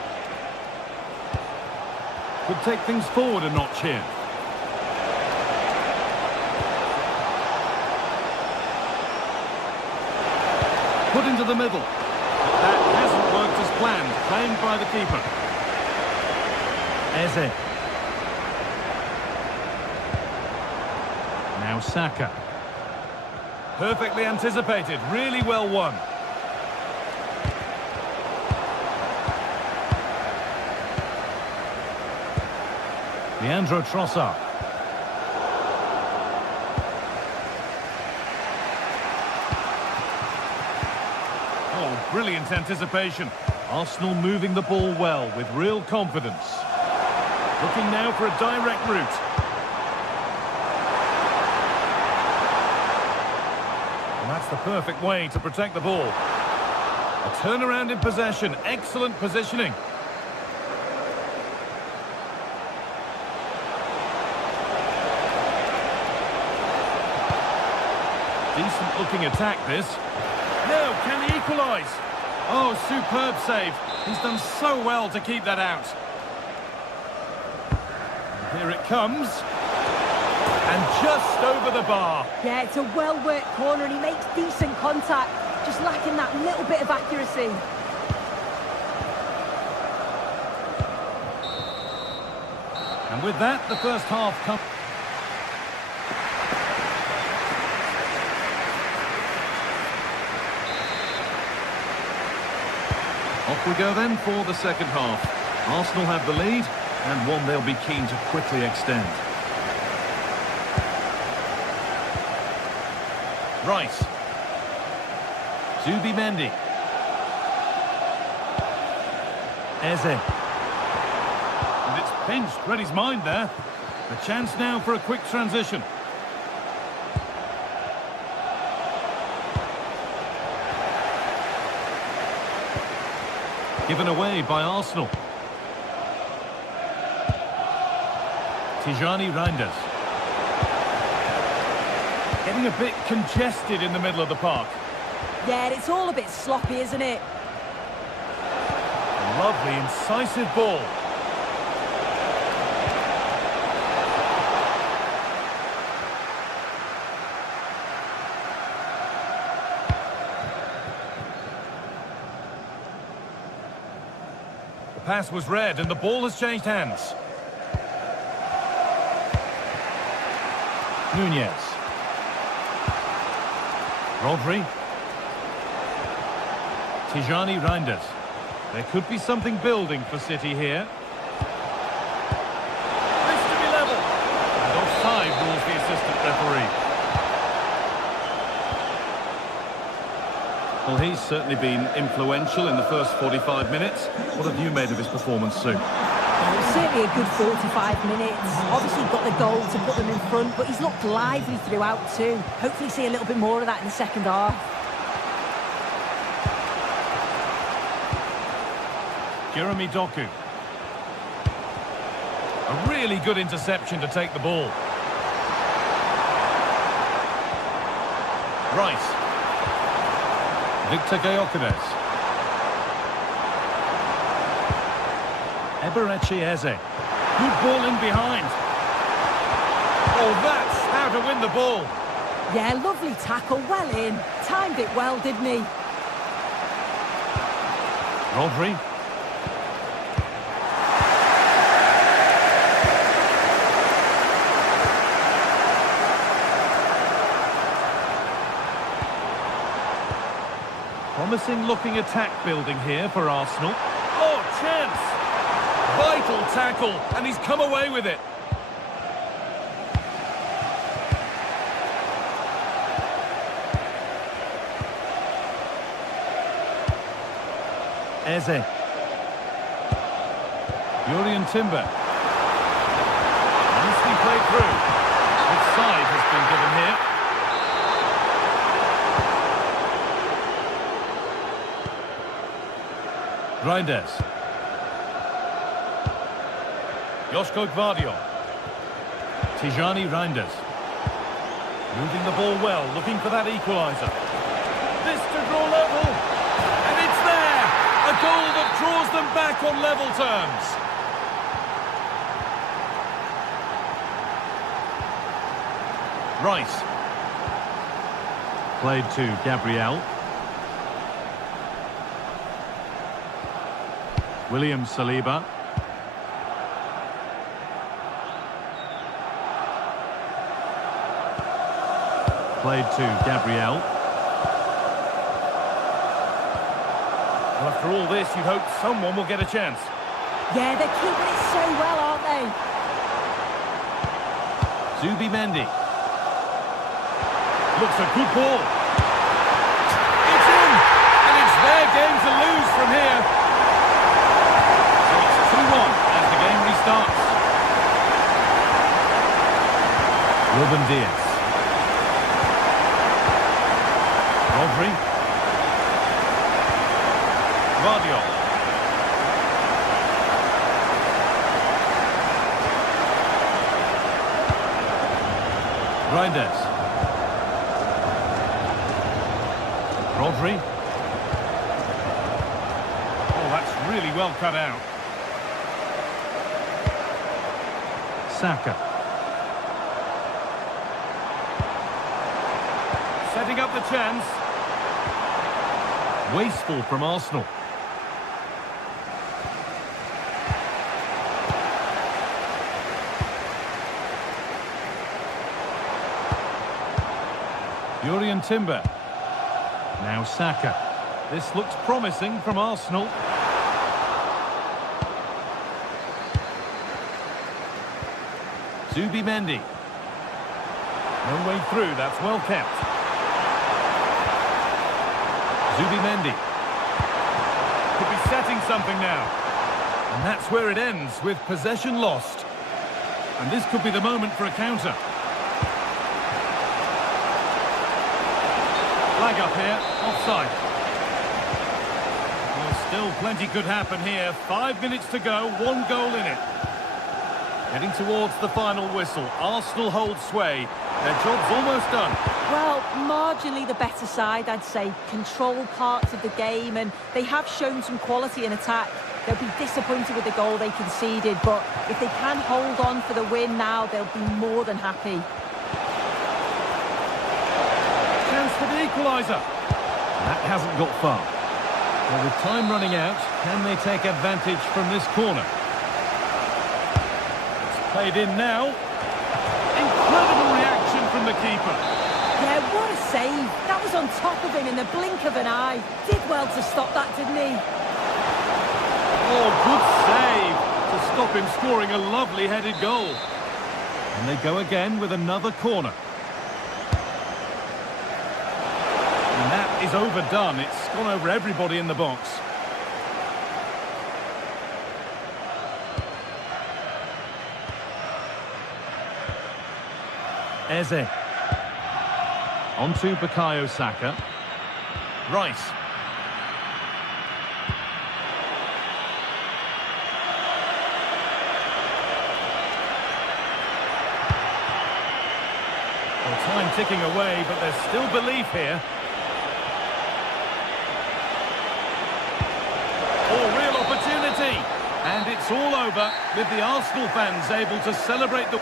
Could take things forward a notch here. Put into the middle. But that hasn't worked planned, claimed by the keeper. Eze. Now Saka. Perfectly anticipated, really well won. Leandro Trossard. Oh, brilliant anticipation. Arsenal moving the ball well with real confidence. Looking now for a direct route. And that's the perfect way to protect the ball. A turnaround in possession, excellent positioning. Decent looking attack this. Now, can he equalise? Oh, superb save. He's done so well to keep that out. And here it comes. And just over the bar. Yeah, it's a well-worked corner and he makes decent contact. Just lacking that little bit of accuracy. And with that, the first half comes. Off we go then for the second half. Arsenal have the lead, and one they'll be keen to quickly extend. Rice. Zubimendi. Eze. And it's pinched, read his mind there. The chance now for a quick transition. Given away by Arsenal. Tijani Reinders. Getting a bit congested in the middle of the park. Yeah, it's all a bit sloppy, isn't it? A lovely, incisive ball. The pass was read and the ball has changed hands. Nunez. Rodri. Tijani Reinders. There could be something building for City here. This to be level. And offside rules the assistant referee. Well, he's certainly been influential in the first 45 minutes. What have you made of his performance, Sue? Certainly a good 45 minutes. Obviously got the goal to put them in front, but he's looked lively throughout too. Hopefully see a little bit more of that in the second half. Jeremy Doku. A really good interception to take the ball. Rice. Victor Gyökeres. Eberechi Eze. Good ball in behind. Oh, that's how to win the ball. Yeah, lovely tackle, well in. Timed it well, didn't he? Rodri. Promising looking attack building here for Arsenal. Oh, chance! Vital tackle, and he's come away with it. Eze. Jurrien Timber. Nicely played through. Offside has been given here. Reinders. Josko Gvardiol. Tijani Reinders. Moving the ball well, looking for that equaliser. This to draw level. And it's there! A goal that draws them back on level terms. Rice. Played to Gabriel. William Saliba. Played to Gabriel. Well, after all this, you'd hope someone will get a chance. Yeah, they're keeping it so well, aren't they? Zubimendi. Looks a good ball. It's in! And it's their game to lose from here. So it's 2-1 as the game restarts. Ruben Diaz. Rodri. Guardiola. Reinders. Rodri. Oh, that's really well cut out. Saka. Setting up the chance. Wasteful from Arsenal. Jurrien Timber. Now Saka. This looks promising from Arsenal. Zubimendi. No way through, that's well kept. Zubimendi. Could be setting something now. And that's where it ends, with possession lost. And this could be the moment for a counter. Flag up here, offside. Well, still plenty could happen here. 5 minutes to go, 1 goal in it. Heading towards the final whistle. Arsenal hold sway. Their job's almost done. Well, marginally the better side, I'd say. Control parts of the game, and they have shown some quality in attack. They'll be disappointed with the goal they conceded, but if they can hold on for the win now, they'll be more than happy. Chance for the equaliser. That hasn't got far. Well, with time running out, can they take advantage from this corner? Played in now. Incredible reaction from the keeper. Yeah, what a save. That was on top of him in the blink of an eye. Did well to stop that, didn't he? Oh, good save to stop him scoring a lovely headed goal. And they go again with another corner. And that is overdone. It's gone over everybody in the box. Eze. On to Bukayo Saka. Rice. Well, time ticking away, but there's still belief here. Oh, real opportunity. And it's all over with the Arsenal fans able to celebrate the...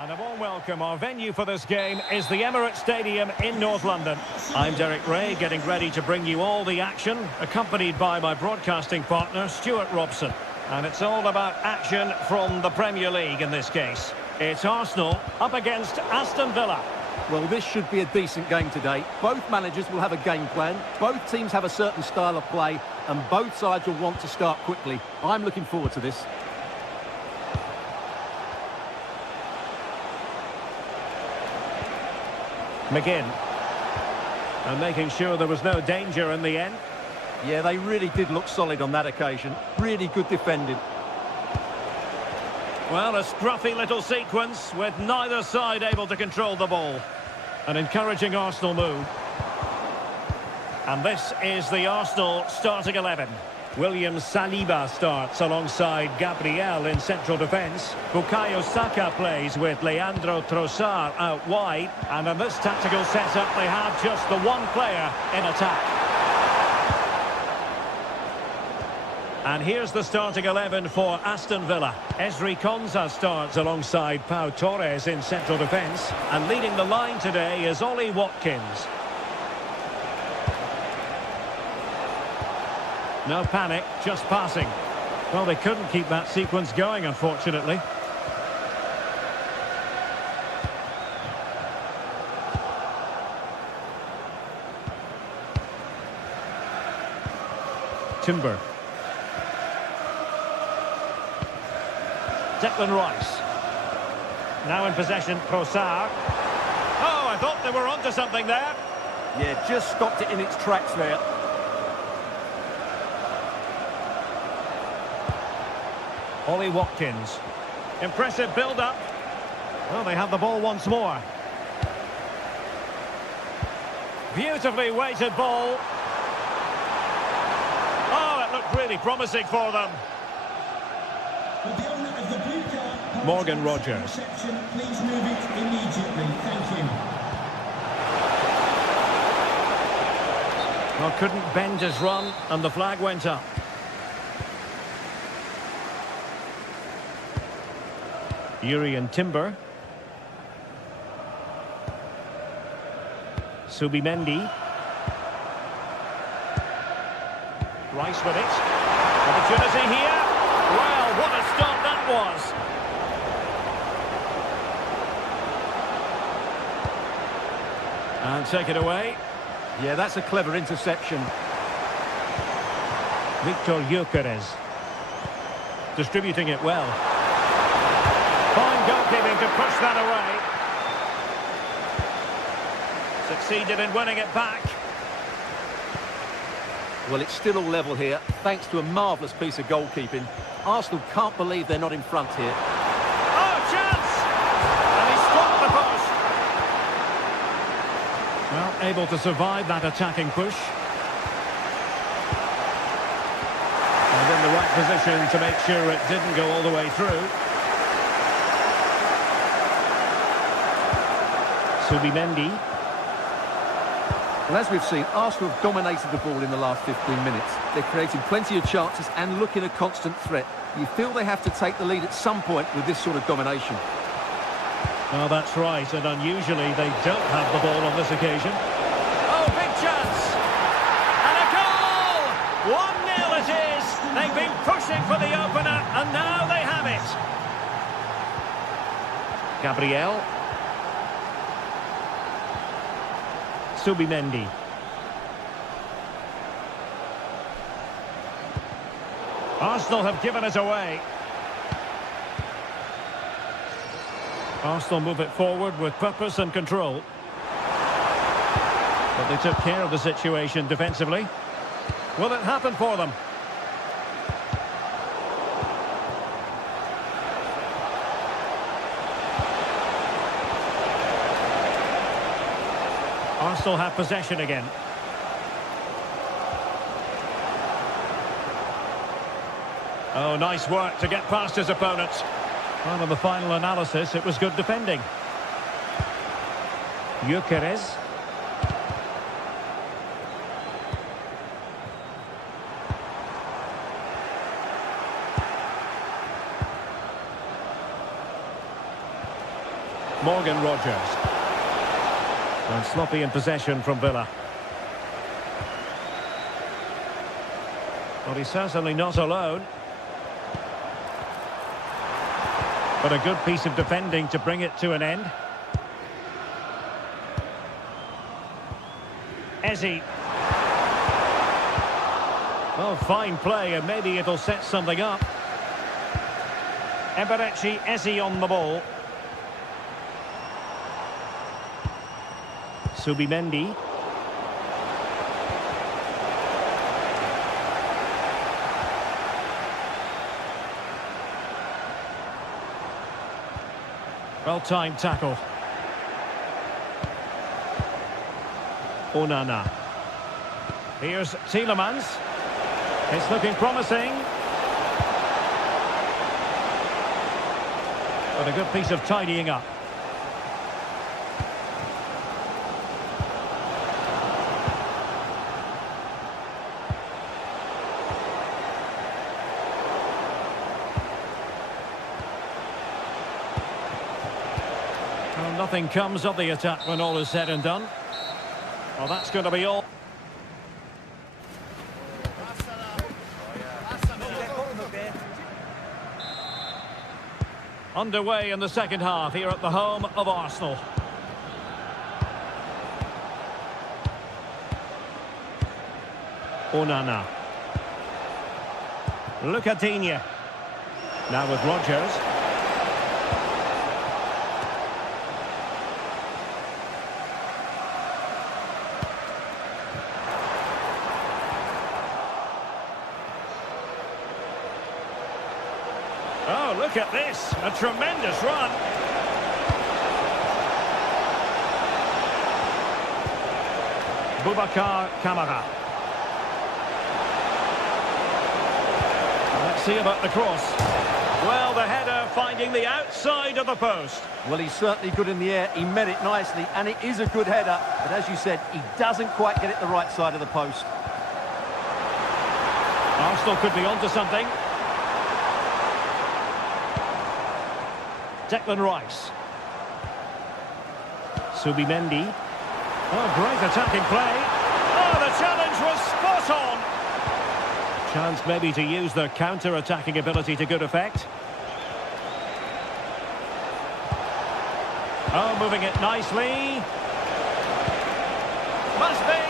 And a warm welcome. Our venue for this game is the Emirates Stadium in North London. I'm Derek Ray, getting ready to bring you all the action, accompanied by my broadcasting partner, Stuart Robson. And it's all about action from the Premier League in this case. It's Arsenal up against Aston Villa. Well, this should be a decent game today. Both managers will have a game plan. Both teams have a certain style of play, and both sides will want to start quickly. I'm looking forward to this. McGinn. And making sure there was no danger in the end. Yeah, they really did look solid on that occasion. Really good defending. Well, a scruffy little sequence with neither side able to control the ball. An encouraging Arsenal move. And this is the Arsenal starting 11. William Saliba starts alongside Gabriel in central defence. Bukayo Saka plays with Leandro Trossard out wide. And in this tactical setup, they have just the one player in attack. And here's the starting 11 for Aston Villa. Ezri Konsa starts alongside Pau Torres in central defence. And leading the line today is Ollie Watkins. No panic, just passing. Well, they couldn't keep that sequence going, unfortunately. Timber. Declan Rice. Now in possession, Trossard. Oh, I thought they were onto something there. Yeah, just stopped it in its tracks there. Ollie Watkins. Impressive build-up. Well, they have the ball once more. Beautifully weighted ball. Oh, it looked really promising for them. Morgan Rogers. Please move it immediately. Thank you. Well, couldn't bend his run, and the flag went up. Urian Timber. Subimendi. Rice with it. Opportunity here. Well, what a stop that was. And take it away. Yeah, that's a clever interception. Victor Gyökeres. Distributing it well. Fine goalkeeping to push that away. Succeeded in winning it back. Well, it's still all level here, thanks to a marvellous piece of goalkeeping. Arsenal can't believe they're not in front here. Oh, chance! And he struck the post. Well, able to survive that attacking push. And in the right position to make sure it didn't go all the way through. Subimendi. Well, as we've seen, Arsenal have dominated the ball in the last 15 minutes. They're creating plenty of chances and looking a constant threat. You feel they have to take the lead at some point with this sort of domination. Oh, that's right, and unusually they don't have the ball on this occasion. Oh, big chance! And a goal! 1-0 it is! They've been pushing for the opener, and now they have it! Gabriel. Subimendi. Arsenal have given it away. Arsenal move it forward with purpose and control. But they took care of the situation defensively. Will it happen for them? Arsenal have possession again. Oh, nice work to get past his opponent. Well, in the final analysis, it was good defending. Gyökeres. Morgan Rogers. And sloppy in possession from Villa. Well, he's certainly not alone. But a good piece of defending to bring it to an end. Eze. Well, fine play, and maybe it'll set something up. Eberechi Eze on the ball. Subimendi. Well-timed tackle. Onana. Here's Tielemans. It's looking promising. But a good piece of tidying up. Well, nothing comes of the attack when all is said and done. Well, that's going to be all. Underway in the second half here at the home of Arsenal. Onana. Lucadinha. Now with Rogers. Oh, look at this. A tremendous run. Boubacar Kamara. Let's see about the cross. Well, the header finding the outside of the post. Well, he's certainly good in the air. He met it nicely, and it is a good header. But as you said, he doesn't quite get it the right side of the post. Arsenal could be onto something. Declan Rice. Subimendi. Oh, great attacking play. Oh, the challenge was spot on. Chance maybe to use their counter-attacking ability to good effect. Oh, moving it nicely. Must be.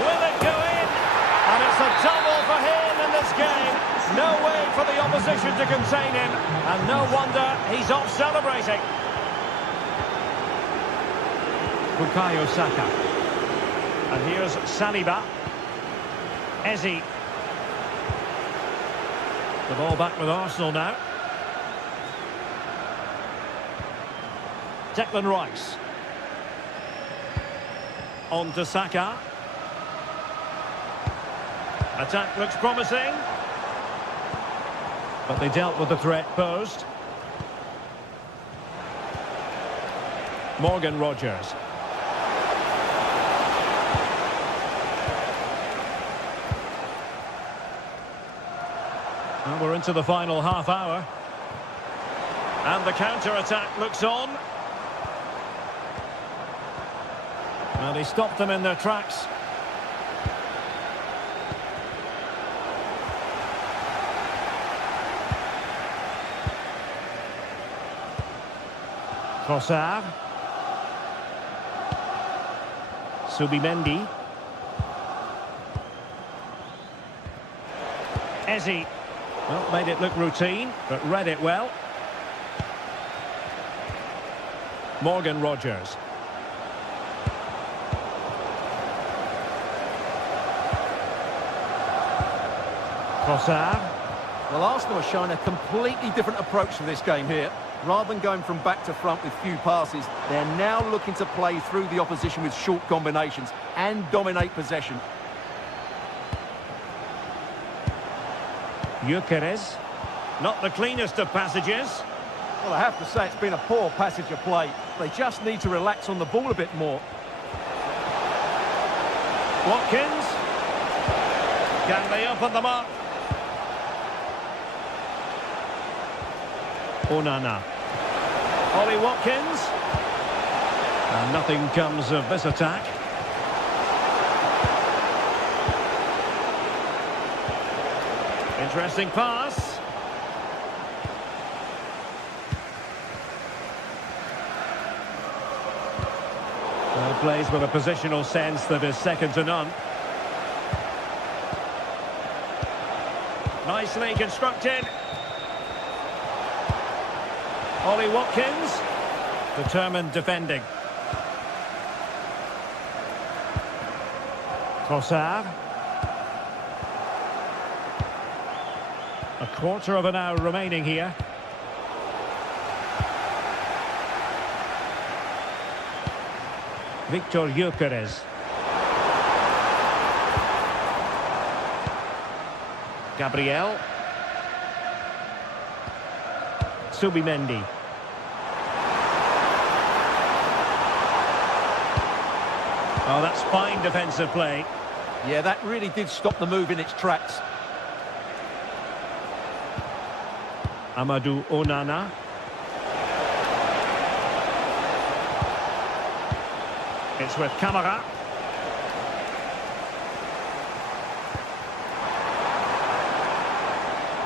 Will it go in? And it's a double for him in this game. No way for the opposition to contain him. And no wonder he's off celebrating. Bukayo Saka. And here's Saliba. Eze. The ball back with Arsenal now. Declan Rice. On to Saka. Attack looks promising. But they dealt with the threat posed. Morgan Rogers. Well, we're into the final half hour. And the counter-attack looks on. Well, he stopped them in their tracks. Trossard. Subimendi. Eze. Well, made it look routine, but read it well. Morgan Rogers. Trossard. Well, Arsenal are showing a completely different approach to this game here. Rather than going from back to front with few passes, they're now looking to play through the opposition with short combinations and dominate possession. Gyökeres. Not the cleanest of passages. Well, I have to say it's been a poor passage of play. They just need to relax on the ball a bit more. Watkins. Can they open them up? Onana. Ollie Watkins. And nothing comes of this attack. Interesting pass. Well, plays with a positional sense that is second to none. Nicely constructed. Ollie Watkins. Determined defending. Trossard. A quarter of an hour remaining here. Victor Gyökeres. Gabriel. Subimendi. Oh, that's fine defensive play. Yeah, that really did stop the move in its tracks. Amadou Onana. It's with Camara.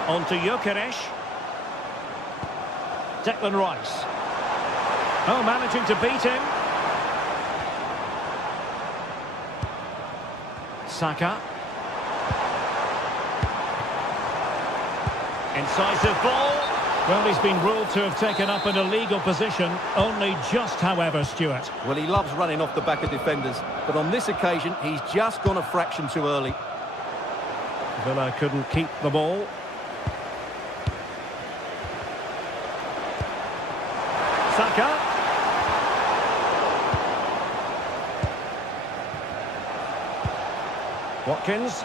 On to Gyökeres. Declan Rice. Oh, managing to beat him. Saka. Incisive ball. Well, he's been ruled to have taken up an illegal position, only just, however, Stuart. Well, he loves running off the back of defenders, but on this occasion, he's just gone a fraction too early. Villa couldn't keep the ball. Saka. Watkins.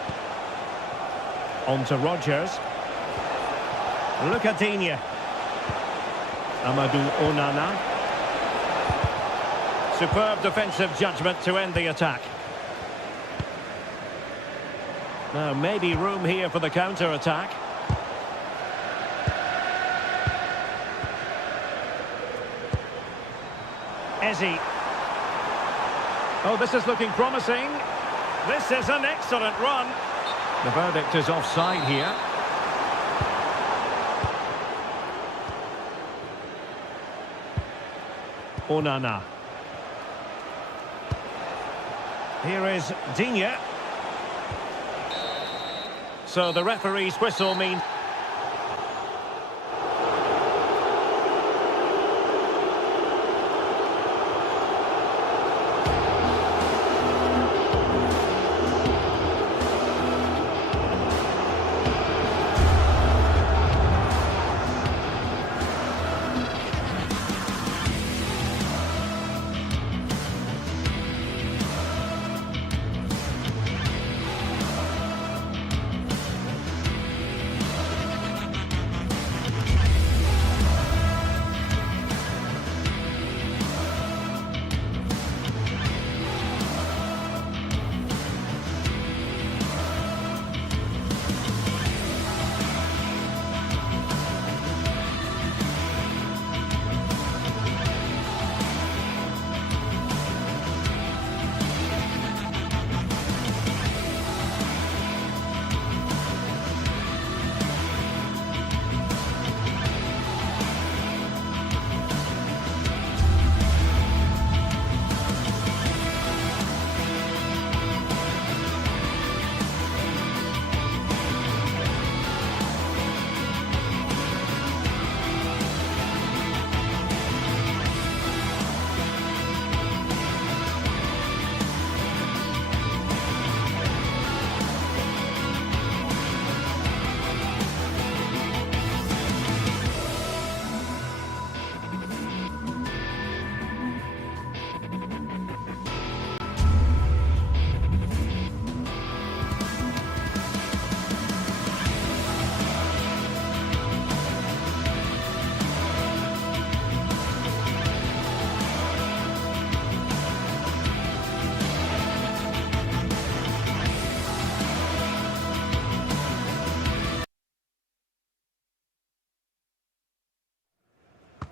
On to Rodgers. Look at Digne. Amadou Onana. Superb defensive judgment to end the attack. Now, maybe room here for the counter-attack. Eze. Oh, this is looking promising. This is an excellent run. The verdict is offside here. Onana. Here is Digne. So the referee's whistle means...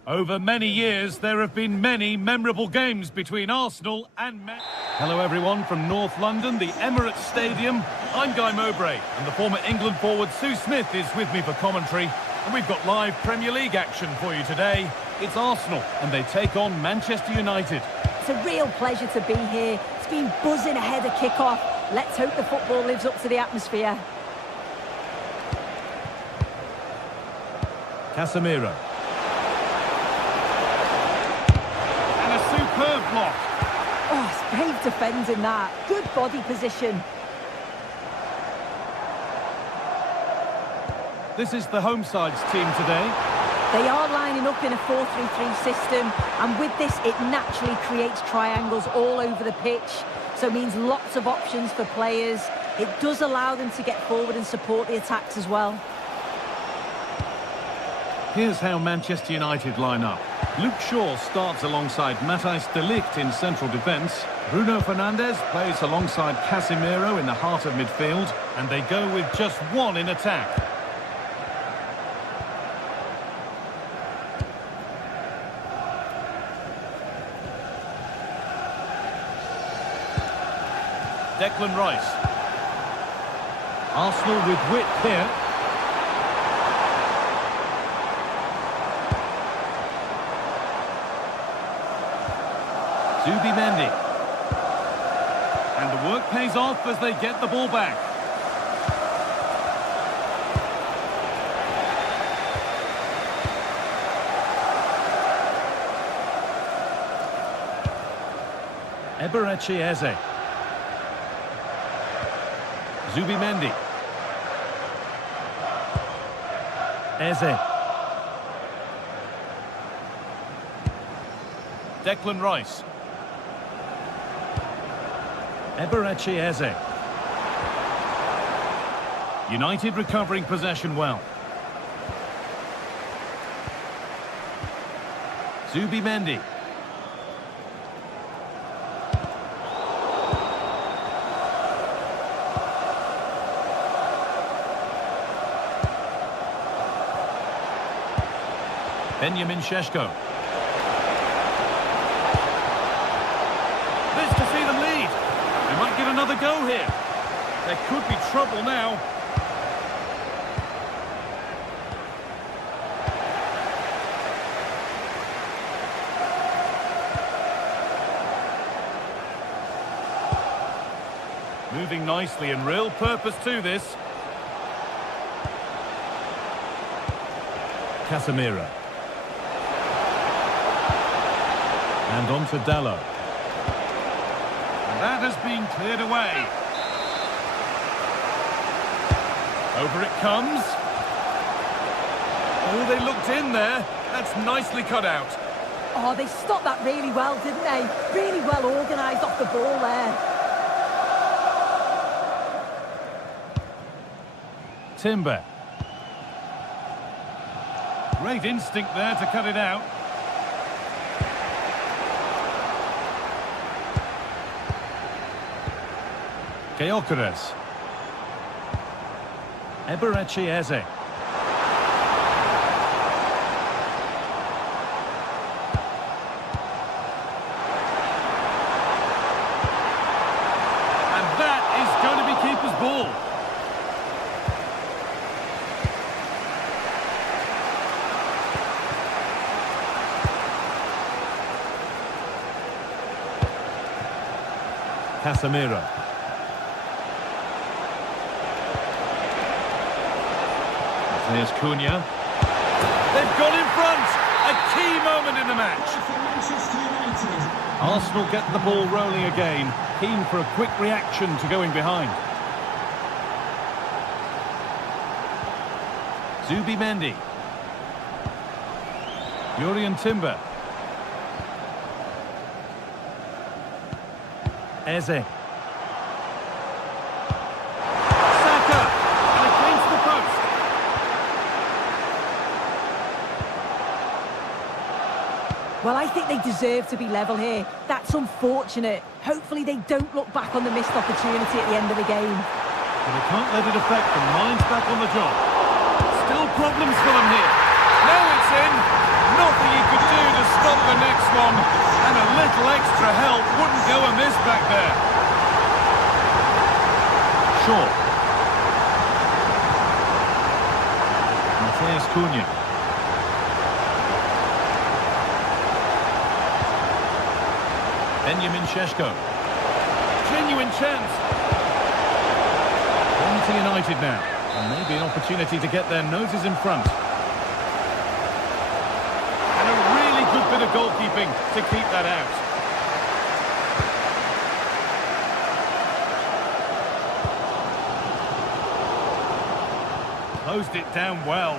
Over many years, there have been many memorable games between Arsenal and Hello everyone from North London, the Emirates Stadium. I'm Guy Mowbray, and the former England forward Sue Smith is with me for commentary. And we've got live Premier League action for you today. It's Arsenal, and they take on Manchester United. It's a real pleasure to be here. It's been buzzing ahead of kick-off. Let's hope the football lives up to the atmosphere. Casemiro. And a superb block. Oh, it's brave defending that. Good body position. This is the home side's team today. They are lining up in a 4-3-3 system, and with this, it naturally creates triangles all over the pitch, so it means lots of options for players. It does allow them to get forward and support the attacks as well. Here's how Manchester United line up. Luke Shaw starts alongside Matthijs de Ligt in central defence. Bruno Fernandes plays alongside Casemiro in the heart of midfield, and they go with just one in attack. Declan Rice. Arsenal with width here. Zubimendi. And the work pays off as they get the ball back. Eberechi Eze. Zubimendi. Eze. Declan Rice. Eberechi Eze. United recovering possession well. Zubimendi. Benjamin Šeško. This to see them lead. They might get another go here. There could be trouble now. Moving nicely and real purpose to this. Casemiro. And on to Dalot. And that has been cleared away. Over it comes. Oh, they looked in there. That's nicely cut out. Oh, they stopped that really well, didn't they? Really well organised off the ball there. Timber. Great instinct there to cut it out. Gyökeres. Eberechi Eze. And that is going to be keeper's ball. Casemiro. There's Cunha. They've got in front. A key moment in the match. Arsenal get the ball rolling again. Keen for a quick reaction to going behind. Zubimendi. Jurrien Timber. Eze. Saka. And against the post. Well, I think they deserve to be level here. That's unfortunate. Hopefully they don't look back on the missed opportunity at the end of the game. But they can't let it affect them. Mind's back on the job. Still problems for them here. Now it's in. Nothing he could do to stop the next one. And a little extra help wouldn't go amiss back there. Shaw. Matheus Cunha. Benjamin Šeško. Genuine chance. On to United now. And maybe an opportunity to get their noses in front. And a really good bit of goalkeeping to keep that out. Closed it down well.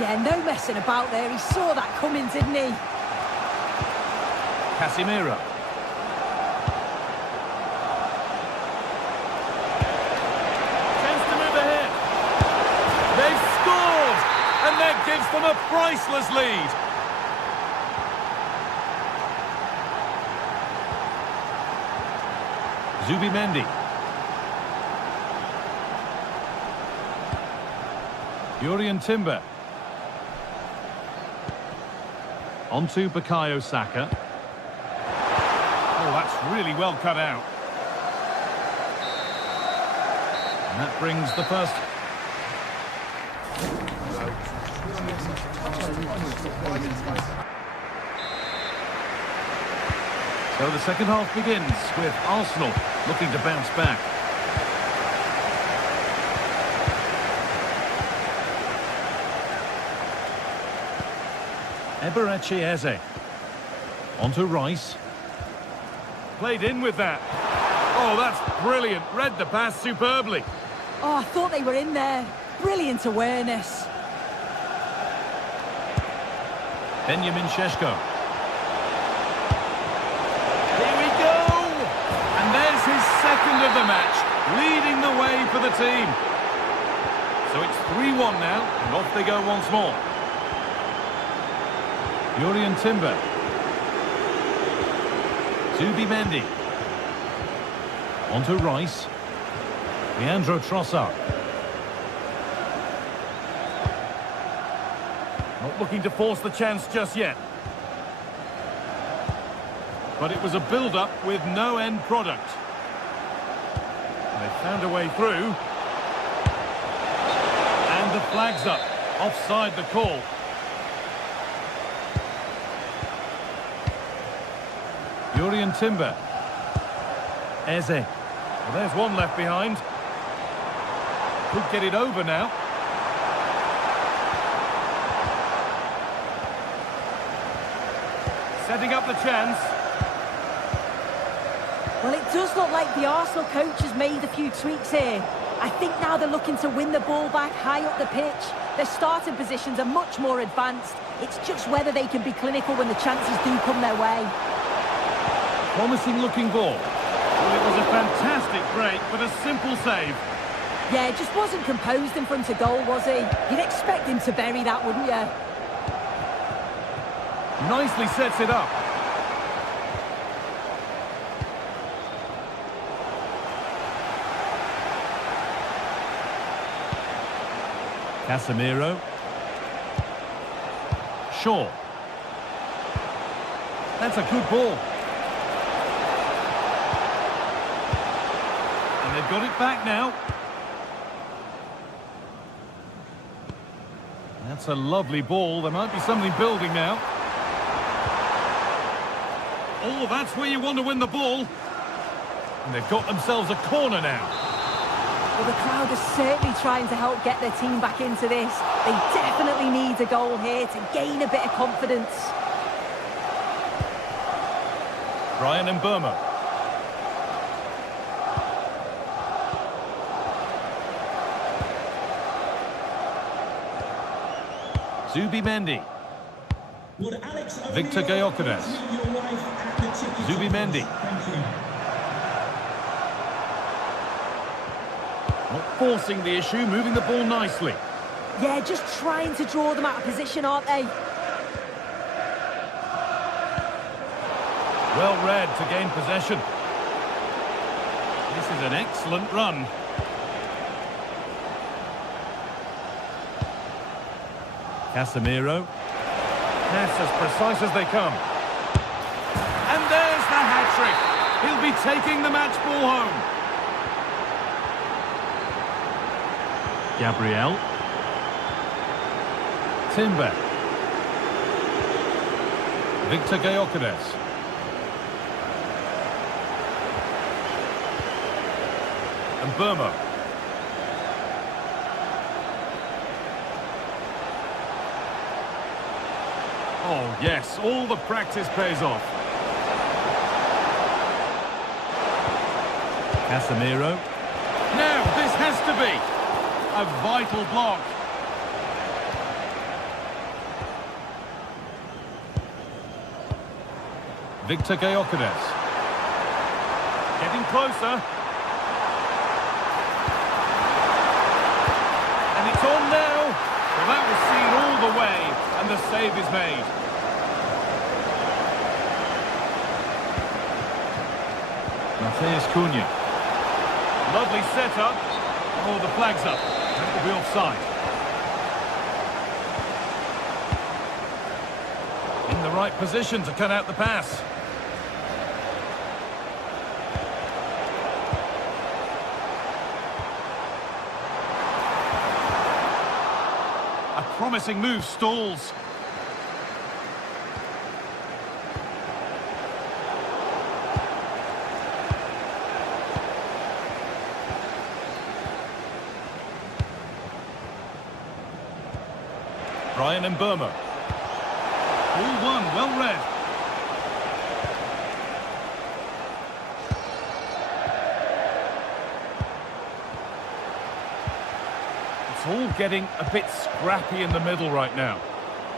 Yeah, no messing about there. He saw that coming, didn't he? Casemiro. Chance to move ahead. They've scored! And that gives them a priceless lead. Zubimendi. Jurrien Timber. On to Bukayo Saka. Oh, that's really well cut out. And that brings the first. So the second half begins with Arsenal looking to bounce back. Eberechi Eze. On to Rice. Played in with that. Oh, that's brilliant. Read the pass superbly. Oh, I thought they were in there. Brilliant awareness. Benjamin Šeško. Here we go! And there's his second of the match, leading the way for the team. So it's 3-1 now, and off they go once more. Jurrien Timber. Zubimendi. On to Rice. Leandro Trossard. Not looking to force the chance just yet. But it was a build-up with no end product. They found a way through. And the flag's up. Offside the call. Jurrien Timber. Eze. Well, there's one left behind. Could get it over now. Setting up the chance. Well, it does look like the Arsenal coach has made a few tweaks here. I think now they're looking to win the ball back high up the pitch. Their starting positions are much more advanced. It's just whether they can be clinical when the chances do come their way. Promising looking ball. Well, it was a fantastic break, but a simple save. Yeah, it just wasn't composed in front of goal, was he? You'd expect him to bury that, wouldn't you? Nicely sets it up. Casemiro. Shaw. That's a good ball. And they've got it back now. That's a lovely ball. There might be something building now. Oh, that's where you want to win the ball. And they've got themselves a corner now. Well, the crowd are certainly trying to help get their team back into this. They definitely need a goal here to gain a bit of confidence. Brian Mbeumo. Zubimendi. Victor Gyökeres. Zubimendi. Not forcing the issue, moving the ball nicely. Yeah, just trying to draw them out of position, aren't they? Well read to gain possession. This is an excellent run. Casemiro. pass as precise as they come. And there's the hat-trick. He'll be taking the match ball home. Gabriel. Timber. Victor Gyökeres. And Burma. Oh, yes, all the practice pays off. Casemiro. Now, this has to be a vital block. Victor Gyökeres. Getting closer. And it's on now. Well, that was seen all the way, and the save is made. Matheus Cunha. Lovely setup. Oh, the flag's up. That will be offside. In the right position to cut out the pass. A promising move stalls. Brian and Burma. All one, well read. It's all getting a bit scrappy in the middle right now.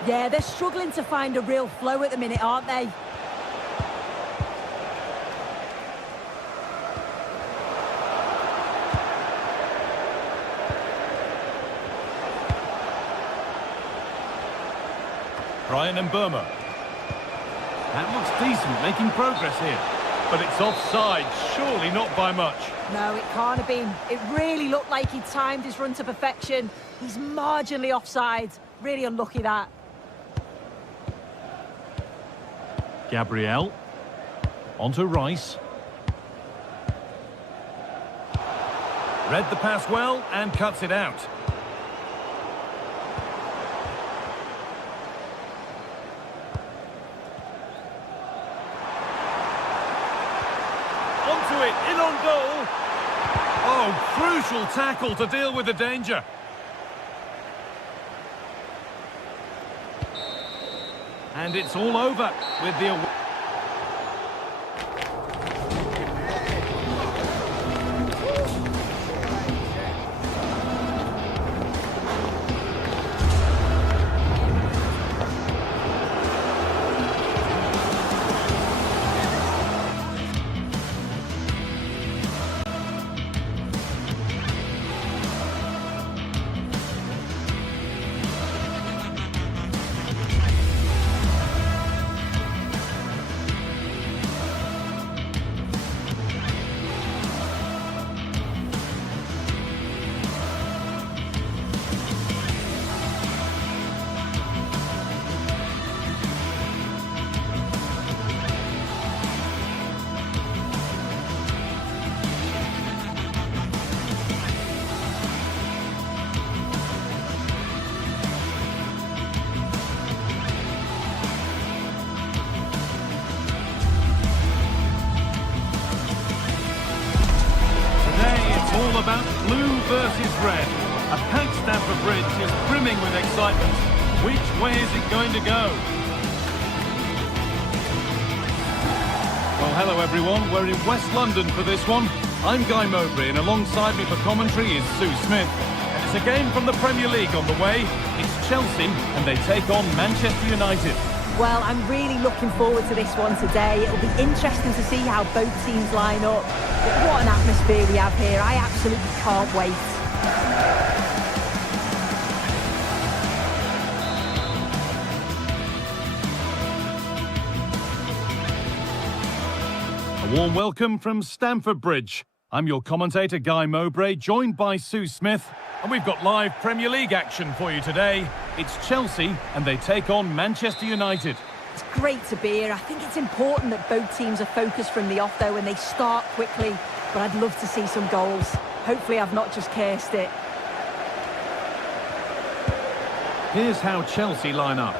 Yeah, they're struggling to find a real flow at the minute, aren't they? Brian and Burma. That looks decent, making progress here. But it's offside, surely not by much. No, it can't have been. It really looked like he timed his run to perfection. He's marginally offside. Really unlucky, that. Gabriel. On to Rice. Read the pass well and cuts it out. Onto it, in on goal. Oh, crucial tackle to deal with the danger. And it's all over with the... All about blue versus red. A packed Stamford Bridge is brimming with excitement. Which way is it going to go? Well, hello everyone. We're in West London for this one. I'm Guy Mowbray, and alongside me for commentary is Sue Smith. And it's a game from the Premier League on the way. It's Chelsea, and they take on Manchester United. Well, I'm really looking forward to this one today. It'll be interesting to see how both teams line up. But what an atmosphere we have here. I absolutely can't wait. A warm welcome from Stamford Bridge. I'm your commentator, Guy Mowbray, joined by Sue Smith, and we've got live Premier League action for you today. It's Chelsea, and they take on Manchester United. It's great to be here. I think it's important that both teams are focused from the off, though, and they start quickly. But I'd love to see some goals. Hopefully I've not just cursed it. Here's how Chelsea line up.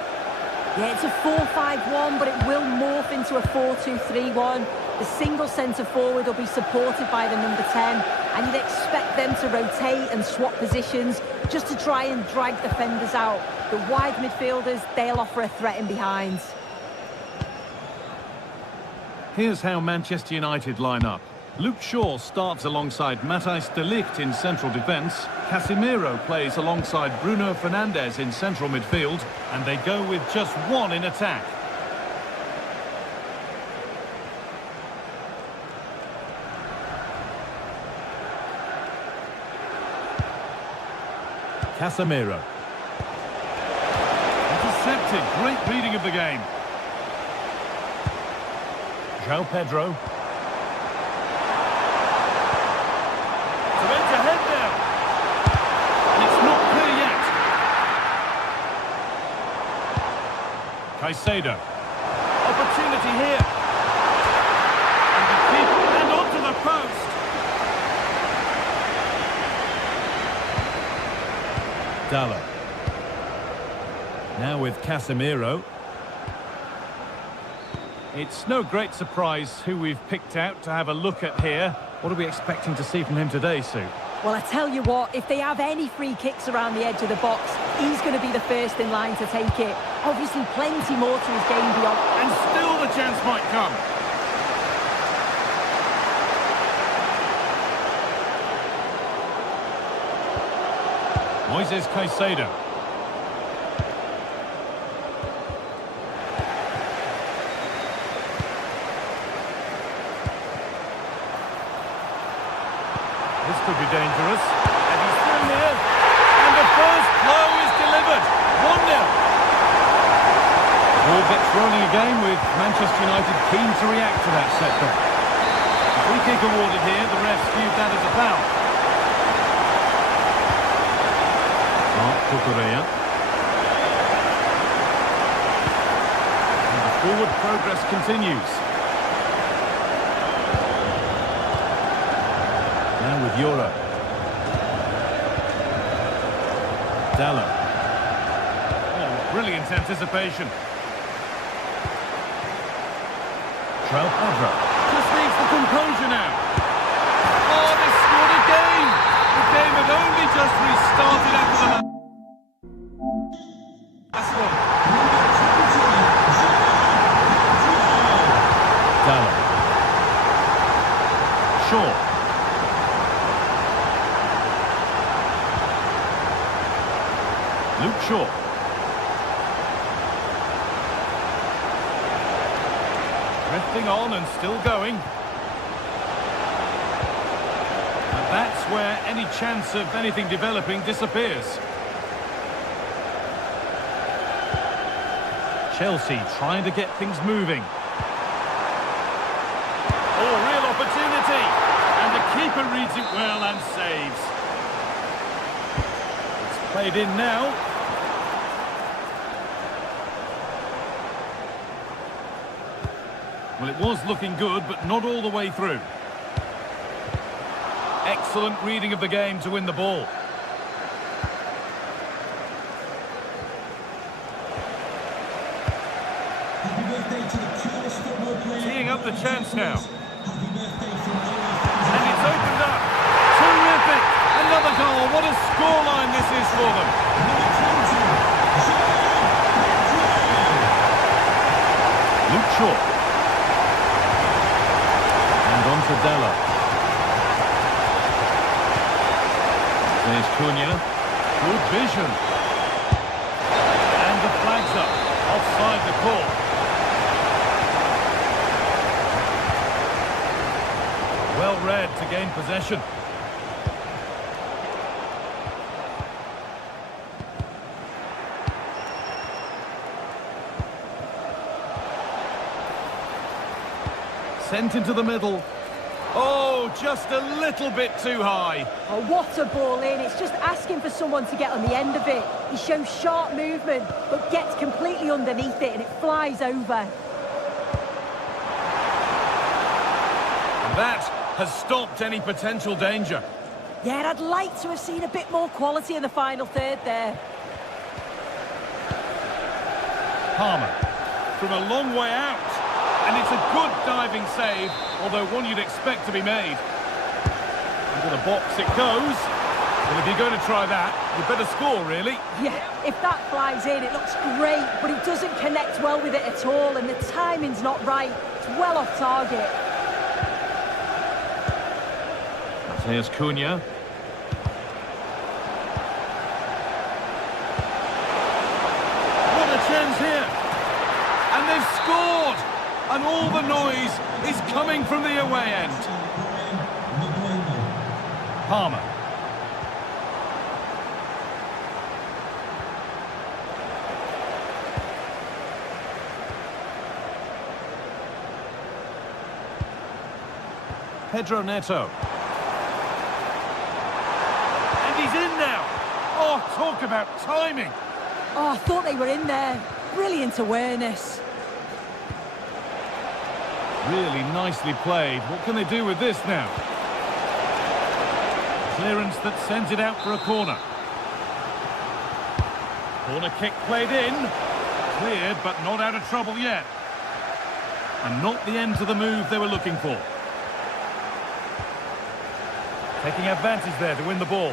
Yeah, it's a 4-5-1, but it will morph into a 4-2-3-1. The single centre-forward will be supported by the number 10, and you'd expect them to rotate and swap positions just to try and drag defenders out. The wide midfielders, they'll offer a threat in behind. Here's how Manchester United line up. Luke Shaw starts alongside Matthijs de Ligt in central defence. Casemiro plays alongside Bruno Fernandes in central midfield. And they go with just one in attack. Casemiro. Intercepted. Great reading of the game. João Pedro. Caicedo. Opportunity here. And the keeper, and onto the post. Dalla. Now with Casemiro. It's no great surprise who we've picked out to have a look at here. What are we expecting to see from him today, Sue? Well, I tell you what, if they have any free kicks around the edge of the box, he's going to be the first in line to take it. Obviously, plenty more to his game beyond. And still the chance might come. Moises Caicedo. This could be dangerous. And he's through here. And the first blow is delivered. 1-0. Ball gets rolling again with Manchester United keen to react to that setback. Free kick awarded here. The refs viewed that as a foul. Cucurella. And the forward progress continues. Now with Euro. Dalla. Oh, brilliant anticipation. João Pedro. Just needs the composure now. Oh, they scored again! The game had only just restarted after the last one. Dalla. Shaw. Luke Shaw. Drifting on and still going. And that's where any chance of anything developing disappears. Chelsea trying to get things moving. Oh, real opportunity. And the keeper reads it well and saves. It's played in now. Well, it was looking good, but not all the way through. Excellent reading of the game to win the ball. Teeing up the chance now. And it's opened up. Terrific! Another goal. What a scoreline this is for them. Luke Shaw. On to Dalla. There's Cunha. Good vision. And the flag's up. Offside the call. Well read to gain possession. Sent into the middle. Oh, just a little bit too high. Oh, what a ball in. It's just asking for someone to get on the end of it. He shows sharp movement, but gets completely underneath it and it flies over. And that has stopped any potential danger. Yeah, I'd like to have seen a bit more quality in the final third there. Palmer, from a long way out. And it's a good diving save, although one you'd expect to be made. Into the box it goes. Well, if you're going to try that, you better score, really. Yeah, if that flies in, it looks great, but he doesn't connect well with it at all, and the timing's not right. It's well off target. Here's Cunha. What a chance here. And they've scored. And all the noise is coming from the away end. Palmer. Pedro Neto. And he's in now. Oh, talk about timing. Oh, I thought they were in there. Brilliant awareness. Really nicely played. What can they do with this now? Clearance that sends it out for a corner. Corner kick played in. Cleared, but not out of trouble yet. And not the end to the move they were looking for. Taking advantage there to win the ball.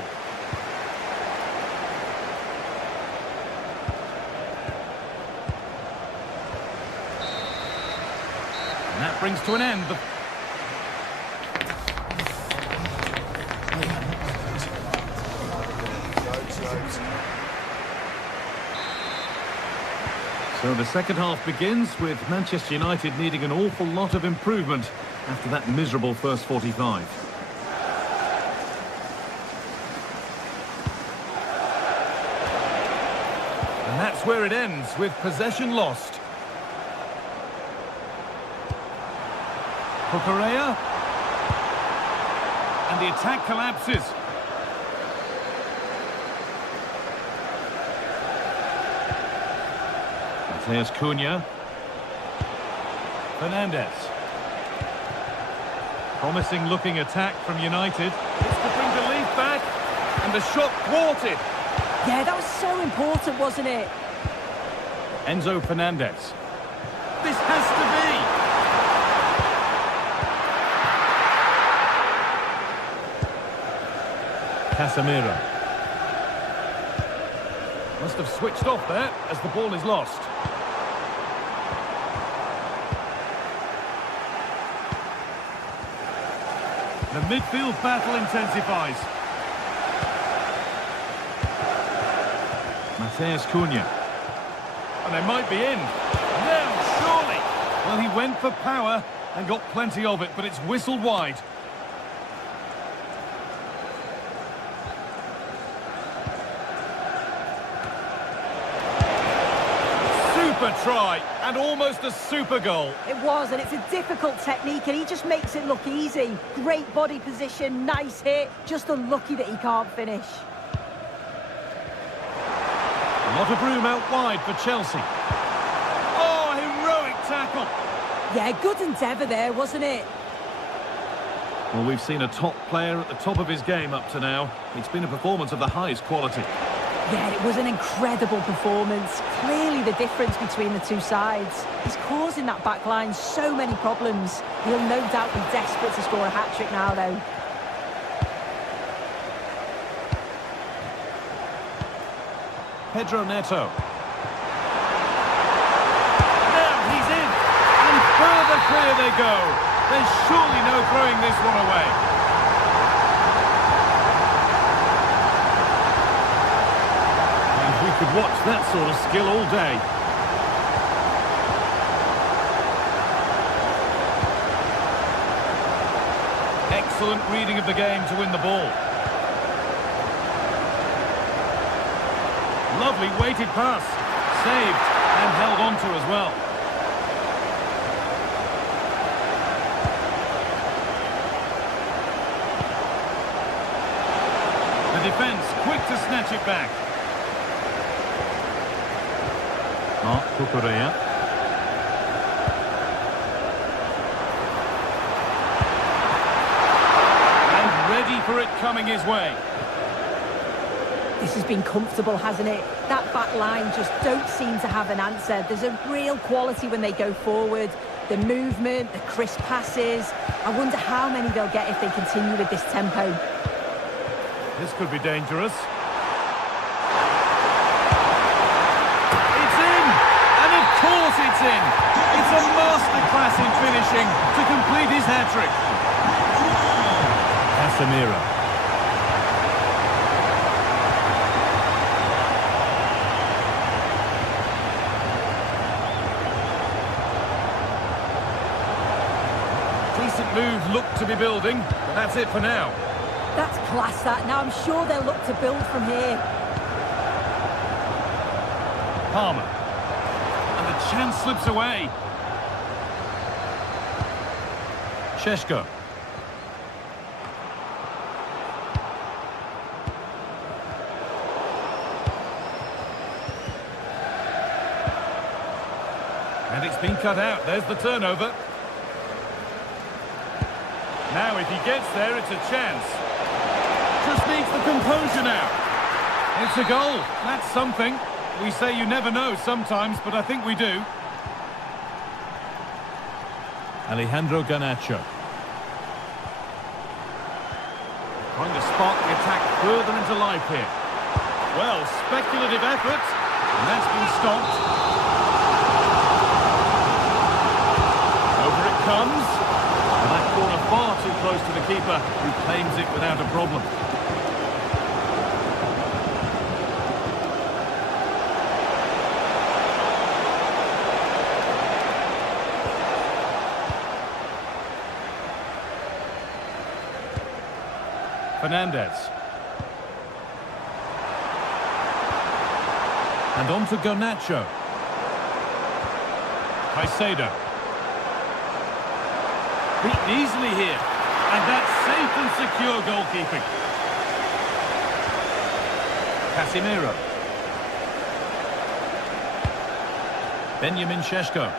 And that brings to an end the... So the second half begins with Manchester United needing an awful lot of improvement after that miserable first 45. And that's where it ends, with possession lost. Correa, and the attack collapses. There's Cunha. Fernandez. Promising looking attack from United. It's to bring belief back, and the shot thwarted. Yeah, that was so important, wasn't it? Enzo Fernandez. This has to be. Casemiro. Must have switched off there as the ball is lost. The midfield battle intensifies. Matheus Cunha. And they might be in. Now, surely. Well, he went for power and got plenty of it, but it's whistled wide. Super try, and almost a super goal. It was, and it's a difficult technique, and he just makes it look easy. Great body position, nice hit, just unlucky that he can't finish. A lot of room out wide for Chelsea. Oh, heroic tackle. Yeah, good endeavour there, wasn't it? Well, we've seen a top player at the top of his game up to now. It's been a performance of the highest quality. Yeah, it was an incredible performance. Clearly the difference between the two sides. He's causing that back line so many problems. He'll no doubt be desperate to score a hat-trick now, though. Pedro Neto. Now he's in. And further clear they go. There's surely no throwing this one away. We could watch that sort of skill all day. Excellent reading of the game to win the ball. Lovely weighted pass. Saved and held on to as well. defence quick to snatch it back. Mark Cucurella. And ready for it coming his way. This has been comfortable, hasn't it? That back line just don't seem to have an answer. There's a real quality when they go forward. The movement, the crisp passes. I wonder how many they'll get if they continue with this tempo. This could be dangerous. It's in! And of course it's in! It's a masterclass in finishing to complete his hat-trick. Casemiro. Decent move looked to be building, but that's it for now. That's class, that. Now I'm sure they'll look to build from here. Palmer. And the chance slips away. Šeško. And it's been cut out. There's the turnover. Now, if he gets there, it's a chance. Just needs the composure now. It's a goal. That's something. We say you never know sometimes, but I think we do. Alejandro Garnacho. Trying to spark the attack further into life here. Well, speculative effort. And that's been stopped. Over it comes. And that corner far too close to the keeper, who claims it without a problem. Fernandez. And on to Garnacho. Caicedo. Beaten easily here. And that's safe and secure goalkeeping. Casemiro. Benjamin Šeško.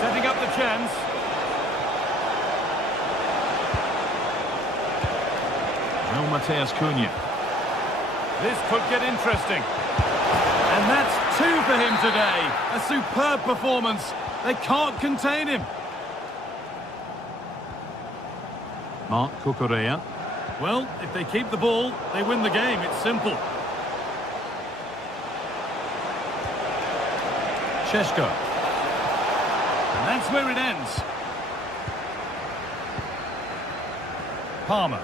Setting up the chance. No Mateus Cunha. This could get interesting. And that's 2 for him today. A superb performance. They can't contain him. Mark Cucurella. Well, if they keep the ball, they win the game. It's simple. Šeško. And that's where it ends. Palmer.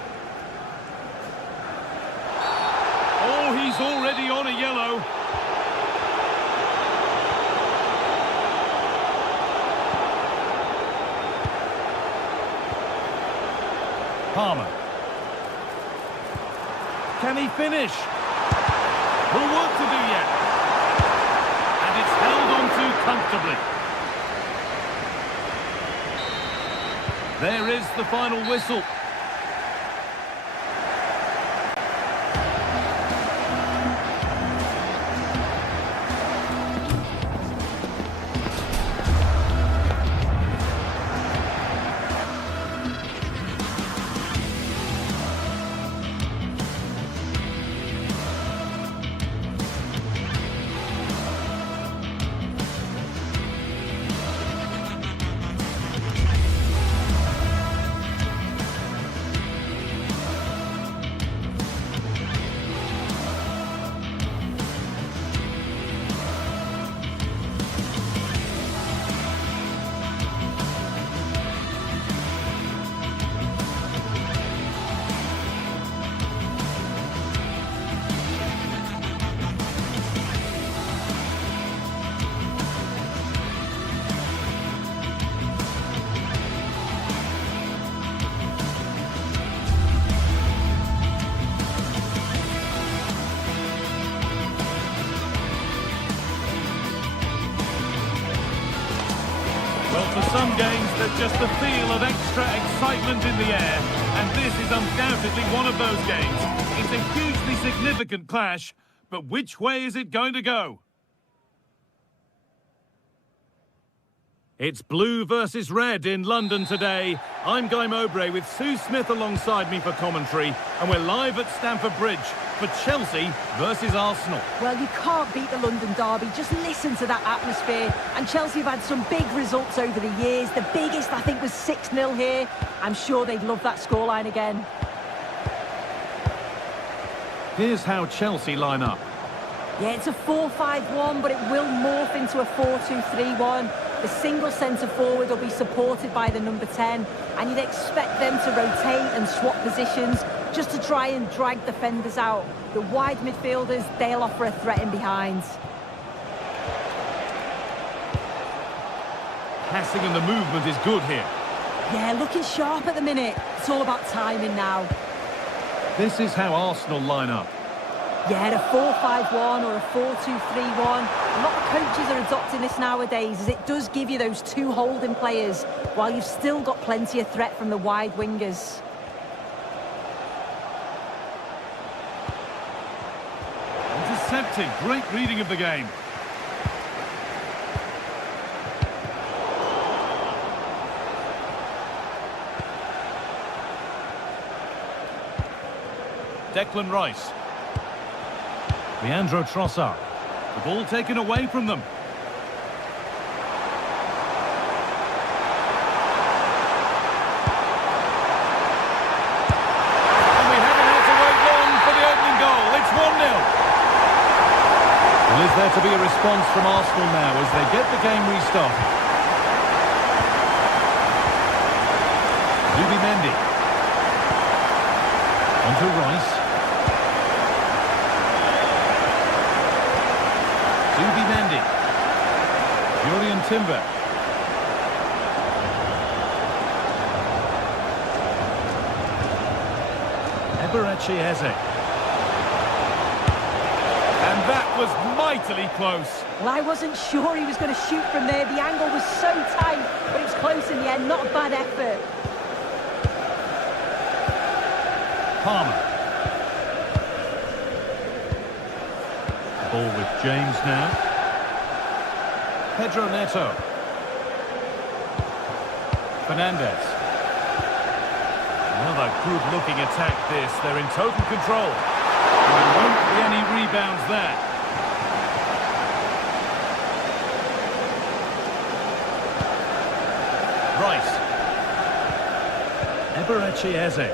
Oh, he's already on a yellow. Palmer. Can he finish? More work to do yet. And it's held on to comfortably. There is the final whistle. For some games, there's just the feel of extra excitement in the air, and this is undoubtedly one of those games. It's a hugely significant clash, but which way is it going to go? It's blue versus red in London today. I'm Guy Mowbray with Sue Smith alongside me for commentary, and we're live at Stamford Bridge for Chelsea versus Arsenal. Well, you can't beat the London derby. Just listen to that atmosphere. And Chelsea have had some big results over the years. The biggest, I think, was 6-0 here. I'm sure they'd love that scoreline again. Here's how Chelsea line up. Yeah, it's a 4-5-1, but it will morph into a 4-2-3-1. The single centre-forward will be supported by the number 10, and you'd expect them to rotate and swap positions just to try and drag defenders out. The wide midfielders, they'll offer a threat in behind. Passing and the movement is good here. Yeah, looking sharp at the minute. It's all about timing now. This is how Arsenal line up. Yeah, a 4-5-1 or a 4-2-3-1. A lot of coaches are adopting this nowadays, as it does give you those two holding players, while you've still got plenty of threat from the wide wingers. Intercepted, great reading of the game. Declan Rice. Leandro Trossard. The ball taken away from them. And we haven't had to wait long for the opening goal. It's 1-0. Well, is there to be a response from Arsenal now as they get the game restarted? Zubimendi. Onto Rice. Zubimendi. Julian Timber. Eberechi Eze. And that was mightily close. Well, I wasn't sure he was going to shoot from there. The angle was so tight, but it was close in the end. Not a bad effort. Palmer. Ball with James now. Pedro Neto. Fernandez. Another good-looking attack this. They're in total control. There won't be any rebounds there. Rice. Eberechi Eze.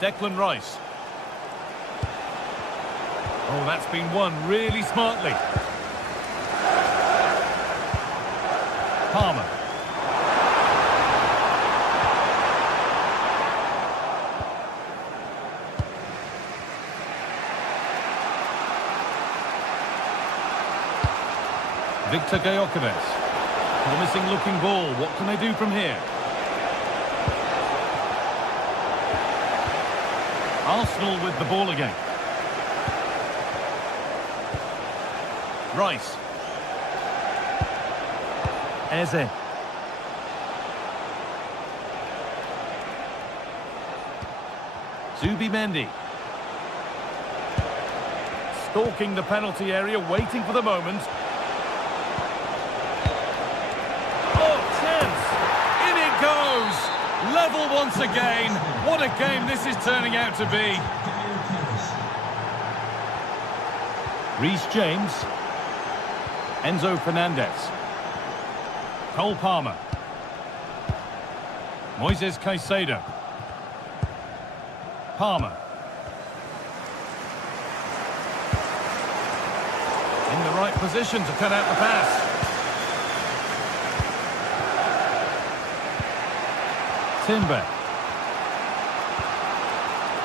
Declan Rice. Oh, that's been won really smartly. Palmer. Victor Gyökeres. Promising looking ball. What can they do from here? Arsenal with the ball again. Rice. Eze. Zubimendi. Stalking the penalty area, waiting for the moment. Oh, chance! In it goes! Level once again. What a game this is turning out to be. Reece James. Enzo Fernandez. Cole Palmer. Moises Caicedo. Palmer. In the right position to cut out the pass. Timber.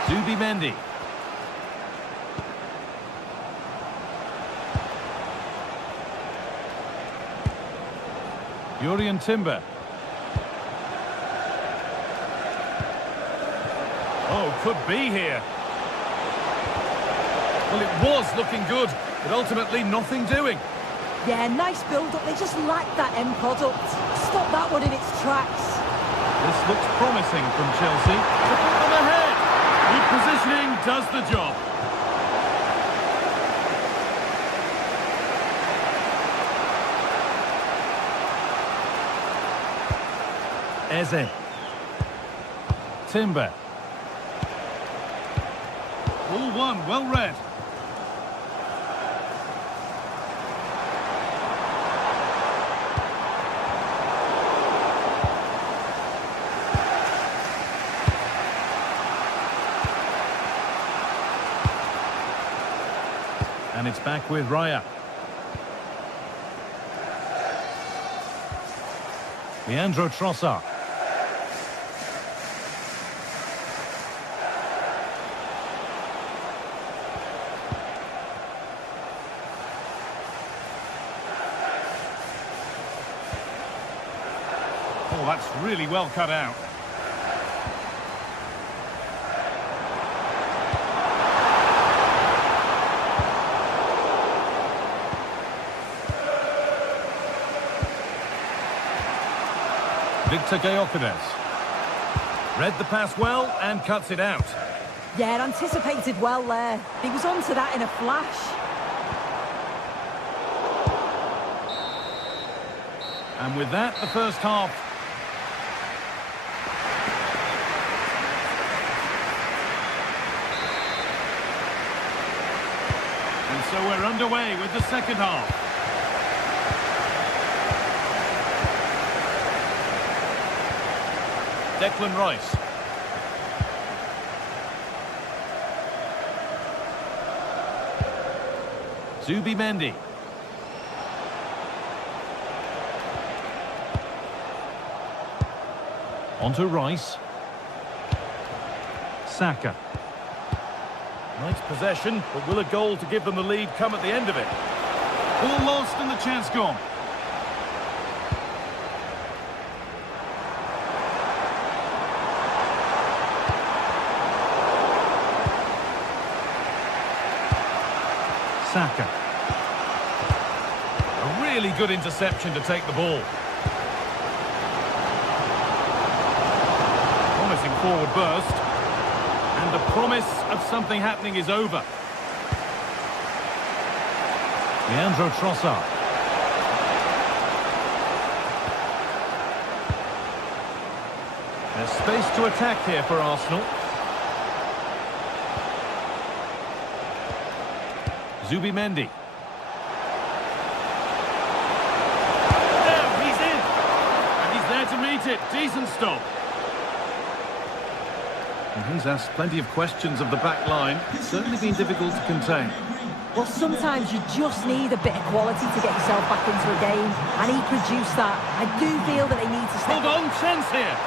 Zubimendi. Julian Timber. Oh, could be here. Well, it was looking good, but ultimately nothing doing. Yeah, nice build-up. They just lack that end product. Stop that one in its tracks. This looks promising from Chelsea. To put them ahead. Good positioning does the job. Eze. Timber. All one, well read. And it's back with Raya. Leandro Trossard. Oh, that's really well cut out. Victor Gyökeres. Read the pass well and cuts it out. Yeah, anticipated well there. He was onto that in a flash. And with that, the first half. And so we're underway with the second half. Declan Rice. Zubimendi. Onto Rice. Saka. Nice possession, but will a goal to give them the lead come at the end of it? All lost and the chance gone. Saka. A really good interception to take the ball. Promising forward burst. And the promise of something happening is over. Leandro Trossard. There's space to attack here for Arsenal. Zubimendi. There, he's in! And he's there to meet it. Decent stop. And he's asked plenty of questions of the back line. It's certainly been difficult to contain. Well, sometimes you just need a bit of quality to get yourself back into a game. And he produced that. I do feel that they need to step Hold on, chance here.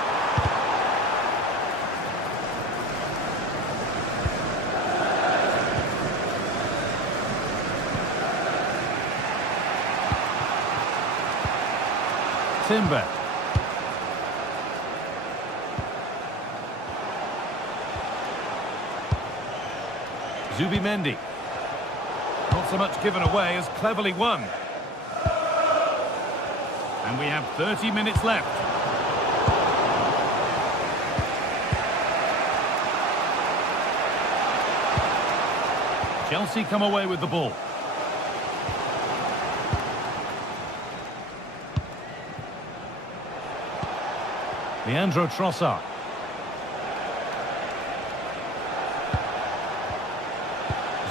Timber. Zubimendi. Not so much given away as cleverly won. And we have 30 minutes left. Chelsea come away with the ball. Leandro Trossard.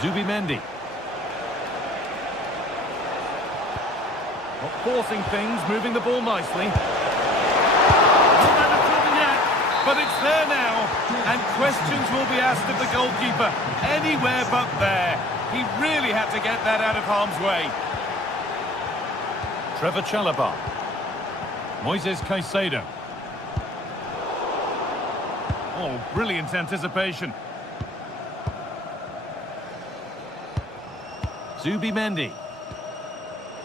Zubimendi. Not forcing things, moving the ball nicely. Not had a trouble yet, but it's there now. And questions will be asked of the goalkeeper. Anywhere but there. He really had to get that out of harm's way. Trevor Chalobah. Moises Caicedo. Oh, brilliant anticipation. Zubimendi.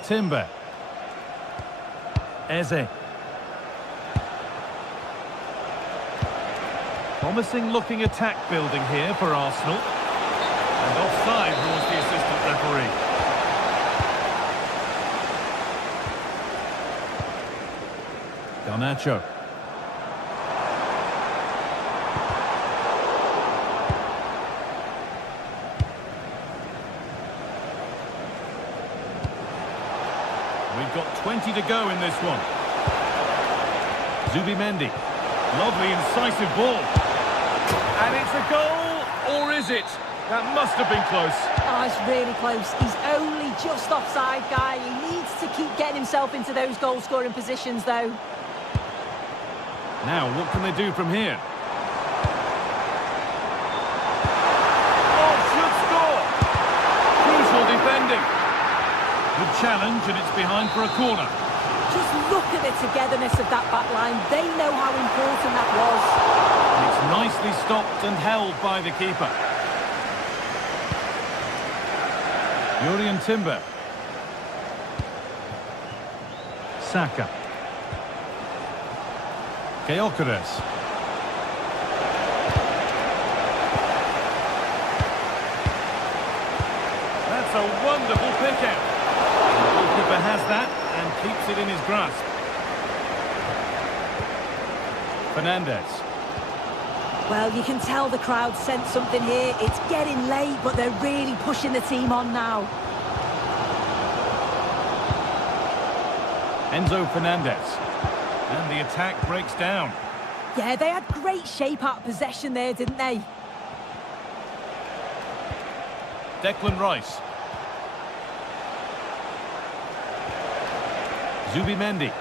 Timber. Eze. Promising looking attack building here for Arsenal. And offside rules the assistant referee. Garnacho. We've got 20 to go in this one. Zubimendi. Lovely, incisive ball. And it's a goal, or is it? That must have been close. Oh, it's really close. He's only just offside, guy. He needs to keep getting himself into those goal-scoring positions, though. Now, what can they do from here? Oh, should score! Crucial defending. Good challenge, and it's behind for a corner. Just look at the togetherness of that back line. They know how important that was. And it's nicely stopped and held by the keeper. Jurrien Timber. Saka. Gyökeres. That's a wonderful pick-out. The goalkeeper has that and keeps it in his grasp. Fernandes. Well, you can tell the crowd sense something here. It's getting late, but they're really pushing the team on now. Enzo Fernandez. And the attack breaks down. Yeah, they had great shape out of possession there, didn't they? Declan Rice. Zubimendi.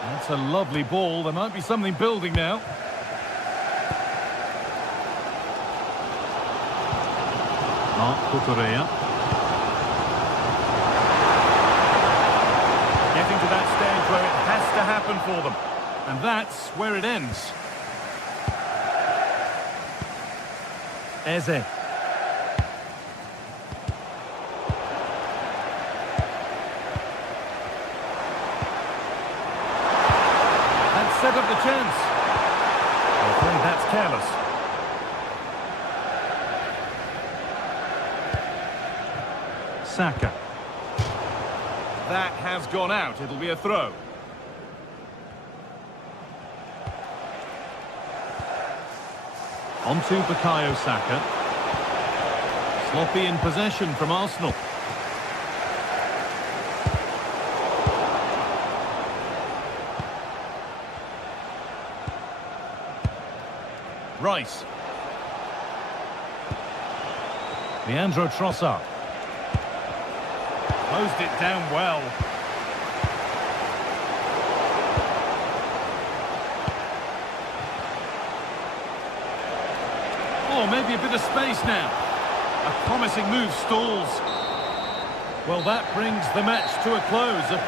That's a lovely ball. There might be something building now. Marc Cucurella. Getting to that stage where it has to happen for them. And that's where it ends. Eze. That set up the chance. I think that's careless. Saka. That has gone out. It'll be a throw. On to Bukayo Saka. Sloppy in possession from Arsenal. Rice. Leandro Trossard. Closed it down well. Oh, maybe a bit of space now. A promising move stalls. Well, that brings the match to a close.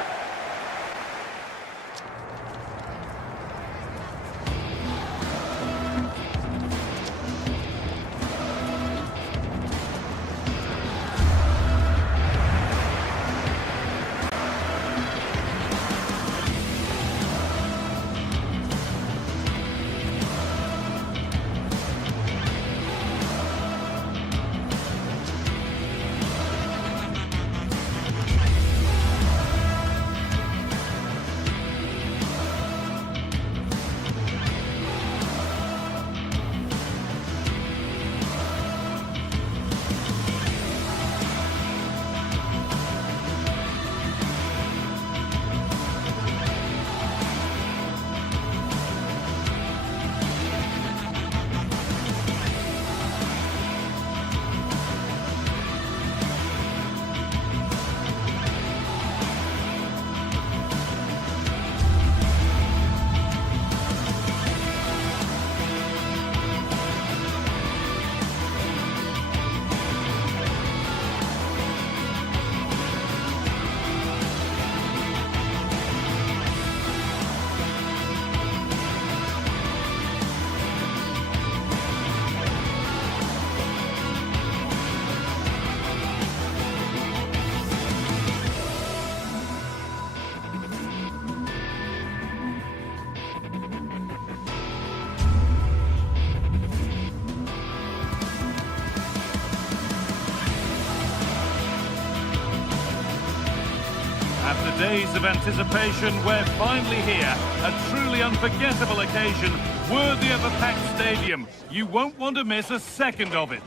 After days of anticipation, we're finally here. A truly unforgettable occasion, worthy of a packed stadium. You won't want to miss a second of it.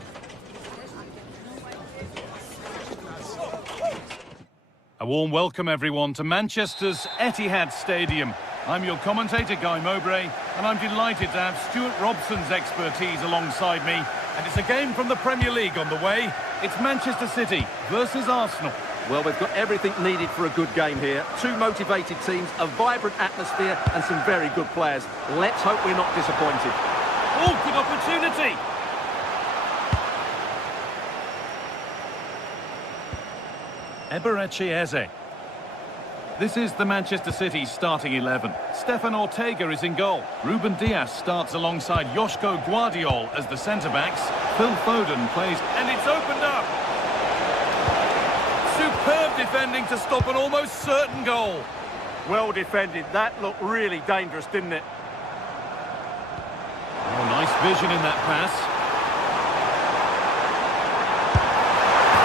A warm welcome, everyone, to Manchester's Etihad Stadium. I'm your commentator, Guy Mowbray, and I'm delighted to have Stuart Robson's expertise alongside me. And it's a game from the Premier League on the way. It's Manchester City versus Arsenal. Well, we've got everything needed for a good game here. Two motivated teams, a vibrant atmosphere and some very good players. Let's hope we're not disappointed. Oh, good opportunity! Eberechi Eze. This is the Manchester City starting 11. Stefan Ortega is in goal. Ruben Dias starts alongside Joško Guardiol as the centre-backs. Phil Foden plays, and it's opened up. Superb defending to stop an almost certain goal. Well defended. That looked really dangerous, didn't it? Oh, nice vision in that pass.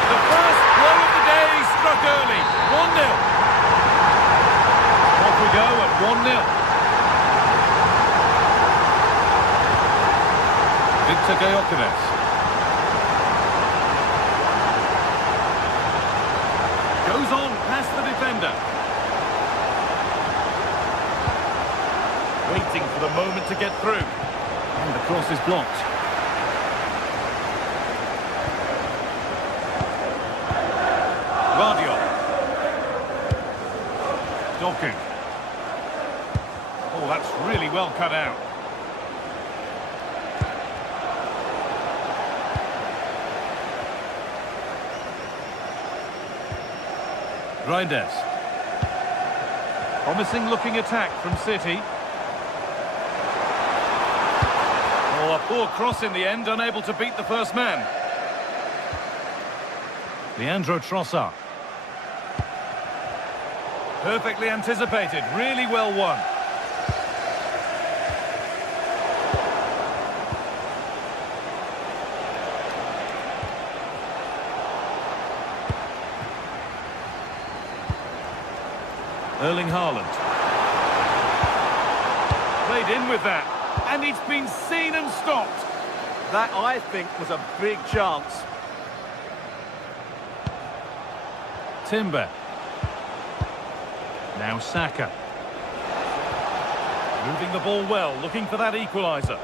The first blow of the day struck early. 1-0. Off we go at 1-0. Victor Gyökeres. Goes on past the defender. Waiting for the moment to get through. And the cross is blocked. Guardiol. Doku. Oh, that's really well cut out. Reinders. Promising looking attack from City. Oh, a poor cross in the end, unable to beat the first man. Leandro Trossard. Perfectly anticipated, really well won. Erling Haaland. Played in with that, and it's been seen and stopped. That, I think, was a big chance. Timber. Now Saka. Moving the ball well, looking for that equaliser.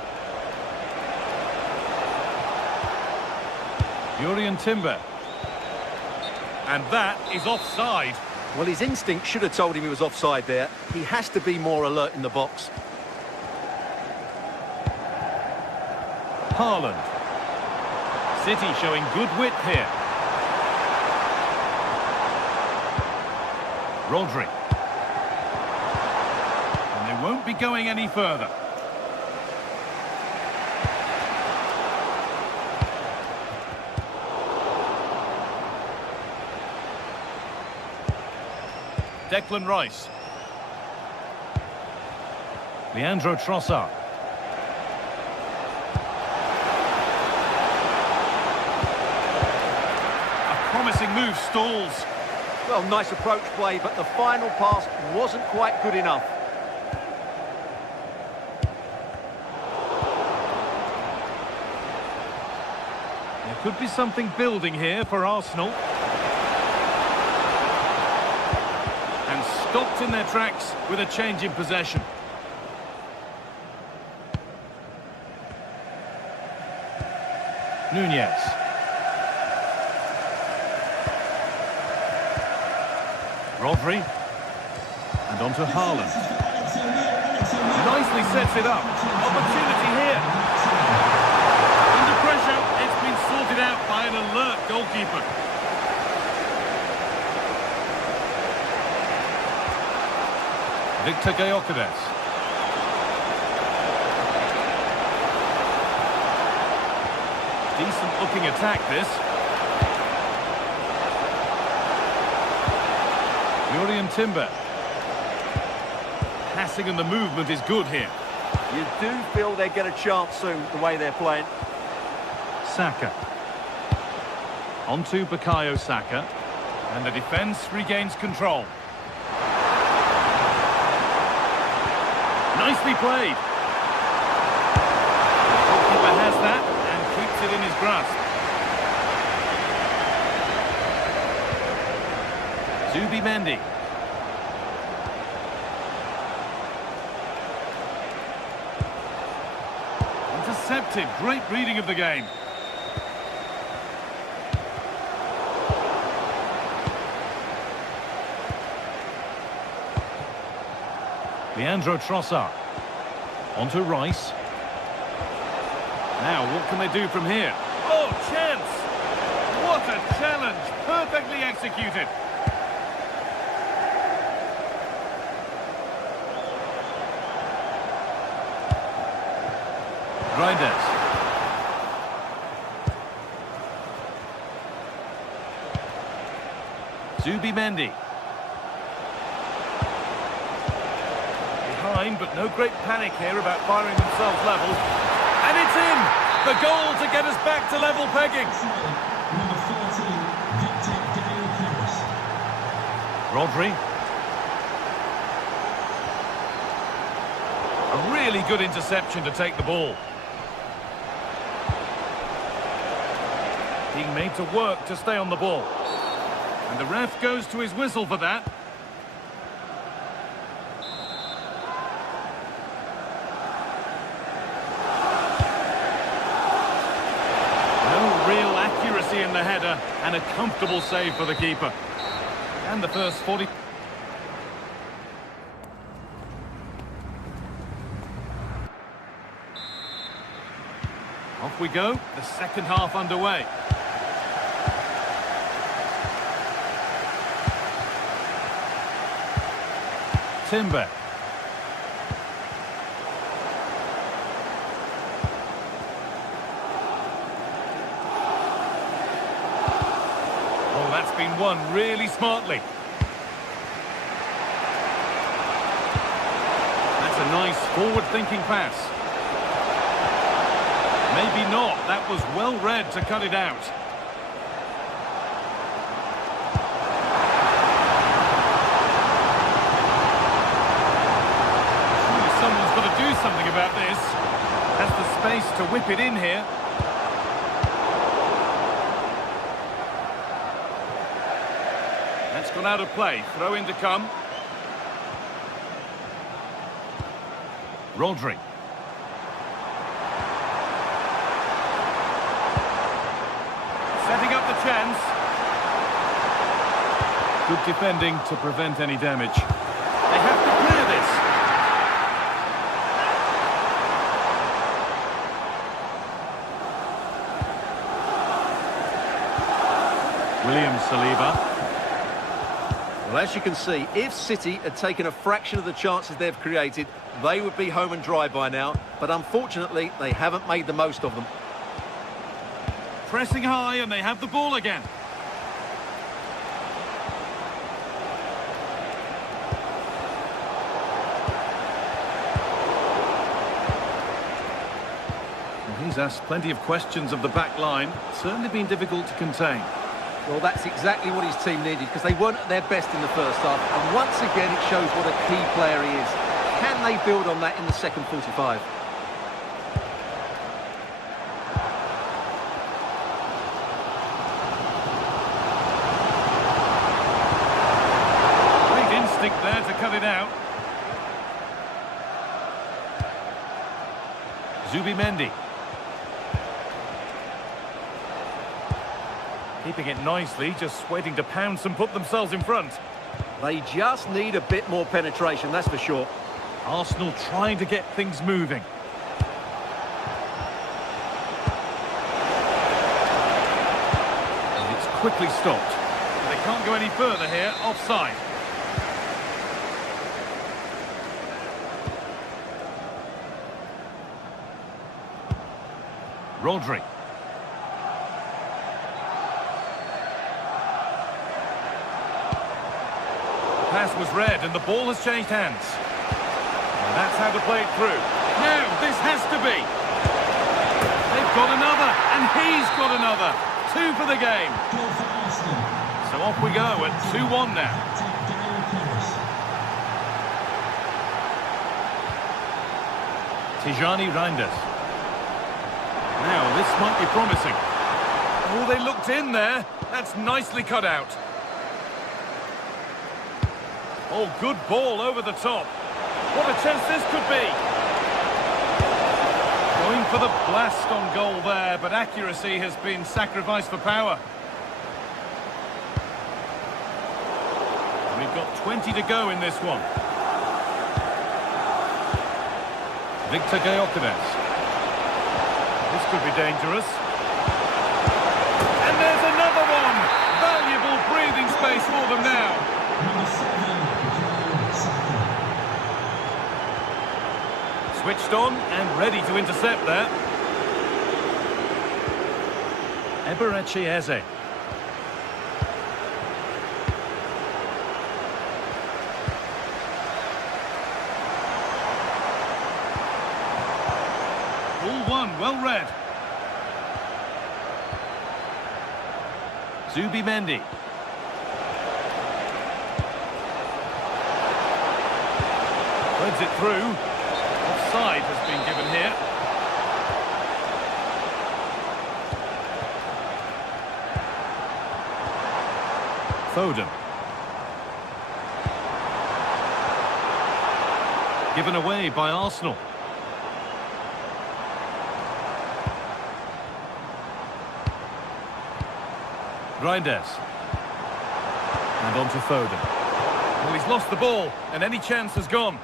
Jurrien Timber. And that is offside. Well, his instinct should have told him he was offside there. He has to be more alert in the box. Haaland. City showing good width here. Rodri. And they won't be going any further. Declan Rice. Leandro Trossard. A promising move stalls. Well, nice approach play, but the final pass wasn't quite good enough. There could be something building here for Arsenal. And stopped in their tracks with a change in possession. Nunez. Rodri. And on to Haaland. Nicely sets it up. Opportunity here. Under pressure, it's been sorted out by an alert goalkeeper. Victor Gyökeres. Decent looking attack, this. Jurrien Timber. Passing and the movement is good here. You do feel they get a chance soon, the way they're playing. Saka. On to Bukayo Saka. And the defence regains control. Nicely played. The goalkeeper has that and keeps it in his grasp. Zubimendi. Intercepted. Great reading of the game. Leandro Trossard. On to Rice. Now, what can they do from here? Oh, chance! What a challenge! Perfectly executed. Reinders. Zubimendi. Behind, but no great panic here about firing themselves level. And it's in! The goal to get us back to level pegging. Number 14, Rodri. A really good interception to take the ball. Being made to work to stay on the ball. And the ref goes to his whistle for that. No real accuracy in the header and a comfortable save for the keeper. And the first 40... Off we go, the second half underway. Timber. Oh, that's been won really smartly. That's a nice forward-thinking pass. Maybe not. That was well read to cut it out. Surely someone's got to do something about this. Has the space to whip it in here. That's gone out of play. Throw in to come. Rodri. Setting up the chance. Good defending to prevent any damage. They have to clear this. William Saliba. Well, as you can see, if City had taken a fraction of the chances they've created, they would be home and dry by now. But unfortunately, they haven't made the most of them. Pressing high and they have the ball again. Well, he's asked plenty of questions of the back line. Certainly been difficult to contain. Well, that's exactly what his team needed, because they weren't at their best in the first half. And once again, it shows what a key player he is. Can they build on that in the second 45? There to cut it out. Zubimendi. Keeping it nicely, just waiting to pounce and put themselves in front. They just need a bit more penetration, that's for sure. Arsenal trying to get things moving. And it's quickly stopped. They can't go any further here, offside. Rodri. The pass was read and the ball has changed hands. And that's how to play it through. Now, this has to be. They've got another, and he's got another. 2 for the game. So off we go at 2-1 now. Tijani Reinders. Now, this might be promising. Oh, they looked in there. That's nicely cut out. Oh, good ball over the top. What a chance this could be. Going for the blast on goal there, but accuracy has been sacrificed for power. We've got 20 to go in this one. Victor Gyökeres. This could be dangerous. And there's another one! Valuable breathing space for them now. Switched on and ready to intercept there. Eberechi Eze. All one, well read. Zubimendi. Threads it through. Offside has been given here. Foden. Given away by Arsenal. Reinders. And on to Foden. Well, he's lost the ball, and any chance has gone.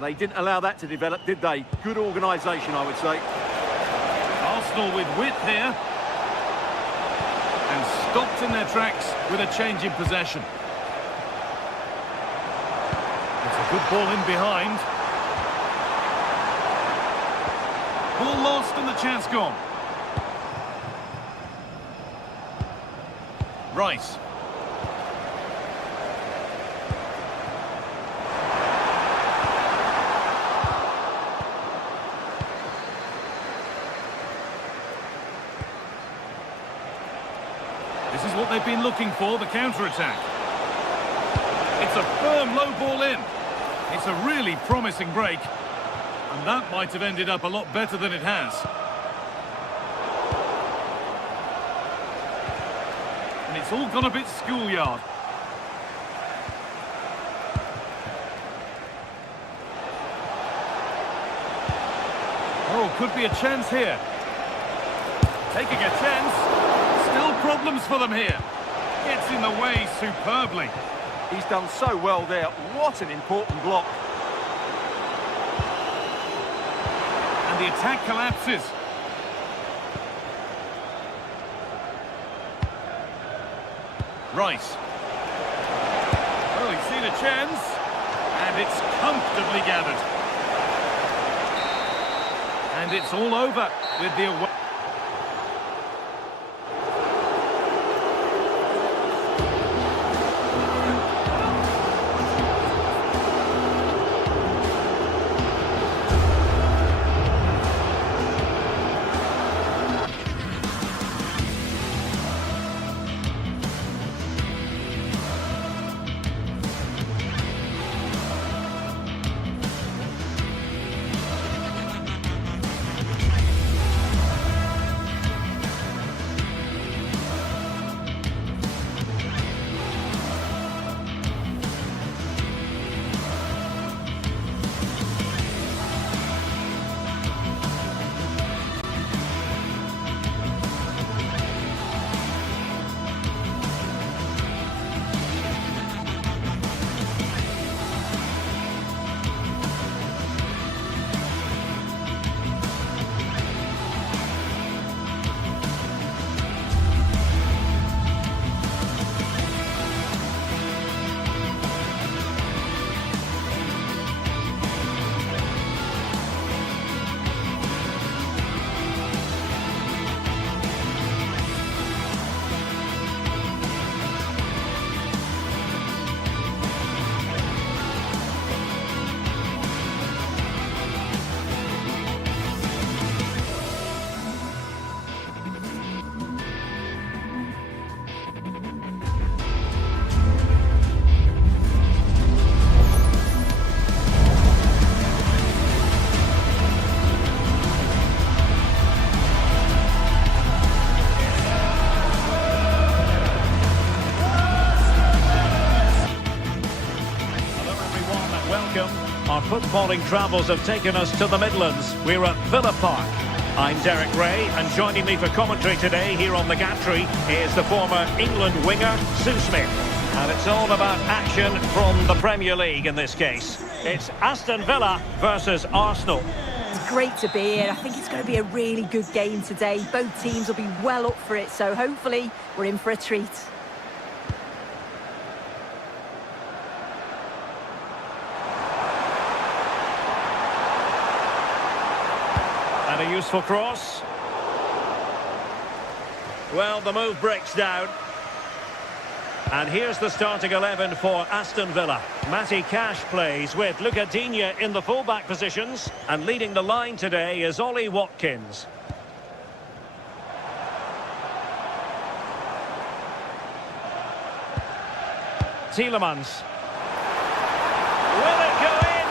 They didn't allow that to develop, did they? Good organisation, I would say. Arsenal with width here. And stopped in their tracks with a change in possession. It's a good ball in behind. Ball lost and the chance gone. Rice. This is what they've been looking for, the counter-attack. It's a firm low ball in. It's a really promising break. And that might have ended up a lot better than it has. And it's all gone a bit schoolyard. Oh, could be a chance here. Taking a chance. Still problems for them here. Gets in the way superbly. He's done so well there. What an important block. And the attack collapses. Rice. Well, he's seen a chance. And it's comfortably gathered. And it's all over with the away. welcome. Our footballing travels have taken us to the Midlands. We're at Villa Park. I'm Derek Ray, and joining me for commentary today here on the gantry is the former England winger, Sue Smith. And it's all about action from the Premier League in this case. It's Aston Villa versus Arsenal. It's great to be here. I think it's going to be a really good game today. Both teams will be well up for it, so hopefully we're in for a treat. And a useful cross. Well, the move breaks down. And here's the starting 11 for Aston Villa. Matty Cash plays with Luca Digne in the full-back positions. And leading the line today is Ollie Watkins. Tielemans. Will it go in?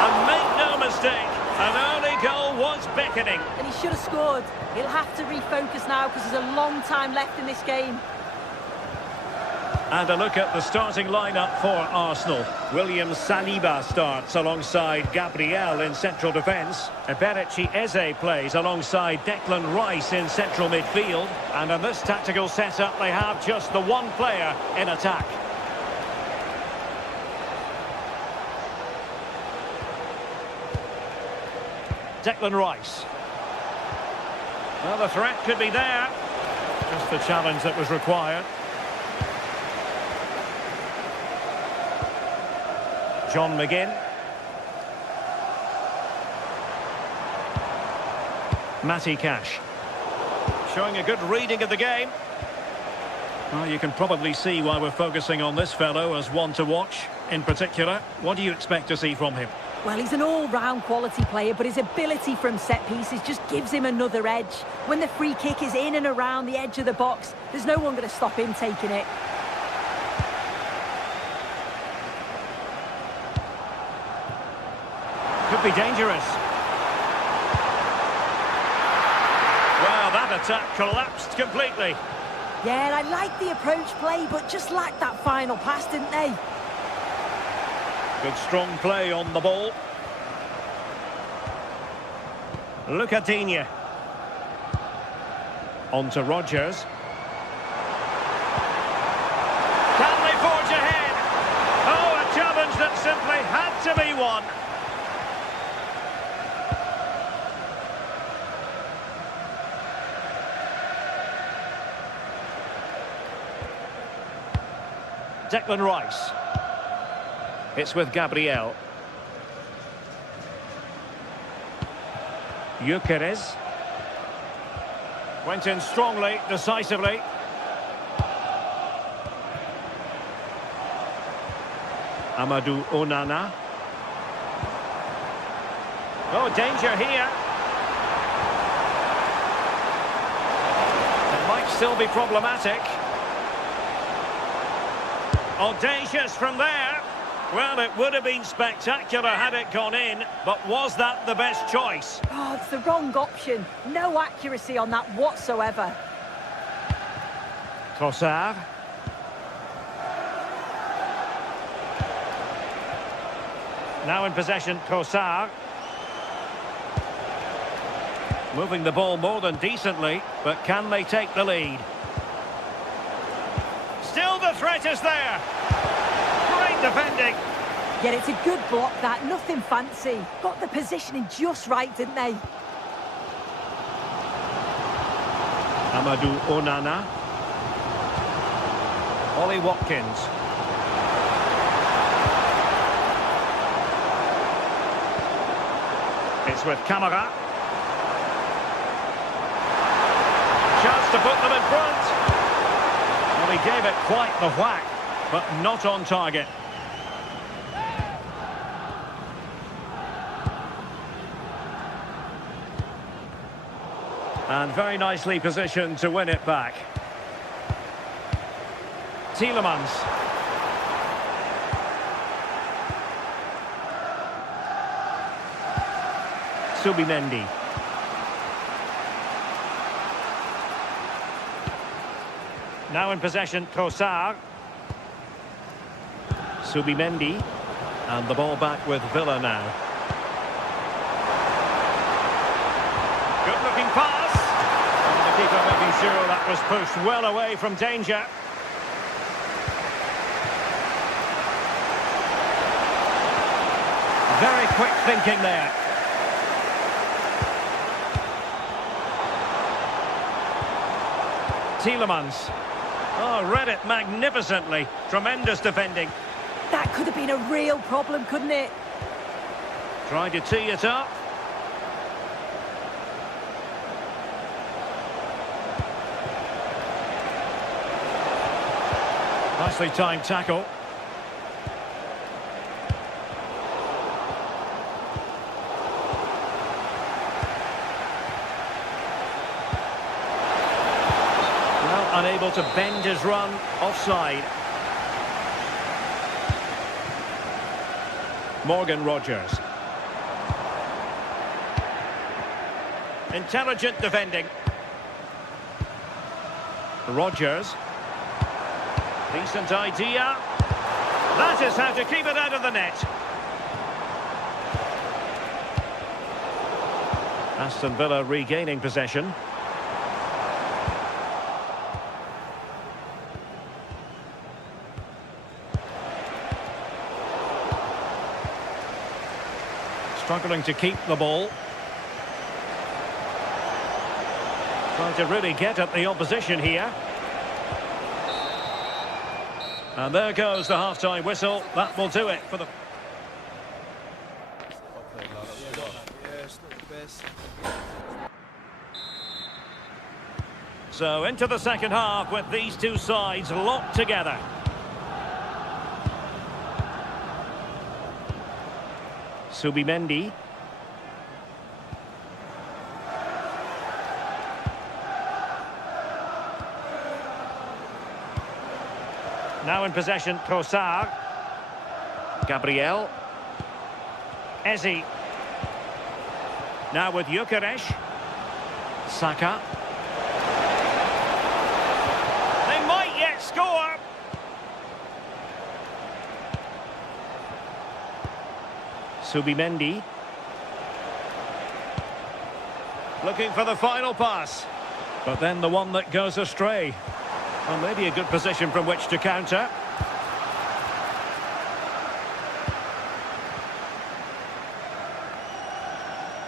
And make no mistake, an early goal was beckoning. And he should have scored. He'll have to refocus now because there's a long time left in this game. And a look at the starting lineup for Arsenal. William Saliba starts alongside Gabriel in central defence. Eberechi Eze plays alongside Declan Rice in central midfield. And in this tactical setup, they have just the one player in attack. Declan Rice. Well, the threat could be there. Just the challenge that was required. John McGinn. Matty Cash. Showing a good reading of the game. Well, you can probably see why we're focusing on this fellow as one to watch. In particular, what do you expect to see from him? Well, he's an all-round quality player, but his ability from set pieces just gives him another edge. When the free kick is in and around the edge of the box, there's no one going to stop him taking it. Could be dangerous. Well, that attack collapsed completely. Yeah, I like the approach play, but just lacked that final pass, didn't they? Good strong play on the ball. Luca Digne. On to Rodgers. Can they forge ahead? Oh, a challenge that simply had to be won. Declan Rice. It's with Gabriel. Gyökeres. Went in strongly, decisively. Amadou Onana. Oh, danger here. It might still be problematic. Audacious from there. Well, it would have been spectacular had it gone in, but was that the best choice? Oh, it's the wrong option. No accuracy on that whatsoever. Trossard. Now in possession, Trossard. Moving the ball more than decently, but can they take the lead? Still the threat is there. Great defending. Yet it's a good block, that. Nothing fancy. Got the positioning just right, didn't they? Amadou Onana. Ollie Watkins. It's with Camara. Chance to put them in front. Well, he gave it quite the whack, but not on target. And very nicely positioned to win it back. Tielemans. Subimendi. Now in possession, Trossard. Subimendi. And the ball back with Villa now. Good looking pass. And the keeper making sure that was pushed well away from danger. Very quick thinking there. Tielemans. Oh, read it magnificently. Tremendous defending. That could have been a real problem, couldn't it? Trying to tee it up. Nicely timed tackle. Well, unable to bend his run, offside. Morgan Rogers. Intelligent defending. Rogers. Decent idea. That is how to keep it out of the net. Aston Villa regaining possession. Struggling to keep the ball. Trying to really get at the opposition here. And there goes the half-time whistle. That will do it for the... So into the second half with these two sides locked together. Subimendi. Now in possession, Trossard. Gabriel. Ezi. Now with Gyökeres. Saka. They might yet score. Subimendi. Looking for the final pass. But then the one that goes astray. Well, maybe a good position from which to counter.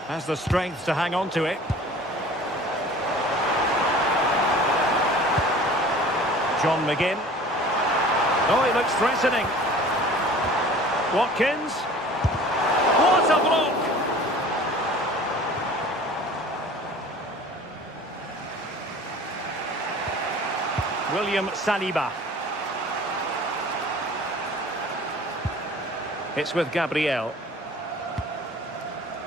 Has the strength to hang on to it. John McGinn. Oh, he looks threatening. Watkins. What a block! William Saliba. It's with Gabriel.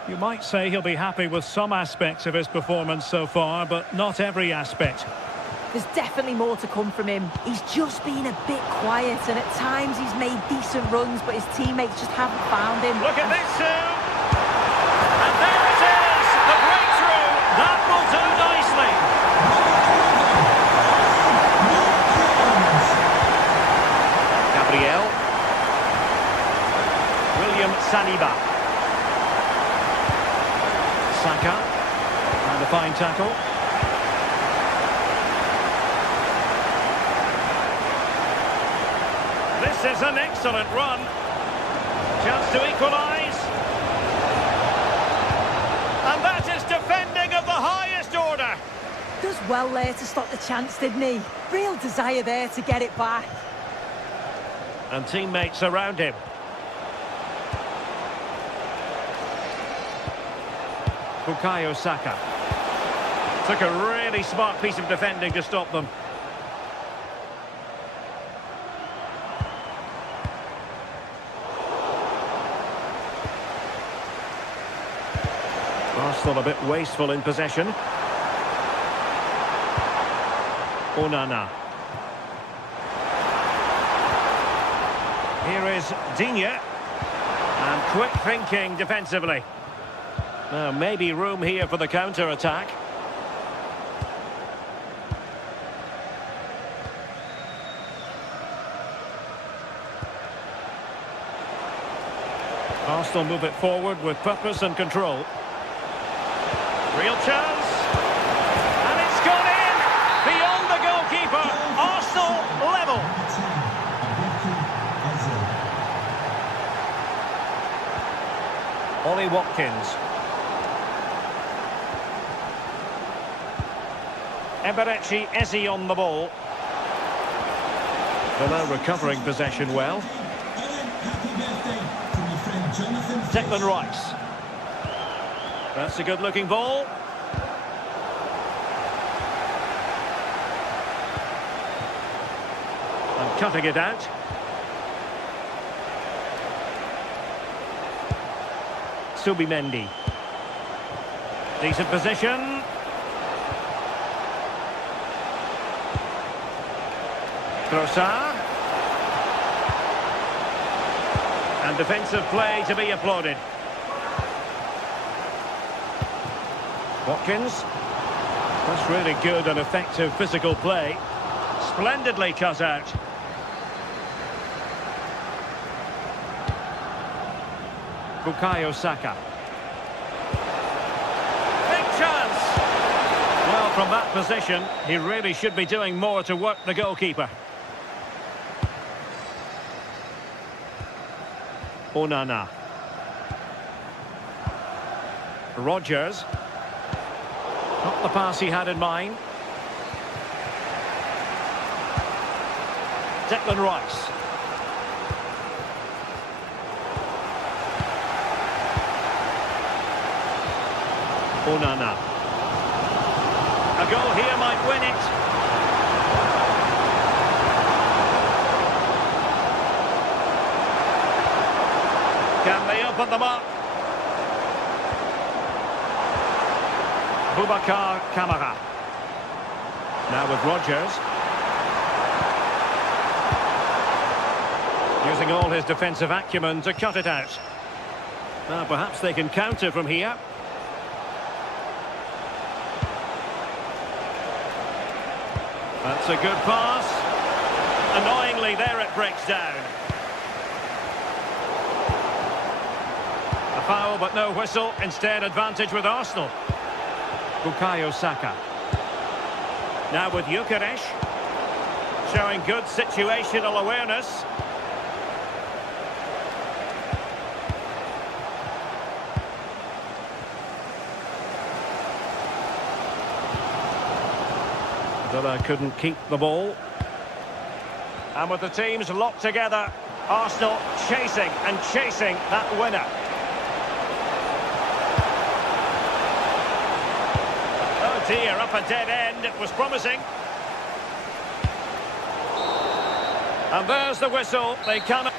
You might say he'll be happy with some aspects of his performance so far, but not every aspect. There's definitely more to come from him. He's just been a bit quiet, and at times he's made decent runs, but his teammates just haven't found him. Look at this, Sue! And there it is! The breakthrough! That will do nicely! Gabriel. William Saliba. Saka. And a fine tackle. This is an excellent run. Chance to equalise. And that is defending of the highest order. Does well there to stop the chance, didn't he? Real desire there to get it back. And teammates around him. Bukayo Saka. Took a really smart piece of defending to stop them. Arsenal a bit wasteful in possession. Onana. Here is Digne. And quick thinking defensively. Now, maybe room here for the counter-attack. Arsenal move it forward with purpose and control. Real chance. And it's gone in! Beyond the goalkeeper. Arsenal level. Ollie Watkins. Eberechi Eze on the ball. They're now recovering possession well. Declan Rice. That's a good-looking ball. And cutting it out. Subimendi. Decent position. Trossard. And defensive play to be applauded. Watkins. That's really good and effective physical play. Splendidly cut out. Bukayo Saka. Big chance! Well, from that position, he really should be doing more to work the goalkeeper. Onana. Rodgers. Not the pass he had in mind. Declan Rice. Onana. A goal here might win it. Can they open them up? Boubacar Kamara. Now with Rodgers. Using all his defensive acumen to cut it out. Now perhaps they can counter from here. That's a good pass. Annoyingly, there it breaks down. A foul, but no whistle. Instead, advantage with Arsenal. Bukayo Saka. Now with Gyökeres. Showing good situational awareness. Villa couldn't keep the ball. And with the teams locked together, Arsenal chasing and chasing that winner. Oh dear, up a dead end. It was promising. And there's the whistle. They cannot.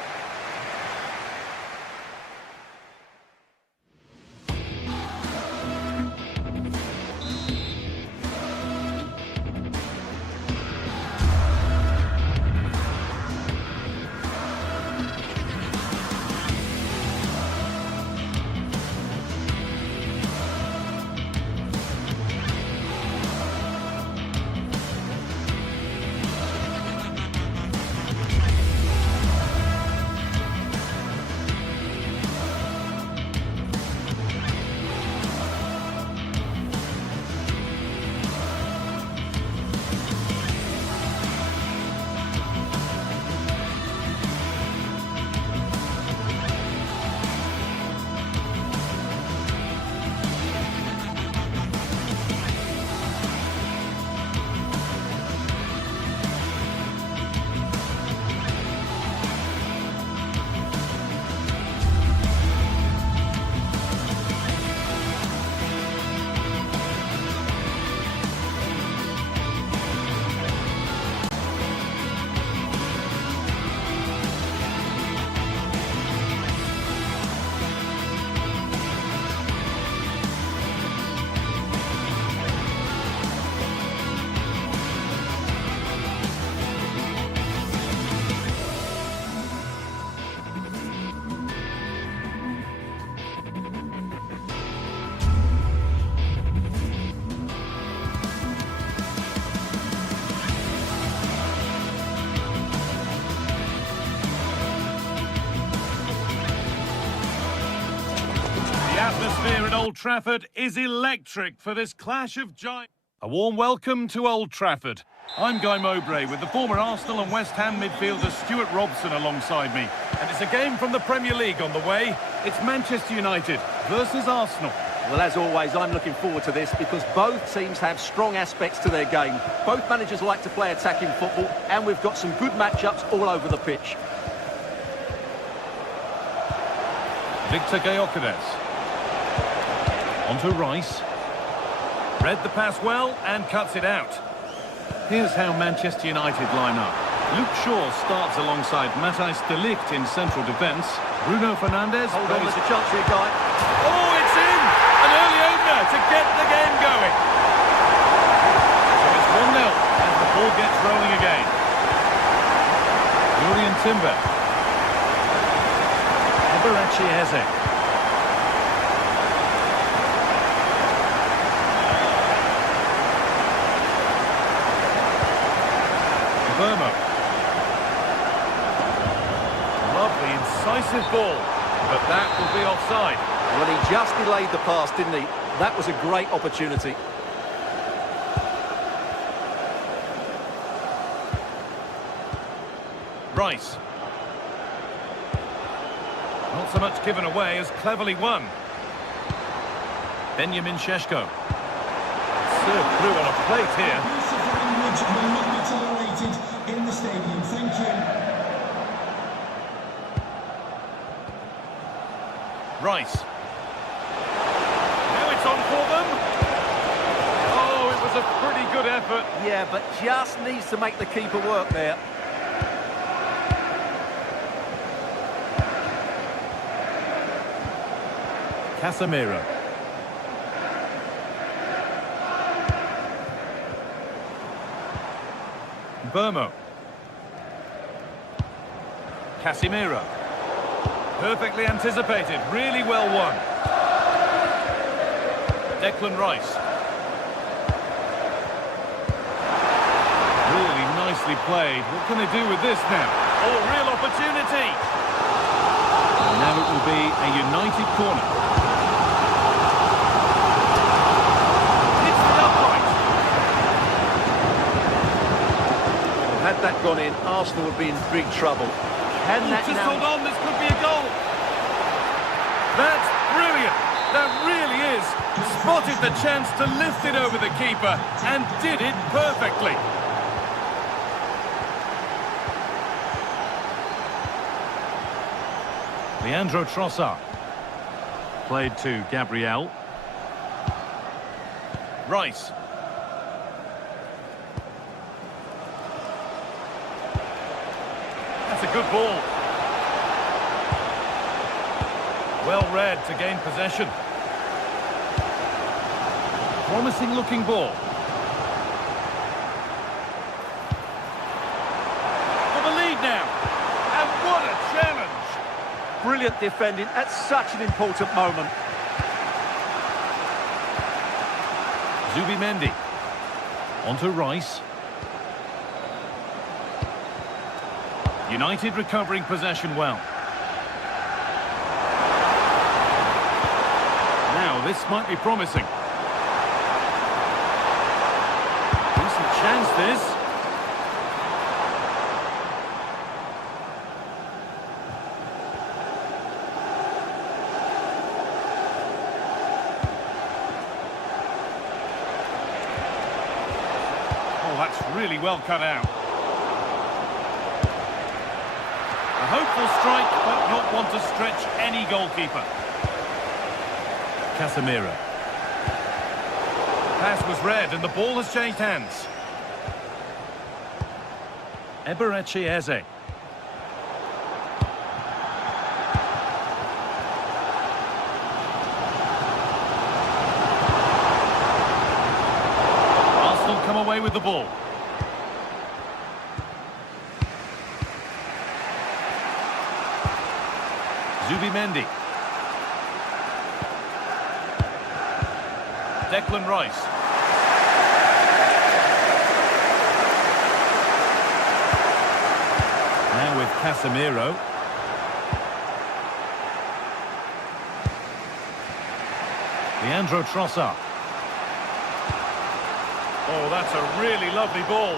atmosphere at Old Trafford is electric for this clash of giants. A warm welcome to Old Trafford. I'm Guy Mowbray with the former Arsenal and West Ham midfielder Stuart Robson alongside me. And it's a game from the Premier League on the way. It's Manchester United versus Arsenal. Well, as always, I'm looking forward to this because both teams have strong aspects to their game. Both managers like to play attacking football, and we've got some good matchups all over the pitch. Victor Gyökeres. Onto Rice. Read the pass well and cuts it out. Here's how Manchester United line up. Luke Shaw starts alongside Matthijs de Ligt in central defence. Bruno Fernandes. Hold on, there's a chance here, Guy. Oh, it's in! An early opener to get the game going. So it's 1-0 as the ball gets rolling again. Julian Timber. Eberechi Eze. Vermo. Lovely, incisive ball, but that will be offside. Well, he just delayed the pass, didn't he? That was a great opportunity. Rice. Not so much given away as cleverly won. Benjamin Šeško. Served through on a plate here. Use of language will not be tolerated in the stadium. Thank you. Rice. Now it's on for them. Oh, it was a pretty good effort. Yeah, but just needs to make the keeper work there. Casemiro. Vermo. Casemiro. Perfectly anticipated, really well won. Declan Rice. Really nicely played. What can they do with this now? Oh, real opportunity. And now it will be a United corner. It's the upright. Had that gone in, Arsenal would be in big trouble. Can that Just now... hold on, this could be a goal. That's brilliant. That really is. Spotted the chance to lift it over the keeper and did it perfectly. Leandro Trossard. Played to Gabriel. Rice. That's a good ball. Well read to gain possession. Promising looking ball. For the lead now. And what a challenge. Brilliant defending at such an important moment. Zubimendi. Onto Rice. United recovering possession well. Now this might be promising. Decent chance this. Oh, that's really well cut out. A hopeful strike, but not one to stretch any goalkeeper. Casemiro. Pass was read and the ball has changed hands. Eberechi Eze. Arsenal come away with the ball. Zubimendi. Declan Rice. Now with Casemiro. Leandro Trossard. Oh, that's a really lovely ball.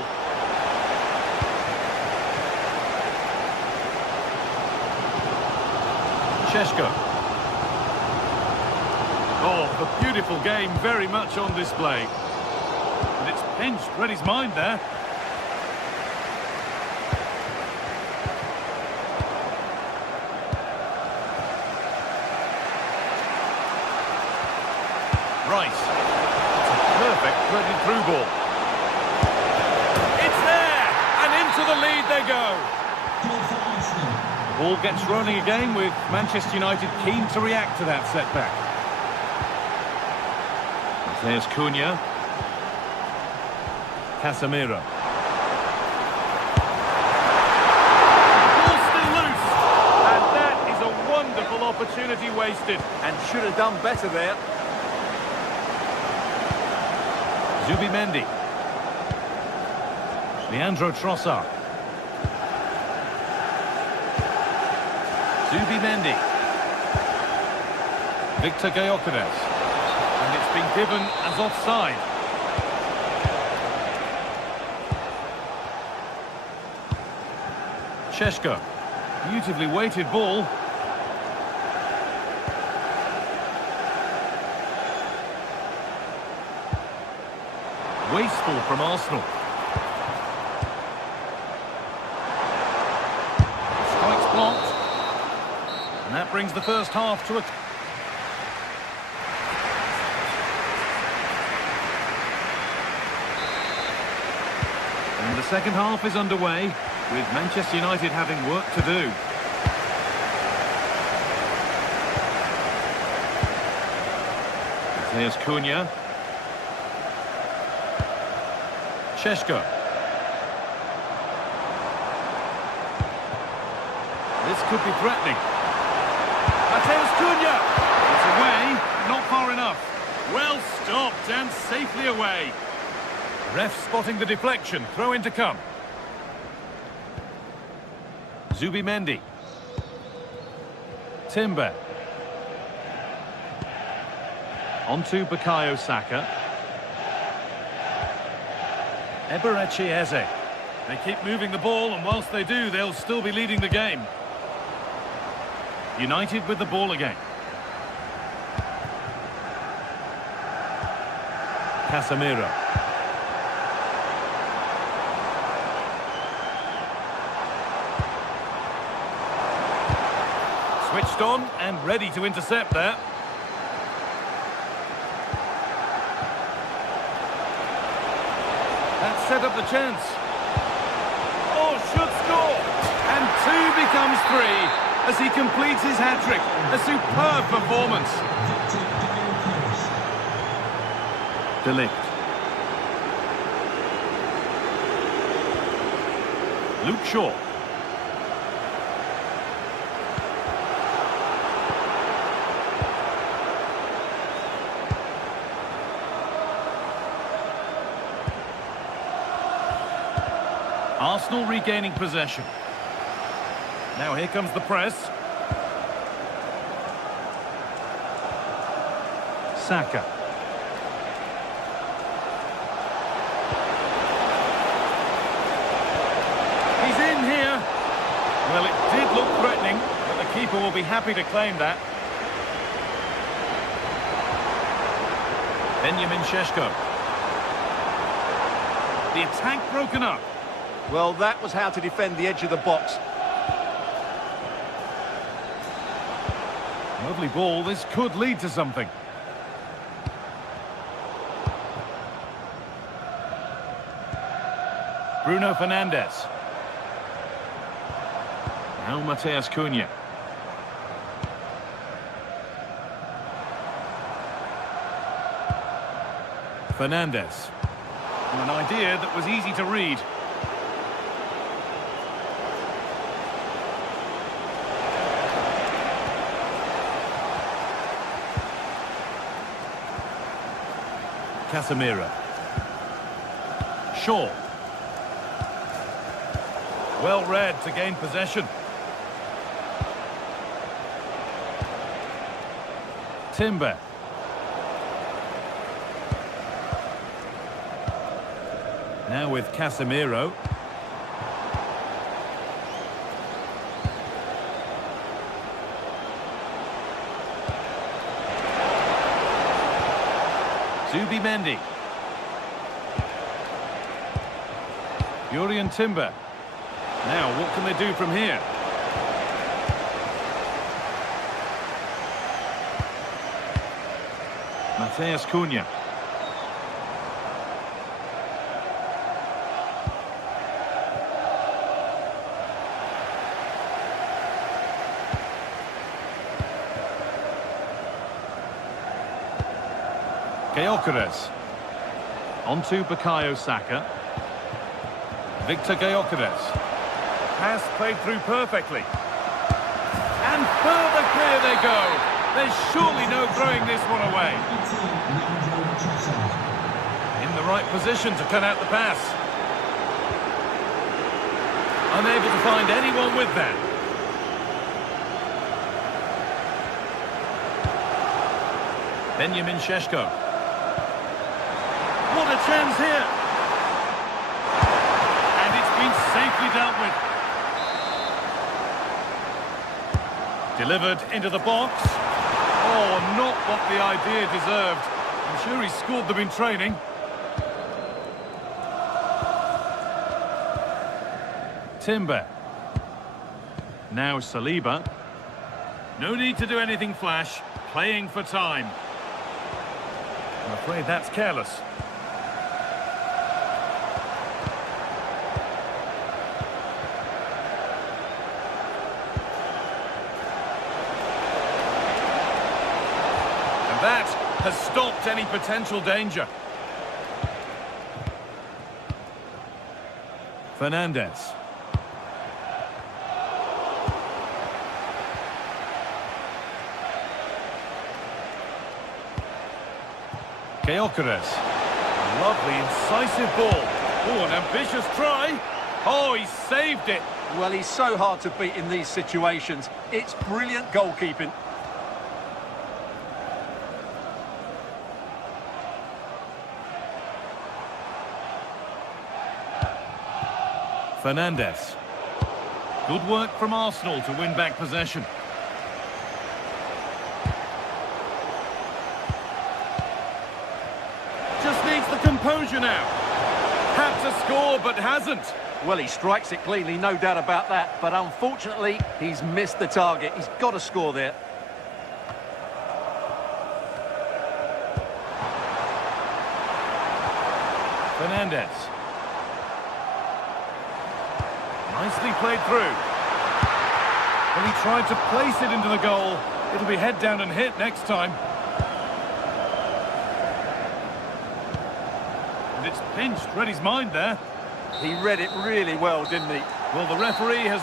Šeško. Oh, the beautiful game very much on display. And it's pinched, read his mind there. Rice. It's a perfect threaded through ball. It's there! And into the lead they go. The ball gets rolling again with Manchester United keen to react to that setback. There's Cunha. Casemiro. Ball still loose. And that is a wonderful opportunity wasted. And should have done better there. Zubimendi. Leandro Trossard. Zubimendi. Victor Gyökeres. And it's been given as offside. Šeško. Beautifully weighted ball. Wasteful from Arsenal. Strikes blocked. And that brings the first half to a... And the second half is underway, with Manchester United having work to do. There's Cunha. Šeško. This could be threatening. Mateus Cunha. It's away, not far enough. Well stopped and safely away. Ref spotting the deflection. Throw in to come. Zubimendi. Timber. Onto Bukayo Saka. Eberechi Eze. They keep moving the ball, and whilst they do, they'll still be leading the game. United with the ball again. Casemiro. Switched on and ready to intercept there. That set up the chance. Oh, should score. And two becomes three as he completes his hat-trick. A superb performance. De Ligt. Luke Shaw. Arsenal regaining possession. Now here comes the press. Saka. He's in here. Well, it did look threatening, but the keeper will be happy to claim that. Benjamin Šeško. The attack broken up. Well, that was how to defend the edge of the box. Lovely ball. This could lead to something. Bruno Fernandes. Now Mateus Cunha. Fernandes. An idea that was easy to read. Casemiro. Shaw. Well read to gain possession. Timber. Now with Casemiro. Zubimendi. Jurrien Timber. Now, what can they do from here? Mateus Cunha. Gyökeres. Onto Bukayo Saka. Victor Gyökeres. Pass played through perfectly. And further clear they go. There's surely no throwing this one away. In the right position to cut out the pass. Unable to find anyone with that. Benjamin Šeško. What a chance here. And it's been safely dealt with. Delivered into the box. Oh, not what the idea deserved. I'm sure he scored them in training. Timber. Now Saliba. No need to do anything flash. Playing for time. I'm afraid that's careless. And that has stopped any potential danger. Fernandes. Gyökeres. Lovely, incisive ball. Oh, an ambitious try. Oh, he saved it. Well, he's so hard to beat in these situations. It's brilliant goalkeeping. Fernandes. Good work from Arsenal to win back possession. Just needs the composure now. Had to score, but hasn't. Well, he strikes it cleanly, no doubt about that. But unfortunately, he's missed the target. He's got to score there. Fernandes. Nicely played through. Well, he tried to place it into the goal. It'll be head down and hit next time. And it's pinched, read his mind there. He read it really well, didn't he? Well, the referee has...